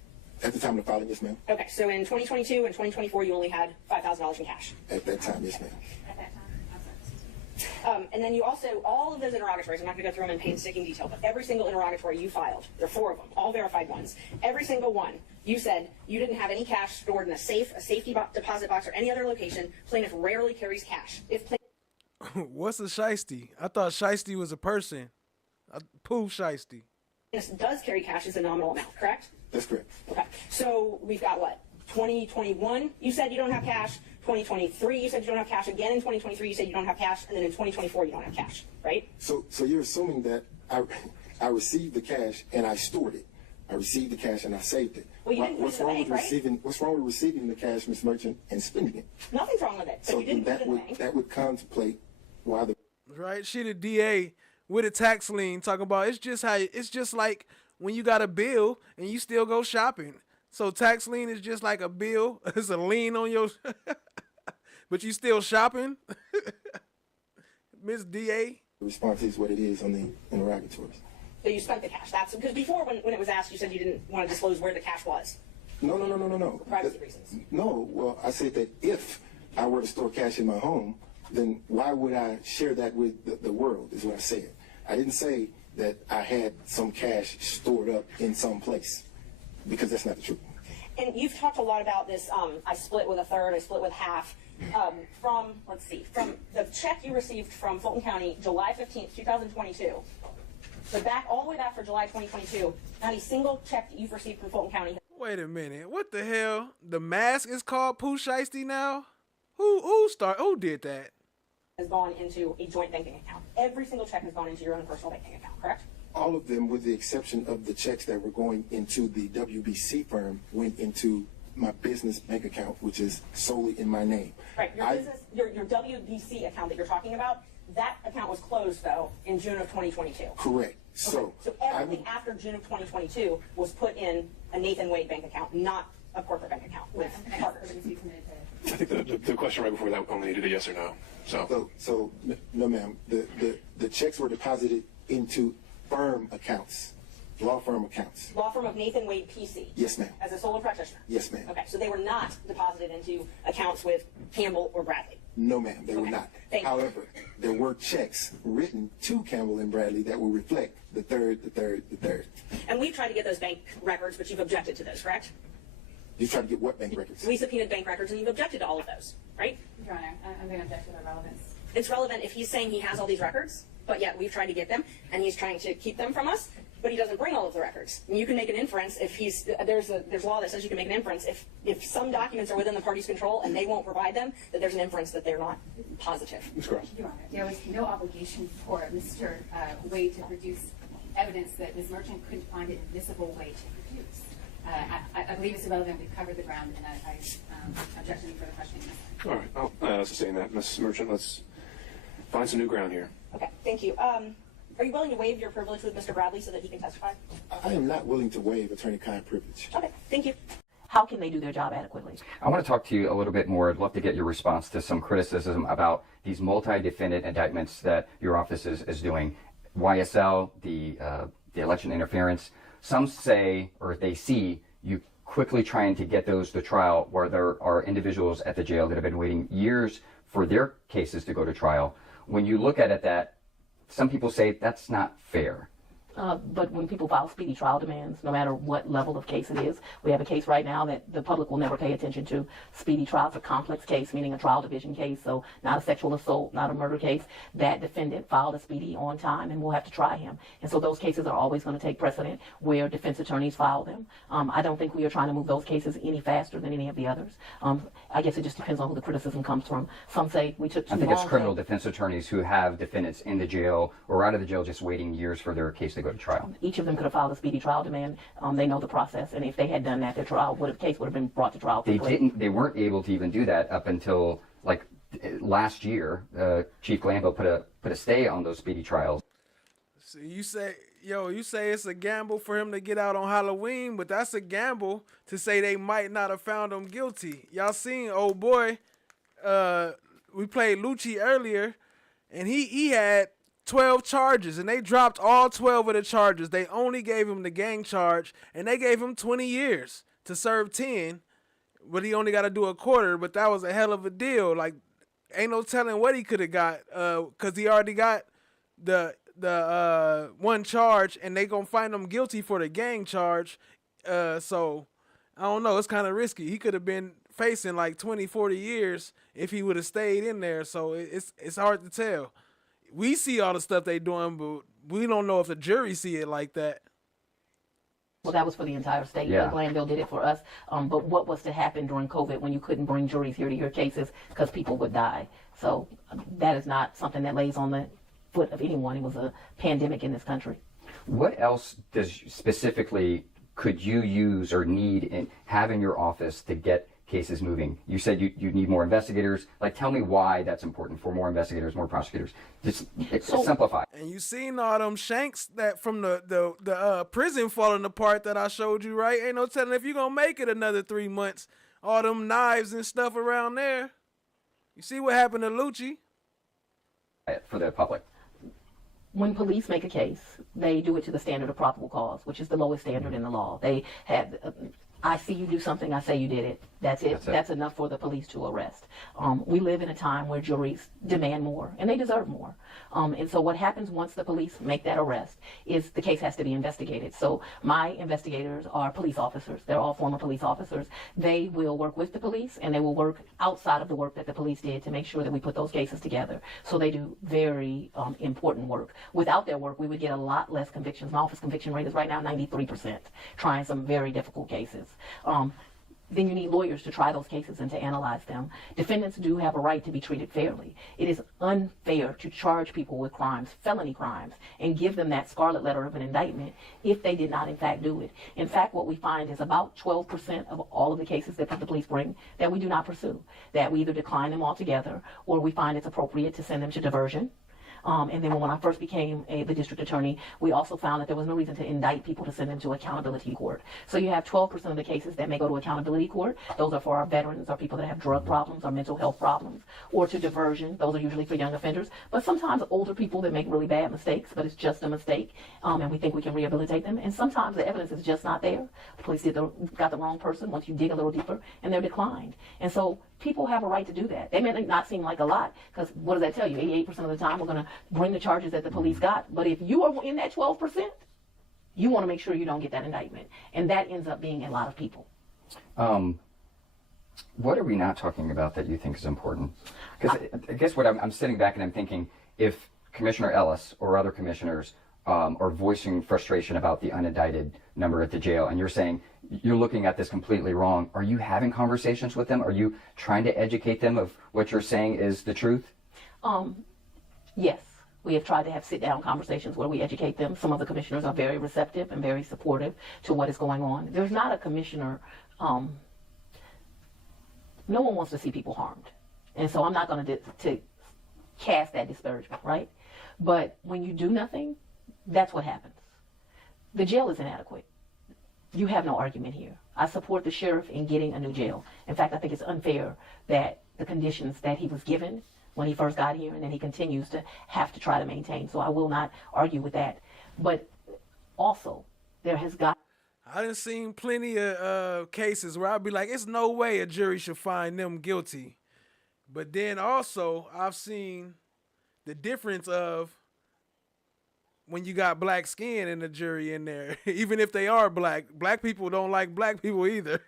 At the time of filing, yes, ma'am. Okay. So in 2022 and 2024, you only had $5,000 in cash? At that time, yes, ma'am. At that time. And then you also, all of those interrogatories, I'm not going to go through them in painstaking detail, but every single interrogatory you filed, there are 4 of them, all verified ones. Every single one, you said you didn't have any cash stored in a safe, a safety deposit box, or any other location. Plaintiff rarely carries cash. What's a shiesty? I thought shiesty was a person. Pooh shiesty. This does carry cash as a nominal amount, correct? That's correct. Okay. So we've got what? 2021, you said you don't have cash. 2023, you said you don't have cash. Again in 2023, you said you don't have cash. And then in 2024, you don't have cash, right? So you're assuming that I received the cash and I stored it. I received the cash and I saved it. Well, you didn't put it in the bank, right? What's wrong with receiving the cash, Ms. Merchant, and spending it? Nothing's wrong with it. So you didn't put it in the bank. that would contemplate why the Right? She the DA with a tax lien talking about it's just like when you got a bill and you still go shopping. So tax lien is just like a bill. It's a lien on your but you still shopping? Miss DA? The response is what it is on the interrogatories. So you spent the cash. That's because before when it was asked, you said you didn't want to disclose where the cash was. No. For privacy reasons. No, well, I said that if I were to store cash in my home, then why would I share that with the world, is what I said. I didn't say that I had some cash stored up in some place, because that's not the truth. And you've talked a lot about this, I split with a third, I split with half. From the check you received from Fulton County, July 15th, 2022, all the way back for July 2022, not a single check that you've received from Fulton County. Wait a minute. What the hell? The mask is called Pooh Shiesty now? Who did that? Has gone into a joint banking account. Every single check has gone into your own personal banking account, correct? All of them, with the exception of the checks that were going into the WBC firm, went into my business bank account, which is solely in my name. Right. Your WBC account that you're talking about, that account was closed, though, in June of 2022. Correct. So everything after June of 2022 was put in a Nathan Wade bank account, not a corporate bank account with partners. I think the question right before that only needed a yes or no. So no, ma'am. The checks were deposited into firm accounts, law firm accounts. Law firm of Nathan Wade PC. Yes, ma'am. As a solo practitioner. Yes, ma'am. Okay, so they were not deposited into accounts with Campbell or Bradley. No, ma'am, they were not. However, there were checks written to Campbell and Bradley that will reflect the third. And we tried to get those bank records, but you've objected to those, correct? You tried to get what bank records? We subpoenaed bank records, and you've objected to all of those, right? Your Honor, I'm going to object to the relevance. It's relevant if he's saying he has all these records, but yet we've tried to get them, and he's trying to keep them from us, but he doesn't bring all of the records. And you can make an inference if there's law that says you can make an inference if some documents are within the party's control and they won't provide them, that there's an inference that they're not positive. Your Honor, there was no obligation for Mr. Wade to produce evidence that Ms. Merchant couldn't find an admissible way to produce. I believe it's irrelevant. We've covered the ground, and I object to any further questioning. All right, I'll sustain that. Ms. Merchant, let's find some new ground here. Okay, thank you. Are you willing to waive your privilege with Mr. Bradley so that he can testify? I am not willing to waive attorney-client privilege. Okay, thank you. How can they do their job adequately? I want to talk to you a little bit more. I'd love to get your response to some criticism about these multi-defendant indictments that your office is doing. YSL, the election interference. Some say, or they see, you quickly trying to get those to trial where there are individuals at the jail that have been waiting years for their cases to go to trial. When you look at it, that some people say that's not fair. But when people file speedy trial demands, no matter what level of case it is, we have a case right now that the public will never pay attention to. Speedy trial is a complex case, meaning a trial division case, so not a sexual assault, not a murder case. That defendant filed a speedy on time, and we'll have to try him. And so those cases are always going to take precedent where defense attorneys file them. I don't think we are trying to move those cases any faster than any of the others. I guess it just depends on who the criticism comes from. Some say we took too long. I think it's criminal defense attorneys who have defendants in the jail or out of the jail just waiting years for their case to go to trial. Each of them could have filed a speedy trial demand. They know the process, and if they had done that, their case would have been brought to trial. They weren't able to even do that up until like last year. Chief Glambo put a stay on those speedy trials. So you say it's a gamble for him to get out on Halloween, but that's a gamble to say they might not have found him guilty. Y'all seen old boy? We played Lucci earlier, and he had 12 charges, and they dropped all 12 of the charges. They only gave him the gang charge, and they gave him 20 years to serve 10, but he only got to do a quarter. But that was a hell of a deal. Like, ain't no telling what he could have got, because he already got the one charge, and they gonna find him guilty for the gang charge. So I don't know. It's kind of risky. He could have been facing like 20, 40 years if he would have stayed in there. So it's hard to tell. We see all the stuff they doing, but we don't know if the jury see it like that. Well, that was for the entire state. Yeah. Glanville did it for us. But what was to happen during COVID when you couldn't bring juries here to hear cases because people would die? So that is not something that lays on the foot of anyone. It was a pandemic in this country. What else specifically could you use or have in your office to get cases moving? You said you need more investigators. Like, tell me why that's important for more investigators, more prosecutors. Just simplify. And you seen all them shanks that from the prison falling apart that I showed you, right? Ain't no telling if you're going to make it another 3 months. All them knives and stuff around there. You see what happened to Lucci? For the public. When police make a case, they do it to the standard of probable cause, which is the lowest standard in the law. They have, I see you do something, I say you did it. That's it. That's enough for the police to arrest. We live in a time where juries demand more, and they deserve more. And so what happens once the police make that arrest is the case has to be investigated. So my investigators are police officers. They're all former police officers. They will work with the police, and they will work outside of the work that the police did to make sure that we put those cases together. So they do very important work. Without their work, we would get a lot less convictions. My office conviction rate is right now 93%, trying some very difficult cases. Then you need lawyers to try those cases and to analyze them. Defendants do have a right to be treated fairly. It is unfair to charge people with crimes, felony crimes, and give them that scarlet letter of an indictment if they did not in fact do it. In fact, what we find is about 12% of all of the cases that the police bring that we do not pursue, that we either decline them altogether or we find it's appropriate to send them to diversion. And then when I first became the district attorney, we also found that there was no reason to indict people to send them to accountability court. So you have 12% of the cases that may go to accountability court. Those are for our veterans or people that have drug problems or mental health problems, or to diversion. Those are usually for young offenders. But sometimes older people that make really bad mistakes, but it's just a mistake, and we think we can rehabilitate them. And sometimes the evidence is just not there. The police got the wrong person once you dig a little deeper, and they're declined. And so people have a right to do that. They may not seem like a lot, because what does that tell you? 88% of the time we're going to bring the charges that the police got. But if you are in that 12%, you want to make sure you don't get that indictment. And that ends up being a lot of people. What are we not talking about that you think is important? Because I guess what I'm sitting back and I'm thinking, if Commissioner Ellis or other commissioners are voicing frustration about the unindicted number at the jail, and you're saying you're looking at this completely wrong, are you having conversations with them? Are you trying to educate them of what you're saying is the truth? Yes. We have tried to have sit-down conversations where we educate them. Some of the commissioners are very receptive and very supportive to what is going on. There's not a commissioner, no one wants to see people harmed. And so I'm not going to cast that disparagement, right? But when you do nothing, that's what happens. The jail is inadequate. You have no argument here. I support the sheriff in getting a new jail. In fact, I think it's unfair that the conditions that he was given when he first got here, and then he continues to have to try to maintain. So I will not argue with that. But also, there has got... I done seen plenty of cases where I'd be like, it's no way a jury should find them guilty. But then also, I've seen the difference of when you got black skin in the jury in there, even if they are black. Black people don't like black people either.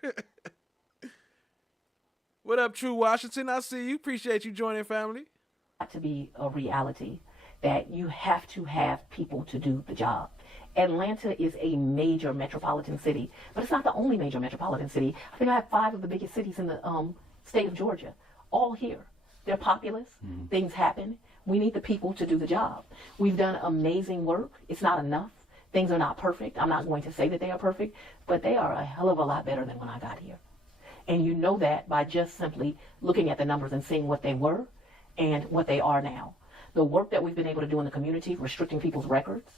What up, True Washington? I see you. Appreciate you joining, family. To be a reality that you have to have people to do the job. Atlanta is a major metropolitan city, but it's not the only major metropolitan city. I think I have 5 of the biggest cities in the state of Georgia, all here. They're populous. Things happen. We need the people to do the job. We've done amazing work. It's not enough. Things are not perfect. I'm not going to say that they are perfect, but they are a hell of a lot better than when I got here. And you know that by just simply looking at the numbers and seeing what they were and what they are now. The work that we've been able to do in the community, restricting people's records,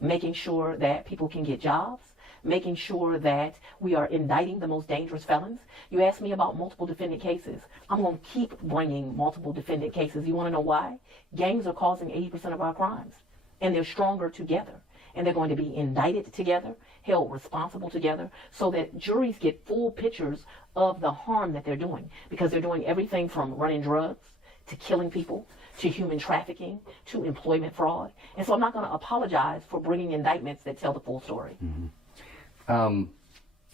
making sure that people can get jobs, making sure that we are indicting the most dangerous felons. You asked me about multiple defendant cases. I'm going to keep bringing multiple defendant cases. You want to know why? Gangs are causing 80% of our crimes, and they're stronger together. And they're going to be indicted together, held responsible together, so that juries get full pictures of the harm that they're doing, because they're doing everything from running drugs to killing people to human trafficking to employment fraud. And so I'm not going to apologize for bringing indictments that tell the full story.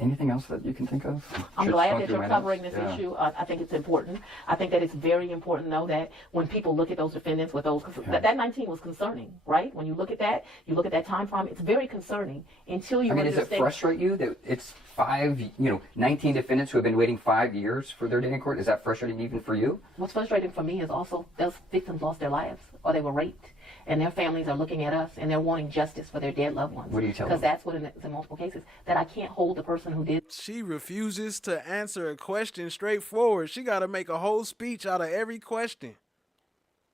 Anything else that you can think of? I'm Should glad go that through you're my covering notes? this Yeah. issue. I think it's important. I think that it's very important, though, that when people look at those defendants with those, that 19 was concerning, right? When you look at that time frame, it's very concerning until you I mean, does understand. it frustrate you that it's 19 defendants who have been waiting 5 years for their day in court? Is that frustrating even for you? What's frustrating for me is also those victims lost their lives or they were raped. And their families are looking at us and they're wanting justice for their dead loved ones. What do you tell Because them? that's what it is in multiple cases, that I can't hold the person who did. She refuses to answer a question straightforward. She got to make a whole speech out of every question.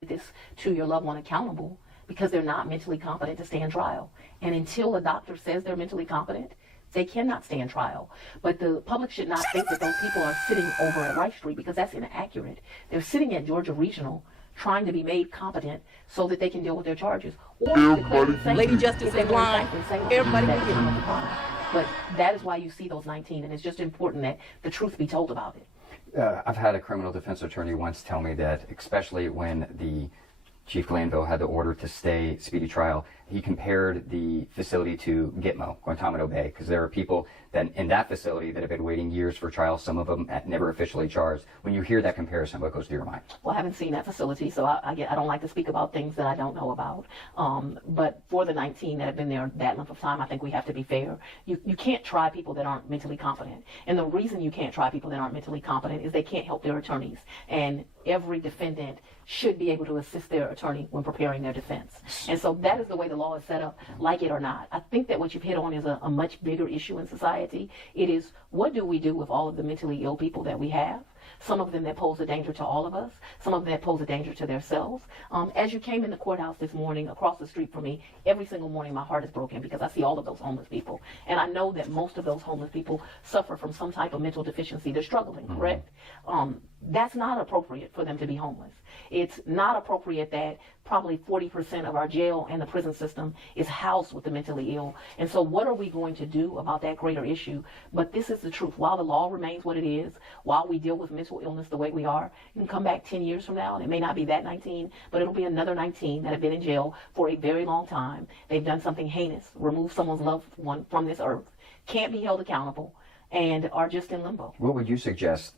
This to your loved one accountable because they're not mentally competent to stand trial. And until a doctor says they're mentally competent, they cannot stand trial. But the public should not think that those people are sitting over at Wright Street because that's inaccurate. They're sitting at Georgia Regional trying to be made competent so that they can deal with their charges. Or Lady Justice is blind. Everybody will get it. But that is why you see those 19, and it's just important that the truth be told about it. I've had a criminal defense attorney once tell me that, especially when the Chief Glanville had the order to stay speedy trial, he compared the facility to Gitmo, Guantanamo Bay, because there are people that in that facility that have been waiting years for trial, some of them never officially charged. When you hear that comparison, what goes through your mind? Well, I haven't seen that facility, so I don't like to speak about things that I don't know about. But for the 19 that have been there that length of time, I think we have to be fair. You can't try people that aren't mentally competent. And the reason you can't try people that aren't mentally competent is they can't help their attorneys. And every defendant should be able to assist their attorney when preparing their defense. And so that is the way the law is set up, like it or not. I think that what you've hit on is a much bigger issue in society. It is, what do we do with all of the mentally ill people that we have? Some of them that pose a danger to all of us, some of them that pose a danger to themselves. As you came in the courthouse this morning, across the street from me, every single morning my heart is broken because I see all of those homeless people. And I know that most of those homeless people suffer from some type of mental deficiency. They're struggling, correct? That's not appropriate for them to be homeless. It's not appropriate that probably 40% of our jail and the prison system is housed with the mentally ill. And so what are we going to do about that greater issue? But this is the truth. While the law remains what it is, while we deal with mental illness the way we are, you can come back 10 years from now, and it may not be that 19, but it'll be another 19 that have been in jail for a very long time. They've done something heinous, removed someone's loved one from this earth, can't be held accountable, and are just in limbo. What would you suggest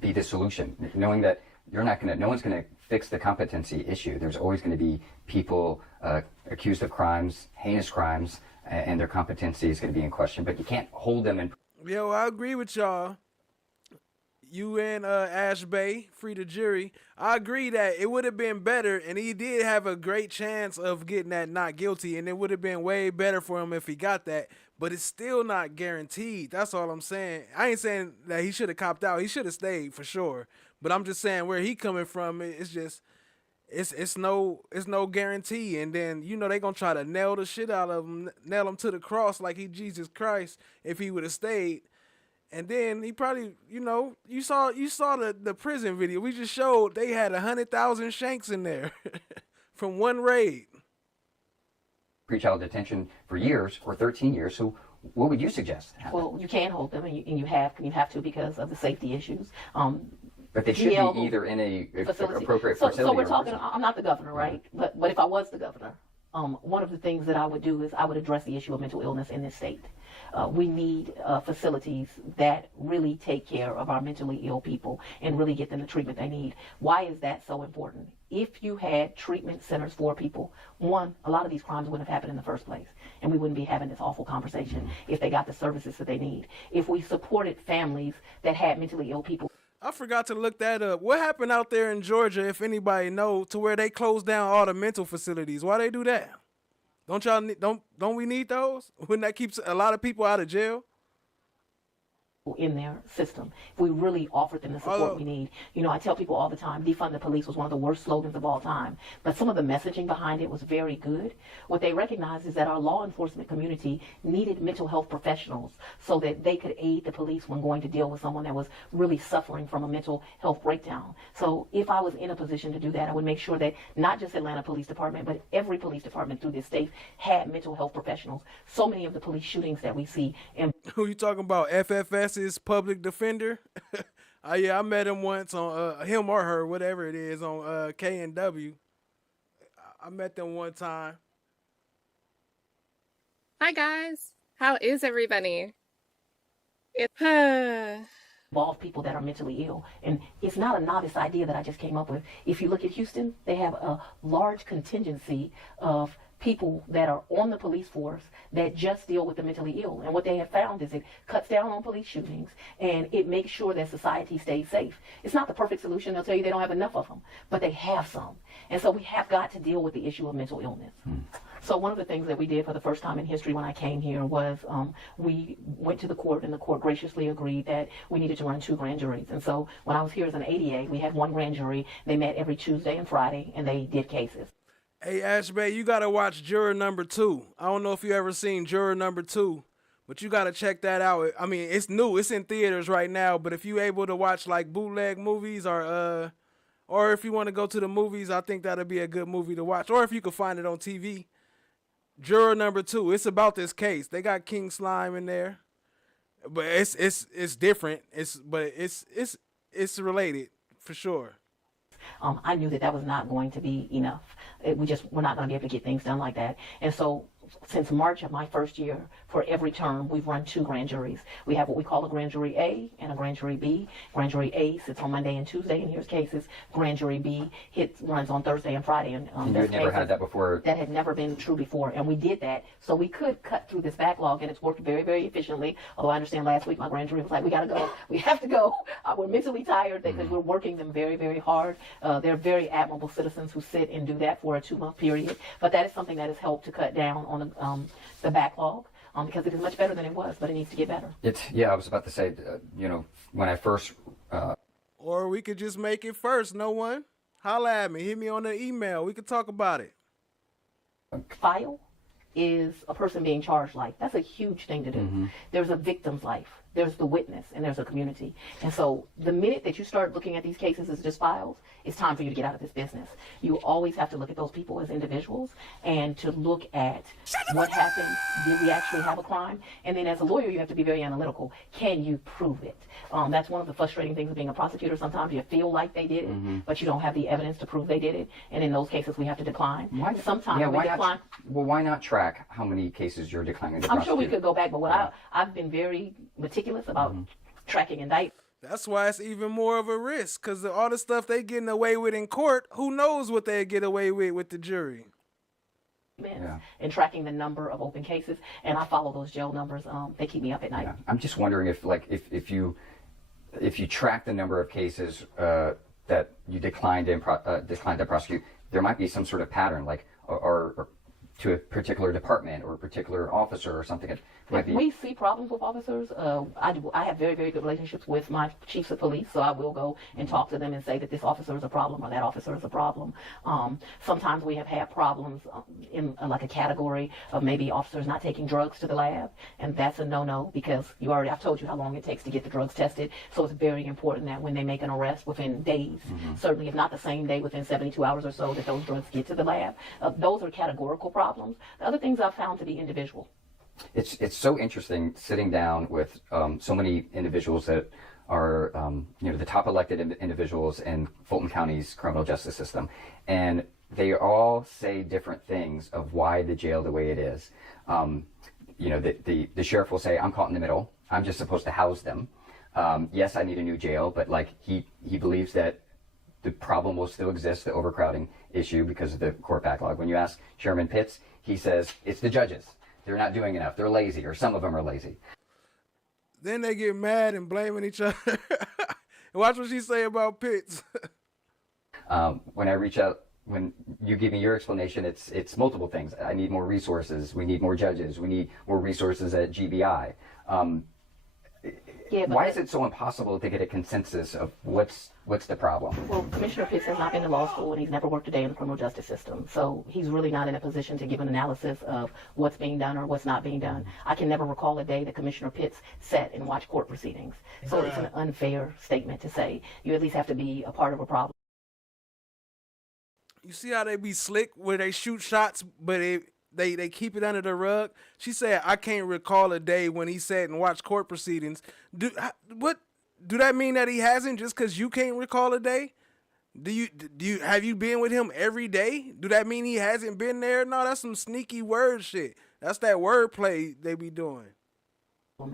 be the solution, knowing that no one's going to fix the competency issue? There's always going to be people accused of crimes, heinous crimes, and their competency is going to be in question, but you can't hold them in. Yo, I agree with y'all. You and Ash Bay, free the jury. I agree that it would have been better, and he did have a great chance of getting that not guilty, and it would have been way better for him if he got that, but it's still not guaranteed. That's all I'm saying. I ain't saying that he should have copped out. He should have stayed for sure, but I'm just saying where he coming from, it's just, it's no guarantee. And then, they gonna try to nail the shit out of him, nail him to the cross like he Jesus Christ if he would have stayed. And then he probably, you saw the prison video. We just showed they had 100,000 shanks in there from one raid. Pretrial detention for years, or 13 years. So what would you suggest happen? Well, you can hold them, and you have to because of the safety issues. But they should be either in a appropriate facility. So we're talking. I'm not the governor, right? But if I was the governor, one of the things that I would do is I would address the issue of mental illness in this state. We need facilities that really take care of our mentally ill people and really get them the treatment they need. Why is that so important? If you had treatment centers for people, one, a lot of these crimes wouldn't have happened in the first place, and we wouldn't be having this awful conversation if they got the services that they need. If we supported families that had mentally ill people. I forgot to look that up. What happened out there in Georgia, if anybody know, to where they closed down all the mental facilities? Why they do that? Don't we need those? Wouldn't that keep a lot of people out of jail? In their system, if we really offered them the support we need. I tell people all the time, defund the police was one of the worst slogans of all time, but some of the messaging behind it was very good. What they recognized is that our law enforcement community needed mental health professionals so that they could aid the police when going to deal with someone that was really suffering from a mental health breakdown. So if I was in a position to do that, I would make sure that not just Atlanta Police Department, but every police department through this state had mental health professionals. So many of the police shootings that we see. Who you talking about? FFS's public defender? Yeah, I met him once on him or her, whatever it is, on K&W. I met them one time. Hi guys, how is everybody? Involve people that are mentally ill. And it's not a novice idea that I just came up with. If you look at Houston, they have a large contingency of people that are on the police force that just deal with the mentally ill. And what they have found is it cuts down on police shootings and it makes sure that society stays safe. It's not the perfect solution. They'll tell you they don't have enough of them, but they have some. And so we have got to deal with the issue of mental illness. So one of the things that we did for the first time in history when I came here was we went to the court, and the court graciously agreed that we needed to run 2 grand juries. And so when I was here as an ADA, we had 1 grand jury. They met every Tuesday and Friday, and they did cases. Hey, Ashbay, you got to watch Juror Number 2. I don't know if you ever seen Juror Number 2, but you got to check that out. I mean, it's new. It's in theaters right now, but if you able to watch like bootleg movies or if you want to go to the movies, I think that'll be a good movie to watch. Or if you could find it on TV. Juror Number 2. It's about this case. They got King Slime in there, but it's different. It's related for sure. I knew that was not going to be enough. We're not going to be able to get things done like that. And so since March of my first year, for every term, we've run 2 grand juries. We have what we call a grand jury A and a grand jury B. Grand jury A sits on Monday and Tuesday and hears cases. Grand jury B runs on Thursday and Friday. And you had never had that before? That had never been true before. And we did that so we could cut through this backlog, and it's worked very, very efficiently. Although I understand last week my grand jury was like, we got to go. We have to go. We're mentally tired because we're working them very, very hard. They're very admirable citizens who sit and do that for a 2-month period. But that is something that has helped to cut down on the backlog. Because it is much better than it was, but it needs to get better. I was about to say, when I first... Or we could just make it first. No one? Holla at me. Hit me on the email. We could talk about it. File is a person being charged life. That's a huge thing to do. There's a victim's life. There's the witness, and there's a community. And so the minute that you start looking at these cases as just files, it's time for you to get out of this business. You always have to look at those people as individuals and to look at what happened. Did we actually have a crime? And then as a lawyer, you have to be very analytical. Can you prove it? That's one of the frustrating things of being a prosecutor. Sometimes you feel like they did it, but you don't have the evidence to prove they did it. And in those cases, we have to decline. Why not track how many cases you're declining to prosecute? I'm sure we could go back, but I've been very meticulous about tracking indictments. That's why it's even more of a risk, because all the stuff they getting away with in court, who knows what they get away with the jury. And tracking the number of open cases, and I follow those jail numbers. They keep me up at night. I'm just wondering if you track the number of cases that you declined to prosecute, there might be some sort of pattern, like or to a particular department or a particular officer or something. If we see problems with officers, I have very, very good relationships with my chiefs of police, so I will go and talk to them and say that this officer is a problem or that officer is a problem. Sometimes we have had problems in like a category of maybe officers not taking drugs to the lab, and that's a no-no because I've told you how long it takes to get the drugs tested, so it's very important that when they make an arrest within days, certainly if not the same day, within 72 hours or so, that those drugs get to the lab. Those are categorical problems. The other things I've found to be individual. It's so interesting sitting down with so many individuals that are the top elected individuals in Fulton County's criminal justice system, and they all say different things of why the jail the way it is. The sheriff will say, "I'm caught in the middle. I'm just supposed to house them. Yes, I need a new jail, but he believes that the problem will still exist, the overcrowding issue, because of the court backlog." When you ask Chairman Pitts, he says it's the judges. They're not doing enough. They're lazy, or some of them are lazy. Then they get mad and blaming each other. Watch what she say about Pitts. When I reach out, when you give me your explanation, it's multiple things. I need more resources. We need more judges. We need more resources at GBI. Why is it so impossible to get a consensus of what's the problem? Well, Commissioner Pitts has not been to law school, and he's never worked a day in the criminal justice system. So he's really not in a position to give an analysis of what's being done or what's not being done. I can never recall a day that Commissioner Pitts sat and watched court proceedings. So it's an unfair statement to say you at least have to be a part of a problem. You see how they be slick where they shoot shots, but they keep it under the rug? She said, I can't recall a day when he sat and watched court proceedings. Do that mean that he hasn't just because you can't recall a day? Have you been with him every day? Do that mean he hasn't been there? No, that's some sneaky word shit. That's that word play they be doing.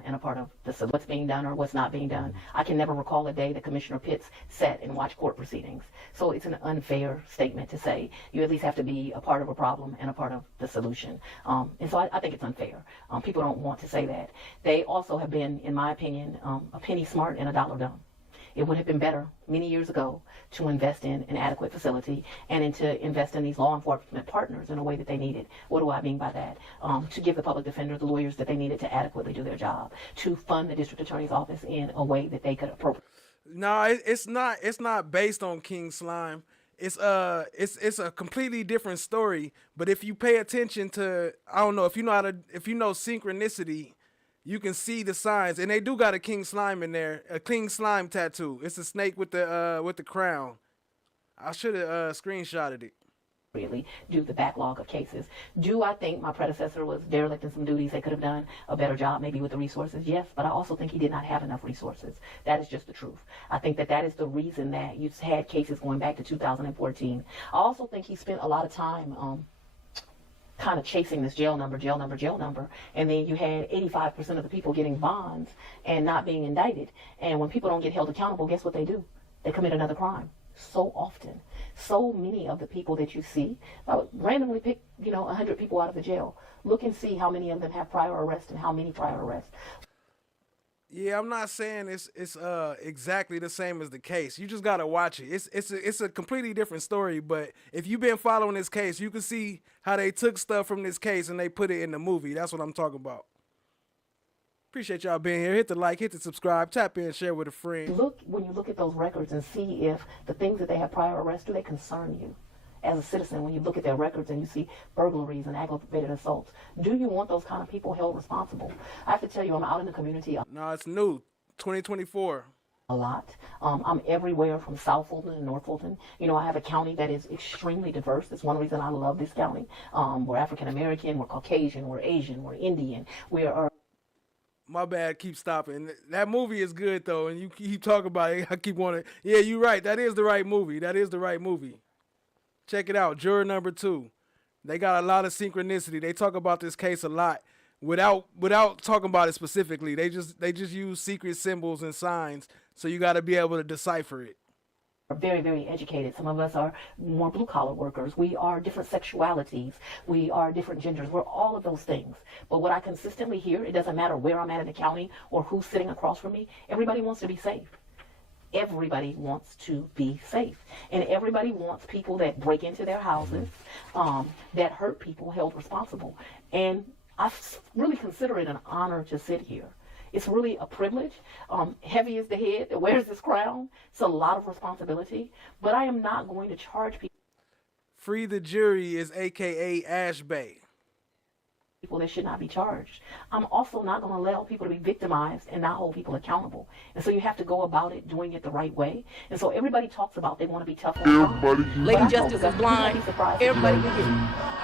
and a part of what's being done or what's not being done. I can never recall a day that Commissioner Pitts sat and watched court proceedings. So it's an unfair statement to say you at least have to be a part of a problem and a part of the solution. And so I think it's unfair. People don't want to say that. They also have been, in my opinion, a penny smart and a dollar dumb. It would have been better many years ago to invest in an adequate facility and to invest in these law enforcement partners in a way that they needed. What do I mean by that? To give the public defender the lawyers that they needed to adequately do their job, to fund the district attorney's office in a way that they could appropriate. No, it's not. It's not based on King Slime. It's a completely different story. But if you pay attention to, I don't know if you know synchronicity, you can see the signs, and they do got a King Slime in there, a King Slime tattoo. It's a snake with the crown. I should have screenshotted it. Really due to the backlog of cases. Do I think my predecessor was derelict in some duties? They could have done a better job maybe with the resources, yes, but I also think he did not have enough resources. That is just the truth. I think that is the reason that you've had cases going back to 2014. I also think he spent a lot of time kind of chasing this jail number, and then you had 85% of the people getting bonds and not being indicted. And when people don't get held accountable, guess what they do? They commit another crime. So often, so many of the people that you see, randomly pick 100 people out of the jail. Look and see how many of them have prior arrest and how many prior arrests. Yeah, I'm not saying it's exactly the same as the case. You just gotta watch it. It's a completely different story. But if you've been following this case, you can see how they took stuff from this case and they put it in the movie. That's what I'm talking about. Appreciate y'all being here. Hit the like, hit the subscribe, tap in, share with a friend. When you look at those records and see if the things that they have prior arrest, do they concern you? As a citizen, when you look at their records and you see burglaries and aggravated assaults, do you want those kind of people held responsible? I have to tell you, I'm out in the community. No, it's new, 2024. A lot. I'm everywhere from South Fulton and North Fulton. I have a county that is extremely diverse. That's one reason I love this county. We're African American, we're Caucasian, we're Asian, we're Indian. My bad, keep stopping. That movie is good though, and you keep talking about it. I keep wanting. Yeah, you're right. That is the right movie. Check it out, Juror Number 2. They got a lot of synchronicity. They talk about this case a lot without talking about it specifically. They just use secret symbols and signs, so you got to be able to decipher it. Are very, very educated. Some of us are more blue-collar workers. We are different sexualities. We are different genders. We're all of those things. But what I consistently hear, it doesn't matter where I'm at in the county or who's sitting across from me, everybody wants to be safe. Everybody wants to be safe. And everybody wants people that break into their houses, that hurt people, held responsible. And I really consider it an honor to sit here. It's really a privilege. Heavy is the head that wears this crown. It's a lot of responsibility. But I am not going to charge people. Free the Jury is AKA Ash Bay. People that should not be charged. I'm also not going to allow people to be victimized and not hold people accountable. And so you have to go about it doing it the right way. And so everybody talks about they want to be tough on crime. Lady Justice is blind. Everybody can get it.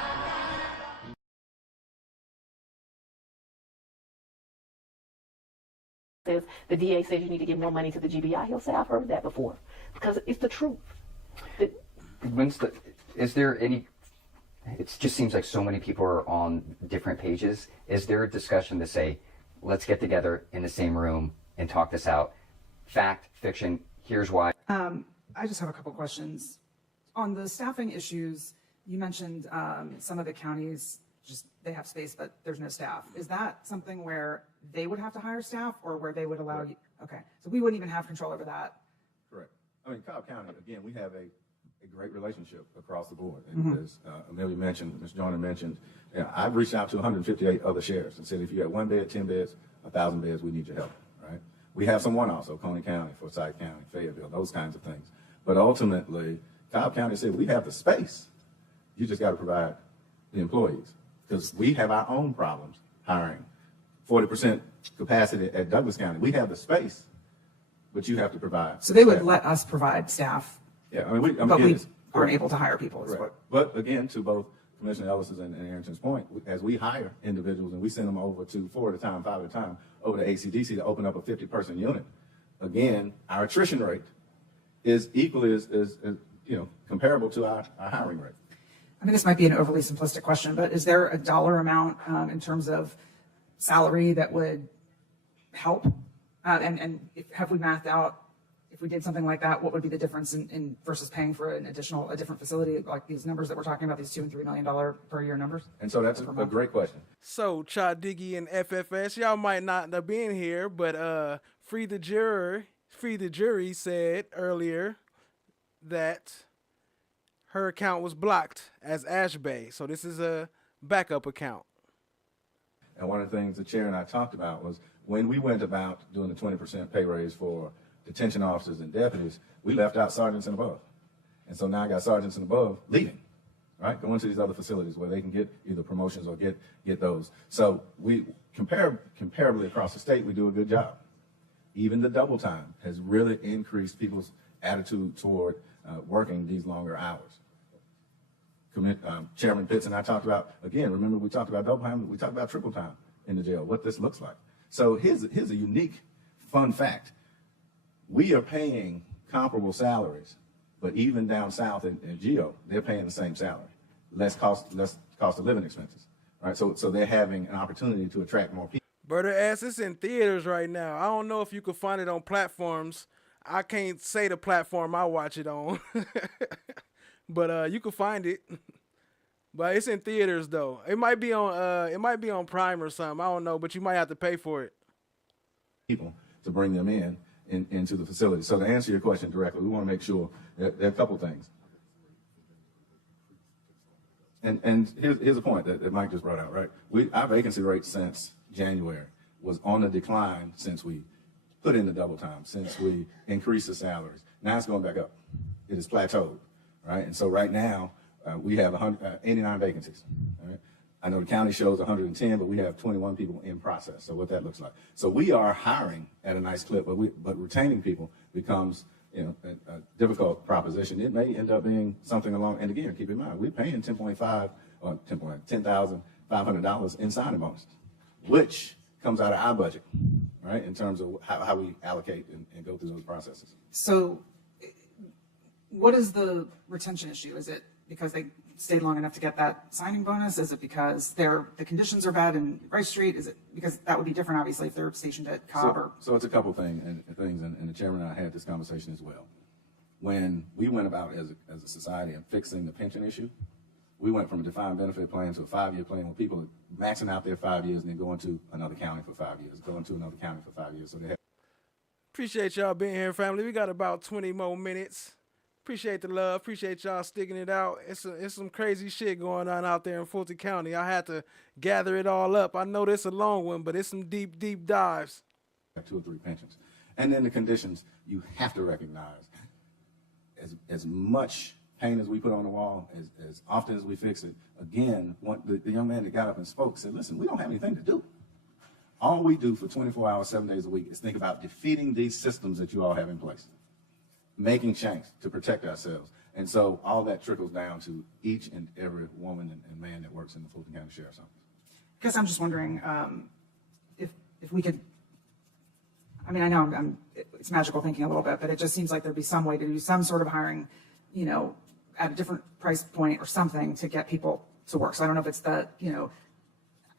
Says the DA says you need to give more money to the GBI. He'll say, I've heard that before, because it's the truth. Is there any? It just seems like so many people are on different pages. Is there a discussion to say, let's get together in the same room and talk this out? Fact, fiction, here's why. I just have a couple questions. On the staffing issues, you mentioned some of the counties, they have space, but there's no staff. Is that something where they would have to hire staff or where they would allow you? Okay, so we wouldn't even have control over that. Correct. I mean, Cobb County, again, we have a great relationship across the board. And as Amelia mentioned, Ms. Joyner mentioned, I've reached out to 158 other sheriffs and said, if you have 1 bed, 10 beds, 1,000 beds, we need your help, right? We have some one-offs, so Coney County, Forsyth County, Fayetteville, those kinds of things. But ultimately, Cobb County said, we have the space. You just got to provide the employees, because we have our own problems hiring. 40% capacity at Douglas County. We have the space, but you have to provide. So they would let us provide staff. Yeah, I mean, but we aren't able to hire people. But again, to both Commissioner Ellis's and Arrington's point, as we hire individuals and we send them over to 4 at a time, 5 at a time, over to ACDC to open up a 50-person unit, again, our attrition rate is equally as comparable to our hiring rate. I mean, this might be an overly simplistic question, but is there a dollar amount in terms of salary that would help? And have we mathed out, if we did something like that, what would be the difference in versus paying for a different facility, like these numbers that we're talking about, these $2 and $3 million per year numbers? And so that's a great question. So Cha Diggy and FFS, y'all might not have been here, but Free the Jury said earlier that her account was blocked as Ash Bay. So this is a backup account. And one of the things the chair and I talked about was when we went about doing the 20% pay raise for detention officers and deputies, we left out sergeants and above. And so now I got sergeants and above leaving, right? Going to these other facilities where they can get either promotions or get those. So we comparably across the state, we do a good job. Even the double time has really increased people's attitude toward working these longer hours. Chairman Pitts and I talked about, again, remember we talked about double time, we talked about triple time in the jail, what this looks like. So here's a unique fun fact. We are paying comparable salaries, but even down south in Geo, they're paying the same salary, less cost of living expenses, right? So they're having an opportunity to attract more people. Berta ass, it's in theaters right now. I don't know if you could find it on platforms. I can't say the platform I watch it on, but you can find it. But it's in theaters though. It might be on Prime or something. I don't know, but you might have to pay for it. People to bring them into the facility. So to answer your question directly, we want to make sure that there are a couple things. And here's a point that Mike just brought out, right? Our vacancy rate since January was on a decline since we put in the double time, since we increased the salaries. Now it's going back up. It is plateaued, right? And so right now we have 89 vacancies, right? I know the county shows 110, but we have 21 people in process. So what that looks like. So we are hiring at a nice clip, but retaining people becomes a difficult proposition. It may end up being something along, and again, keep in mind, we're paying $10,500 in signing bonuses, which comes out of our budget, right, in terms of how we allocate and go through those processes. So what is the retention issue? Is it because they stayed long enough to get that signing bonus? Is it because the conditions are bad in Rice Street? Is it because that would be different, obviously, if they're stationed at Cobb? So it's a couple things, and the chairman and I had this conversation as well. When we went about as a society and fixing the pension issue, we went from a defined benefit plan to a 5-year plan where people are maxing out their 5 years and then going to another county for 5 years, going to another county for 5 years. So they have. Appreciate y'all being here, family. We got about 20 more minutes. Appreciate the love. Appreciate y'all sticking it out. It's some crazy shit going on out there in Fulton County. I had to gather it all up. I know this is a long one, but it's some deep, deep dives. 2 or 3 pensions. And then the conditions, you have to recognize as much paint as we put on the wall, as often as we fix it, again, the young man that got up and spoke said, listen, we don't have anything to do. All we do for 24 hours, 7 days a week is think about defeating these systems that you all have in place, making change to protect ourselves. And so all that trickles down to each and every woman and man that works in the Fulton County Sheriff's Office. I guess I'm just wondering if we could, I mean, I know it's magical thinking a little bit, but it just seems like there'd be some way to do some sort of hiring, at a different price point or something to get people to work. So I don't know if it's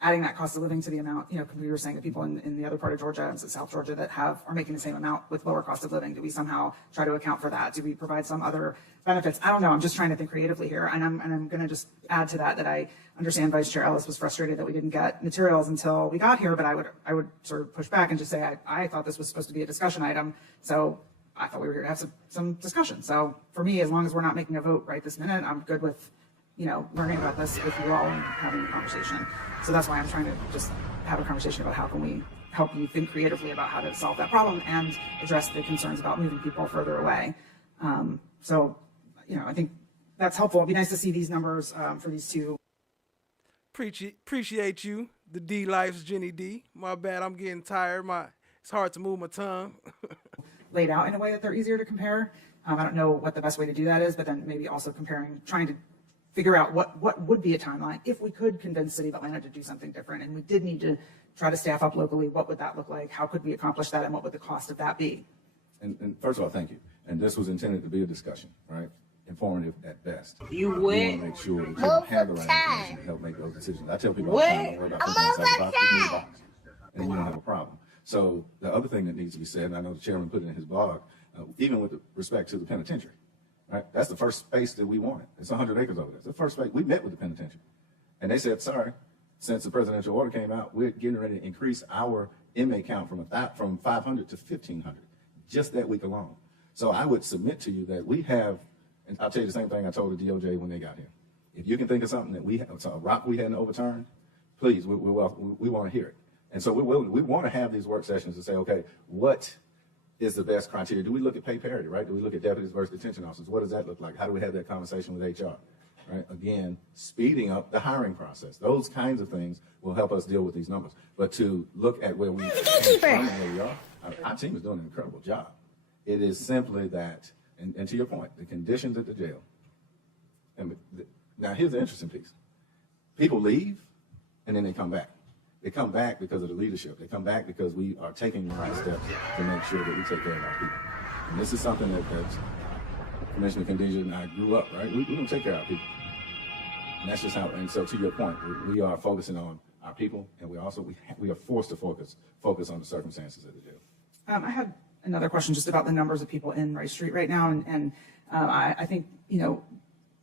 adding that cost of living to the amount, because we were saying that people in the other part of Georgia, South Georgia, that are making the same amount with lower cost of living. Do we somehow try to account for that? Do we provide some other benefits? I don't know. I'm just trying to think creatively here. And I'm going to just add to that I understand Vice Chair Ellis was frustrated that we didn't get materials until we got here, but I would sort of push back and just say I thought this was supposed to be a discussion item. So I thought we were here to have some discussion. So for me, as long as we're not making a vote right this minute, I'm good with learning about this with you all and having a conversation. So that's why I'm trying to just have a conversation about how can we help you think creatively about how to solve that problem and address the concerns about moving people further away. I think that's helpful. It'd be nice to see these numbers for these two. Appreciate you, the D Life's Jenny D. My bad, I'm getting tired. It's hard to move my tongue. Laid out in a way that they're easier to compare. I don't know what the best way to do that is, but then maybe also trying to figure out what would be a timeline if we could convince City of Atlanta to do something different and we did need to try to staff up locally. What would that look like? How could we accomplish that, and what would the cost of that be? And first of all, thank you. And this was intended to be a discussion, right? Informative at best. You we would want to make sure that people have the right information to help make those decisions. I tell people all the time, don't worry about thinking outside the box, just move the box, and you don't have a problem. So the other thing that needs to be said, and I know the chairman put it in his blog, even with respect to the penitentiary, right? That's the first space that we wanted. It's 100 acres over there. It's the first space. We met with the penitentiary. And they said, sorry, since the presidential order came out, we're getting ready to increase our inmate count from 500 to 1,500 just that week alone. So I would submit to you that we have, and I'll tell you the same thing I told the DOJ when they got here. If you can think of something that we have, a rock we hadn't overturned, please, we want to hear it. And so we want to have these work sessions to say, okay, what is the best criteria? Do we look at pay parity, right? Do we look at deputies versus detention officers? What does that look like? How do we have that conversation with HR? Right? Again, speeding up the hiring process. Those kinds of things will help us deal with these numbers. But to look at where we came from and where we are, our team is doing an incredible job. It is simply that, and to your point, the conditions at the jail. And now here's the interesting piece. People leave and then they come back. They come back because of the leadership. They come back because we are taking the right steps to make sure that we take care of our people. And this is something that Commissioner Khadija and I grew up, right? We don't take care of our people. And that's just how, and so to your point, we are focusing on our people, and we are forced to focus on the circumstances of the jail. I had another question just about the numbers of people in Rice Street right now, and I think, you know,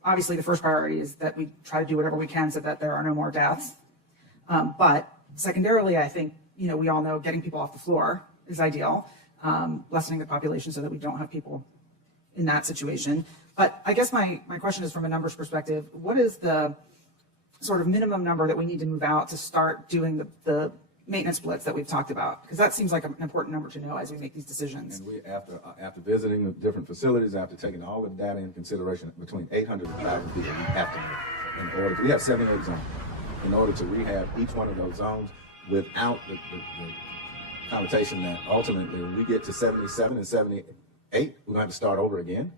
obviously the first priority is that we try to do whatever we can so that there are no more deaths. But secondarily, I think, you know, we all know getting people off the floor is ideal, lessening the population so that we don't have people in that situation. But I guess my question is from a numbers perspective, what is the sort of minimum number that we need to move out to start doing the maintenance blitz that we've talked about? Because that seems like an important number to know as we make these decisions. And we, after visiting the different facilities, after taking all the data in consideration, between 800 and 1,000 people we have to move. In order, we have 78 zones. In order to rehab each one of those zones without the connotation that ultimately when we get to 77 and 78, we're going to have to start over again.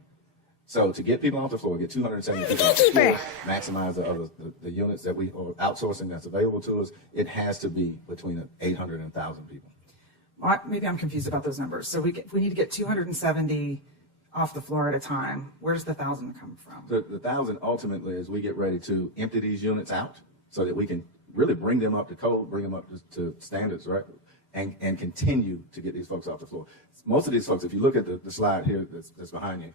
So to get people off the floor, get 270 people off the floor, maximize the units that we are outsourcing that's available to us, it has to be between 800 and 1,000 people. Well, maybe I'm confused about those numbers. So we need to get 270 off the floor at a time. Where does the 1,000 come from? The 1,000 ultimately is we get ready to empty these units out so that we can really bring them up to code, bring them up to standards, right? And continue to get these folks off the floor. Most of these folks, if you look at the slide here that's behind you,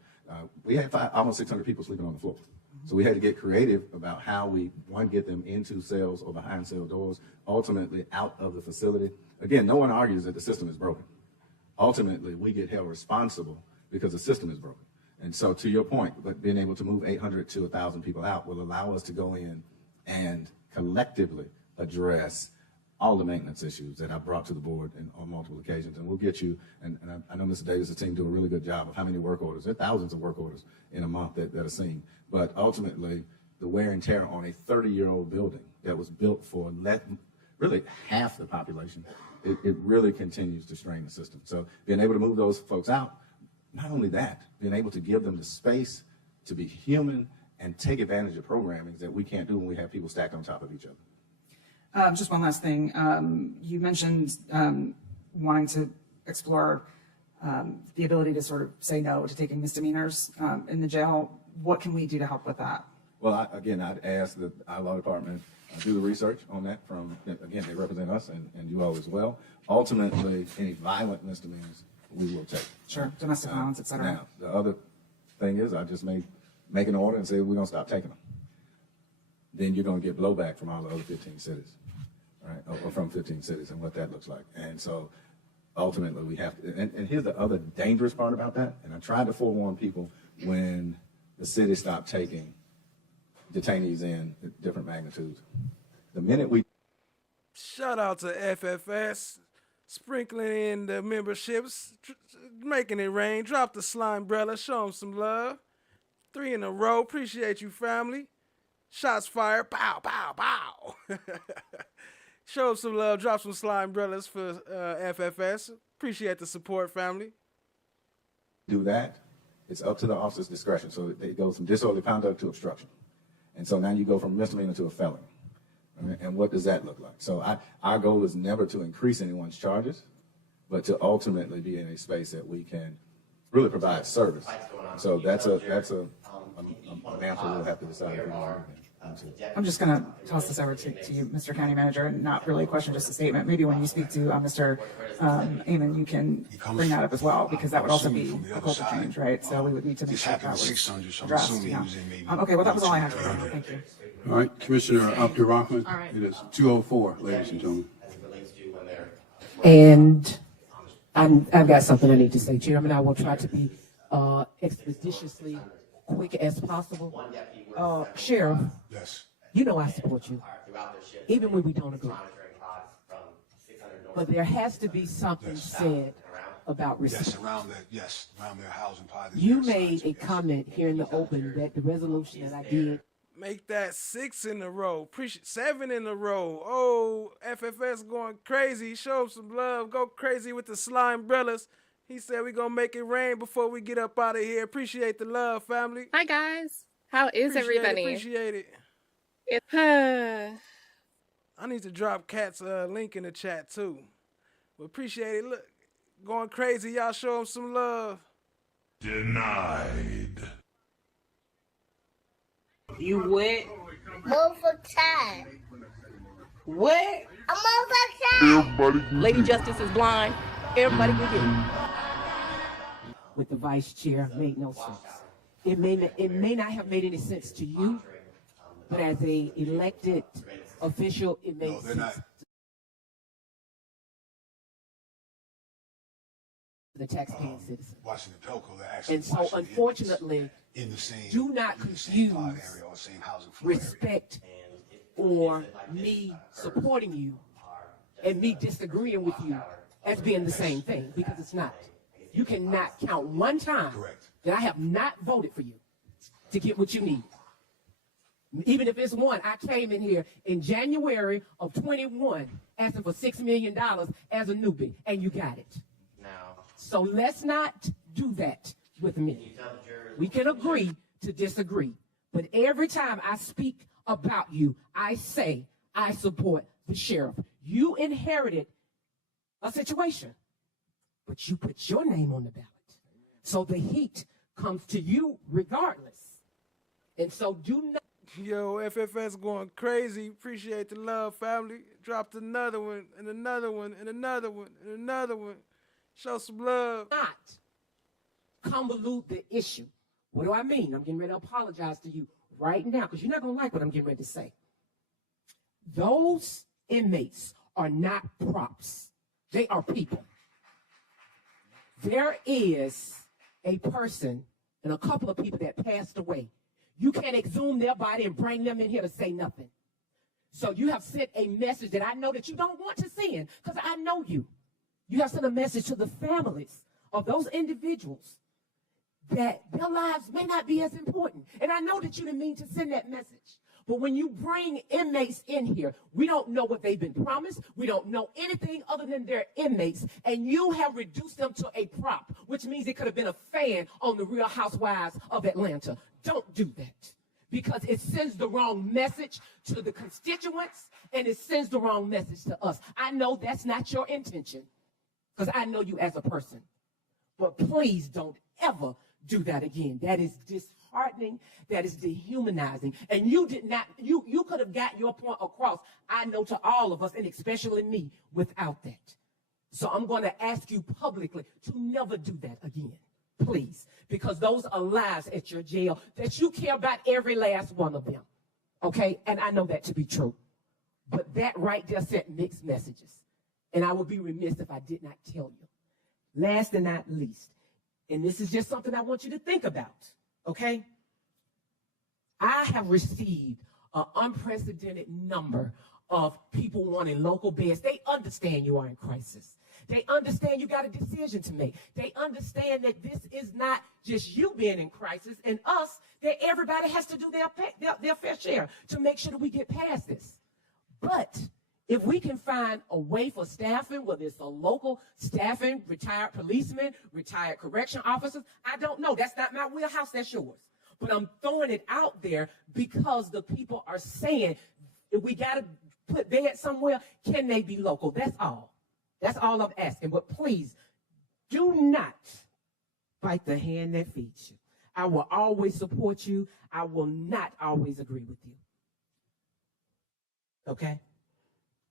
we had almost 600 people sleeping on the floor. So we had to get creative about how we, one, get them into cells or behind cell doors, ultimately out of the facility. Again, no one argues that the system is broken. Ultimately, we get held responsible because the system is broken. And so to your point, but being able to move 800 to 1,000 people out will allow us to go in and collectively address all the maintenance issues that I've brought to the board on multiple occasions. And we'll get you, and I know Mr. Davis' team do a really good job of how many work orders. There are thousands of work orders in a month that are seen. But ultimately, the wear and tear on a 30-year-old building that was built for really half the population, it really continues to strain the system. So being able to move those folks out, not only that, being able to give them the space to be human and take advantage of programming that we can't do when we have people stacked on top of each other. Just one last thing. You mentioned wanting to explore the ability to sort of say no to taking misdemeanors in the jail. What can we do to help with that? Well, again, I'd ask that our law department do the research on that again, they represent us and you all as well. Ultimately, any violent misdemeanors we will take. Sure, domestic violence, et cetera. Now, the other thing is I just make an order and say we're going to stop taking them. Then you're going to get blowback from all the other 15 cities, right? Or from 15 cities and what that looks like. And so ultimately we have to, and here's the other dangerous part about that. And I tried to forewarn people when the city stopped taking detainees in at different magnitudes. The minute we... Shout out to FFS, sprinkling in the memberships, making it rain. Drop the slime umbrella, show them some love. 3 in a row, appreciate you, family. Shots fired, pow, pow, pow. Show some love, drop some slime umbrellas for FFS. Appreciate the support, family. Do that, it's up to the officer's discretion. So it goes from disorderly conduct to obstruction. And so now you go from misdemeanor to a felony. Right? And what does that look like? So our goal is never to increase anyone's charges, but to ultimately be in a space that we can really provide service. So that's a mantle we'll have to decide if we want to do that. I'm just going to toss this over to you, Mr. County Manager, and not really a question, just a statement. Maybe when you speak to Mr. Amon, you can bring that up as well, because that would also be a culture change, right? So we would need to make sure that was addressed. Yeah. Okay, well, that was all I had for you. Thank you. All right, Commissioner Abdurrahman. It is 2:04, ladies and gentlemen. And I've got something I need to say, Chairman. I will try to be expeditiously quick as possible. Sheriff, yes, you know I support you, even when we don't agree. But there has to be something said about respect. Around their housing pod. You made a comment here in the open that the resolution that I did. Make that 6 in a row. 7 in a row. Oh, FFS going crazy. Show him some love. Go crazy with the slime brothers. He said we gonna make it rain before we get up out of here. Appreciate the love, family. Hi guys. How is everybody? Appreciate it. I need to drop Kat's link in the chat too. But appreciate it. Look, going crazy. Y'all show him some love. Denied. You what? Move for time. What? I'm over time. Everybody. Lady Justice is blind. Everybody can get it. With the vice chair made no sense. It may not have made any sense to you, but as a elected official, it made sense. To the taxpaying citizen. And so, unfortunately, do not confuse respect or me supporting you and me disagreeing with you as being the same thing, because it's not. You cannot count one time that I have not voted for you to get what you need. Even if it's one, I came in here in January of 21 asking for $6 million as a newbie, and you got it. So let's not do that with me. We can agree to disagree, but every time I speak about you, I say I support the sheriff. You inherited a situation, but you put your name on the ballot. So the heat comes to you regardless. And so do not. Yo, FFS going crazy. Appreciate the love, family. Dropped another one, and another one, and another one, and another one. Show some love. Not convolute the issue. What do I mean? I'm getting ready to apologize to you right now, because you're not going to like what I'm getting ready to say. Those inmates are not props. They are people. There is a person and a couple of people that passed away. You can't exhume their body and bring them in here to say nothing. So you have sent a message that I know that you don't want to send, because I know you. You have sent a message to the families of those individuals that their lives may not be as important. And I know that you didn't mean to send that message. But when you bring inmates in here, we don't know what they've been promised. We don't know anything other than they're inmates. And you have reduced them to a prop, which means it could have been a fan on the Real Housewives of Atlanta. Don't do that, because it sends the wrong message to the constituents, and it sends the wrong message to us. I know that's not your intention, because I know you as a person. But please don't ever do that again. That is disheartening. That is dehumanizing. And you did not, you could have got your point across, I know, to all of us, and especially me, without that. So I'm going to ask you publicly to never do that again, please, because those are lives at your jail that you care about every last one of them, okay? And I know that to be true. But that right there sent mixed messages, and I would be remiss if I did not tell you. Last and not least, and this is just something I want you to think about, okay? I have received an unprecedented number of people wanting local beds. They understand you are in crisis. They understand you got a decision to make. They understand that this is not just you being in crisis and us, that everybody has to do their fair share to make sure that we get past this. But if we can find a way for staffing, whether it's a local staffing, retired policemen, retired correction officers, I don't know. That's not my wheelhouse, that's yours. But I'm throwing it out there because the people are saying, if we got to put beds somewhere, can they be local? That's all. That's all I'm asking. But please, do not bite the hand that feeds you. I will always support you. I will not always agree with you. Okay?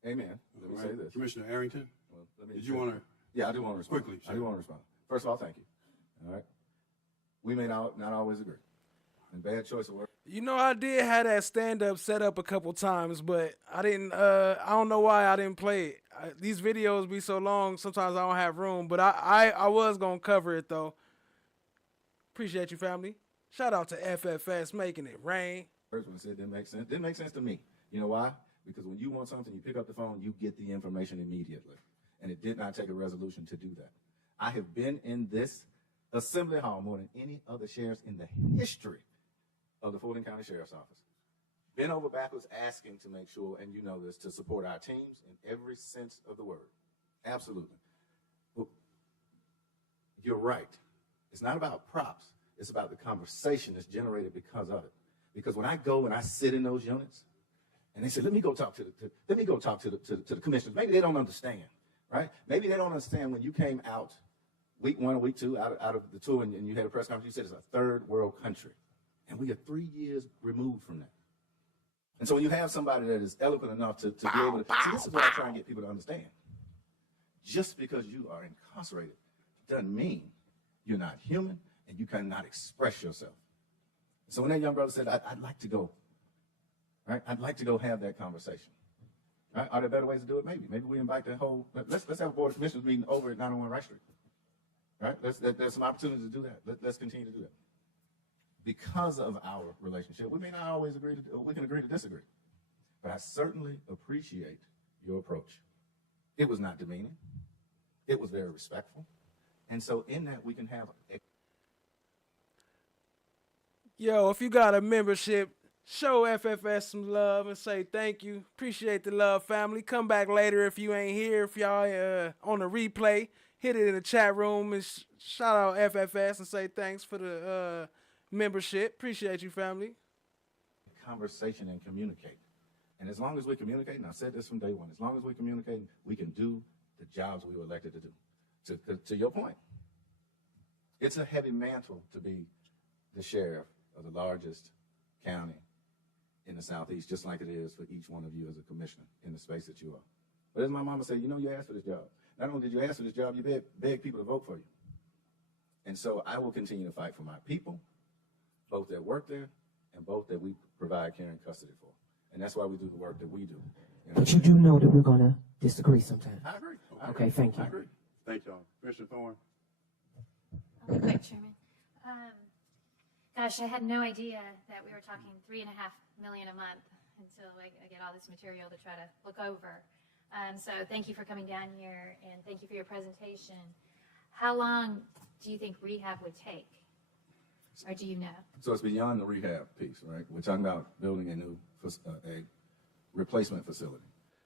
Amen. Let me All say right. this. Commissioner Arrington, Well, let me did you want to? Yeah, I do want to respond. Quickly, I do want to respond. First of all, thank you. All right. We may not always agree. And bad choice of words. You know, I did have that stand up set up a couple times, but I didn't. I don't know why I didn't play it. These videos be so long. Sometimes I don't have room, but I was gonna cover it though. Appreciate you, family. Shout out to FFS making it rain. First one said didn't make sense. Didn't make sense to me. You know why? Because when you want something, you pick up the phone, you get the information immediately. And it did not take a resolution to do that. I have been in this assembly hall more than any other sheriffs in the history of the Fulton County Sheriff's Office. Been over backwards asking to make sure, and you know this, to support our teams in every sense of the word. Absolutely. But you're right. It's not about props. It's about the conversation that's generated because of it. Because when I go and I sit in those units, and they say, let me go talk to the commissioners. Maybe they don't understand, right? Maybe they don't understand when you came out week 1 or week 2 out of the tour and you had a press conference, you said it's a third world country. And we are 3 years removed from that. And so when you have somebody that is eloquent enough to be able to, see, this is what I try and get people to understand. Just because you are incarcerated doesn't mean you're not human and you cannot express yourself. So when that young brother said, I'd like to go, right? I'd like to go have that conversation. Right? Are there better ways to do it? Maybe. Maybe we invite the whole, let's have a board of commissioners meeting over at 901 Rice Street. Right? There's some opportunities to do that. Let's continue to do that. Because of our relationship, we may not always agree to, we can agree to disagree. But I certainly appreciate your approach. It was not demeaning. It was very respectful. And so in that we can have Yo, if you got a membership, show FFS some love and say thank you. Appreciate the love, family. Come back later if you ain't here. If y'all on the replay, hit it in the chat room and shout out FFS and say thanks for the membership. Appreciate you, family. conversation and communicate. And as long as we communicate, and I said this from day one, as long as we communicate, we can do the jobs we were elected to do. To your point, it's a heavy mantle to be the sheriff of the largest county in the Southeast, just like it is for each one of you as a commissioner in the space that you are. But as my mama said, you know, you asked for this job. Not only did you ask for this job, you beg people to vote for you. And so I will continue to fight for my people, both that work there and both that we provide care and custody for. And that's why we do the work that we do. But you do know that we're going to disagree sometimes. I agree. Okay, thank you. I agree. Thank y'all. Commissioner Thorne. I'll be quick, Chairman. Gosh, I had no idea that we were talking $3.5 million a month until I get all this material to try to look over. So thank you for coming down here and thank you for your presentation. How long do you think rehab would take? Or do you know? So it's beyond the rehab piece, right? We're talking about building a new a replacement facility.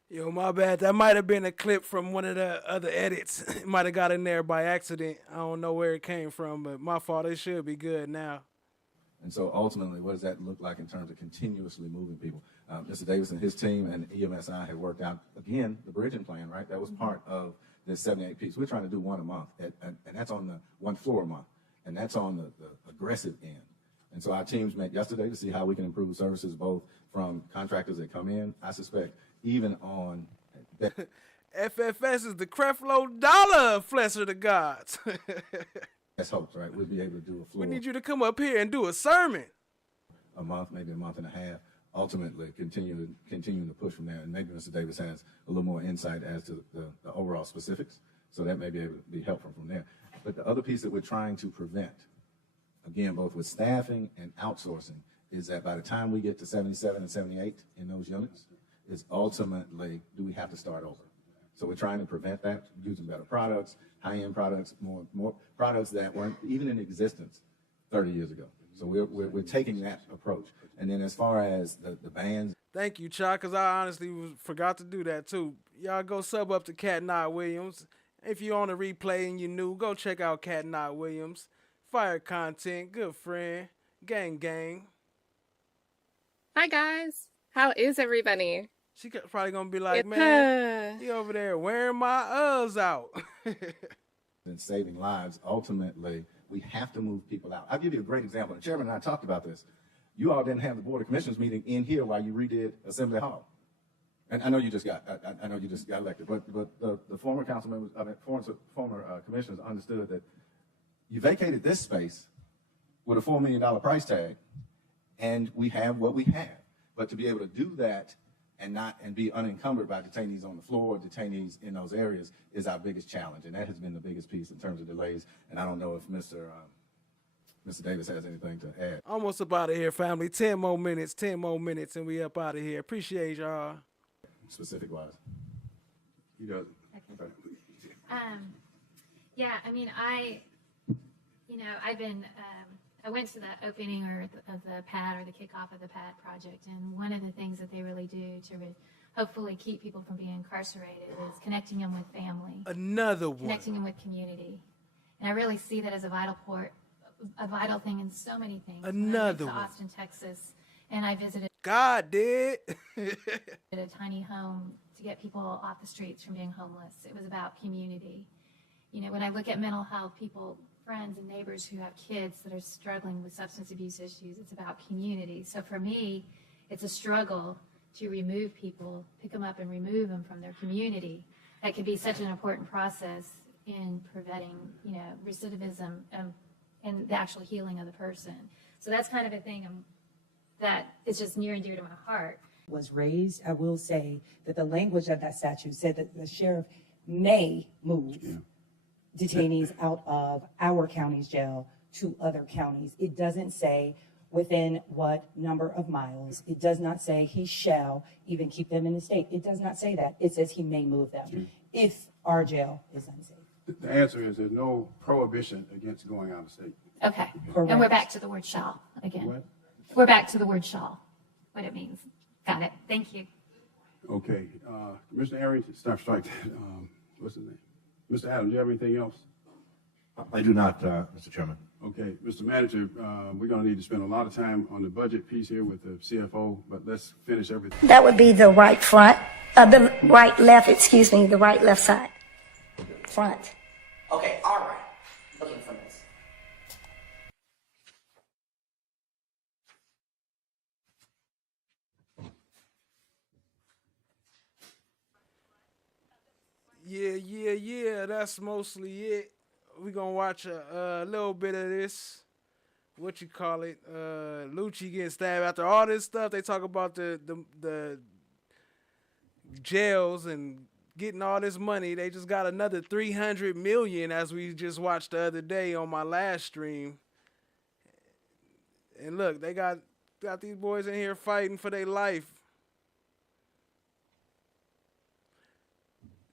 Yo, my bad. That might have been a clip from one of the other edits. It might have got in there by accident. I don't know where it came from, but my fault. It should be good now. And so ultimately, what does that look like in terms of continuously moving people? Mr. Davis and his team and EMSI have worked out, again, the bridging plan, right? That was part of this 78 piece. We're trying to do one a month, and that's on the 1 floor a month, and that's on the aggressive end. And so our teams met yesterday to see how we can improve services, both from contractors that come in, I suspect, even on that. FFS is the Creflo Dollar Flesser to gods. That's hopes, right? We'll be able to do a floor We need you to come up here and do a sermon. a month, maybe a month and a half, ultimately continuing to push from there. And maybe Mr. Davis has a little more insight as to the overall specifics, so that may be able to be helpful from there. But the other piece that we're trying to prevent, again, both with staffing and outsourcing, is that by the time we get to 77 and 78 in those units, is ultimately, do we have to start over? So we're trying to prevent that using better products, high-end products, more products that weren't even in existence 30 years ago. So we're taking that approach. And then as far as the bands. Thank you, Chuck, because I honestly forgot to do that too. Y'all go sub up to Cat Knott Williams. If you're on a replay and you're new, go check out Cat Knott Williams. Fire content, good friend, gang gang. Hi guys, how is everybody? She probably gonna be like, man, he over there wearing my out. And saving lives, ultimately, we have to move people out. I'll give you a great example. The chairman and I talked about this. You all didn't have the Board of Commissioners meeting in here while you redid Assembly Hall. And I know you just got, I know you just got elected, but the former council members, former commissioners understood that you vacated this space with a $4 million price tag, and we have what we have. But to be able to do that and be unencumbered by detainees on the floor, detainees in those areas, is our biggest challenge, and that has been the biggest piece in terms of delays. And I don't know if Mr. Davis has anything to add. Almost up out of here, family. 10 more minutes, and we up out of here. Appreciate y'all. Specific wise. He does. Okay. Yeah, I mean, I've been, I went to the opening of the PAD or the kickoff of the PAD project, and one of the things that they really do to hopefully keep people from being incarcerated is connecting them with family. Another one. Connecting them with community. And I really see that as a vital thing in so many things. Another when I one. went to Austin, Texas, and I visited God did. a tiny home to get people off the streets from being homeless. It was about community. You know, when I look at mental health, friends and neighbors who have kids that are struggling with substance abuse issues, it's about community. So for me, it's a struggle to remove people, pick them up and remove them from their community. That can be such an important process in preventing, recidivism and the actual healing of the person. So that's kind of a thing that is just near and dear to my heart. Was raised, I will say that the language of that statute said that the sheriff may move detainees out of our county's jail to other counties. It doesn't say within what number of miles. It does not say he shall even keep them in the state. It does not say that. It says he may move them if our jail is unsafe. The answer is there's no prohibition against going out of state. Okay. Correct. And we're back to the word shall again. What? We're back to the word shall, what it means. Got it. Thank you. Okay. Commissioner Arians, strike that. What's his name? Mr. Adams, do you have anything else? I do not, Mr. Chairman. Okay, Mr. Manager, we're going to need to spend a lot of time on the budget piece here with the CFO, but let's finish everything. That would be the right front, the right left, the right left side. Front. Okay, all right. Looking for this. Yeah, that's mostly it. We're going to watch a little bit of this. What you call it? Lucci getting stabbed. After all this stuff, they talk about the jails and getting all this money. They just got another $300 million, as we just watched the other day on my last stream. And look, they got these boys in here fighting for their life.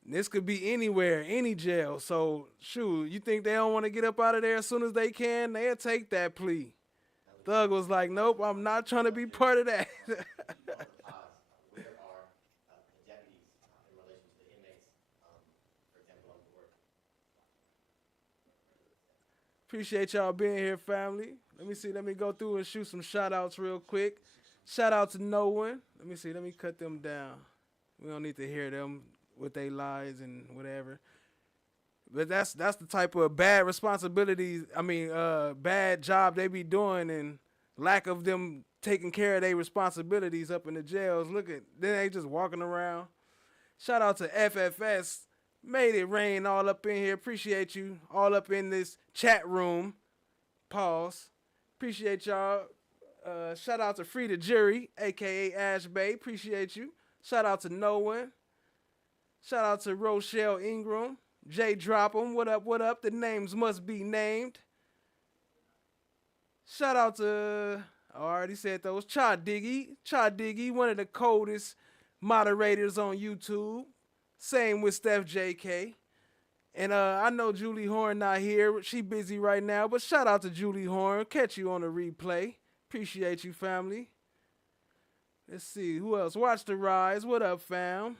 This could be anywhere, any jail. So, shoot, you think they don't want to get up out of there as soon as they can? They'll take that plea. Thug was like, nope, I'm not trying to be part of that. Appreciate y'all being here, family. Let me see. Let me go through and shoot some shout-outs real quick. Shout out to No One. Let me see. Let me cut them down. We don't need to hear them with their lies and whatever. But that's the type of bad responsibilities, bad job they be doing and lack of them taking care of their responsibilities up in the jails. Look at, then they just walking around. Shout out to FFS. Made it rain all up in here. Appreciate you all up in this chat room. Pause. Appreciate y'all. Shout out to Free the Jury, a.k.a. Ash Bay. Appreciate you. Shout out to No One. Shout out to Rochelle Ingram. Jay Dropham. What up, what up? The names must be named. Shout out to, I already said those, Cha Diggy, one of the coldest moderators on YouTube. Same with Steph JK. And I know Julie Horn not here. She busy right now, but shout out to Julie Horn. Catch you on the replay. Appreciate you, family. Let's see, who else? Watch the Rise. What up, fam?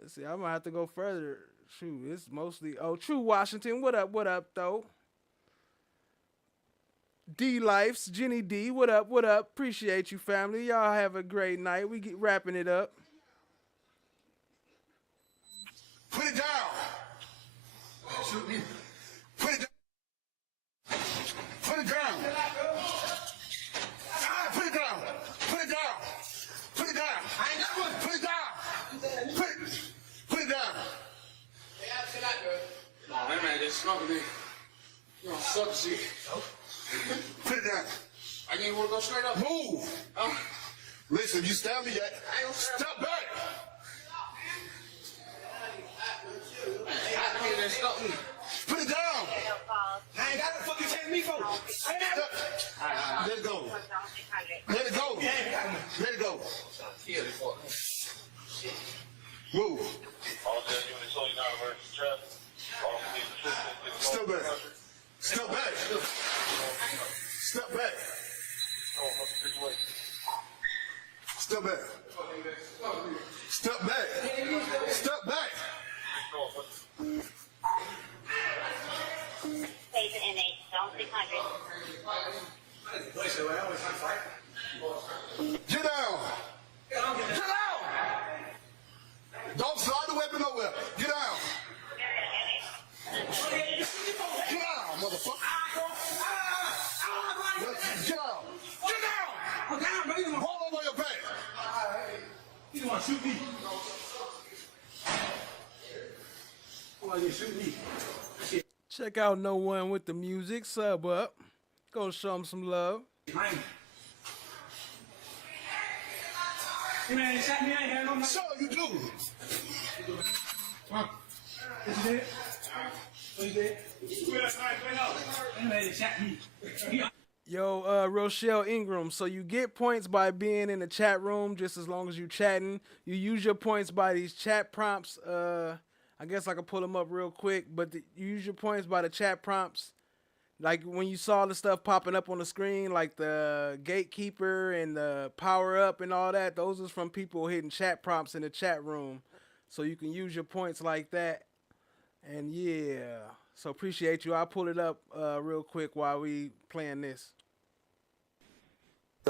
Let's see, I might have to go further. Shoot, it's mostly, True Washington. What up, though? D-Lifes, Jenny D. What up? Appreciate you, family. Y'all have a great night. We get wrapping it up. Put it down. Shoot me. Put it down. Put it down. Put it down. Put it down. Put it down. I ain't got one. Put it down. shit. Put it down. I can't want to go straight up. Move. Listen, you stab me. Step back. Put it down. I ain't got to fucking tell me for. Let it go. Let it go. Let it go. Move. Step back. Step back. Step back. Step back. Step back. Step back. Save an inmate, zone 600. Get down. Get down. Don't slide the weapon nowhere. Get down. Get down, motherfucker. Get down. Get down. I'm down, bro. Roll over your back. You want to shoot me? Why you shoot me? Check out No One with the Music. Sub up. Go show him some love. Man, you shot me. I ain't had no. Sure you do. What you did? What you did? Man, you shot me. Yo, Rochelle Ingram. So you get points by being in the chat room just as long as you chatting. You use your points by these chat prompts. I guess I can pull them up real quick, but you use your points by the chat prompts. Like when you saw the stuff popping up on the screen, like the gatekeeper and the power up and all that, those is from people hitting chat prompts in the chat room. So you can use your points like that. And yeah, so appreciate you. I'll pull it up real quick while we playing this.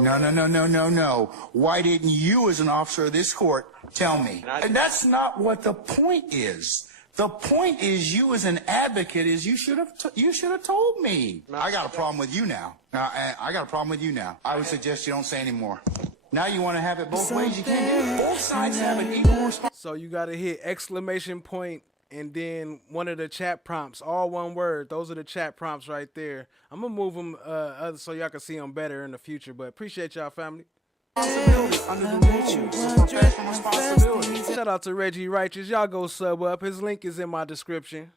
No. Why didn't you, as an officer of this court, tell me? And that's not what the point is. The point is, you as an advocate, is you should have told me. I got a problem with you now. I got a problem with you now. I would suggest you don't say anymore. Now you want to have it both ways. You can't do it. Both sides have an equal responsibility. So you got to hit exclamation point and then one of the chat prompts, all one word. Those are the chat prompts right there. I'm going to move them so y'all can see them better in the future, but appreciate y'all, family. Shout out to Reggie Righteous. Y'all go sub up. His link is in my description.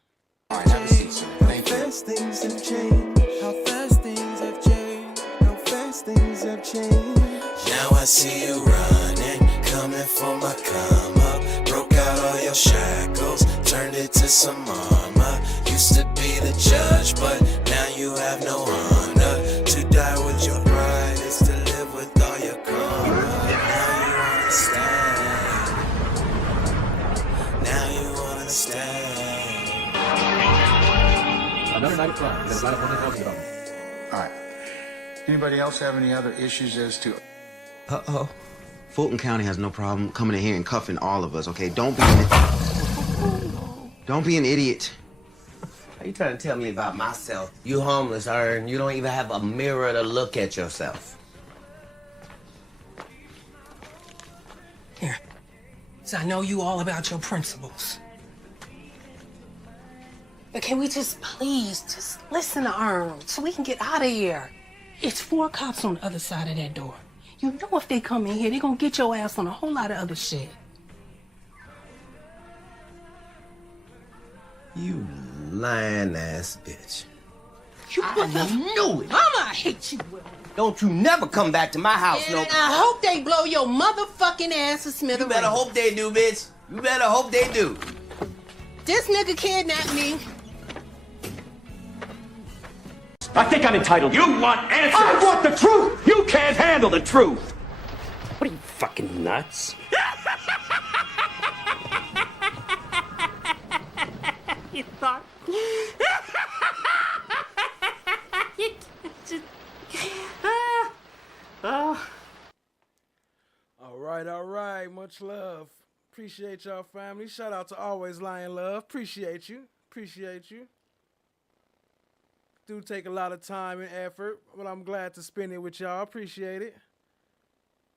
All right, have a seat, sir. Thank you. How fast things have changed. How fast things have changed. How fast things have changed. Now I see you running, coming for my come up. Broke out all your shackles, turned it to some armor. Used to be the judge, but now you have no honor. To die with your pride is to live with all your karma. Now you understand. Now you understand. Another night of fun. There's a lot of fun to talk about. All right. Anybody else have any other issues as to... Uh-oh. Fulton County has no problem coming in here and cuffing all of us, okay? Don't be an idiot. Are you trying to tell me about myself? You homeless, and you don't even have a mirror to look at yourself. Here. So I know you all about your principles. But can we please listen to Earl so we can get out of here? It's 4 cops on the other side of that door. You know if they come in here, they're gonna get your ass on a whole lot of other shit. You lying ass bitch. I knew it. Mama, I hate you, Will. Don't you never come back to my house, And I hope they blow your motherfucking ass to smithereens. You better hope they do, bitch. You better hope they do. This nigga kidnapped me. I think I'm entitled. You want answers? I want the truth! You can't handle the truth! What are you, fucking nuts? You thought... All right. Much love. Appreciate y'all, family. Shout out to Always Lying Love. Appreciate you. Do take a lot of time and effort, but I'm glad to spend it with y'all. Appreciate it.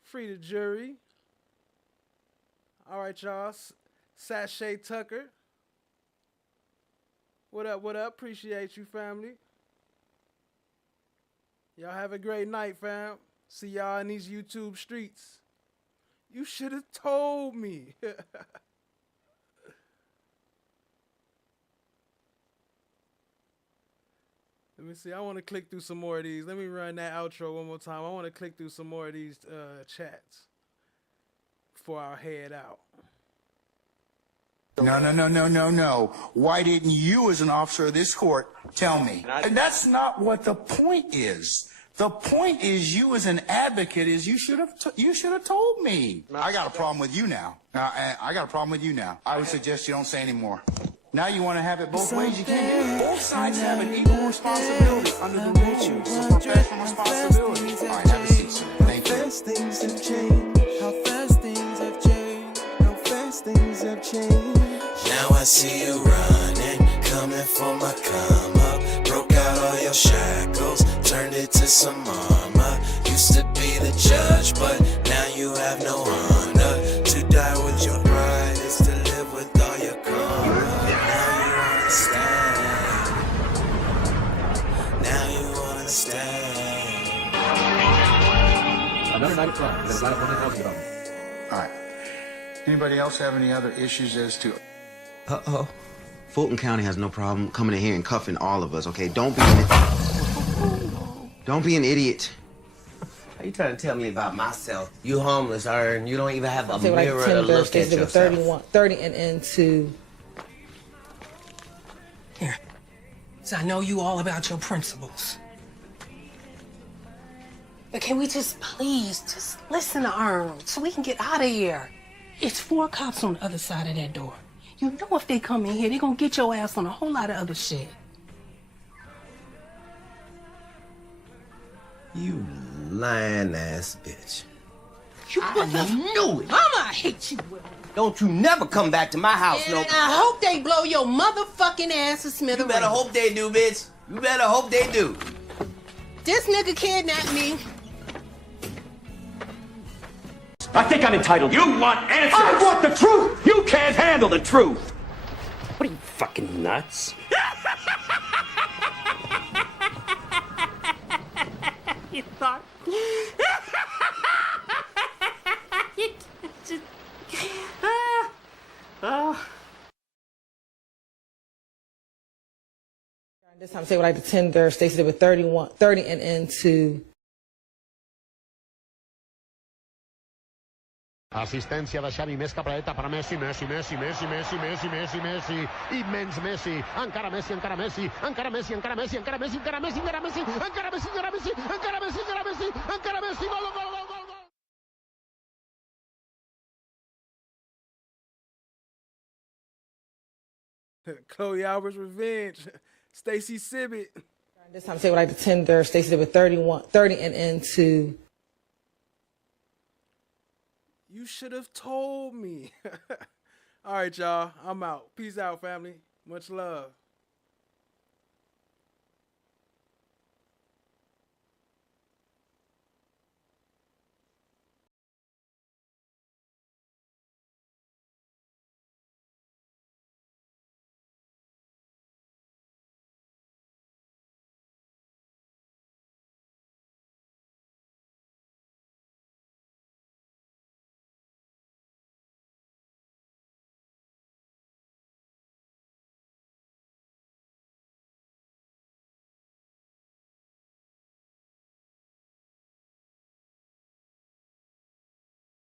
Free the jury. All right, y'all. Sashay Tucker. What up? Appreciate you, family. Y'all have a great night, fam. See y'all in these YouTube streets. You should have told me. Let me see. I want to click through some more of these. Let me run that outro one more time. I want to click through some more of these chats before I head out. No. Why didn't you, as an officer of this court, tell me? And that's not what the point is. The point is, you as an advocate, is you should have told me. I got a problem with you now. I got a problem with you now. I would suggest you don't say any more. Now you want to have it both ways. You can't do it. Both sides have an equal responsibility under the rules of professional responsibility. All right, have a seat, sir. Thank you. How fast things have changed. How fast things have changed. How fast things have changed. Now I see you running, coming for my come up. Broke out all your shackles, turned it to some armor. Used to be the judge, but now you have no honor. To die with your pride is to live with all your karma. Now you understand. Now you understand. Another night at club. There's a lot of women talking about me. All right. Anybody else have any other issues as to... Uh-oh. Fulton County has no problem coming in here and cuffing all of us, okay? Don't be an idiot. Are you trying to tell me about myself? You homeless, you don't even have a Say what I mirror did to 10 look birthdays, at there were yourself. 30 and into. Here. So I know you all about your principles. But can we just please just listen to Earl so we can get out of here? It's 4 cops on the other side of that door. You know if they come in here, they're gonna get your ass on a whole lot of other shit. You lying ass bitch. I knew it. Mama, I hate you. Don't you never come back to my house, And no. I hope they blow your motherfucking ass to smithereens. You better hope they do, bitch. You better hope they do. This nigga kidnapped me. I think I'm entitled. You want answers? I want the truth! You can't handle the truth! What are you, fucking nuts? You thought... This time, say what I did 10 birthdays, there were 30 and into. Assistència de Xavi, més cap a dreta per a Messi, Messi, immens Messi, encara Messi, encara Messi, encara Messi, encara Messi, encara Messi, encara Messi, encara Messi, encara Messi, encara Messi, encara Messi, encara Messi, encara Messi, gol, gol, gol, gol, gol. Chloe Albert's revenge. Stacy Sibbett. This time, say what I did 10 birthdays, there were 30 and into. You should have told me. All right, y'all. I'm out. Peace out, family. Much love.